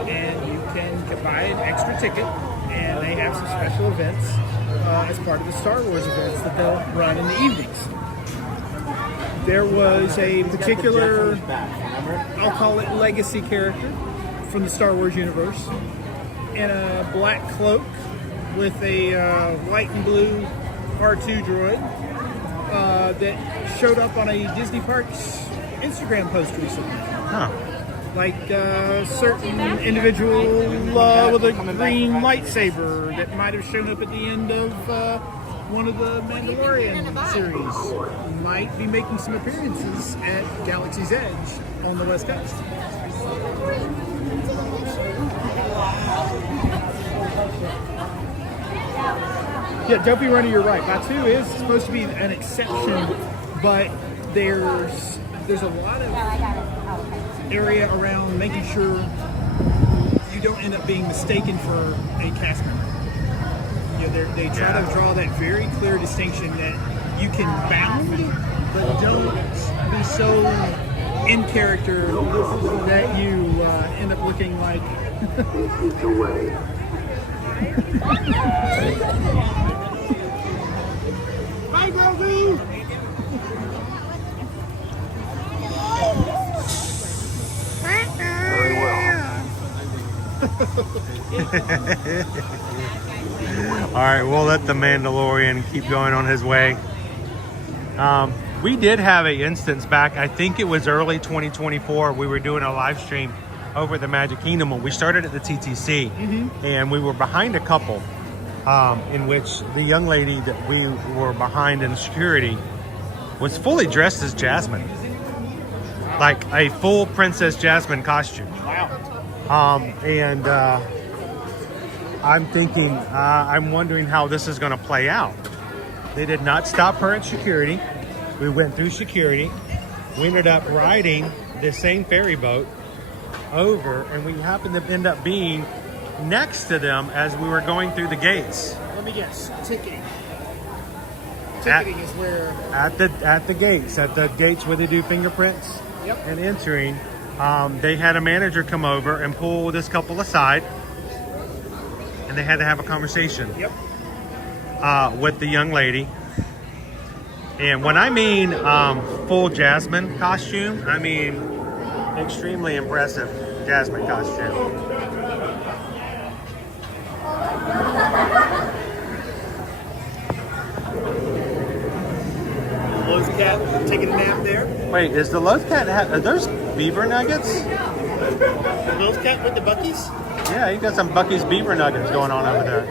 and you can buy an extra ticket, and they have some special events as part of the Star Wars events that they'll run in the evenings. There was a particular, I'll call it legacy character from the Star Wars universe in a black cloak with a white and blue R2 droid that showed up on a Disney Parks Instagram post recently. Huh. Like a certain individual with a green lightsaber that might have shown up at the end of one of the Mandalorian series might be making some appearances at Galaxy's Edge on the West Coast. Yeah, Dopey Runner, you're right. Batu is supposed to be an exception, but there's a lot of area around making sure you don't end up being mistaken for a cast member. You know, they try to draw that very clear distinction that you can bound, but don't be so in character that you end up looking like. Bye, Grogu! Very well. All right, we'll let the Mandalorian keep going on his way. We did have an instance back, I think it was early 2024. We were doing a live stream over the Magic Kingdom when we started at the TTC, and we were behind a couple in which the young lady that we were behind in security was fully dressed as Jasmine, like a full Princess Jasmine costume. Wow. I'm thinking, I'm wondering how this is going to play out. They did not stop her at security. We went through security. We ended up riding the same ferry boat over, and we happened to end up being next to them as we were going through the gates. Let me guess. Ticketing. Ticketing is where... At the gates where they do fingerprints and entering, they had a manager come over and pull this couple aside, and they had to have a conversation with the young lady. And when I mean full Jasmine costume, I mean extremely impressive Jasmine costume. Lowe's cat taking a nap there. Wait, is the Lowe's cat, are those beaver nuggets? The Lowe's cat with the Buc-ee's? Yeah, you got some Buc-ee's beaver nuggets going on over there.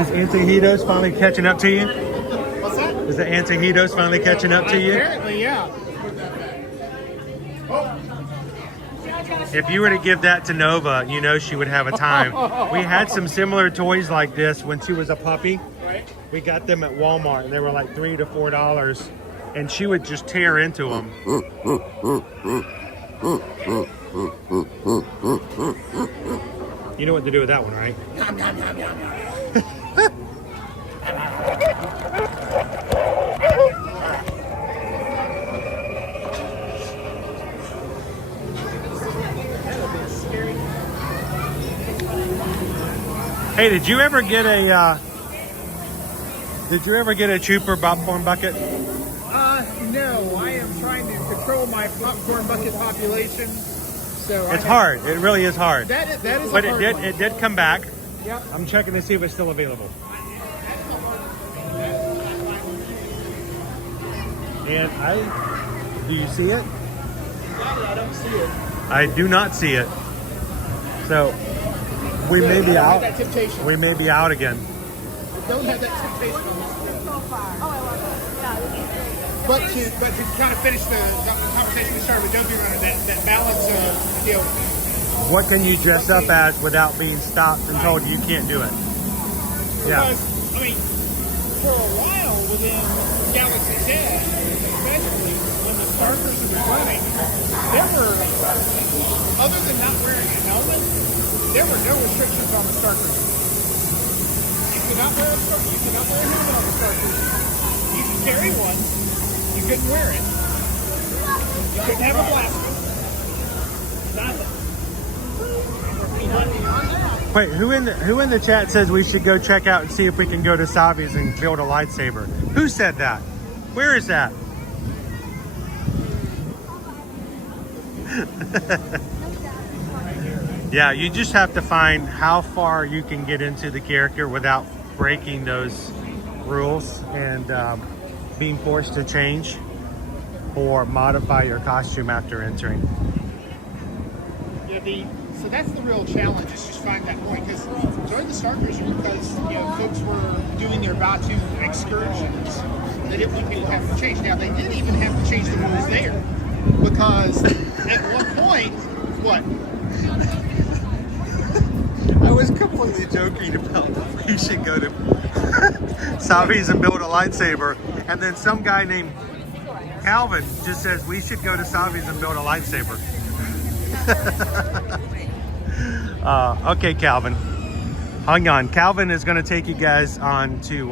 Is Antojitos finally catching up to you? What's that? Is the Antojitos finally catching up to you? Apparently, yeah. If you were to give that to Nova, you know she would have a time. We had some similar toys like this when she was a puppy. Right. We got them at Walmart, and they were like $3 to $4, and she would just tear into them. You know what to do with that one, right? Nom, nom, nom, nom, nom. Hey, did you ever get a Trooper popcorn bucket? No, I am trying to control my popcorn bucket population. So It's hard. It really is hard. That is but a hard one. it did come back. Yep. I'm checking to see if it's still available. And do you see it? I don't see it. I do not see it. So we may be out. That temptation. We may be out again. Don't have that temptation. But to kind of finish the conversation we started with Dopey Runner, that balance of, you know. What can you dress up as without being stopped and told you can't do it? Yeah. Because, I mean, for a while within Galaxy's Edge, especially when the Star Cruiser was running, there were, other than not wearing a helmet, there were no restrictions on the Star Cruiser. You could not wear a helmet on the Star Cruiser. You could carry one. You couldn't wear it. You couldn't have a blaster. Nothing. Wait, who in the chat says we should go check out and see if we can go to Savi's and build a lightsaber? Who said that? Where is that? Yeah, you just have to find how far you can get into the character without breaking those rules and being forced to change or modify your costume after entering. Yeah, so that's the real challenge, is just find that point. Because during the Star Cruiser, because folks were doing their Batu excursions, they didn't want people to have to change. Now they did even have to change the rules there, because at one point, what? I was completely joking about we should go to Savi's and build a lightsaber, and then some guy named Calvin just says we should go to Savi's and build a lightsaber. Okay, Calvin. Hang on. Calvin is going to take you guys on to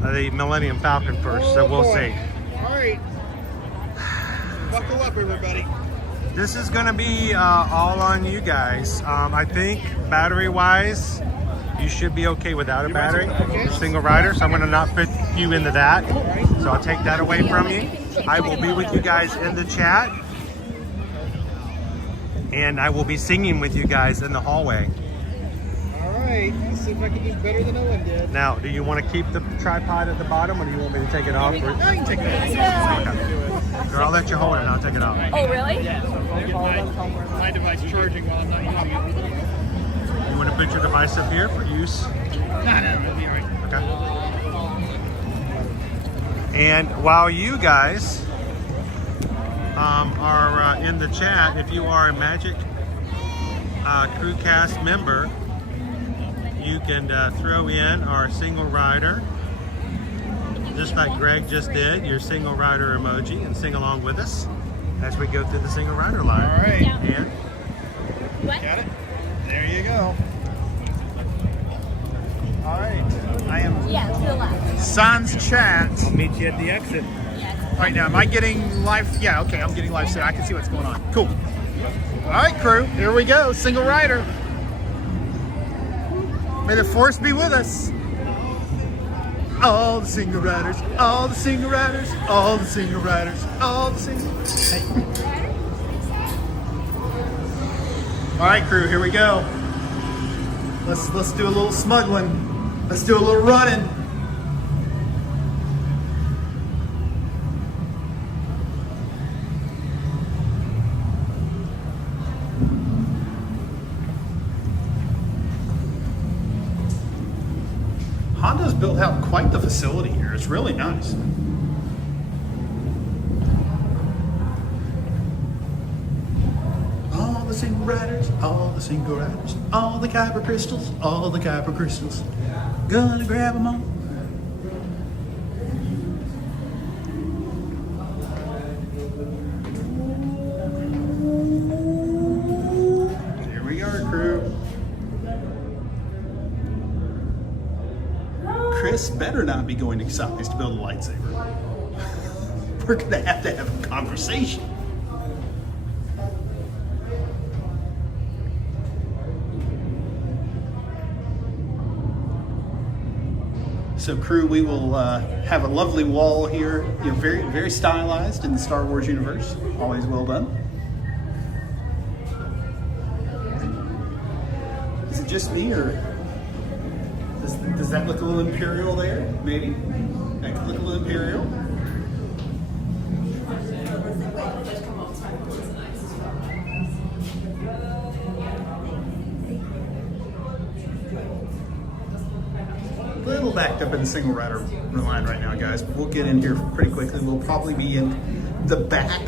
the Millennium Falcon first, so we'll see. All right. Buckle up, everybody. This is gonna be all on you guys. I think battery-wise, you should be okay without a battery. You're a single rider, so I'm gonna not fit you into that. So I'll take that away from you. I will be with you guys in the chat. And I will be singing with you guys in the hallway. All right, let's see if I can do better than Owen did. Now, do you want to keep the tripod at the bottom, or do you want me to take it off? No, you can take it off. Okay. Here, I'll let you hold it and I'll take it off. Oh, really? Yeah, so I'll get my device charging while I'm not using it. You want to put your device up here for use? No, it'll be all right. Okay. And while you guys are in the chat, if you are a Magic Crewcast member, you can throw in our single rider, just like Greg just did, your single rider emoji, and sing along with us as we go through the single rider line. All right. And got it? There you go. All right. I am to the left. Sans chat. I'll meet you at the exit. All right, now am I getting live? Yeah, okay, I'm getting live set. I can see what's going on. Cool. All right, crew, here we go. Single rider. May the force be with us. All the single riders, all the single riders, all the single riders, all the single. Hey. All right, crew, here we go. Let's do a little smuggling. Let's do a little running. Honda's built out quite the facility here. It's really nice. All the single riders, all the single riders, all the Kyber crystals, all the Kyber crystals. Gonna grab them all. Here we are, crew. Chris better not be going to Salis to build a lightsaber. We're gonna have a conversation. So crew, we will have a lovely wall here, you know, very, very stylized in the Star Wars universe. Always well done. Is it just me, or does that look a little Imperial there? Maybe? That could look a little Imperial. A little backed up in the single rider line right now, guys, but we'll get in here pretty quickly. We'll probably be in the back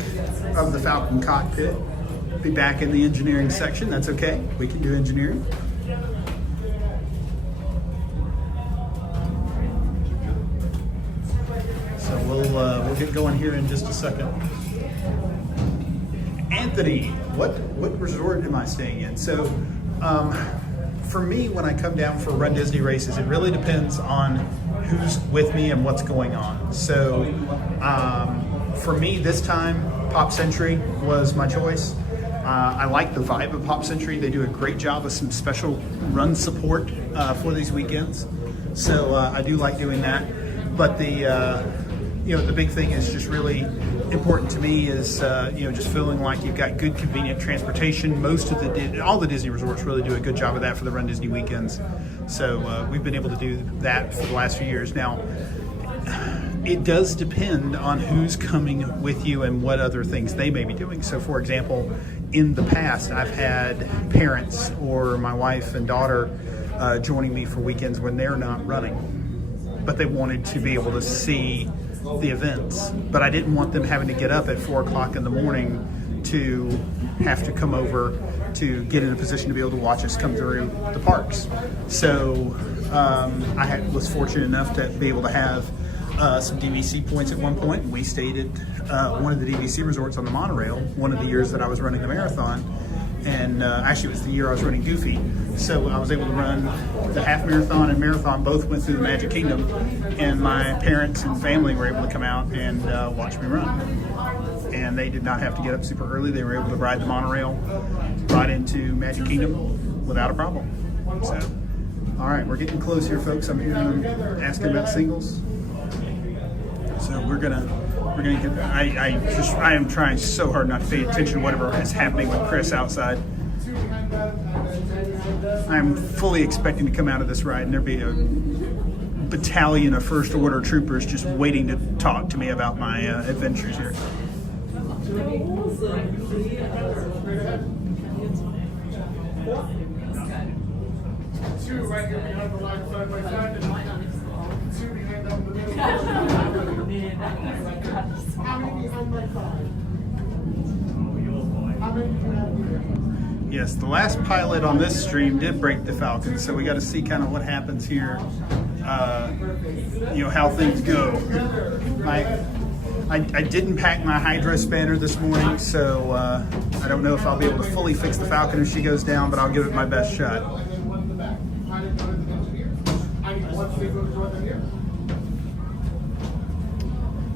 of the Falcon cockpit. Be back in the engineering section. That's okay. We can do engineering. So we'll get going here in just a second. Anthony, what resort am I staying in? So, for me, when I come down for Run Disney races, it really depends on who's with me and what's going on. So, for me, this time, Pop Century was my choice. I like the vibe of Pop Century. They do a great job of some special run support for these weekends. So I do like doing that. But the big thing is just really important to me is just feeling like you've got good, convenient transportation. All the Disney resorts really do a good job of that for the Run Disney weekends. So we've been able to do that for the last few years. Now, it does depend on who's coming with you and what other things they may be doing. So, for example, in the past, I've had parents or my wife and daughter joining me for weekends when they're not running, but they wanted to be able to see the events. But I didn't want them having to get up at 4 o'clock in the morning to have to come over to get in a position to be able to watch us come through the parks. So I was fortunate enough to be able to have some DVC points at one point. We stayed at one of the DVC resorts on the monorail one of the years that I was running the marathon. And actually, it was the year I was running Goofy. So I was able to run the half marathon and marathon, both went through the Magic Kingdom. And my parents and family were able to come out and watch me run. and they did not have to get up super early. They were able to ride the monorail right into Magic Kingdom without a problem. So, all right, we're getting close here, folks. I'm hearing them asking about singles. So we're gonna get. I am trying so hard not to pay attention to whatever is happening with Chris outside. I'm fully expecting to come out of this ride and there be a battalion of First Order troopers just waiting to talk to me about my adventures here. Two right here behind the line, side by side. Two behind them in the middle. How many behind my side? How many behind here? Yes, the last pilot on this stream did break the Falcon, so we got to see kind of what happens here. You know, how things go. I didn't pack my hydro spanner this morning, so I don't know if I'll be able to fully fix the Falcon if she goes down, but I'll give it my best shot.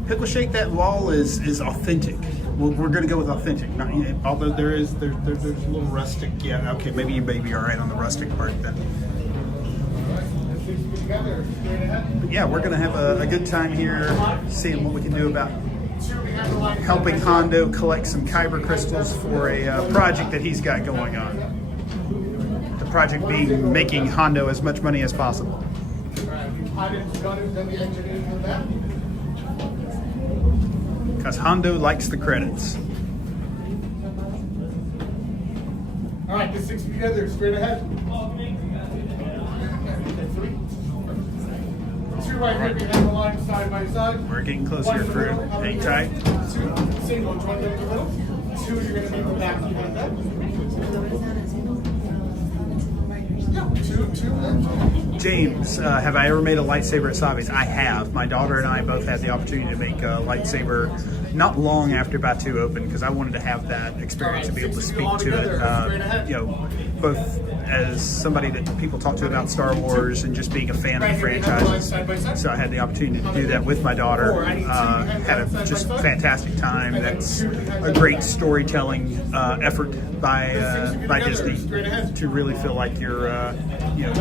Pickle Shake, that wall is authentic. We're going to go with authentic. Not, although there's a little rustic. Yeah, okay, maybe you may be all right on the rustic part then. But yeah, we're going to have a good time here, seeing what we can do about helping Hondo collect some kyber crystals for a project that he's got going on. The project being making Hondo as much money as possible. Because Hondo likes the credits. All right, the six together, straight ahead. Three. Two right here behind the line, side by side. We're getting close here, crew. Hang tight. Two, single, join them in the middle. Two, you're going to be in the back behind that. James, have I ever made a lightsaber at Savi's? I have. My daughter and I both had the opportunity to make a lightsaber not long after Batu opened because I wanted to have that experience and be able to speak to it. You know, both as somebody that people talk to about Star Wars and just being a fan of the franchises. So I had the opportunity to do that with my daughter. Had a just fantastic time. That's a great storytelling effort by Disney to really feel like you're you know,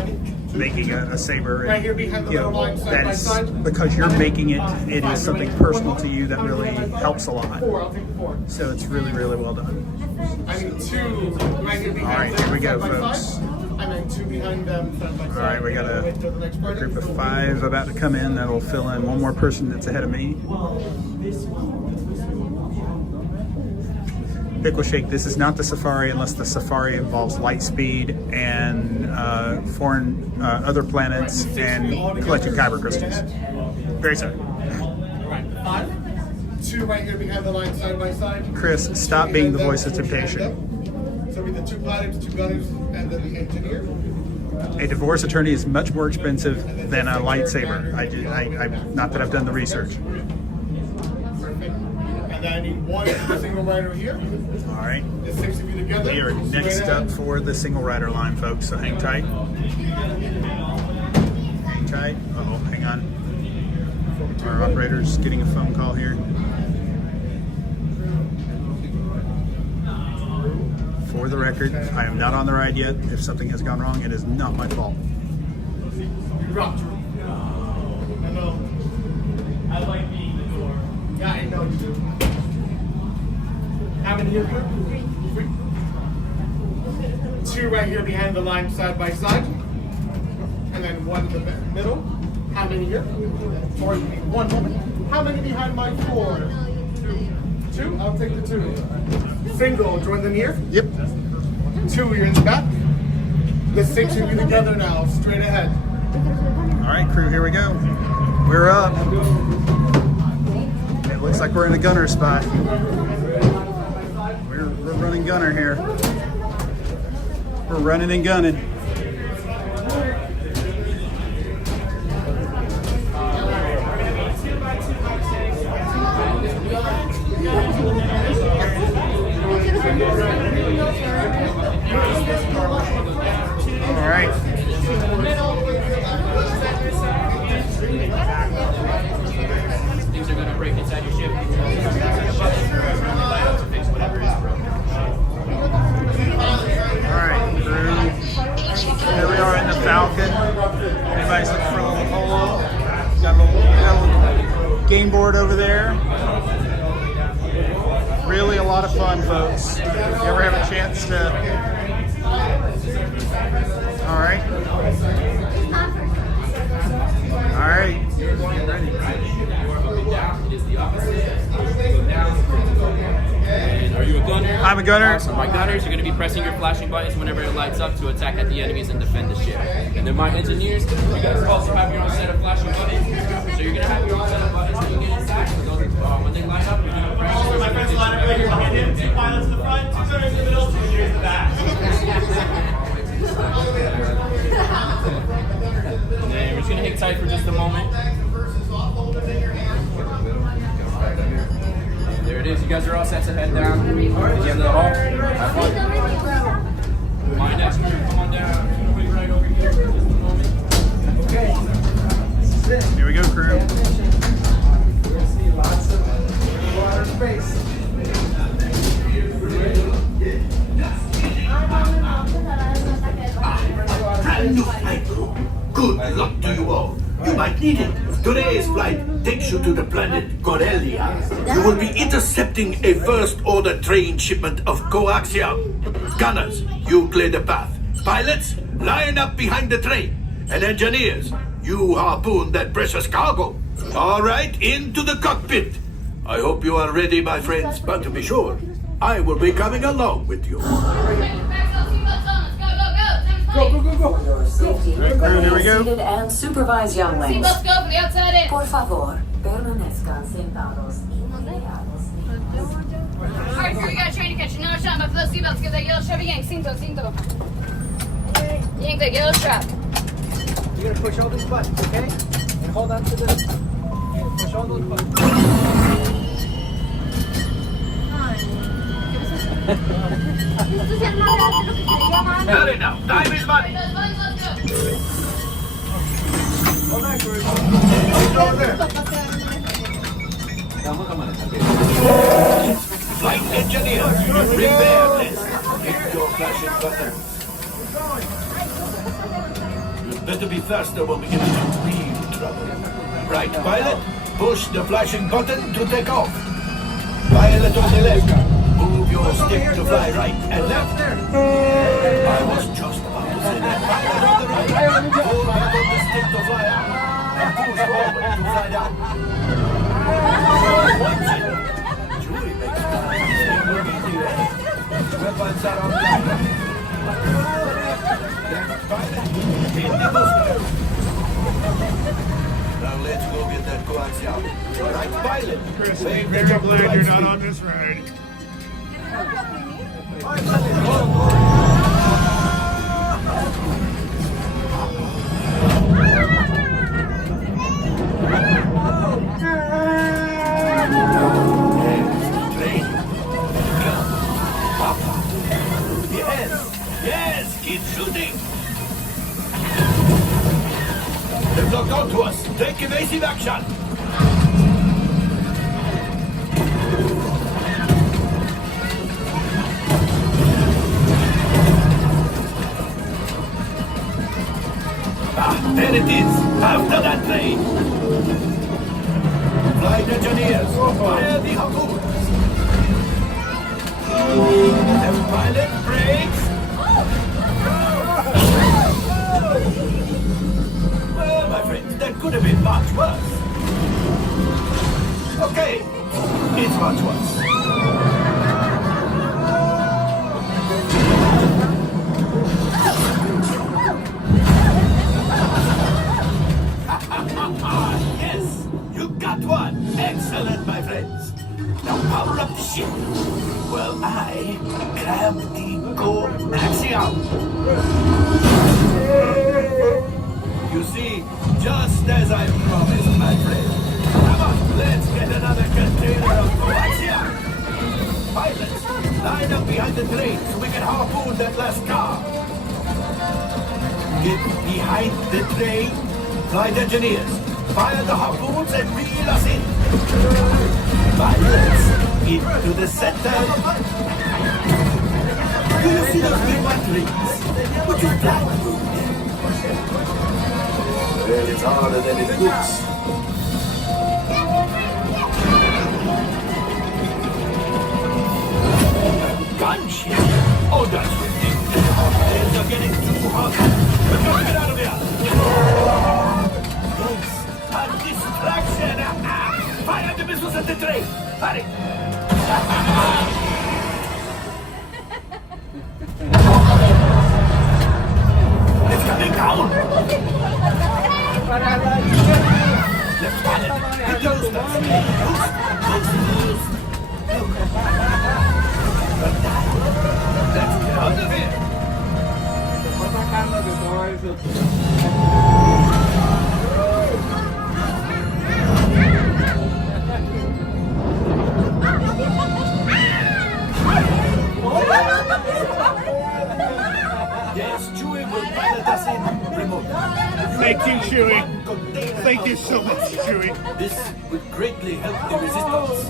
making a saber. And, you know, that is because you're making it. It is something personal to you that really helps a lot. So it's really, really well done. All right, here we go, folks. And then two behind them. All right, we got a group of 5 about to come in. That'll fill in one more person that's ahead of me. Pickle Shake, this is not the safari unless the safari involves light speed and foreign other planets and collecting kyber crystals. Very sorry. Five. Two right here behind the line, side by side. Chris, stop being the voice of temptation. So be the 2 pilots, 2 gunners, and then the engineer. A divorce attorney is much more expensive than a lightsaber. I not that I've done the research. Perfect. And then I need one single rider here. All right. The 6 of you together. We are next up for the single rider line, folks, so hang tight. Hang tight. Uh-oh, hang on. Our operator's getting a phone call here. For the record, I am not on the ride yet. If something has gone wrong, it is not my fault. You dropped her. I know. I like being the door. Yeah, I know you do. How many here? 3. 2 right here behind the line, side by side. And then 1 in the middle. How many here? Or 1 moment. How many behind my 4? 2? I'll take the 2. Single, join them here. Yep. 2, you're in the back. The 6 of you together now, straight ahead. All right, crew, here we go. We're up. It looks like we're in a gunner spot. We're running gunner here. We're running and gunning. All right. Things are going to break inside your ship. polo. Got a little game board over there. Really a lot of fun, folks. If you ever have a chance to... All right. All right. And are you a gunner? I'm a gunner. Awesome. By gunners, you're going to be pressing your flashing buttons whenever it lights up to attack at the enemies and defend the ship. And then my engineers, you guys also have your own set of flashing buttons. So you're going to have your own set of buttons when you get inside. So those, when they light up, you're going to press. All my friends line up here. Hand in. 2 pilots in the front, 2 gunners in the middle, 2 engineers in the back. And then we're just going to hang tight for just a moment. There it is. You guys are all set to head down. Did you have the hall? Have fun. My next group, come on down. We'll be right over here for just a moment. Okay. Here we go, crew. We'll see lots of water space. Brand new flight crew. Good luck to you all. You might need it. Today's flight takes you to the planet Corellia. You will be intercepting a first-order train shipment of coaxium. Gunners, you clear the path. Pilots, line up behind the train. And engineers, you harpoon that precious cargo. All right, into the cockpit. I hope you are ready, my friends, but to be sure, I will be coming along with you. Go, go, go, go. For your safety, Here we go. seated and supervise young ladies. Seatbelts go for the outside in. Por favor, permanezcan sentados y rodeados. Alright, crew, you got a train to catch. Another shot, but for those seatbelts, give that yellow strap a yank. Cinto. Yank that yellow strap. You're gonna push all these buttons, okay? And hold on to the... Push all those buttons. Hurry now, time is money. All right, crew. Flight engineers, prepare this. Hit your flashing button. You'd better be faster when we get into real trouble. Right, pilot, push the flashing button to take off. Pilot on the left, move your stick to fly right and left. I was just about to say that. Pilot on the right, pull back on the stick to fly out. And push forward to fly down. Watch it. Julie makes flying look easier. Weapons are on fire. Pilot, hit the booster. Now let's go get that coaxium. Right, pilot. Chris, I'm very glad you're not on this ride. Yes, keep shooting. They've locked onto us. Take evasive action. There it is, after that train. Flight engineers, fire the harpoons. The pilot brakes. Well, my friend, that could have been much worse. Okay, it's much worse. Yes, you got one. Excellent, my friends. Now power up the ship. Well, I grabbed the coaxium. You see, just as I promised, my friend. Come on, let's get another container of coaxium. Pilots, line up behind the train so we can harpoon that last car. Get behind the train. Flight engineers, fire the harpoons and reel us in. Pilots, into the center. Do you see those big white rings? Would you fly through them? Well, it's harder than it looks. Gunship? Oh, that's ridiculous. Things are getting too hot. We've got to get out of here. It's a distraction. Fire the missiles at the train. Hurry. It's coming down. Left pallet. Hit those stuff. Loose. Let's get out of here. Yes, Chewie will pilot us in remote. Thank you, Chewie. Thank you so much, Chewie. This would greatly help the resistance.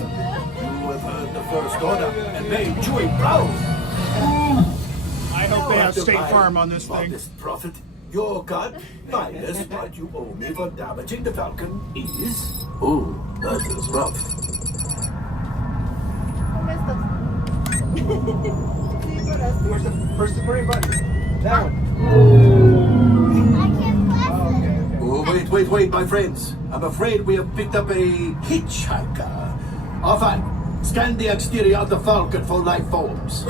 You have heard the First Order and made Chewie proud. I hope they have State Farm on this thing. Modest Prophet, your cut minus what you owe me for damaging the Falcon is... Oh, that is rough. Where's the green button? That one. Oh, wait, my friends. I'm afraid we have picked up a hitchhiker. Enfin, scan the exterior of the Falcon for life forms.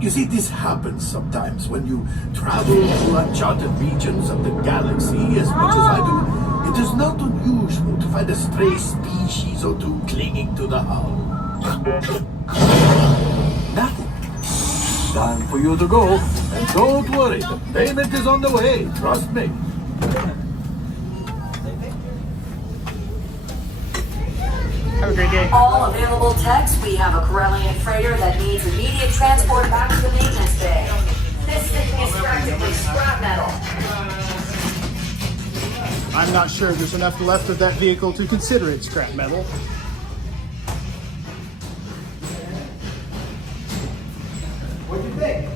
You see, this happens sometimes when you travel to uncharted regions of the galaxy as much as I do. It is not unusual to find a stray species or two clinging to the hull. Nothing. Time for you to go. And don't worry, the payment is on the way. Trust me. Have a great day. All available techs, we have a Corellian freighter that needs immediate transport back to the maintenance bay. This thing is practically scrap metal. I'm not sure there's enough left of that vehicle to consider it scrap metal. What do you think?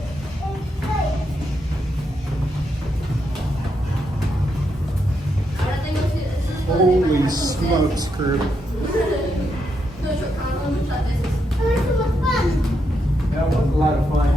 Holy smokes, crew. That was a lot of fun.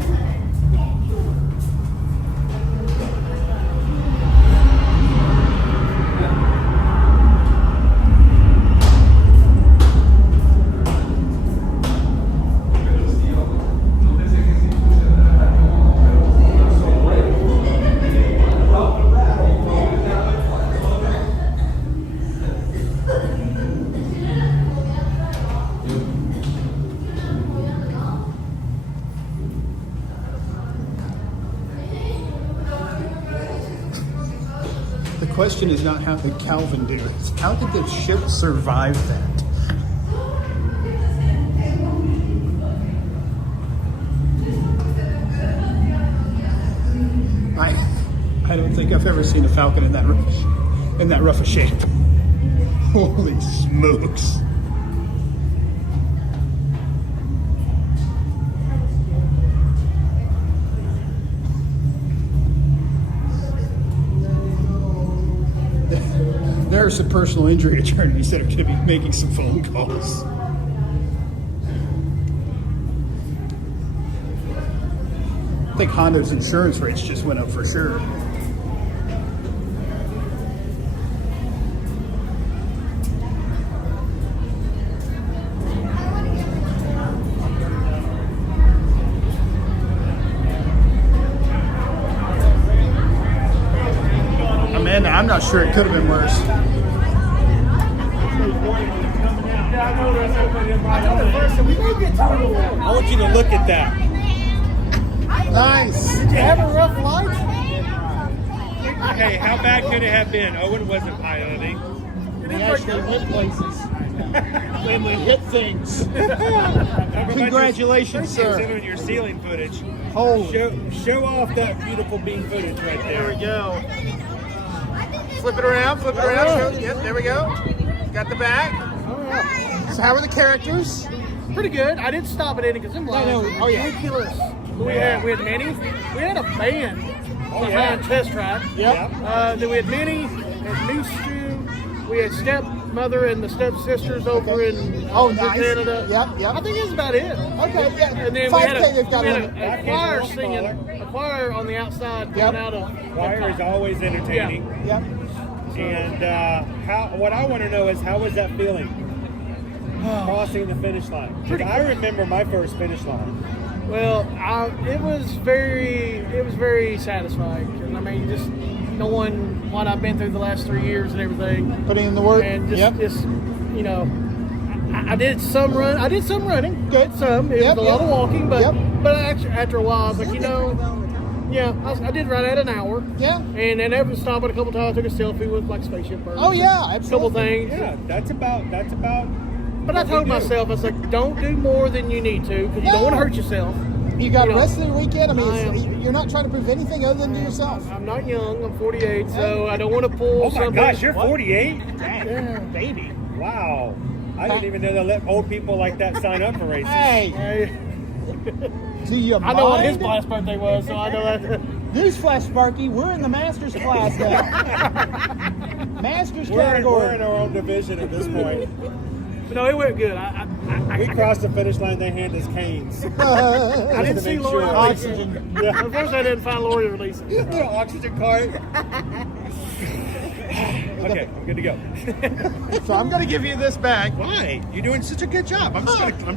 The question is not how did Calvin do it, it's how did the ship survive that? I don't think I've ever seen a Falcon in that rough a shape. Holy smokes. There are some personal injury attorneys that are going to be making some phone calls. I think Honda's insurance rates just went up for sure. Amanda, I'm not sure it could have been worse. I want you to look at that. Nice. Did you have a rough flight? Hey, how bad could it have been? Owen wasn't piloting. They actually hit places. And they hit things. Congratulations, sir. Considering your ceiling footage. Show off that beautiful beam footage right there. There we go. Flip it around, flip it around. Yep, there we go. Got the back. So how were the characters? Pretty good. I didn't stop at any because them lines were ridiculous. We had Minnie. We had a band behind Test Track. Yep. Then we had Minnie, at New Stew. We had stepmother and the stepsisters over in nice. Canada. Yep. I think that's about it. Okay, yeah. And then 5K they've got we on had it. a choir singing, a choir on the outside going out of. Choir is always entertaining. Yep. And what I want to know is, how was that feeling? Crossing the finish line. Because I remember my first finish line. Well, it was very satisfying. 'Cause, I mean, just knowing what I've been through the last 3 years and everything. Putting in the work. And just you know, I did some running. Good. Some. It was a lot of walking, but actually after a while, I was like, you know, yeah, I did right at an hour. Yeah. And then after stopping a couple times, I took a selfie with like spaceship birds. Oh yeah, A absolutely. couple things. Yeah, that's about. But I told myself, I was like, don't do more than you need to, because you don't want to hurt yourself. You got the rest of the weekend. I mean, you're not trying to prove anything other than yourself. I'm not young. I'm 48, so I don't want to pull. Oh my something. gosh, you're 48? Yeah. Baby. Wow. I didn't even know they let old people like that sign up for races. Hey. Do you mind? I know what his last birthday was, so I know that. Newsflash, Sparky, we're in the Masters class now. Masters category. We're in our own division at this point. But no, it went good. We crossed the finish line, they hand us canes. I didn't see Lori release Oxygen. it. Yeah. Unfortunately, I didn't find Lori release it. The oxygen cart. Okay, I'm good to go. So I'm going to give you this back. Why? You're doing such a good job. I'm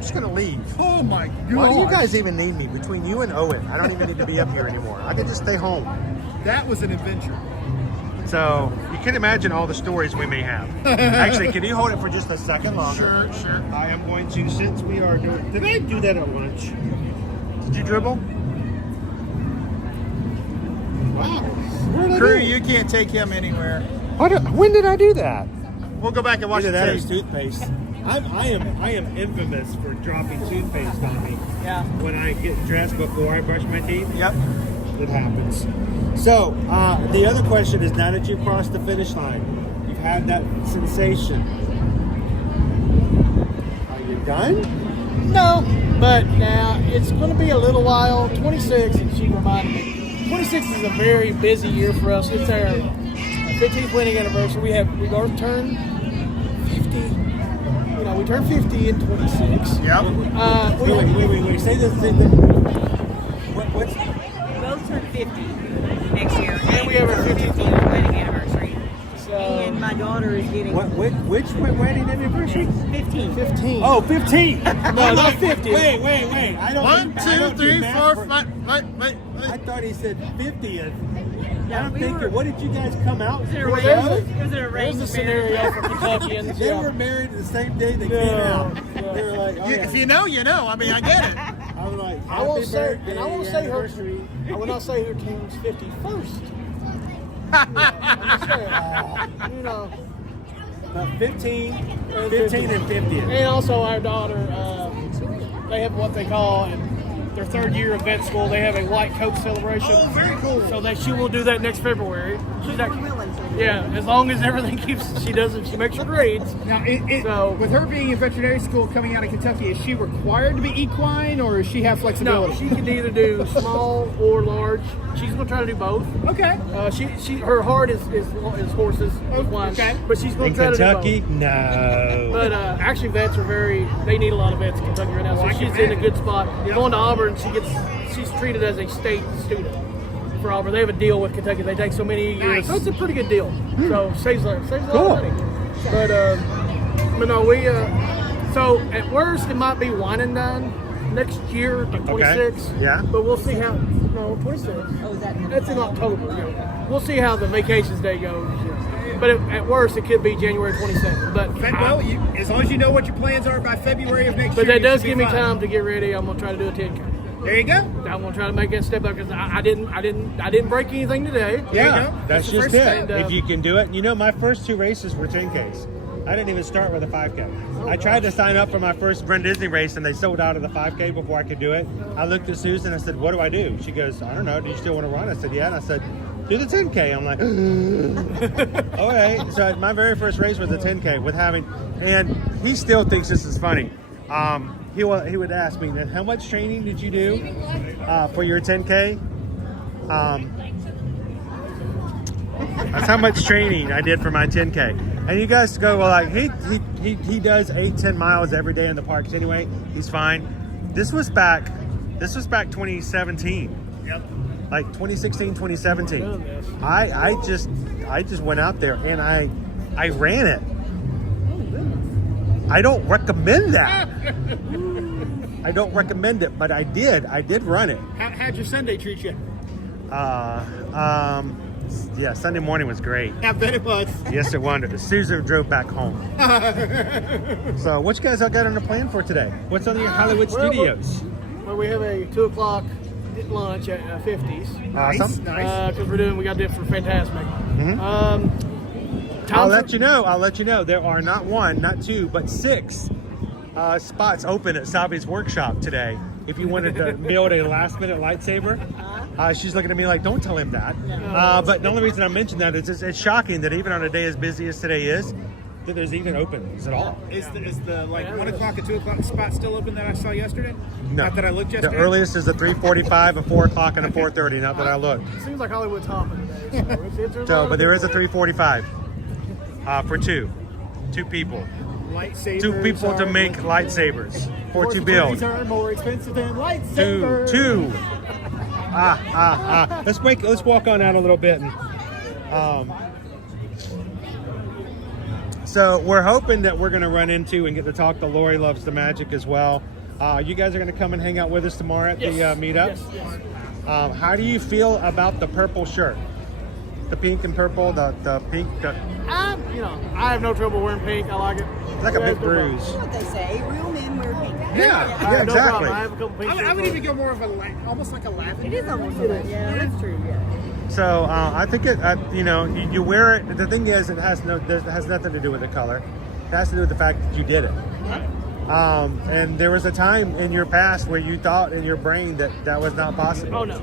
just gonna leave. Oh my God. Why do you guys even need me? Between you and Owen, I don't even need to be up here anymore. I can just stay home. That was an adventure. So you can imagine all the stories we may have. Actually, can you hold it for just a second longer? Sure. I am going to, since we are doing. Did I do that at lunch? Did you dribble? Wow. Crew, you can't take him anywhere. When did I do that? We'll go back and watch the Either that or tape. toothpaste. I am infamous for dropping toothpaste on me. Yeah. When I get dressed before I brush my teeth. Yep. It happens. So the other question is, now that you've crossed the finish line, you've had that sensation. Are you done? No, but now it's going to be a little while. 26, and she reminded me. 26 is a very busy year for us. It's our 15th wedding anniversary. We've already turned 50. You know, we turned 50 in 26. Yep. Wait. Say this thing. What's Both turn 50 next year. And we have our 15th wedding anniversary. And my daughter is getting... Which wedding anniversary? 15. 15. Oh, 15. No, not 50. Wait. I don't. 1, 2, 3, 4, 5. Wait. I thought he said 50th. Yeah, I'm thinking, what did you guys come out? It was an There's arranged a scenario for Kentuckians. They were married the same day they came out. They were like, oh, If you know, you know. I mean, I get it. I was like, I won't say, birthday, and I won't say her. anniversary. I will not say her turns 51st. You know. 15 and 50th. And also our daughter, they have what they call their third year of vet school. They have a white coat celebration. Oh, very cool. So that she will do that next February. She's actually, yeah, as long as everything keeps, she makes her grades. Now, So- with her being in veterinary school coming out of Kentucky, is she required to be equine, or does she have flexibility? No, she can either do small or large. She's going to try to do both. Okay. Her heart is horses, is one. Okay. But she's going In to try Kentucky, to do both. no. But actually, vets are they need a lot of vets in Kentucky right now. So she's in a good spot. Going to Auburn, she's treated as a state student for Auburn. They have a deal with Kentucky. They take so many years. Nice. So it's a pretty good deal. So saves a lot of Cool. money. But no, we so at worst it might be one and done next year, like 26. Yeah. But we'll see how. No, 26. Oh, is that... That's in October. Yeah. We'll see how the vacations day goes. Yeah. But at worst, it could be January 22nd. But Well, as long as you know what your plans are by February of next but year. that does you give should be me fine. time to get ready. I'm gonna try to do a 10K. There you go. I'm gonna try to make that step up because I didn't break anything today. Yeah, that's the just first it. step. If you can do it. You know, my first 2 races were 10Ks. I didn't even start with a 5K. I tried to sign up for my first Brent Disney race, and they sold out of the 5K before I could do it. I looked at Susan, I said, what do I do? She goes, I don't know, do you still want to run? I said, yeah. And I said, do the 10K. I'm like, okay. So my very first race was a 10K and he still thinks this is funny. He would ask me, how much training did you do That's how much training I did for my 10K. And you guys go, well, like, he does 8-10 miles every day in the parks anyway. He's fine. This was back 2017. Yep. Like 2016, 2017. I just went out there and I ran it. I don't recommend that. I don't recommend it, but I did run it. How'd your Sunday treat you? Yeah, Sunday morning was great. I bet it was. Yes, it was. Susan drove back home. So, what you guys got on the plan for today? What's on your Hollywood Studios? Well, we have a 2 o'clock lunch at 50s. Awesome. Nice. Because we got it for Fantasmic. I'll let you know. There are not 1, not 2, but 6 spots open at Sabi's workshop today. If you wanted to build a last-minute lightsaber, she's looking at me like, "Don't tell him that." But the only reason I mention that is it's shocking that even on a day as busy as today is, that there's even openings at all. Is the like 1 o'clock and 2 o'clock spot still open that I saw yesterday? No. Not that I looked yesterday. The earliest is a 3:45, a 4 o'clock, and a 4:30. Not that I looked. It seems like Hollywood's hopping today. So, but there is a 3:45 for two people. Lightsabers 2 people to make lightsabers for to build. These are more expensive than lightsabers. Two. Let's walk on out a little bit. And, so we're hoping that we're going to run into and get to talk to Lori Loves the Magic as well. You guys are going to come and hang out with us tomorrow at the meetup. Yes. How do you feel about the purple shirt? The pink and purple, the pink. I have no trouble wearing pink. I like it. It's like a big bruise. That's what they say. Real men wear pink. Yeah, exactly. I have a couple pink I would even go more of almost like a lavender. It is almost like yeah, that's true. Yeah. So I think you wear it. The thing is, it has nothing to do with the color. It has to do with the fact that you did it. And there was a time in your past where you thought in your brain that was not possible. Oh no.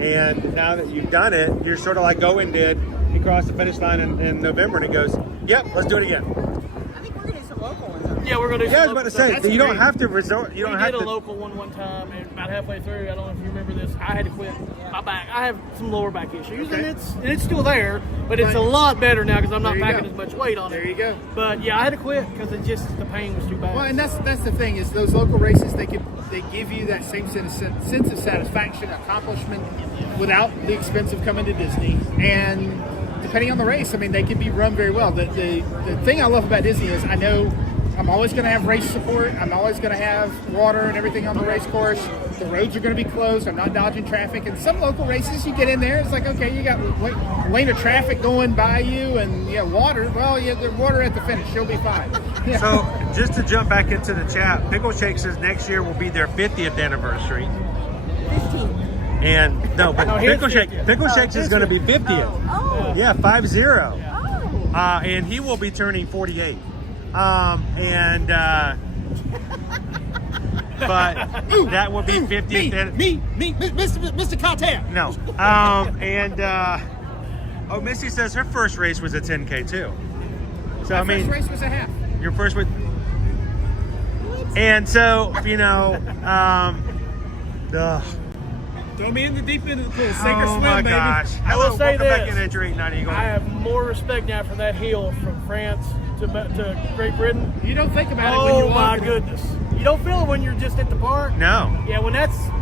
And now that you've done it, you're sort of like Owen did. He crossed the finish line in November, and he goes, "Yep, let's do it again." I think we're gonna do some local ones. Yeah, we're gonna do. Yeah, I was about to say you don't have to resort. You don't have to. We did a local one time, and about halfway through, I don't know if you remember this. I had to quit my back. I have some lower back issues, and it's still there, but it's a lot better now because I'm not packing as much weight on it. There you go. But yeah, I had to quit because the pain was too bad. Well, and that's the thing is those local races they give you that same sense of satisfaction, accomplishment, without the expense of coming to Disney. And depending on the race, I mean, they can be run very well. The thing I love about Disney is I know I'm always going to have race support. I'm always going to have water and everything on the race course. The roads are going to be closed. I'm not dodging traffic. And some local races, you get in there, it's like, okay, you got lane of traffic going by you and water. Well, the water at the finish. You'll be fine. Yeah. So just to jump back into the chat, Pickle Shake says next year will be their 50th anniversary. 15. And Pickle Shake is going to be 50th. Oh. Yeah, 50. Oh. And he will be turning 48. But that will be 50th. Me, Mr. Carter. No. Missy says her first race was a 10K too. So My first race was a half. Your first was. And so Throw me in the deep end of the pool. Sink or swim, my baby. gosh. I will say welcome back this. in at your 890 Eagle. I have more respect now for that hill from France to Great Britain. You don't think about it when you're walking. Oh my goodness! You don't feel it when you're just at the park. No. Yeah, when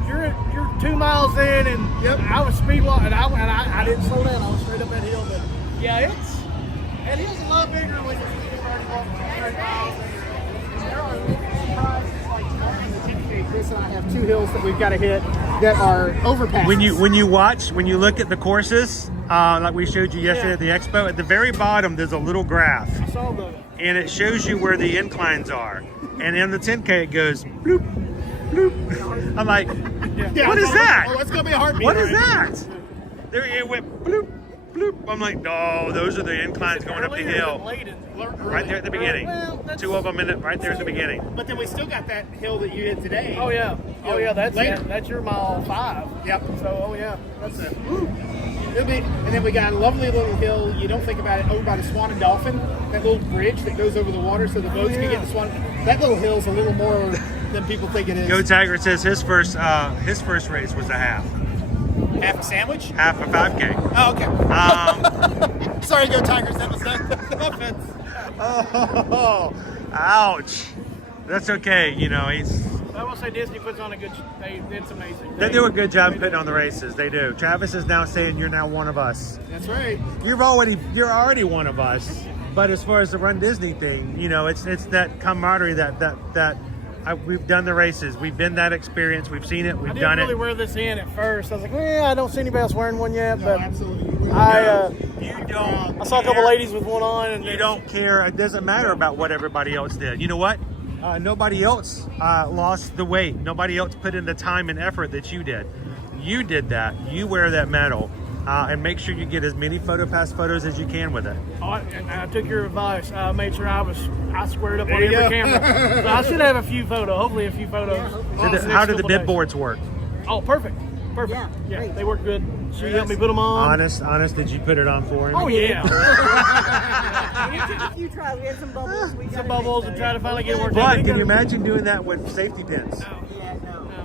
you're 2 miles in, and I was speed walking, and I didn't slow down. I was straight up that hill, but yeah, that hill's a lot bigger when you're already walking 3 miles. There are surprises like Chris and I have 2 hills that we've got to hit that are overpasses. When you look at the courses, like we showed you yesterday at the expo, at the very bottom there's a little graph. I saw that. And it shows you where the inclines are. And in the 10K it goes bloop, bloop. I'm like, what is that? Oh, it's going to be a heartbeat. What is that? There it went bloop, bloop. I'm like, oh, those are the inclines going up the hill. Right there at the beginning. 2 of them right there at the beginning. But then we still got that hill that you hit today. Oh yeah. That's your mile 5. Yep. So that's it. And then we got a lovely little hill. You don't think about it over by the Swan and Dolphin. That little bridge that goes over the water so the boats can get the Swan. That little hill's a little more than people think it is. Go Tiger says his first race was a half. Half a sandwich? Half a 5K. Oh, okay. Sorry, go Tigers. That was no offense. Oh, ouch. That's okay. You know, I will say Disney puts on a good. It's amazing. they do a good job putting on the races. They do. Travis is now saying you're now one of us. That's right. You're already one of us. But as far as the Run Disney thing, you know, it's that camaraderie that we've done the races. We've been that experience. We've seen it. We've done it. I didn't really wear this in at first. I was like, I don't see anybody else wearing one yet. No, but absolutely. You don't. I saw a couple ladies with one on, and you don't care. It doesn't matter about what everybody else did. You know what? Nobody else lost the weight. Nobody else put in the time and effort that you did. You did that. You wear that medal. And make sure you get as many PhotoPass photos as you can with it. I took your advice. I made sure I squared up on every camera. So I should have a few photos, hopefully a few photos. How did the bib boards work? Oh, perfect. Yeah, they work good. She helped me put them on. Honest, did you put it on for him? Oh, yeah. We took a few tries. We had some bubbles. We tried to finally get it worked But out. can you imagine doing that with safety pins?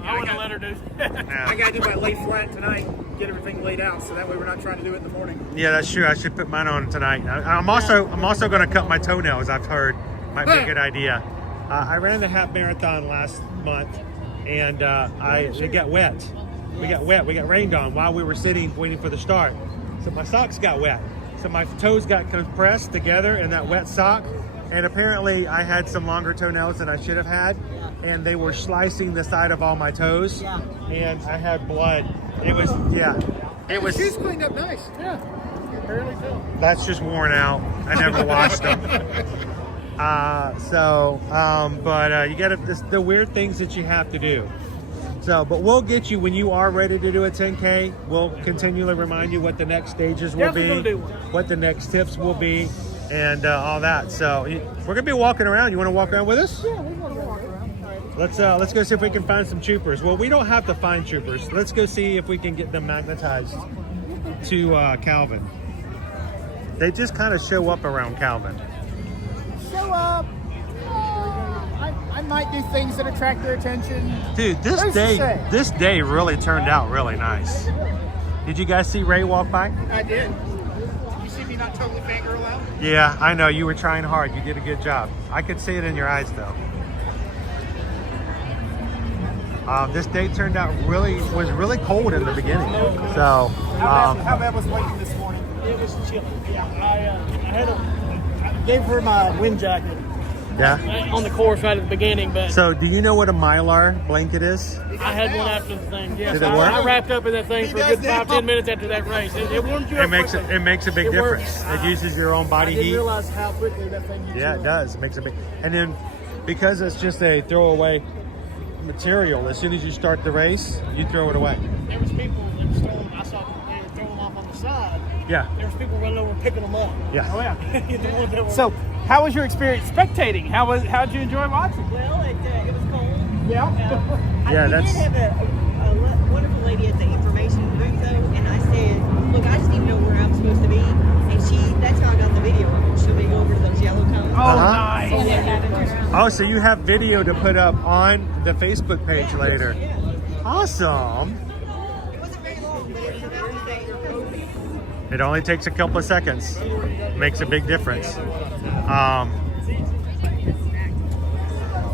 I wouldn't have let her do that. I got to do my lay flat tonight, get everything laid out, so that way we're not trying to do it in the morning. Yeah, that's true. I should put mine on tonight. I'm also going to cut my toenails. I've heard might be a good idea. I ran the half marathon last month, and it got wet. We got wet. We got rained on while we were sitting waiting for the start. So my socks got wet. So my toes got compressed together in that wet sock. And apparently I had some longer toenails than I should have had. And they were slicing the side of all my toes. Yeah. And I had blood. It was. Shoes cleaned up nice. Yeah. Barely tell. That's just worn out. I never washed them. But you got the weird things that you have to do. So, but we'll get you when you are ready to do a 10K. We'll continually remind you what the next stages will be, what the next tips will be, and all that. So we're gonna be walking around. You want to walk around with us? Yeah, we want to walk around. Let's go see if we can find some troopers. Well, we don't have to find troopers. Let's go see if we can get them magnetized to Calvin. They just kind of show up around Calvin. Show up. I might do things that attract their attention. Dude, this day really turned out really nice. Did you guys see Ray walk by? I did. You see me not totally fangirl out? Yeah, I know. You were trying hard. You did a good job. I could see it in your eyes, though. This day turned out was really cold in the beginning. So, how bad was waiting this morning? It was chilly. Yeah, I gave her my wind jacket. Yeah. On the course right at the beginning, but. So, do you know what a Mylar blanket is? I had one after the thing. Yes, Did it work? I wrapped up in that thing for a good 5-10 minutes after that race. It warmed you up. It makes a big difference. It uses your own body heat. I didn't heat. realize how quickly that thing heats. Yeah, it does. It makes a big. And then, because it's just a throwaway material, as soon as you start the race, you throw it away. There was people that was throwing. I saw they were throwing them off on the side. Yeah. There was people running over picking them up. Yeah. Oh yeah. So, how was your experience spectating? How'd you enjoy watching? Well, it was cold. Yeah. Yeah, we that's. did have a wonderful lady at the information booth though, and I said, "Look, I just need to know where I'm supposed to be." And that's how I got the video. She'll be over to those yellow cones. Oh, nice. Oh, so you have video to put up on the Facebook page later. Yeah. Awesome. It wasn't very long, but it was about to say they're open. It only takes a couple of seconds. Makes a big difference.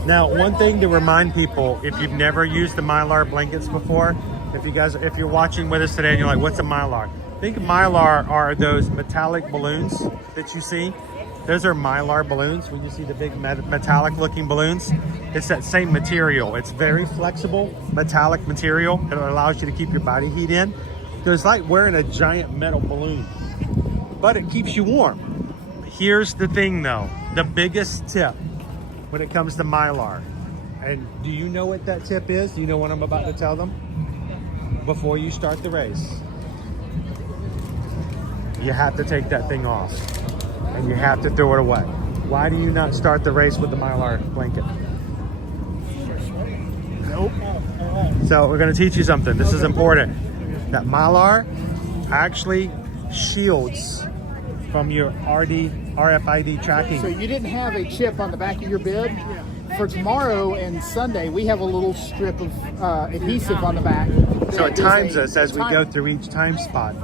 Now, one thing to remind people, if you've never used the Mylar blankets before, if you're watching with us today and you're like, what's a Mylar? Think Mylar are those metallic balloons that you see. Those are Mylar balloons. When you see the big metallic looking balloons, it's that same material. It's very flexible metallic material that allows you to keep your body heat in. So it's like wearing a giant metal balloon, but it keeps you warm. Here's the thing though, the biggest tip when it comes to Mylar. And do you know what that tip is? Do you know what I'm about to tell them? Before you start the race, you have to take that thing off and you have to throw it away. Why do you not start the race with the Mylar blanket? Nope. So we're gonna teach you something. This is important. That Mylar actually shields from your RFID tracking. So you didn't have a chip on the back of your bib? for tomorrow and Sunday, we have a little strip of adhesive on the back. So it times us as we go through each time spot.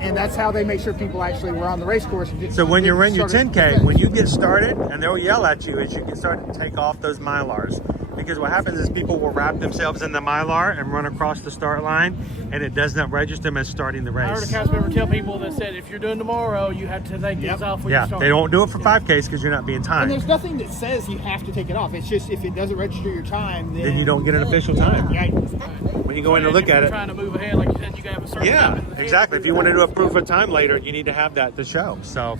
And that's how they make sure people actually were on the race course. And So when you run your 10K, when you get started, and they'll yell at you as you get started to take off those Mylars. Because what happens is people will wrap themselves in the Mylar and run across the start line, and it does not register them as starting the race. I heard a cast member tell people that said if you're doing tomorrow, you have to take these off when you start. They don't do it for 5Ks because you're not being And timed. there's nothing that says you have to take it off. It's just if it doesn't register your time, Then you don't get an official time. Right. When you go in to look at it. Trying to move ahead, like you said, you got to have a certain Yeah, time. exactly. If you want to do a proof of time later, you need to have that to show. So,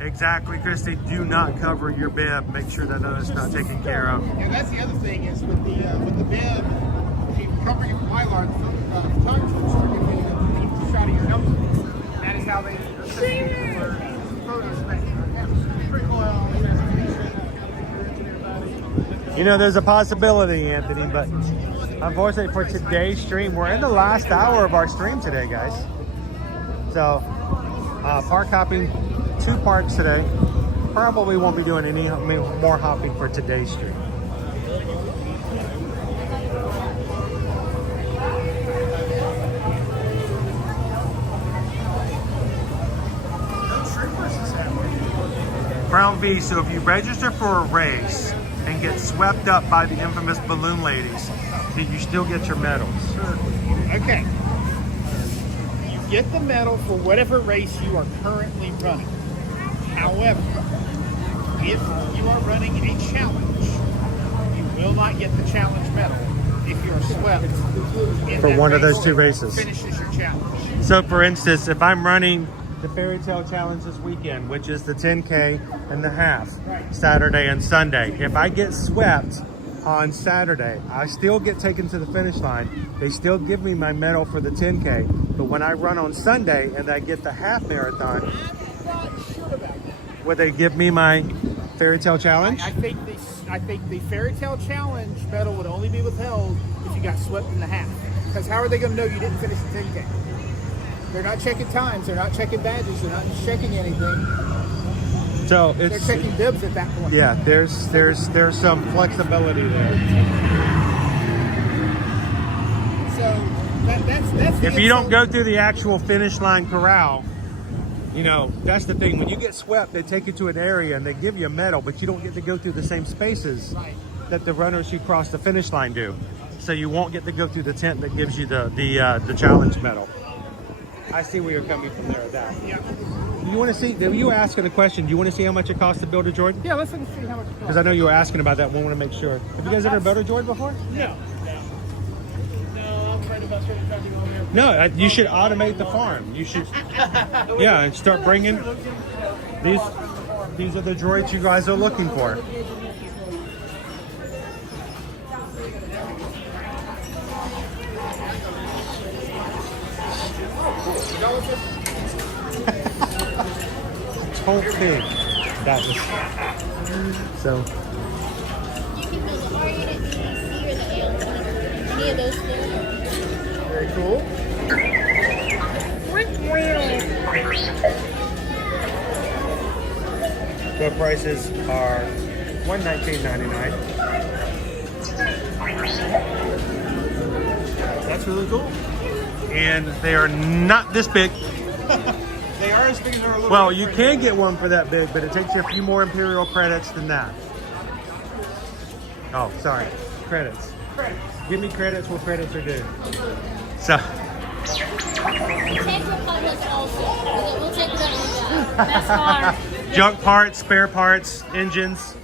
exactly, Christy. Do not cover your bib. Make sure that it's not taken care of. And that's the other thing is with the bib, if you cover your Mylar, photographer will start giving you a beautiful shot of your number. That is how they for photos. Pretty cool. You know, there's a possibility, Anthony, but unfortunately for today's stream, we're in the last hour of our stream today, guys. So, park hopping, 2 parks today. Probably won't be doing any more hopping for today's stream. Brown V, so if you register for a race and get swept up by the infamous balloon ladies, then you still get your medals. Okay. You get the medal for whatever race you are currently running. However, if you are running a challenge, you will not get the challenge medal if you are swept in For that one of race those 2 that races. Finishes your challenge. So for instance, if I'm running the Fairy Tale Challenge this weekend, which is the 10K and the half, Saturday and Sunday, if I get swept on Saturday, I still get taken to the finish line. They still give me my medal for the 10K, but when I run on Sunday and I get the half marathon, would they give me my Fairy Tale Challenge? I think the Fairy Tale Challenge medal would only be withheld if you got swept in the half. Because how are they going to know you didn't finish the 10K? They're not checking times. They're not checking badges. They're not checking anything. So They're it's checking dibs at that point. yeah. There's some flexibility there. So that's the If you don't go through the actual finish line corral, you know, that's the thing. When you get swept, they take you to an area and they give you a medal, but you don't get to go through the same spaces that the runners who cross the finish line do. So you won't get to go through the tent that gives you the challenge medal. I see where you're coming from there at that. Yeah. You want to see, you were asking a question, do you want to see how much it costs to build a droid? Yeah, let's see how much it Because I know you were asking about that. We want to make sure. Have you guys ever built a droid before? No, I'm afraid about starting to go there. No, you should automate the farm. You should, yeah, and start bringing these. These are the droids you guys are looking for. Whole thing. That was so. You can build the Mardi, the EDC, or the ALT. Any of those things. Very cool. The prices are $119.99. That's really cool. And they are not this big. They are as big as our little. Well, you can get one for that big, but it takes you a few more Imperial credits than that. Oh, sorry. Credits. Give me credits where credits are due. So. Take Republic also. We'll take whatever we got. That's far. Junk parts, spare parts, engines.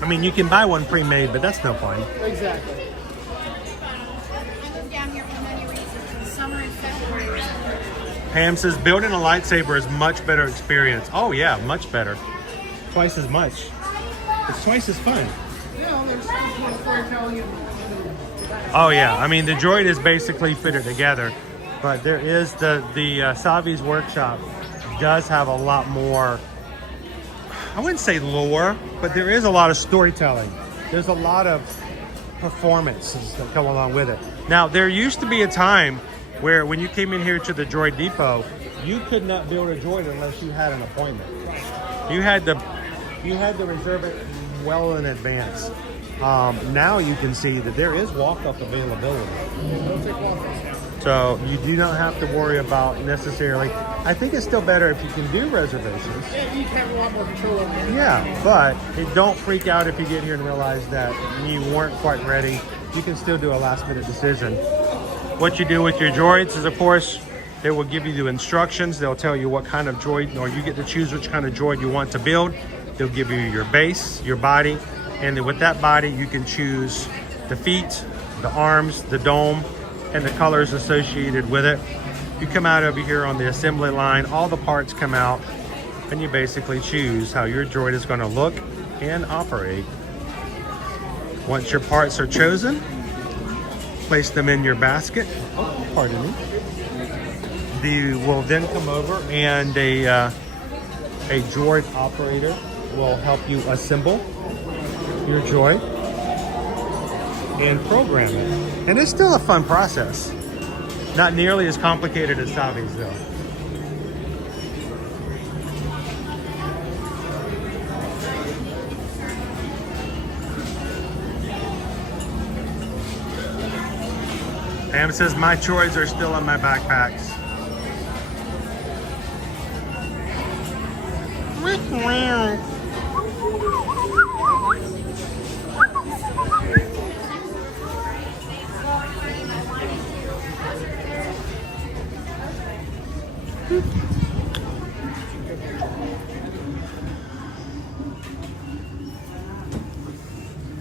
I mean, you can buy one pre-made, but that's no fun. Exactly. I moved down here for many reasons. In summer and February. Pam says building a lightsaber is much better experience. Oh yeah, much better. Twice as much. It's twice as fun. Yeah, there's more storytelling. Oh yeah, I mean the droid is basically fitted together, but there is the Savi's workshop does have a lot more. I wouldn't say lore, but there is a lot of storytelling. There's a lot of performances that come along with it. Now there used to be a time where when you came in here to the Droid Depot, you could not build a droid unless you had an appointment. You had to reserve it well in advance. Now you can see that there is walk-up availability. So you do not have to worry about necessarily. I think it's still better if you can do reservations. Yeah, you have a lot more control over it. Yeah, but don't freak out if you get here and realize that you weren't quite ready. You can still do a last-minute decision. What you do with your droids is, of course, they will give you the instructions. They'll tell you what kind of droid, or you get to choose which kind of droid you want to build. They'll give you your base, your body, and then with that body, you can choose the feet, the arms, the dome, and the colors associated with it. You come out over here on the assembly line, all the parts come out, and you basically choose how your droid is going to look and operate. Once your parts are chosen, place them in your basket. Oh, pardon me. You will then come over, and a droid operator will help you assemble your droid and program it. And it's still a fun process. Not nearly as complicated as Savi's though. Pam says my droids are still in my backpacks.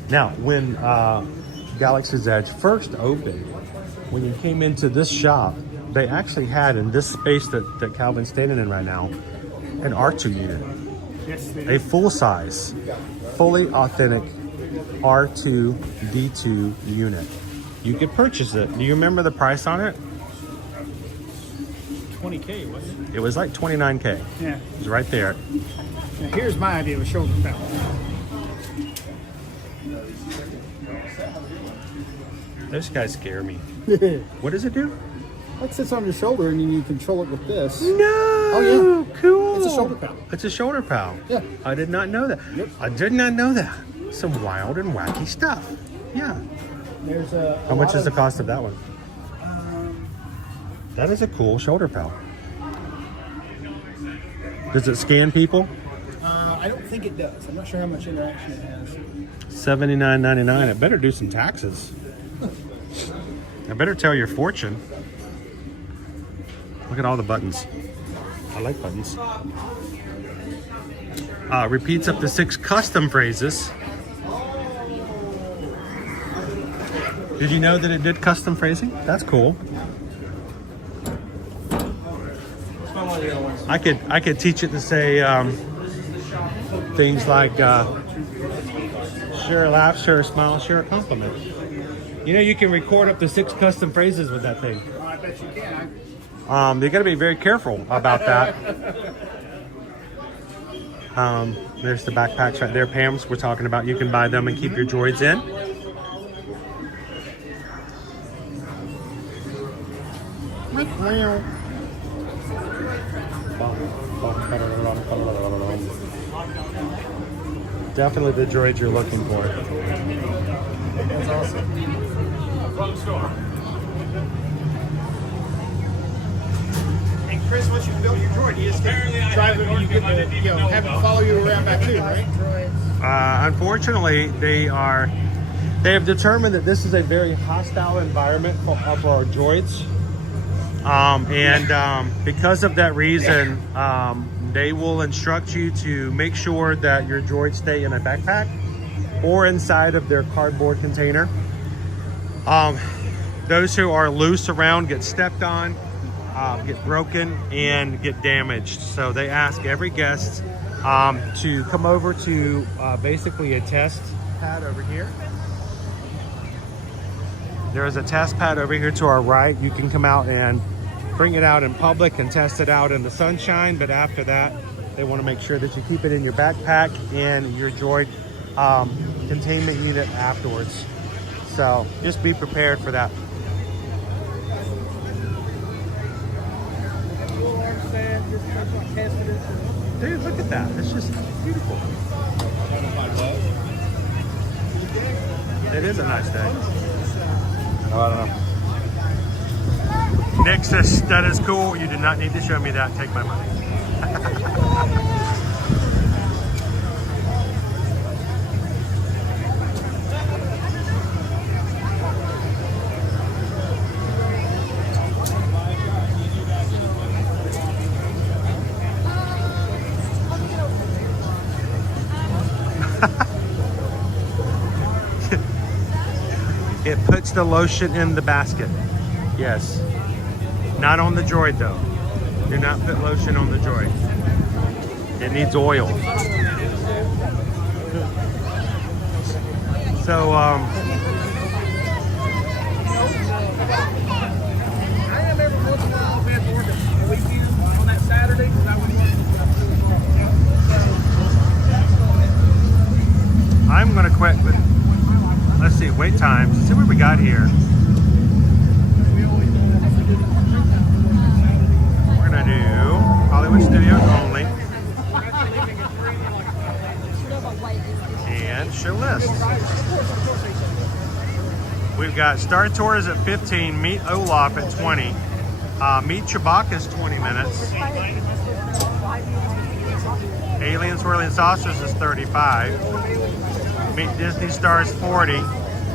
Now, when Galaxy's Edge first opened, when you came into this shop, they actually had in this space that Calvin's standing in right now, an R2 unit. Yes, a full-size, fully authentic R2-D2 unit. You could purchase it. Do you remember the price on it? $20K, wasn't it? It was like $29K. Yeah. It was right there. Now here's my idea of a shoulder pad. Those guys scare me. What does it do? It sits on your shoulder and you can control it with this. No! Oh yeah. Cool. It's a shoulder pad. It's a shoulder pad. Yeah. I did not know that. Yep. I did not know that. Some wild and wacky stuff. Yeah. There's How much is the cost of that one? That is a cool shoulder pad. Does it scan people? I don't think it does. I'm not sure how much interaction it has. $79.99. It better do some taxes. I better tell your fortune. Look at all the buttons. I like buttons. Repeats up to 6 custom phrases. Did you know that it did custom phrasing? That's cool. I could teach it to say things like share a laugh, share a smile, share a compliment. You know, you can record up to 6 custom phrases with that thing. I bet you can. You got to be very careful about that. There's the backpacks right there, Pam's. We're talking about you can buy them and keep your droids in. Definitely the droid you're looking for. That's awesome. From store. And Chris, once you've built your droid, you just get drive it, or you get to, have it follow you around back too, right? Unfortunately, they have determined that this is a very hostile environment for our droids. Because of that reason, they will instruct you to make sure that your droids stay in a backpack or inside of their cardboard container. Those who are loose around get stepped on, get broken, and get damaged. So they ask every guest to come over to basically a test pad over here. There is a test pad over here to our right. You can come out and bring it out in public and test it out in the sunshine, but after that, they want to make sure that you keep it in your backpack and your droid containment unit afterwards. So just be prepared for that. saying? Just tested it. Dude, look at that. It's just beautiful. It is a nice day. Oh, I don't know. Nick says, that is cool. You do not need to show me that. Take my money. It puts the lotion in the basket. Yes. Not on the droid though. Do not put lotion on the droid. It needs oil. So, I am every once in a while been working a weekend on that Saturday because I was I'm gonna quit, but let's see, wait times. Let's see what we got here. We're gonna do Hollywood Studios only. And show list. We've got Star Tours at 15, Meet Olaf at 20, Meet Chewbacca is 20 minutes. Alien Swirling Saucers is 35. Meet Disney Stars 40,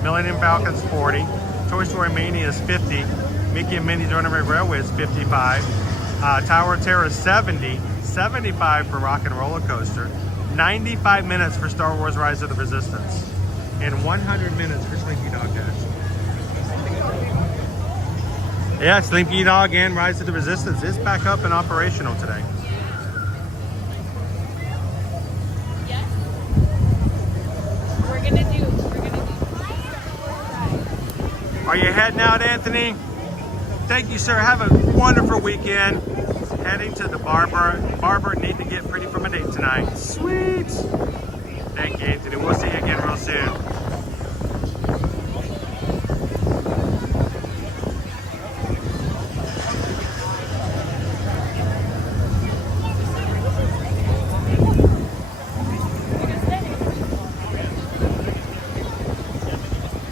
Millennium Falcon's 40, Toy Story Mania is 50, Mickey and Minnie's Runaway Railway is 55, Tower of Terror is 70, 75 for Rock and Roller Coaster, 95 minutes for Star Wars Rise of the Resistance, and 100 minutes for Slinky Dog Dash. Yeah, Slinky Dog and Rise of the Resistance is back up and operational today. Are you heading out, Anthony? Thank you, sir. Have a wonderful weekend. Heading to the barber. Barber, need to get pretty for my date tonight. Sweet. Thank you, Anthony. We'll see you again real soon.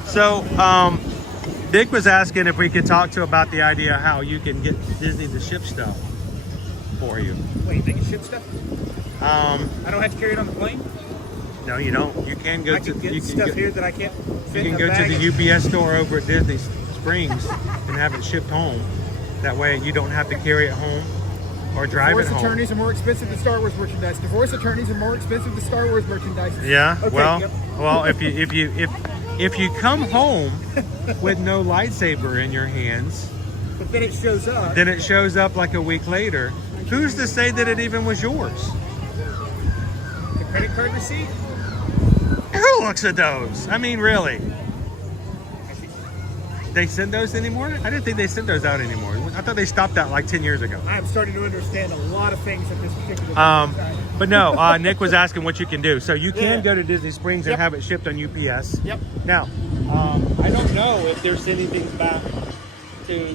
So, Dick was asking if we could talk to about the idea of how you can get Disney to ship stuff for you. Wait, they can ship stuff? I don't have to carry it on the plane? No, you don't. You can go to get stuff here that I can't fit You can go to the UPS store over at Disney Springs and have it shipped home. That way you don't have to carry it home or drive it home. Divorce attorneys are more expensive than Star Wars merchandise. Divorce attorneys are more expensive than Star Wars merchandise. Yeah. Okay, Well, yep. well, if you come home with no lightsaber in your hands, but then it shows up. Then it shows up like a week later. Who's to say that it even was yours? The credit card receipt? Who looks at those? I mean, really? They send those anymore? I didn't think they sent those out anymore. I thought they stopped that like 10 years ago. I'm starting to understand a lot of things at this particular time. But no, Nick was asking what you can do. So you can go to Disney Springs and have it shipped on UPS. Yep. Now, I don't know if they're sending things back to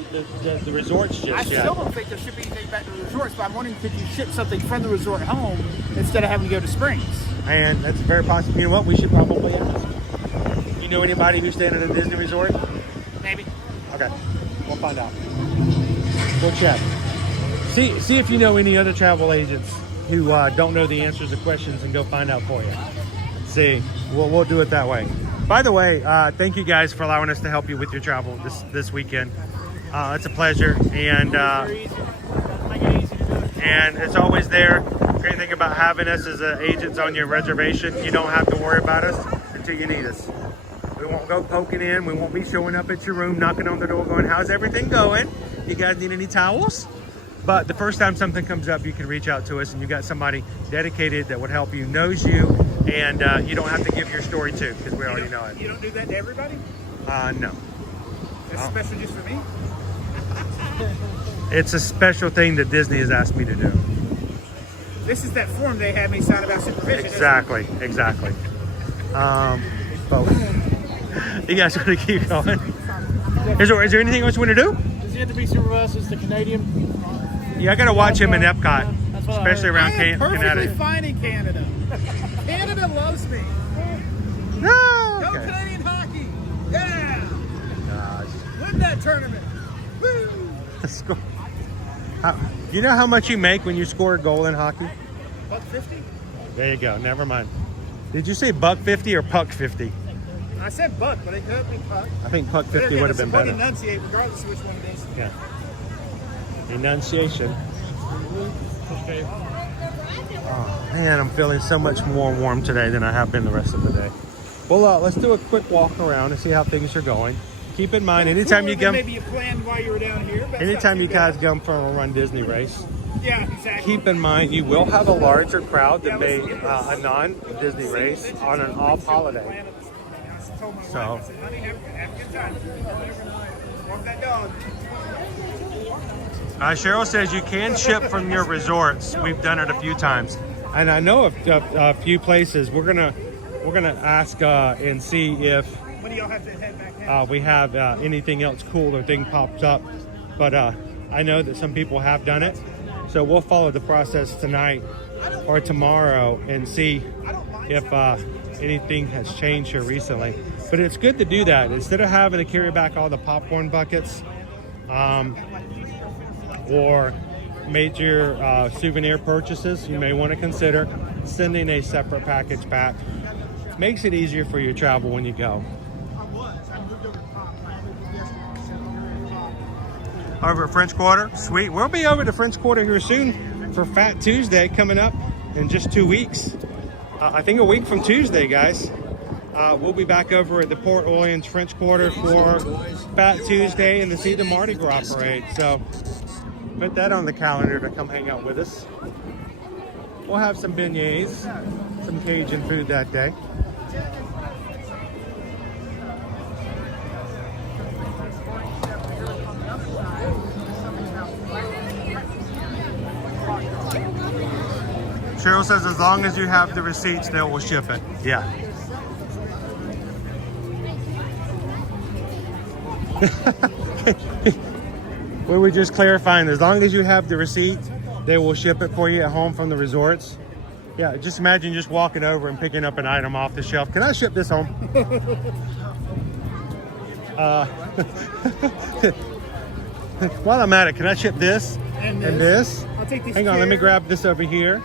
the resorts just I yet. still don't think there should be anything back to the resorts, but I'm wondering if you ship something from the resort home instead of having to go to Springs. And that's very possible. You know what? We should probably ask. You know anybody who's staying at a Disney resort? Maybe. Okay. We'll find out. We'll check. See if you know any other travel agents who don't know the answers to questions and go find out for you. See, we'll do it that way. By the way, thank you guys for allowing us to help you with your travel this weekend. It's a pleasure, and it's always there. Great thing about having us as agents on your reservation, you don't have to worry about us until you need us. We won't go poking in. We won't be showing up at your room, knocking on the door, going, "How's everything going? You guys need any towels?" But the first time something comes up, you can reach out to us, and you got somebody dedicated that would help you, knows you, and you don't have to give your story to, because we already know it. You don't do that to everybody? No. It's special just for me? It's a special thing that Disney has asked me to do. This is that form they had me sign about supervision. Exactly. But you guys want to keep going? Is there anything else you want to do? Does he have to be supervised as the Canadian Yeah, I gotta watch him in Epcot, That's what I especially heard. around I am perfectly Canada. fine in Canada. Canada loves me. No. Go Okay. Canadian hockey. Yeah. Gosh. Win that tournament. Woo. Score. You know how much you make when you score a goal in hockey? $1.50. There you go. Never mind. Did you say $1.50 or puck 50? I said buck, but it could be puck. I think puck 50 would have been better. Enunciate regardless of which one it is. Yeah. Enunciation. Okay. Oh, man, I'm feeling so much more warm today than I have been the rest of the day. Well, let's do a quick walk around and see how things are going. Keep in mind, anytime you come, maybe you planned while you were down here. But anytime you guys come from a Run Disney race, yeah, exactly. keep in mind you will have a larger crowd than a non-Disney race on an off holiday. So. Cheryl says you can ship from your resorts. We've done it a few times, and I know of a few places. We're gonna ask and see if When do y'all have to head back? we have anything else cool or thing pops up. But I know that some people have done it, so we'll follow the process tonight or tomorrow and see if anything has changed here recently. But it's good to do that instead of having to carry back all the popcorn buckets. Or major souvenir purchases, you may want to consider sending a separate package back. Makes it easier for your travel when you go. Over at French Quarter, sweet. We'll be over to French Quarter here soon for Fat Tuesday coming up in just 2 weeks. I think a week from Tuesday, guys. We'll be back over at the Port Orleans French Quarter for Fat Tuesday and to see the Mardi Gras parade. So put that on the calendar to come hang out with us. We'll have some beignets, some Cajun food that day. Cheryl says as long as you have the receipts, they will ship it. Yeah. We were just clarifying, as long as you have the receipt, they will ship it for you at home from the resorts. Yeah, just imagine just walking over and picking up an item off the shelf. Can I ship this home? While I'm at it, can I ship this and this? I'll take these. Hang on, let me grab this over here.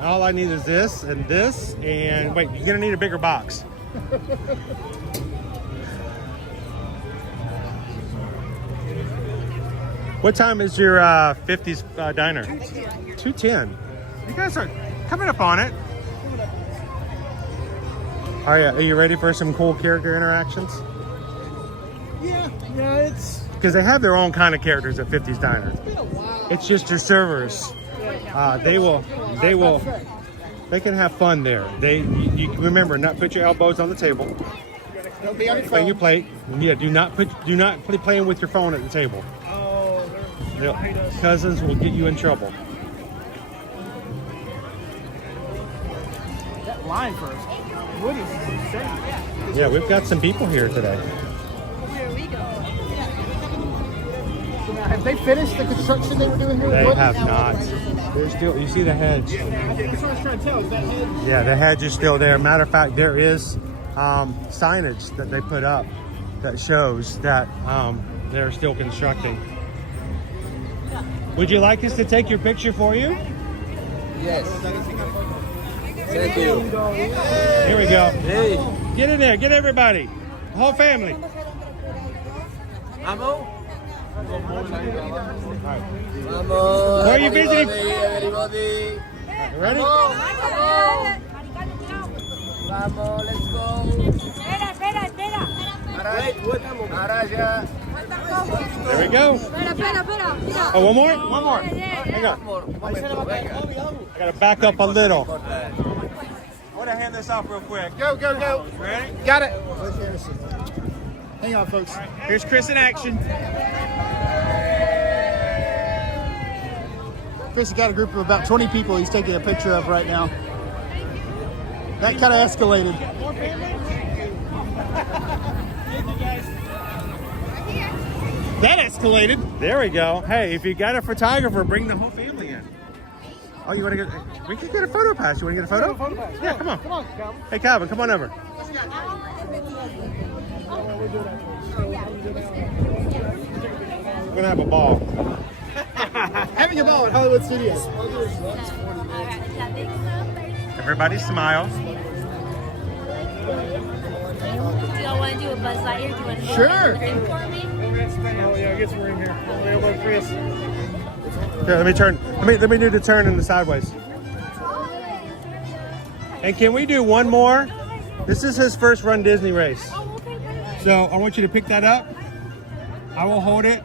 All I need is this and this, and wait, you're gonna need a bigger box. What time is your 50s diner? 2:10. You guys are coming up on it. Are you ready for some cool character interactions? Yeah, it's... Because they have their own kind of characters at 50s Diner. It's just your servers. They can have fun there. You remember, not put your elbows on the table. Don't be on your On phone. your plate. Yeah, do not play playing with your phone at the table. Cousins will get you in trouble. That line first. Wood is insane. Yeah, we've got some people here today. Have they finished the construction they were doing here? They with wood? have not. They're still, you see the hedge? That's what I was trying to tell. Is that hedge? Yeah, the hedge is still there. Matter of fact, there is signage that they put up that shows that they're still constructing. Would you like us to take your picture for you? Yes. Thank you. Here we go. Hey. Get in there. Get everybody. The whole family. Amo. Where are you visiting? Everybody. Ready? Vamos, let's go. Espera. Maharaja. There we go. Espera. Oh, one more? One more. Hang on. I gotta back up a little. I want to hand this off real quick. Go. Ready? Got it. Hang on, folks. Here's Chris in action. Chris has got a group of about 20 people he's taking a picture of right now. That kind of escalated. That escalated. There we go. Hey, if you got a photographer, bring the whole family in. Oh, you want to get? We can get a photo pass. You want to get a photo? Yeah, come on. Come on, Calvin. Hey, Calvin, come on over. We're gonna have a ball. Having a ball at Hollywood Studios. Everybody smile. Do y'all want to do a Buzz Lightyear? Do you want to Sure. for me? Oh yeah, get some room here. Hello, Chris. Here, let me turn. Let me do the turn in the sideways. And can we do one more? This is his first Run Disney race. So I want you to pick that up. I will hold it.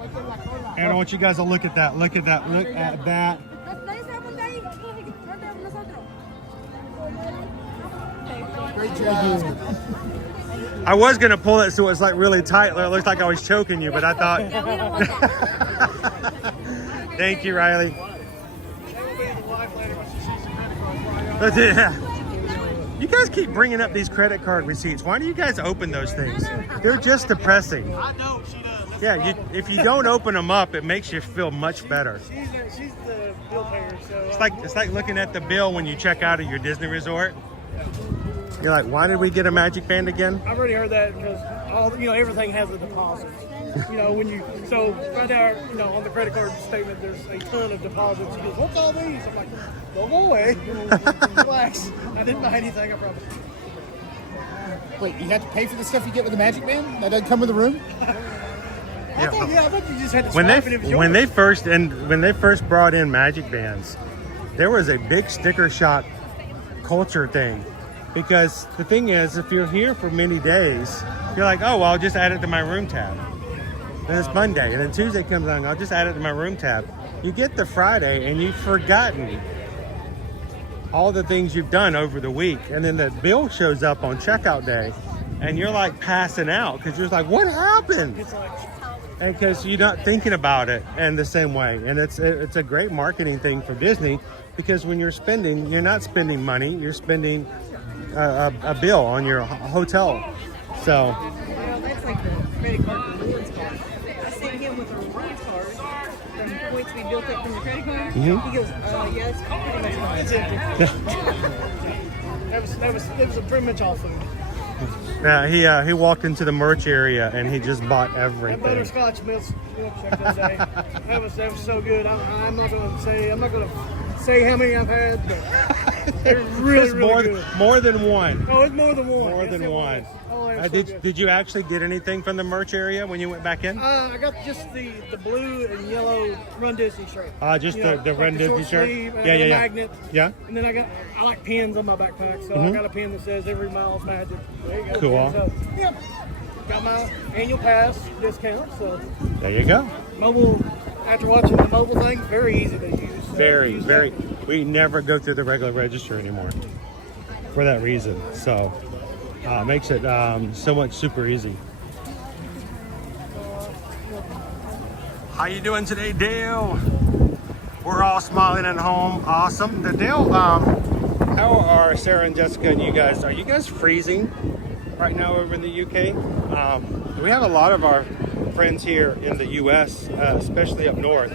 And I want you guys to look at that. Look at that. Look at that. Great job. I was going to pull it so it was like really tight. It looks like I was choking you, but I thought. Thank you, Riley. You guys keep bringing up these credit card receipts. Why do you guys open those things? They're just depressing. I know she does. Yeah, if you don't open them up, it makes you feel much better. She's the bill payer, so It's like looking at the bill when you check out of your Disney resort. You're like, why did we get a magic band again? I've already heard that because everything has a deposit. So right there, on the credit card statement, there's a ton of deposits. He goes, what's all these? I'm like, don't go away. Relax. I didn't buy anything, I promise. Wait, you have to pay for the stuff you get with the Magic Band? That doesn't come with the room? I thought you just had to When swipe it if it's when they yours. first brought in magic bands, there was a big sticker shock culture thing. Because the thing is, if you're here for many days, you're like, oh, well, I'll just add it to my room tab. Then it's Monday, and then Tuesday comes along, I'll just add it to my room tab. You get to Friday, and you've forgotten all the things you've done over the week. And then the bill shows up on checkout day, and you're like passing out because you're like, what happened? And because you're not thinking about it in the same way. And it's a great marketing thing for Disney, because when you're spending, you're not spending money, you're spending a bill on your hotel. So That's like the credit card rewards card. I sent him with a rewards card from points we built up from the credit card. Mhm. He goes, yeah, it's pretty much gone. It's empty. That was pretty much all food. yeah, he walked into the merch area and he just bought That everything. butterscotch milkshake the other day. That was so good. I'm not gonna say how many I've had, but they're really, It's really good. more than one. Oh, it's more than one. More Yes, than it one. was. Oh, it was so good. Did you actually get anything from the merch area when you went back in? I got just the blue and yellow Run Disney shirt. Just You the know, Run the Disney short shirt? sleeve and Yeah, the yeah. magnet. Yeah. And then I like pins on my backpack, so I Mhm. got a pin that says every mile's magic. There you go. Cool. So, yep. Got my annual pass discount, so There you go. mobile. After watching the mobile thing, very easy to use. So Very, use very. that. We never go through the regular register anymore for that reason. So makes it so much super easy. How you doing today, Dale? We're all smiling at home. Awesome. The Dale, how are Sarah and Jessica and you guys? Are you guys freezing right now over in the UK? We have a lot of our friends here in the US, especially up north,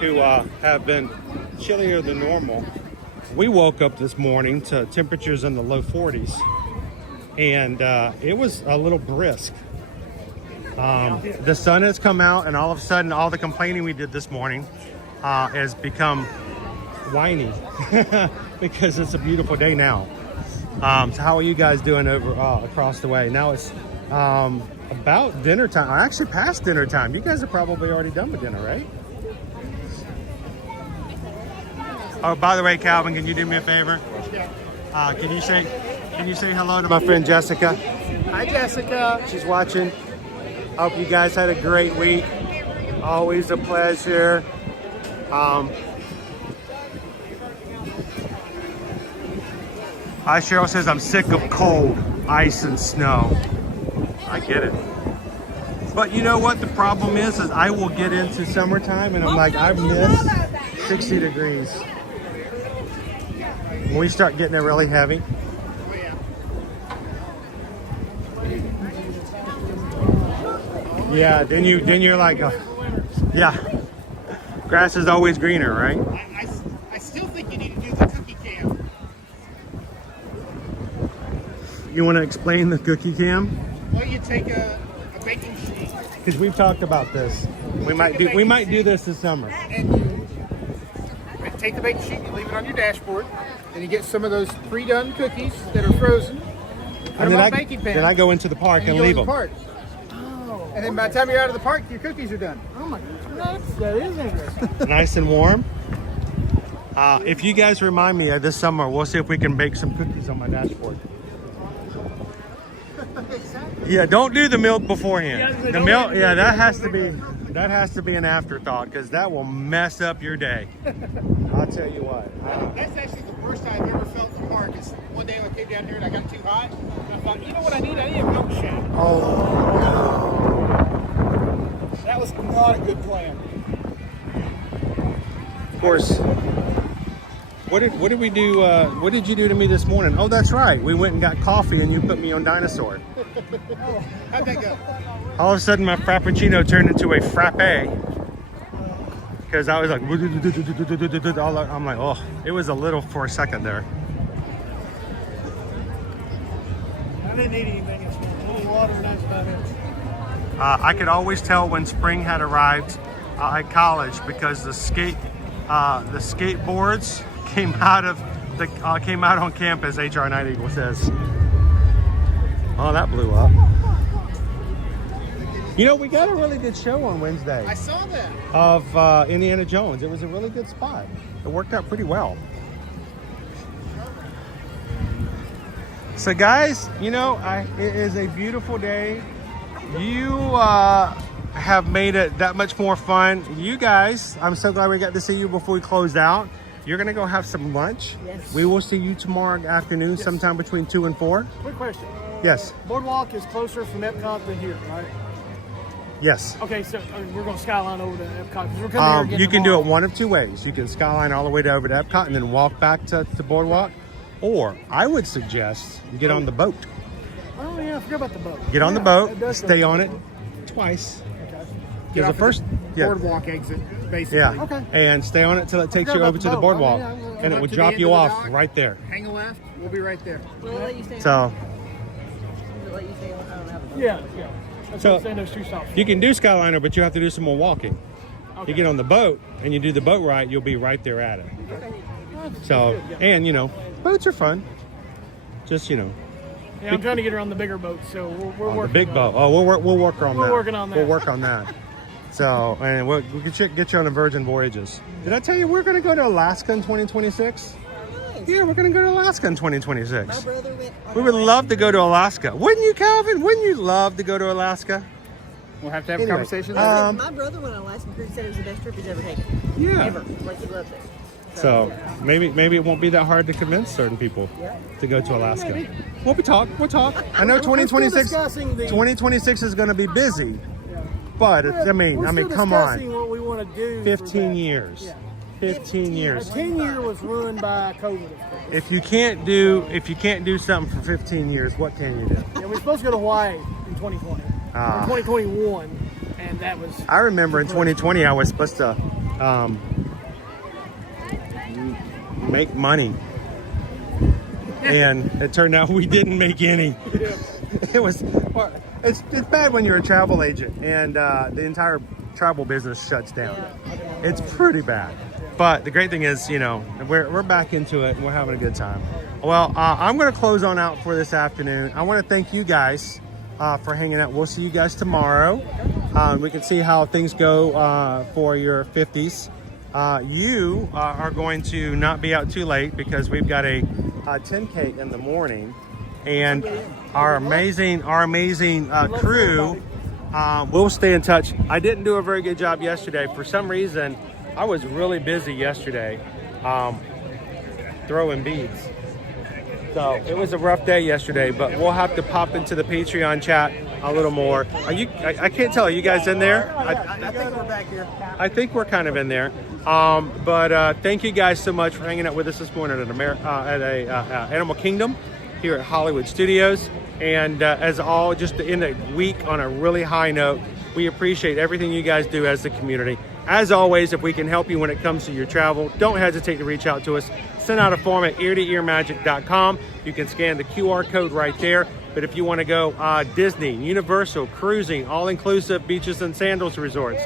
who have been chillier than normal. We woke up this morning to temperatures in the low 40s, and it was a little brisk. The sun has come out, and all of a sudden all the complaining we did this morning has become whiny because it's a beautiful day now. So how are you guys doing over across the way? Now it's about dinner time, or actually past dinner time. You guys are probably already done with dinner, right? Oh, by the way, Calvin, can you do me a favor? Can you say hello to my friend Jessica? Hi, Jessica. She's watching. Hope you guys had a great week. Always a pleasure. Cheryl says, I'm sick of cold, ice, and snow. I get it. But you know what the problem is I will get into summertime and I'm like, I've missed 60 degrees. When we start getting it really heavy. Yeah, then you're like, Yeah. Grass is always greener, right? I still think you need to do the cookie cam. You want to explain the cookie cam? Well, you take a baking sheet. Because we've talked about this. We might do this summer. And you take the baking sheet, you leave it on your dashboard, and you get some of those pre-done cookies that are frozen. And then I go into the park and leave them. Oh. And then by the time you're out of the park, your cookies are done. Oh my goodness, that is interesting. Nice and warm. If you guys remind me this summer, we'll see if we can bake some cookies on my dashboard. Yeah, don't do the milk beforehand. The milk, yeah, that has to be an afterthought because that will mess up your day. I'll tell you what. That's actually the worst I've ever felt in the park. Is one day I came down here and I got too hot. And I thought, you know what I need? I need a milkshake. Oh. That was not a good plan. Of course. What did we do? What did you do to me this morning? Oh, that's right. We went and got coffee and you put me on Dinosaur. Oh, how'd that go? All of a sudden my Frappuccino turned into a frappe. Because I was like, I'm like, oh, it was a little for a second there. I didn't eat anything this morning. Only water, and that's about it. I could always tell when spring had arrived at college because the skateboards came out on campus. HR Night Eagle says. Oh, that blew up. You know, we got a really good show on Wednesday. I saw that. Of Indiana Jones. It was a really good spot. It worked out pretty well. So guys, you know, it is a beautiful day. You have made it that much more fun. You guys, I'm so glad we got to see you before we closed out. You're gonna go have some lunch. Yes. We will see you tomorrow afternoon, sometime between 2 and 4. Quick question. Yes. Boardwalk is closer from Epcot than here, right? Yes. Okay, so we're going to skyline over to Epcot because we're coming here again you can do tomorrow. it one of two ways. You can skyline all the way over to Epcot and then walk back to Boardwalk, or I would suggest you get on the boat. Oh yeah, I forgot about the boat. Get on the boat, stay on it twice. Okay. Because the first boardwalk exit, basically. Yeah. Okay. And stay on it till it takes you over to the boardwalk, and it will drop you off right there. Hang a left. We'll be right there. We'll let you stay. So. We'll let you stay on. I don't have a boat. Yeah. That's So what I'm saying, those two stops. you can do Skyliner, but you have to do some more walking. Okay. You get on the boat and you do the boat ride, you'll be right there at it. Okay. So, and you know, boats are fun. Just, you know. Yeah, I'm trying to get her on the bigger boat, so we're working. The big on boat. it. Oh, we'll work on that. We're working on that. We'll work on that. So, and we'll get you on the Virgin Voyages. Did I tell you we're going to go to Alaska in 2026? Yeah, we're going to go to Alaska in 2026. My brother went. We would love to go to Alaska. Wouldn't you, Calvin? Wouldn't you love to go to Alaska? We'll have to have Anyway, a conversation. My brother went on Alaskan cruise. Said it was the best trip he's ever taken. Yeah. Ever. Like he loved it. So maybe it won't be that hard to convince certain people to go to Alaska. Maybe. We'll talk. I know We're still 2026. discussing the- 2026 is going to be busy, but We're still come discussing on. what we want to do. 15 for that. years. Yeah. 15 years. A 10-year was ruined by COVID. Of course. If you can't do something for 15 years, what can you do? Yeah, we were supposed to go to Hawaii in 2020, Ah. or 2021, and that was. I remember in 2020 I was supposed to make money, and it turned out we didn't make any. It's bad when you're a travel agent and the entire travel business shuts down. It's pretty bad. But the great thing is, you know, we're back into it and we're having a good time. Well, I'm going to close on out for this afternoon. I want to thank you guys for hanging out. We'll see you guys tomorrow. We can see how things go for your 50s. You are going to not be out too late because we've got a 10K in the morning, and our amazing crew will stay in touch. I didn't do a very good job yesterday. For some reason, I was really busy yesterday throwing beads. So it was a rough day yesterday, but we'll have to pop into the Patreon chat a little more. I can't tell. Are you guys in there? I think we're back here. I think we're kind of in there. But thank you guys so much for hanging out with us this morning at Animal Kingdom here at Hollywood Studios. And as all, just to end the week on a really high note, We appreciate everything you guys do as the community. As always, if we can help you when it comes to your travel, don't hesitate to reach out to us. Send out a form at eartoearmagic.com. You can scan the QR code right there. But if you want to go Disney, Universal, cruising, all-inclusive beaches and sandals resorts,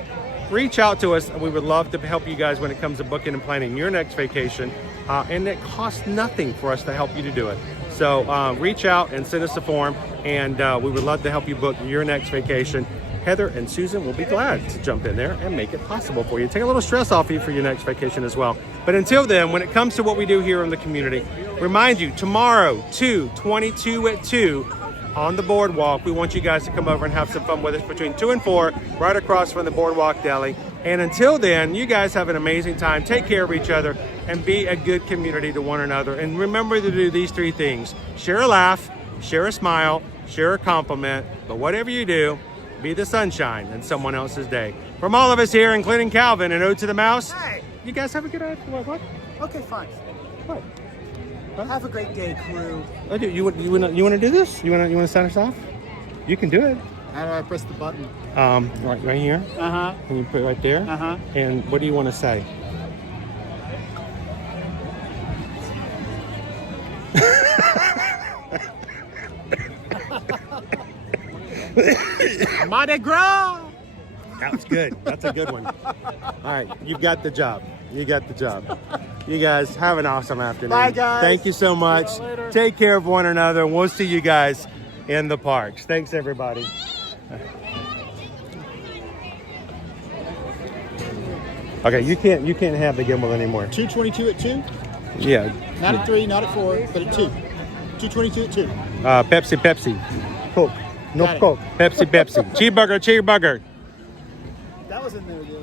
reach out to us, and we would love to help you guys when it comes to booking and planning your next vacation. And it costs nothing for us to help you to do it. So reach out and send us a form, and we would love to help you book your next vacation. Heather and Susan will be glad to jump in there and make it possible for you. Take a little stress off you for your next vacation as well. But until then, when it comes to what we do here in the community, remind you, tomorrow, 2/22 on the boardwalk, we want you guys to come over and have some fun with us between 2 and 4, right across from the Boardwalk Deli. And until then, you guys have an amazing time. Take care of each other and be a good community to one another. And remember to do these 3 things. Share a laugh, share a smile, share a compliment. But whatever you do, be the sunshine in someone else's day. From all of us here, including Calvin and Ode to the Mouse, Hey. you guys have a good night. What? Okay, fine. What? Have a great day, crew. Oh, you want to do this? You want to sign us off? You can do it. How do I press the button? Right here. Uh-huh. And you put it right there. Uh-huh. And what do you want to say? Mardi Gras! That was good. That's a good one. All right, you've got the job. You got the job. You guys have an awesome afternoon. Bye, guys. Thank you so much. Take care of one another. We'll see you guys in the parks. Thanks, everybody. Okay, you can't have the gimbal anymore. 2:22 at 2? Yeah. Not at 3, not at 4, but at 2. 2:22 at 2. Pepsi. Coke. No Got it. Coke. Pepsi. Cheeseburger. That was in there, dude.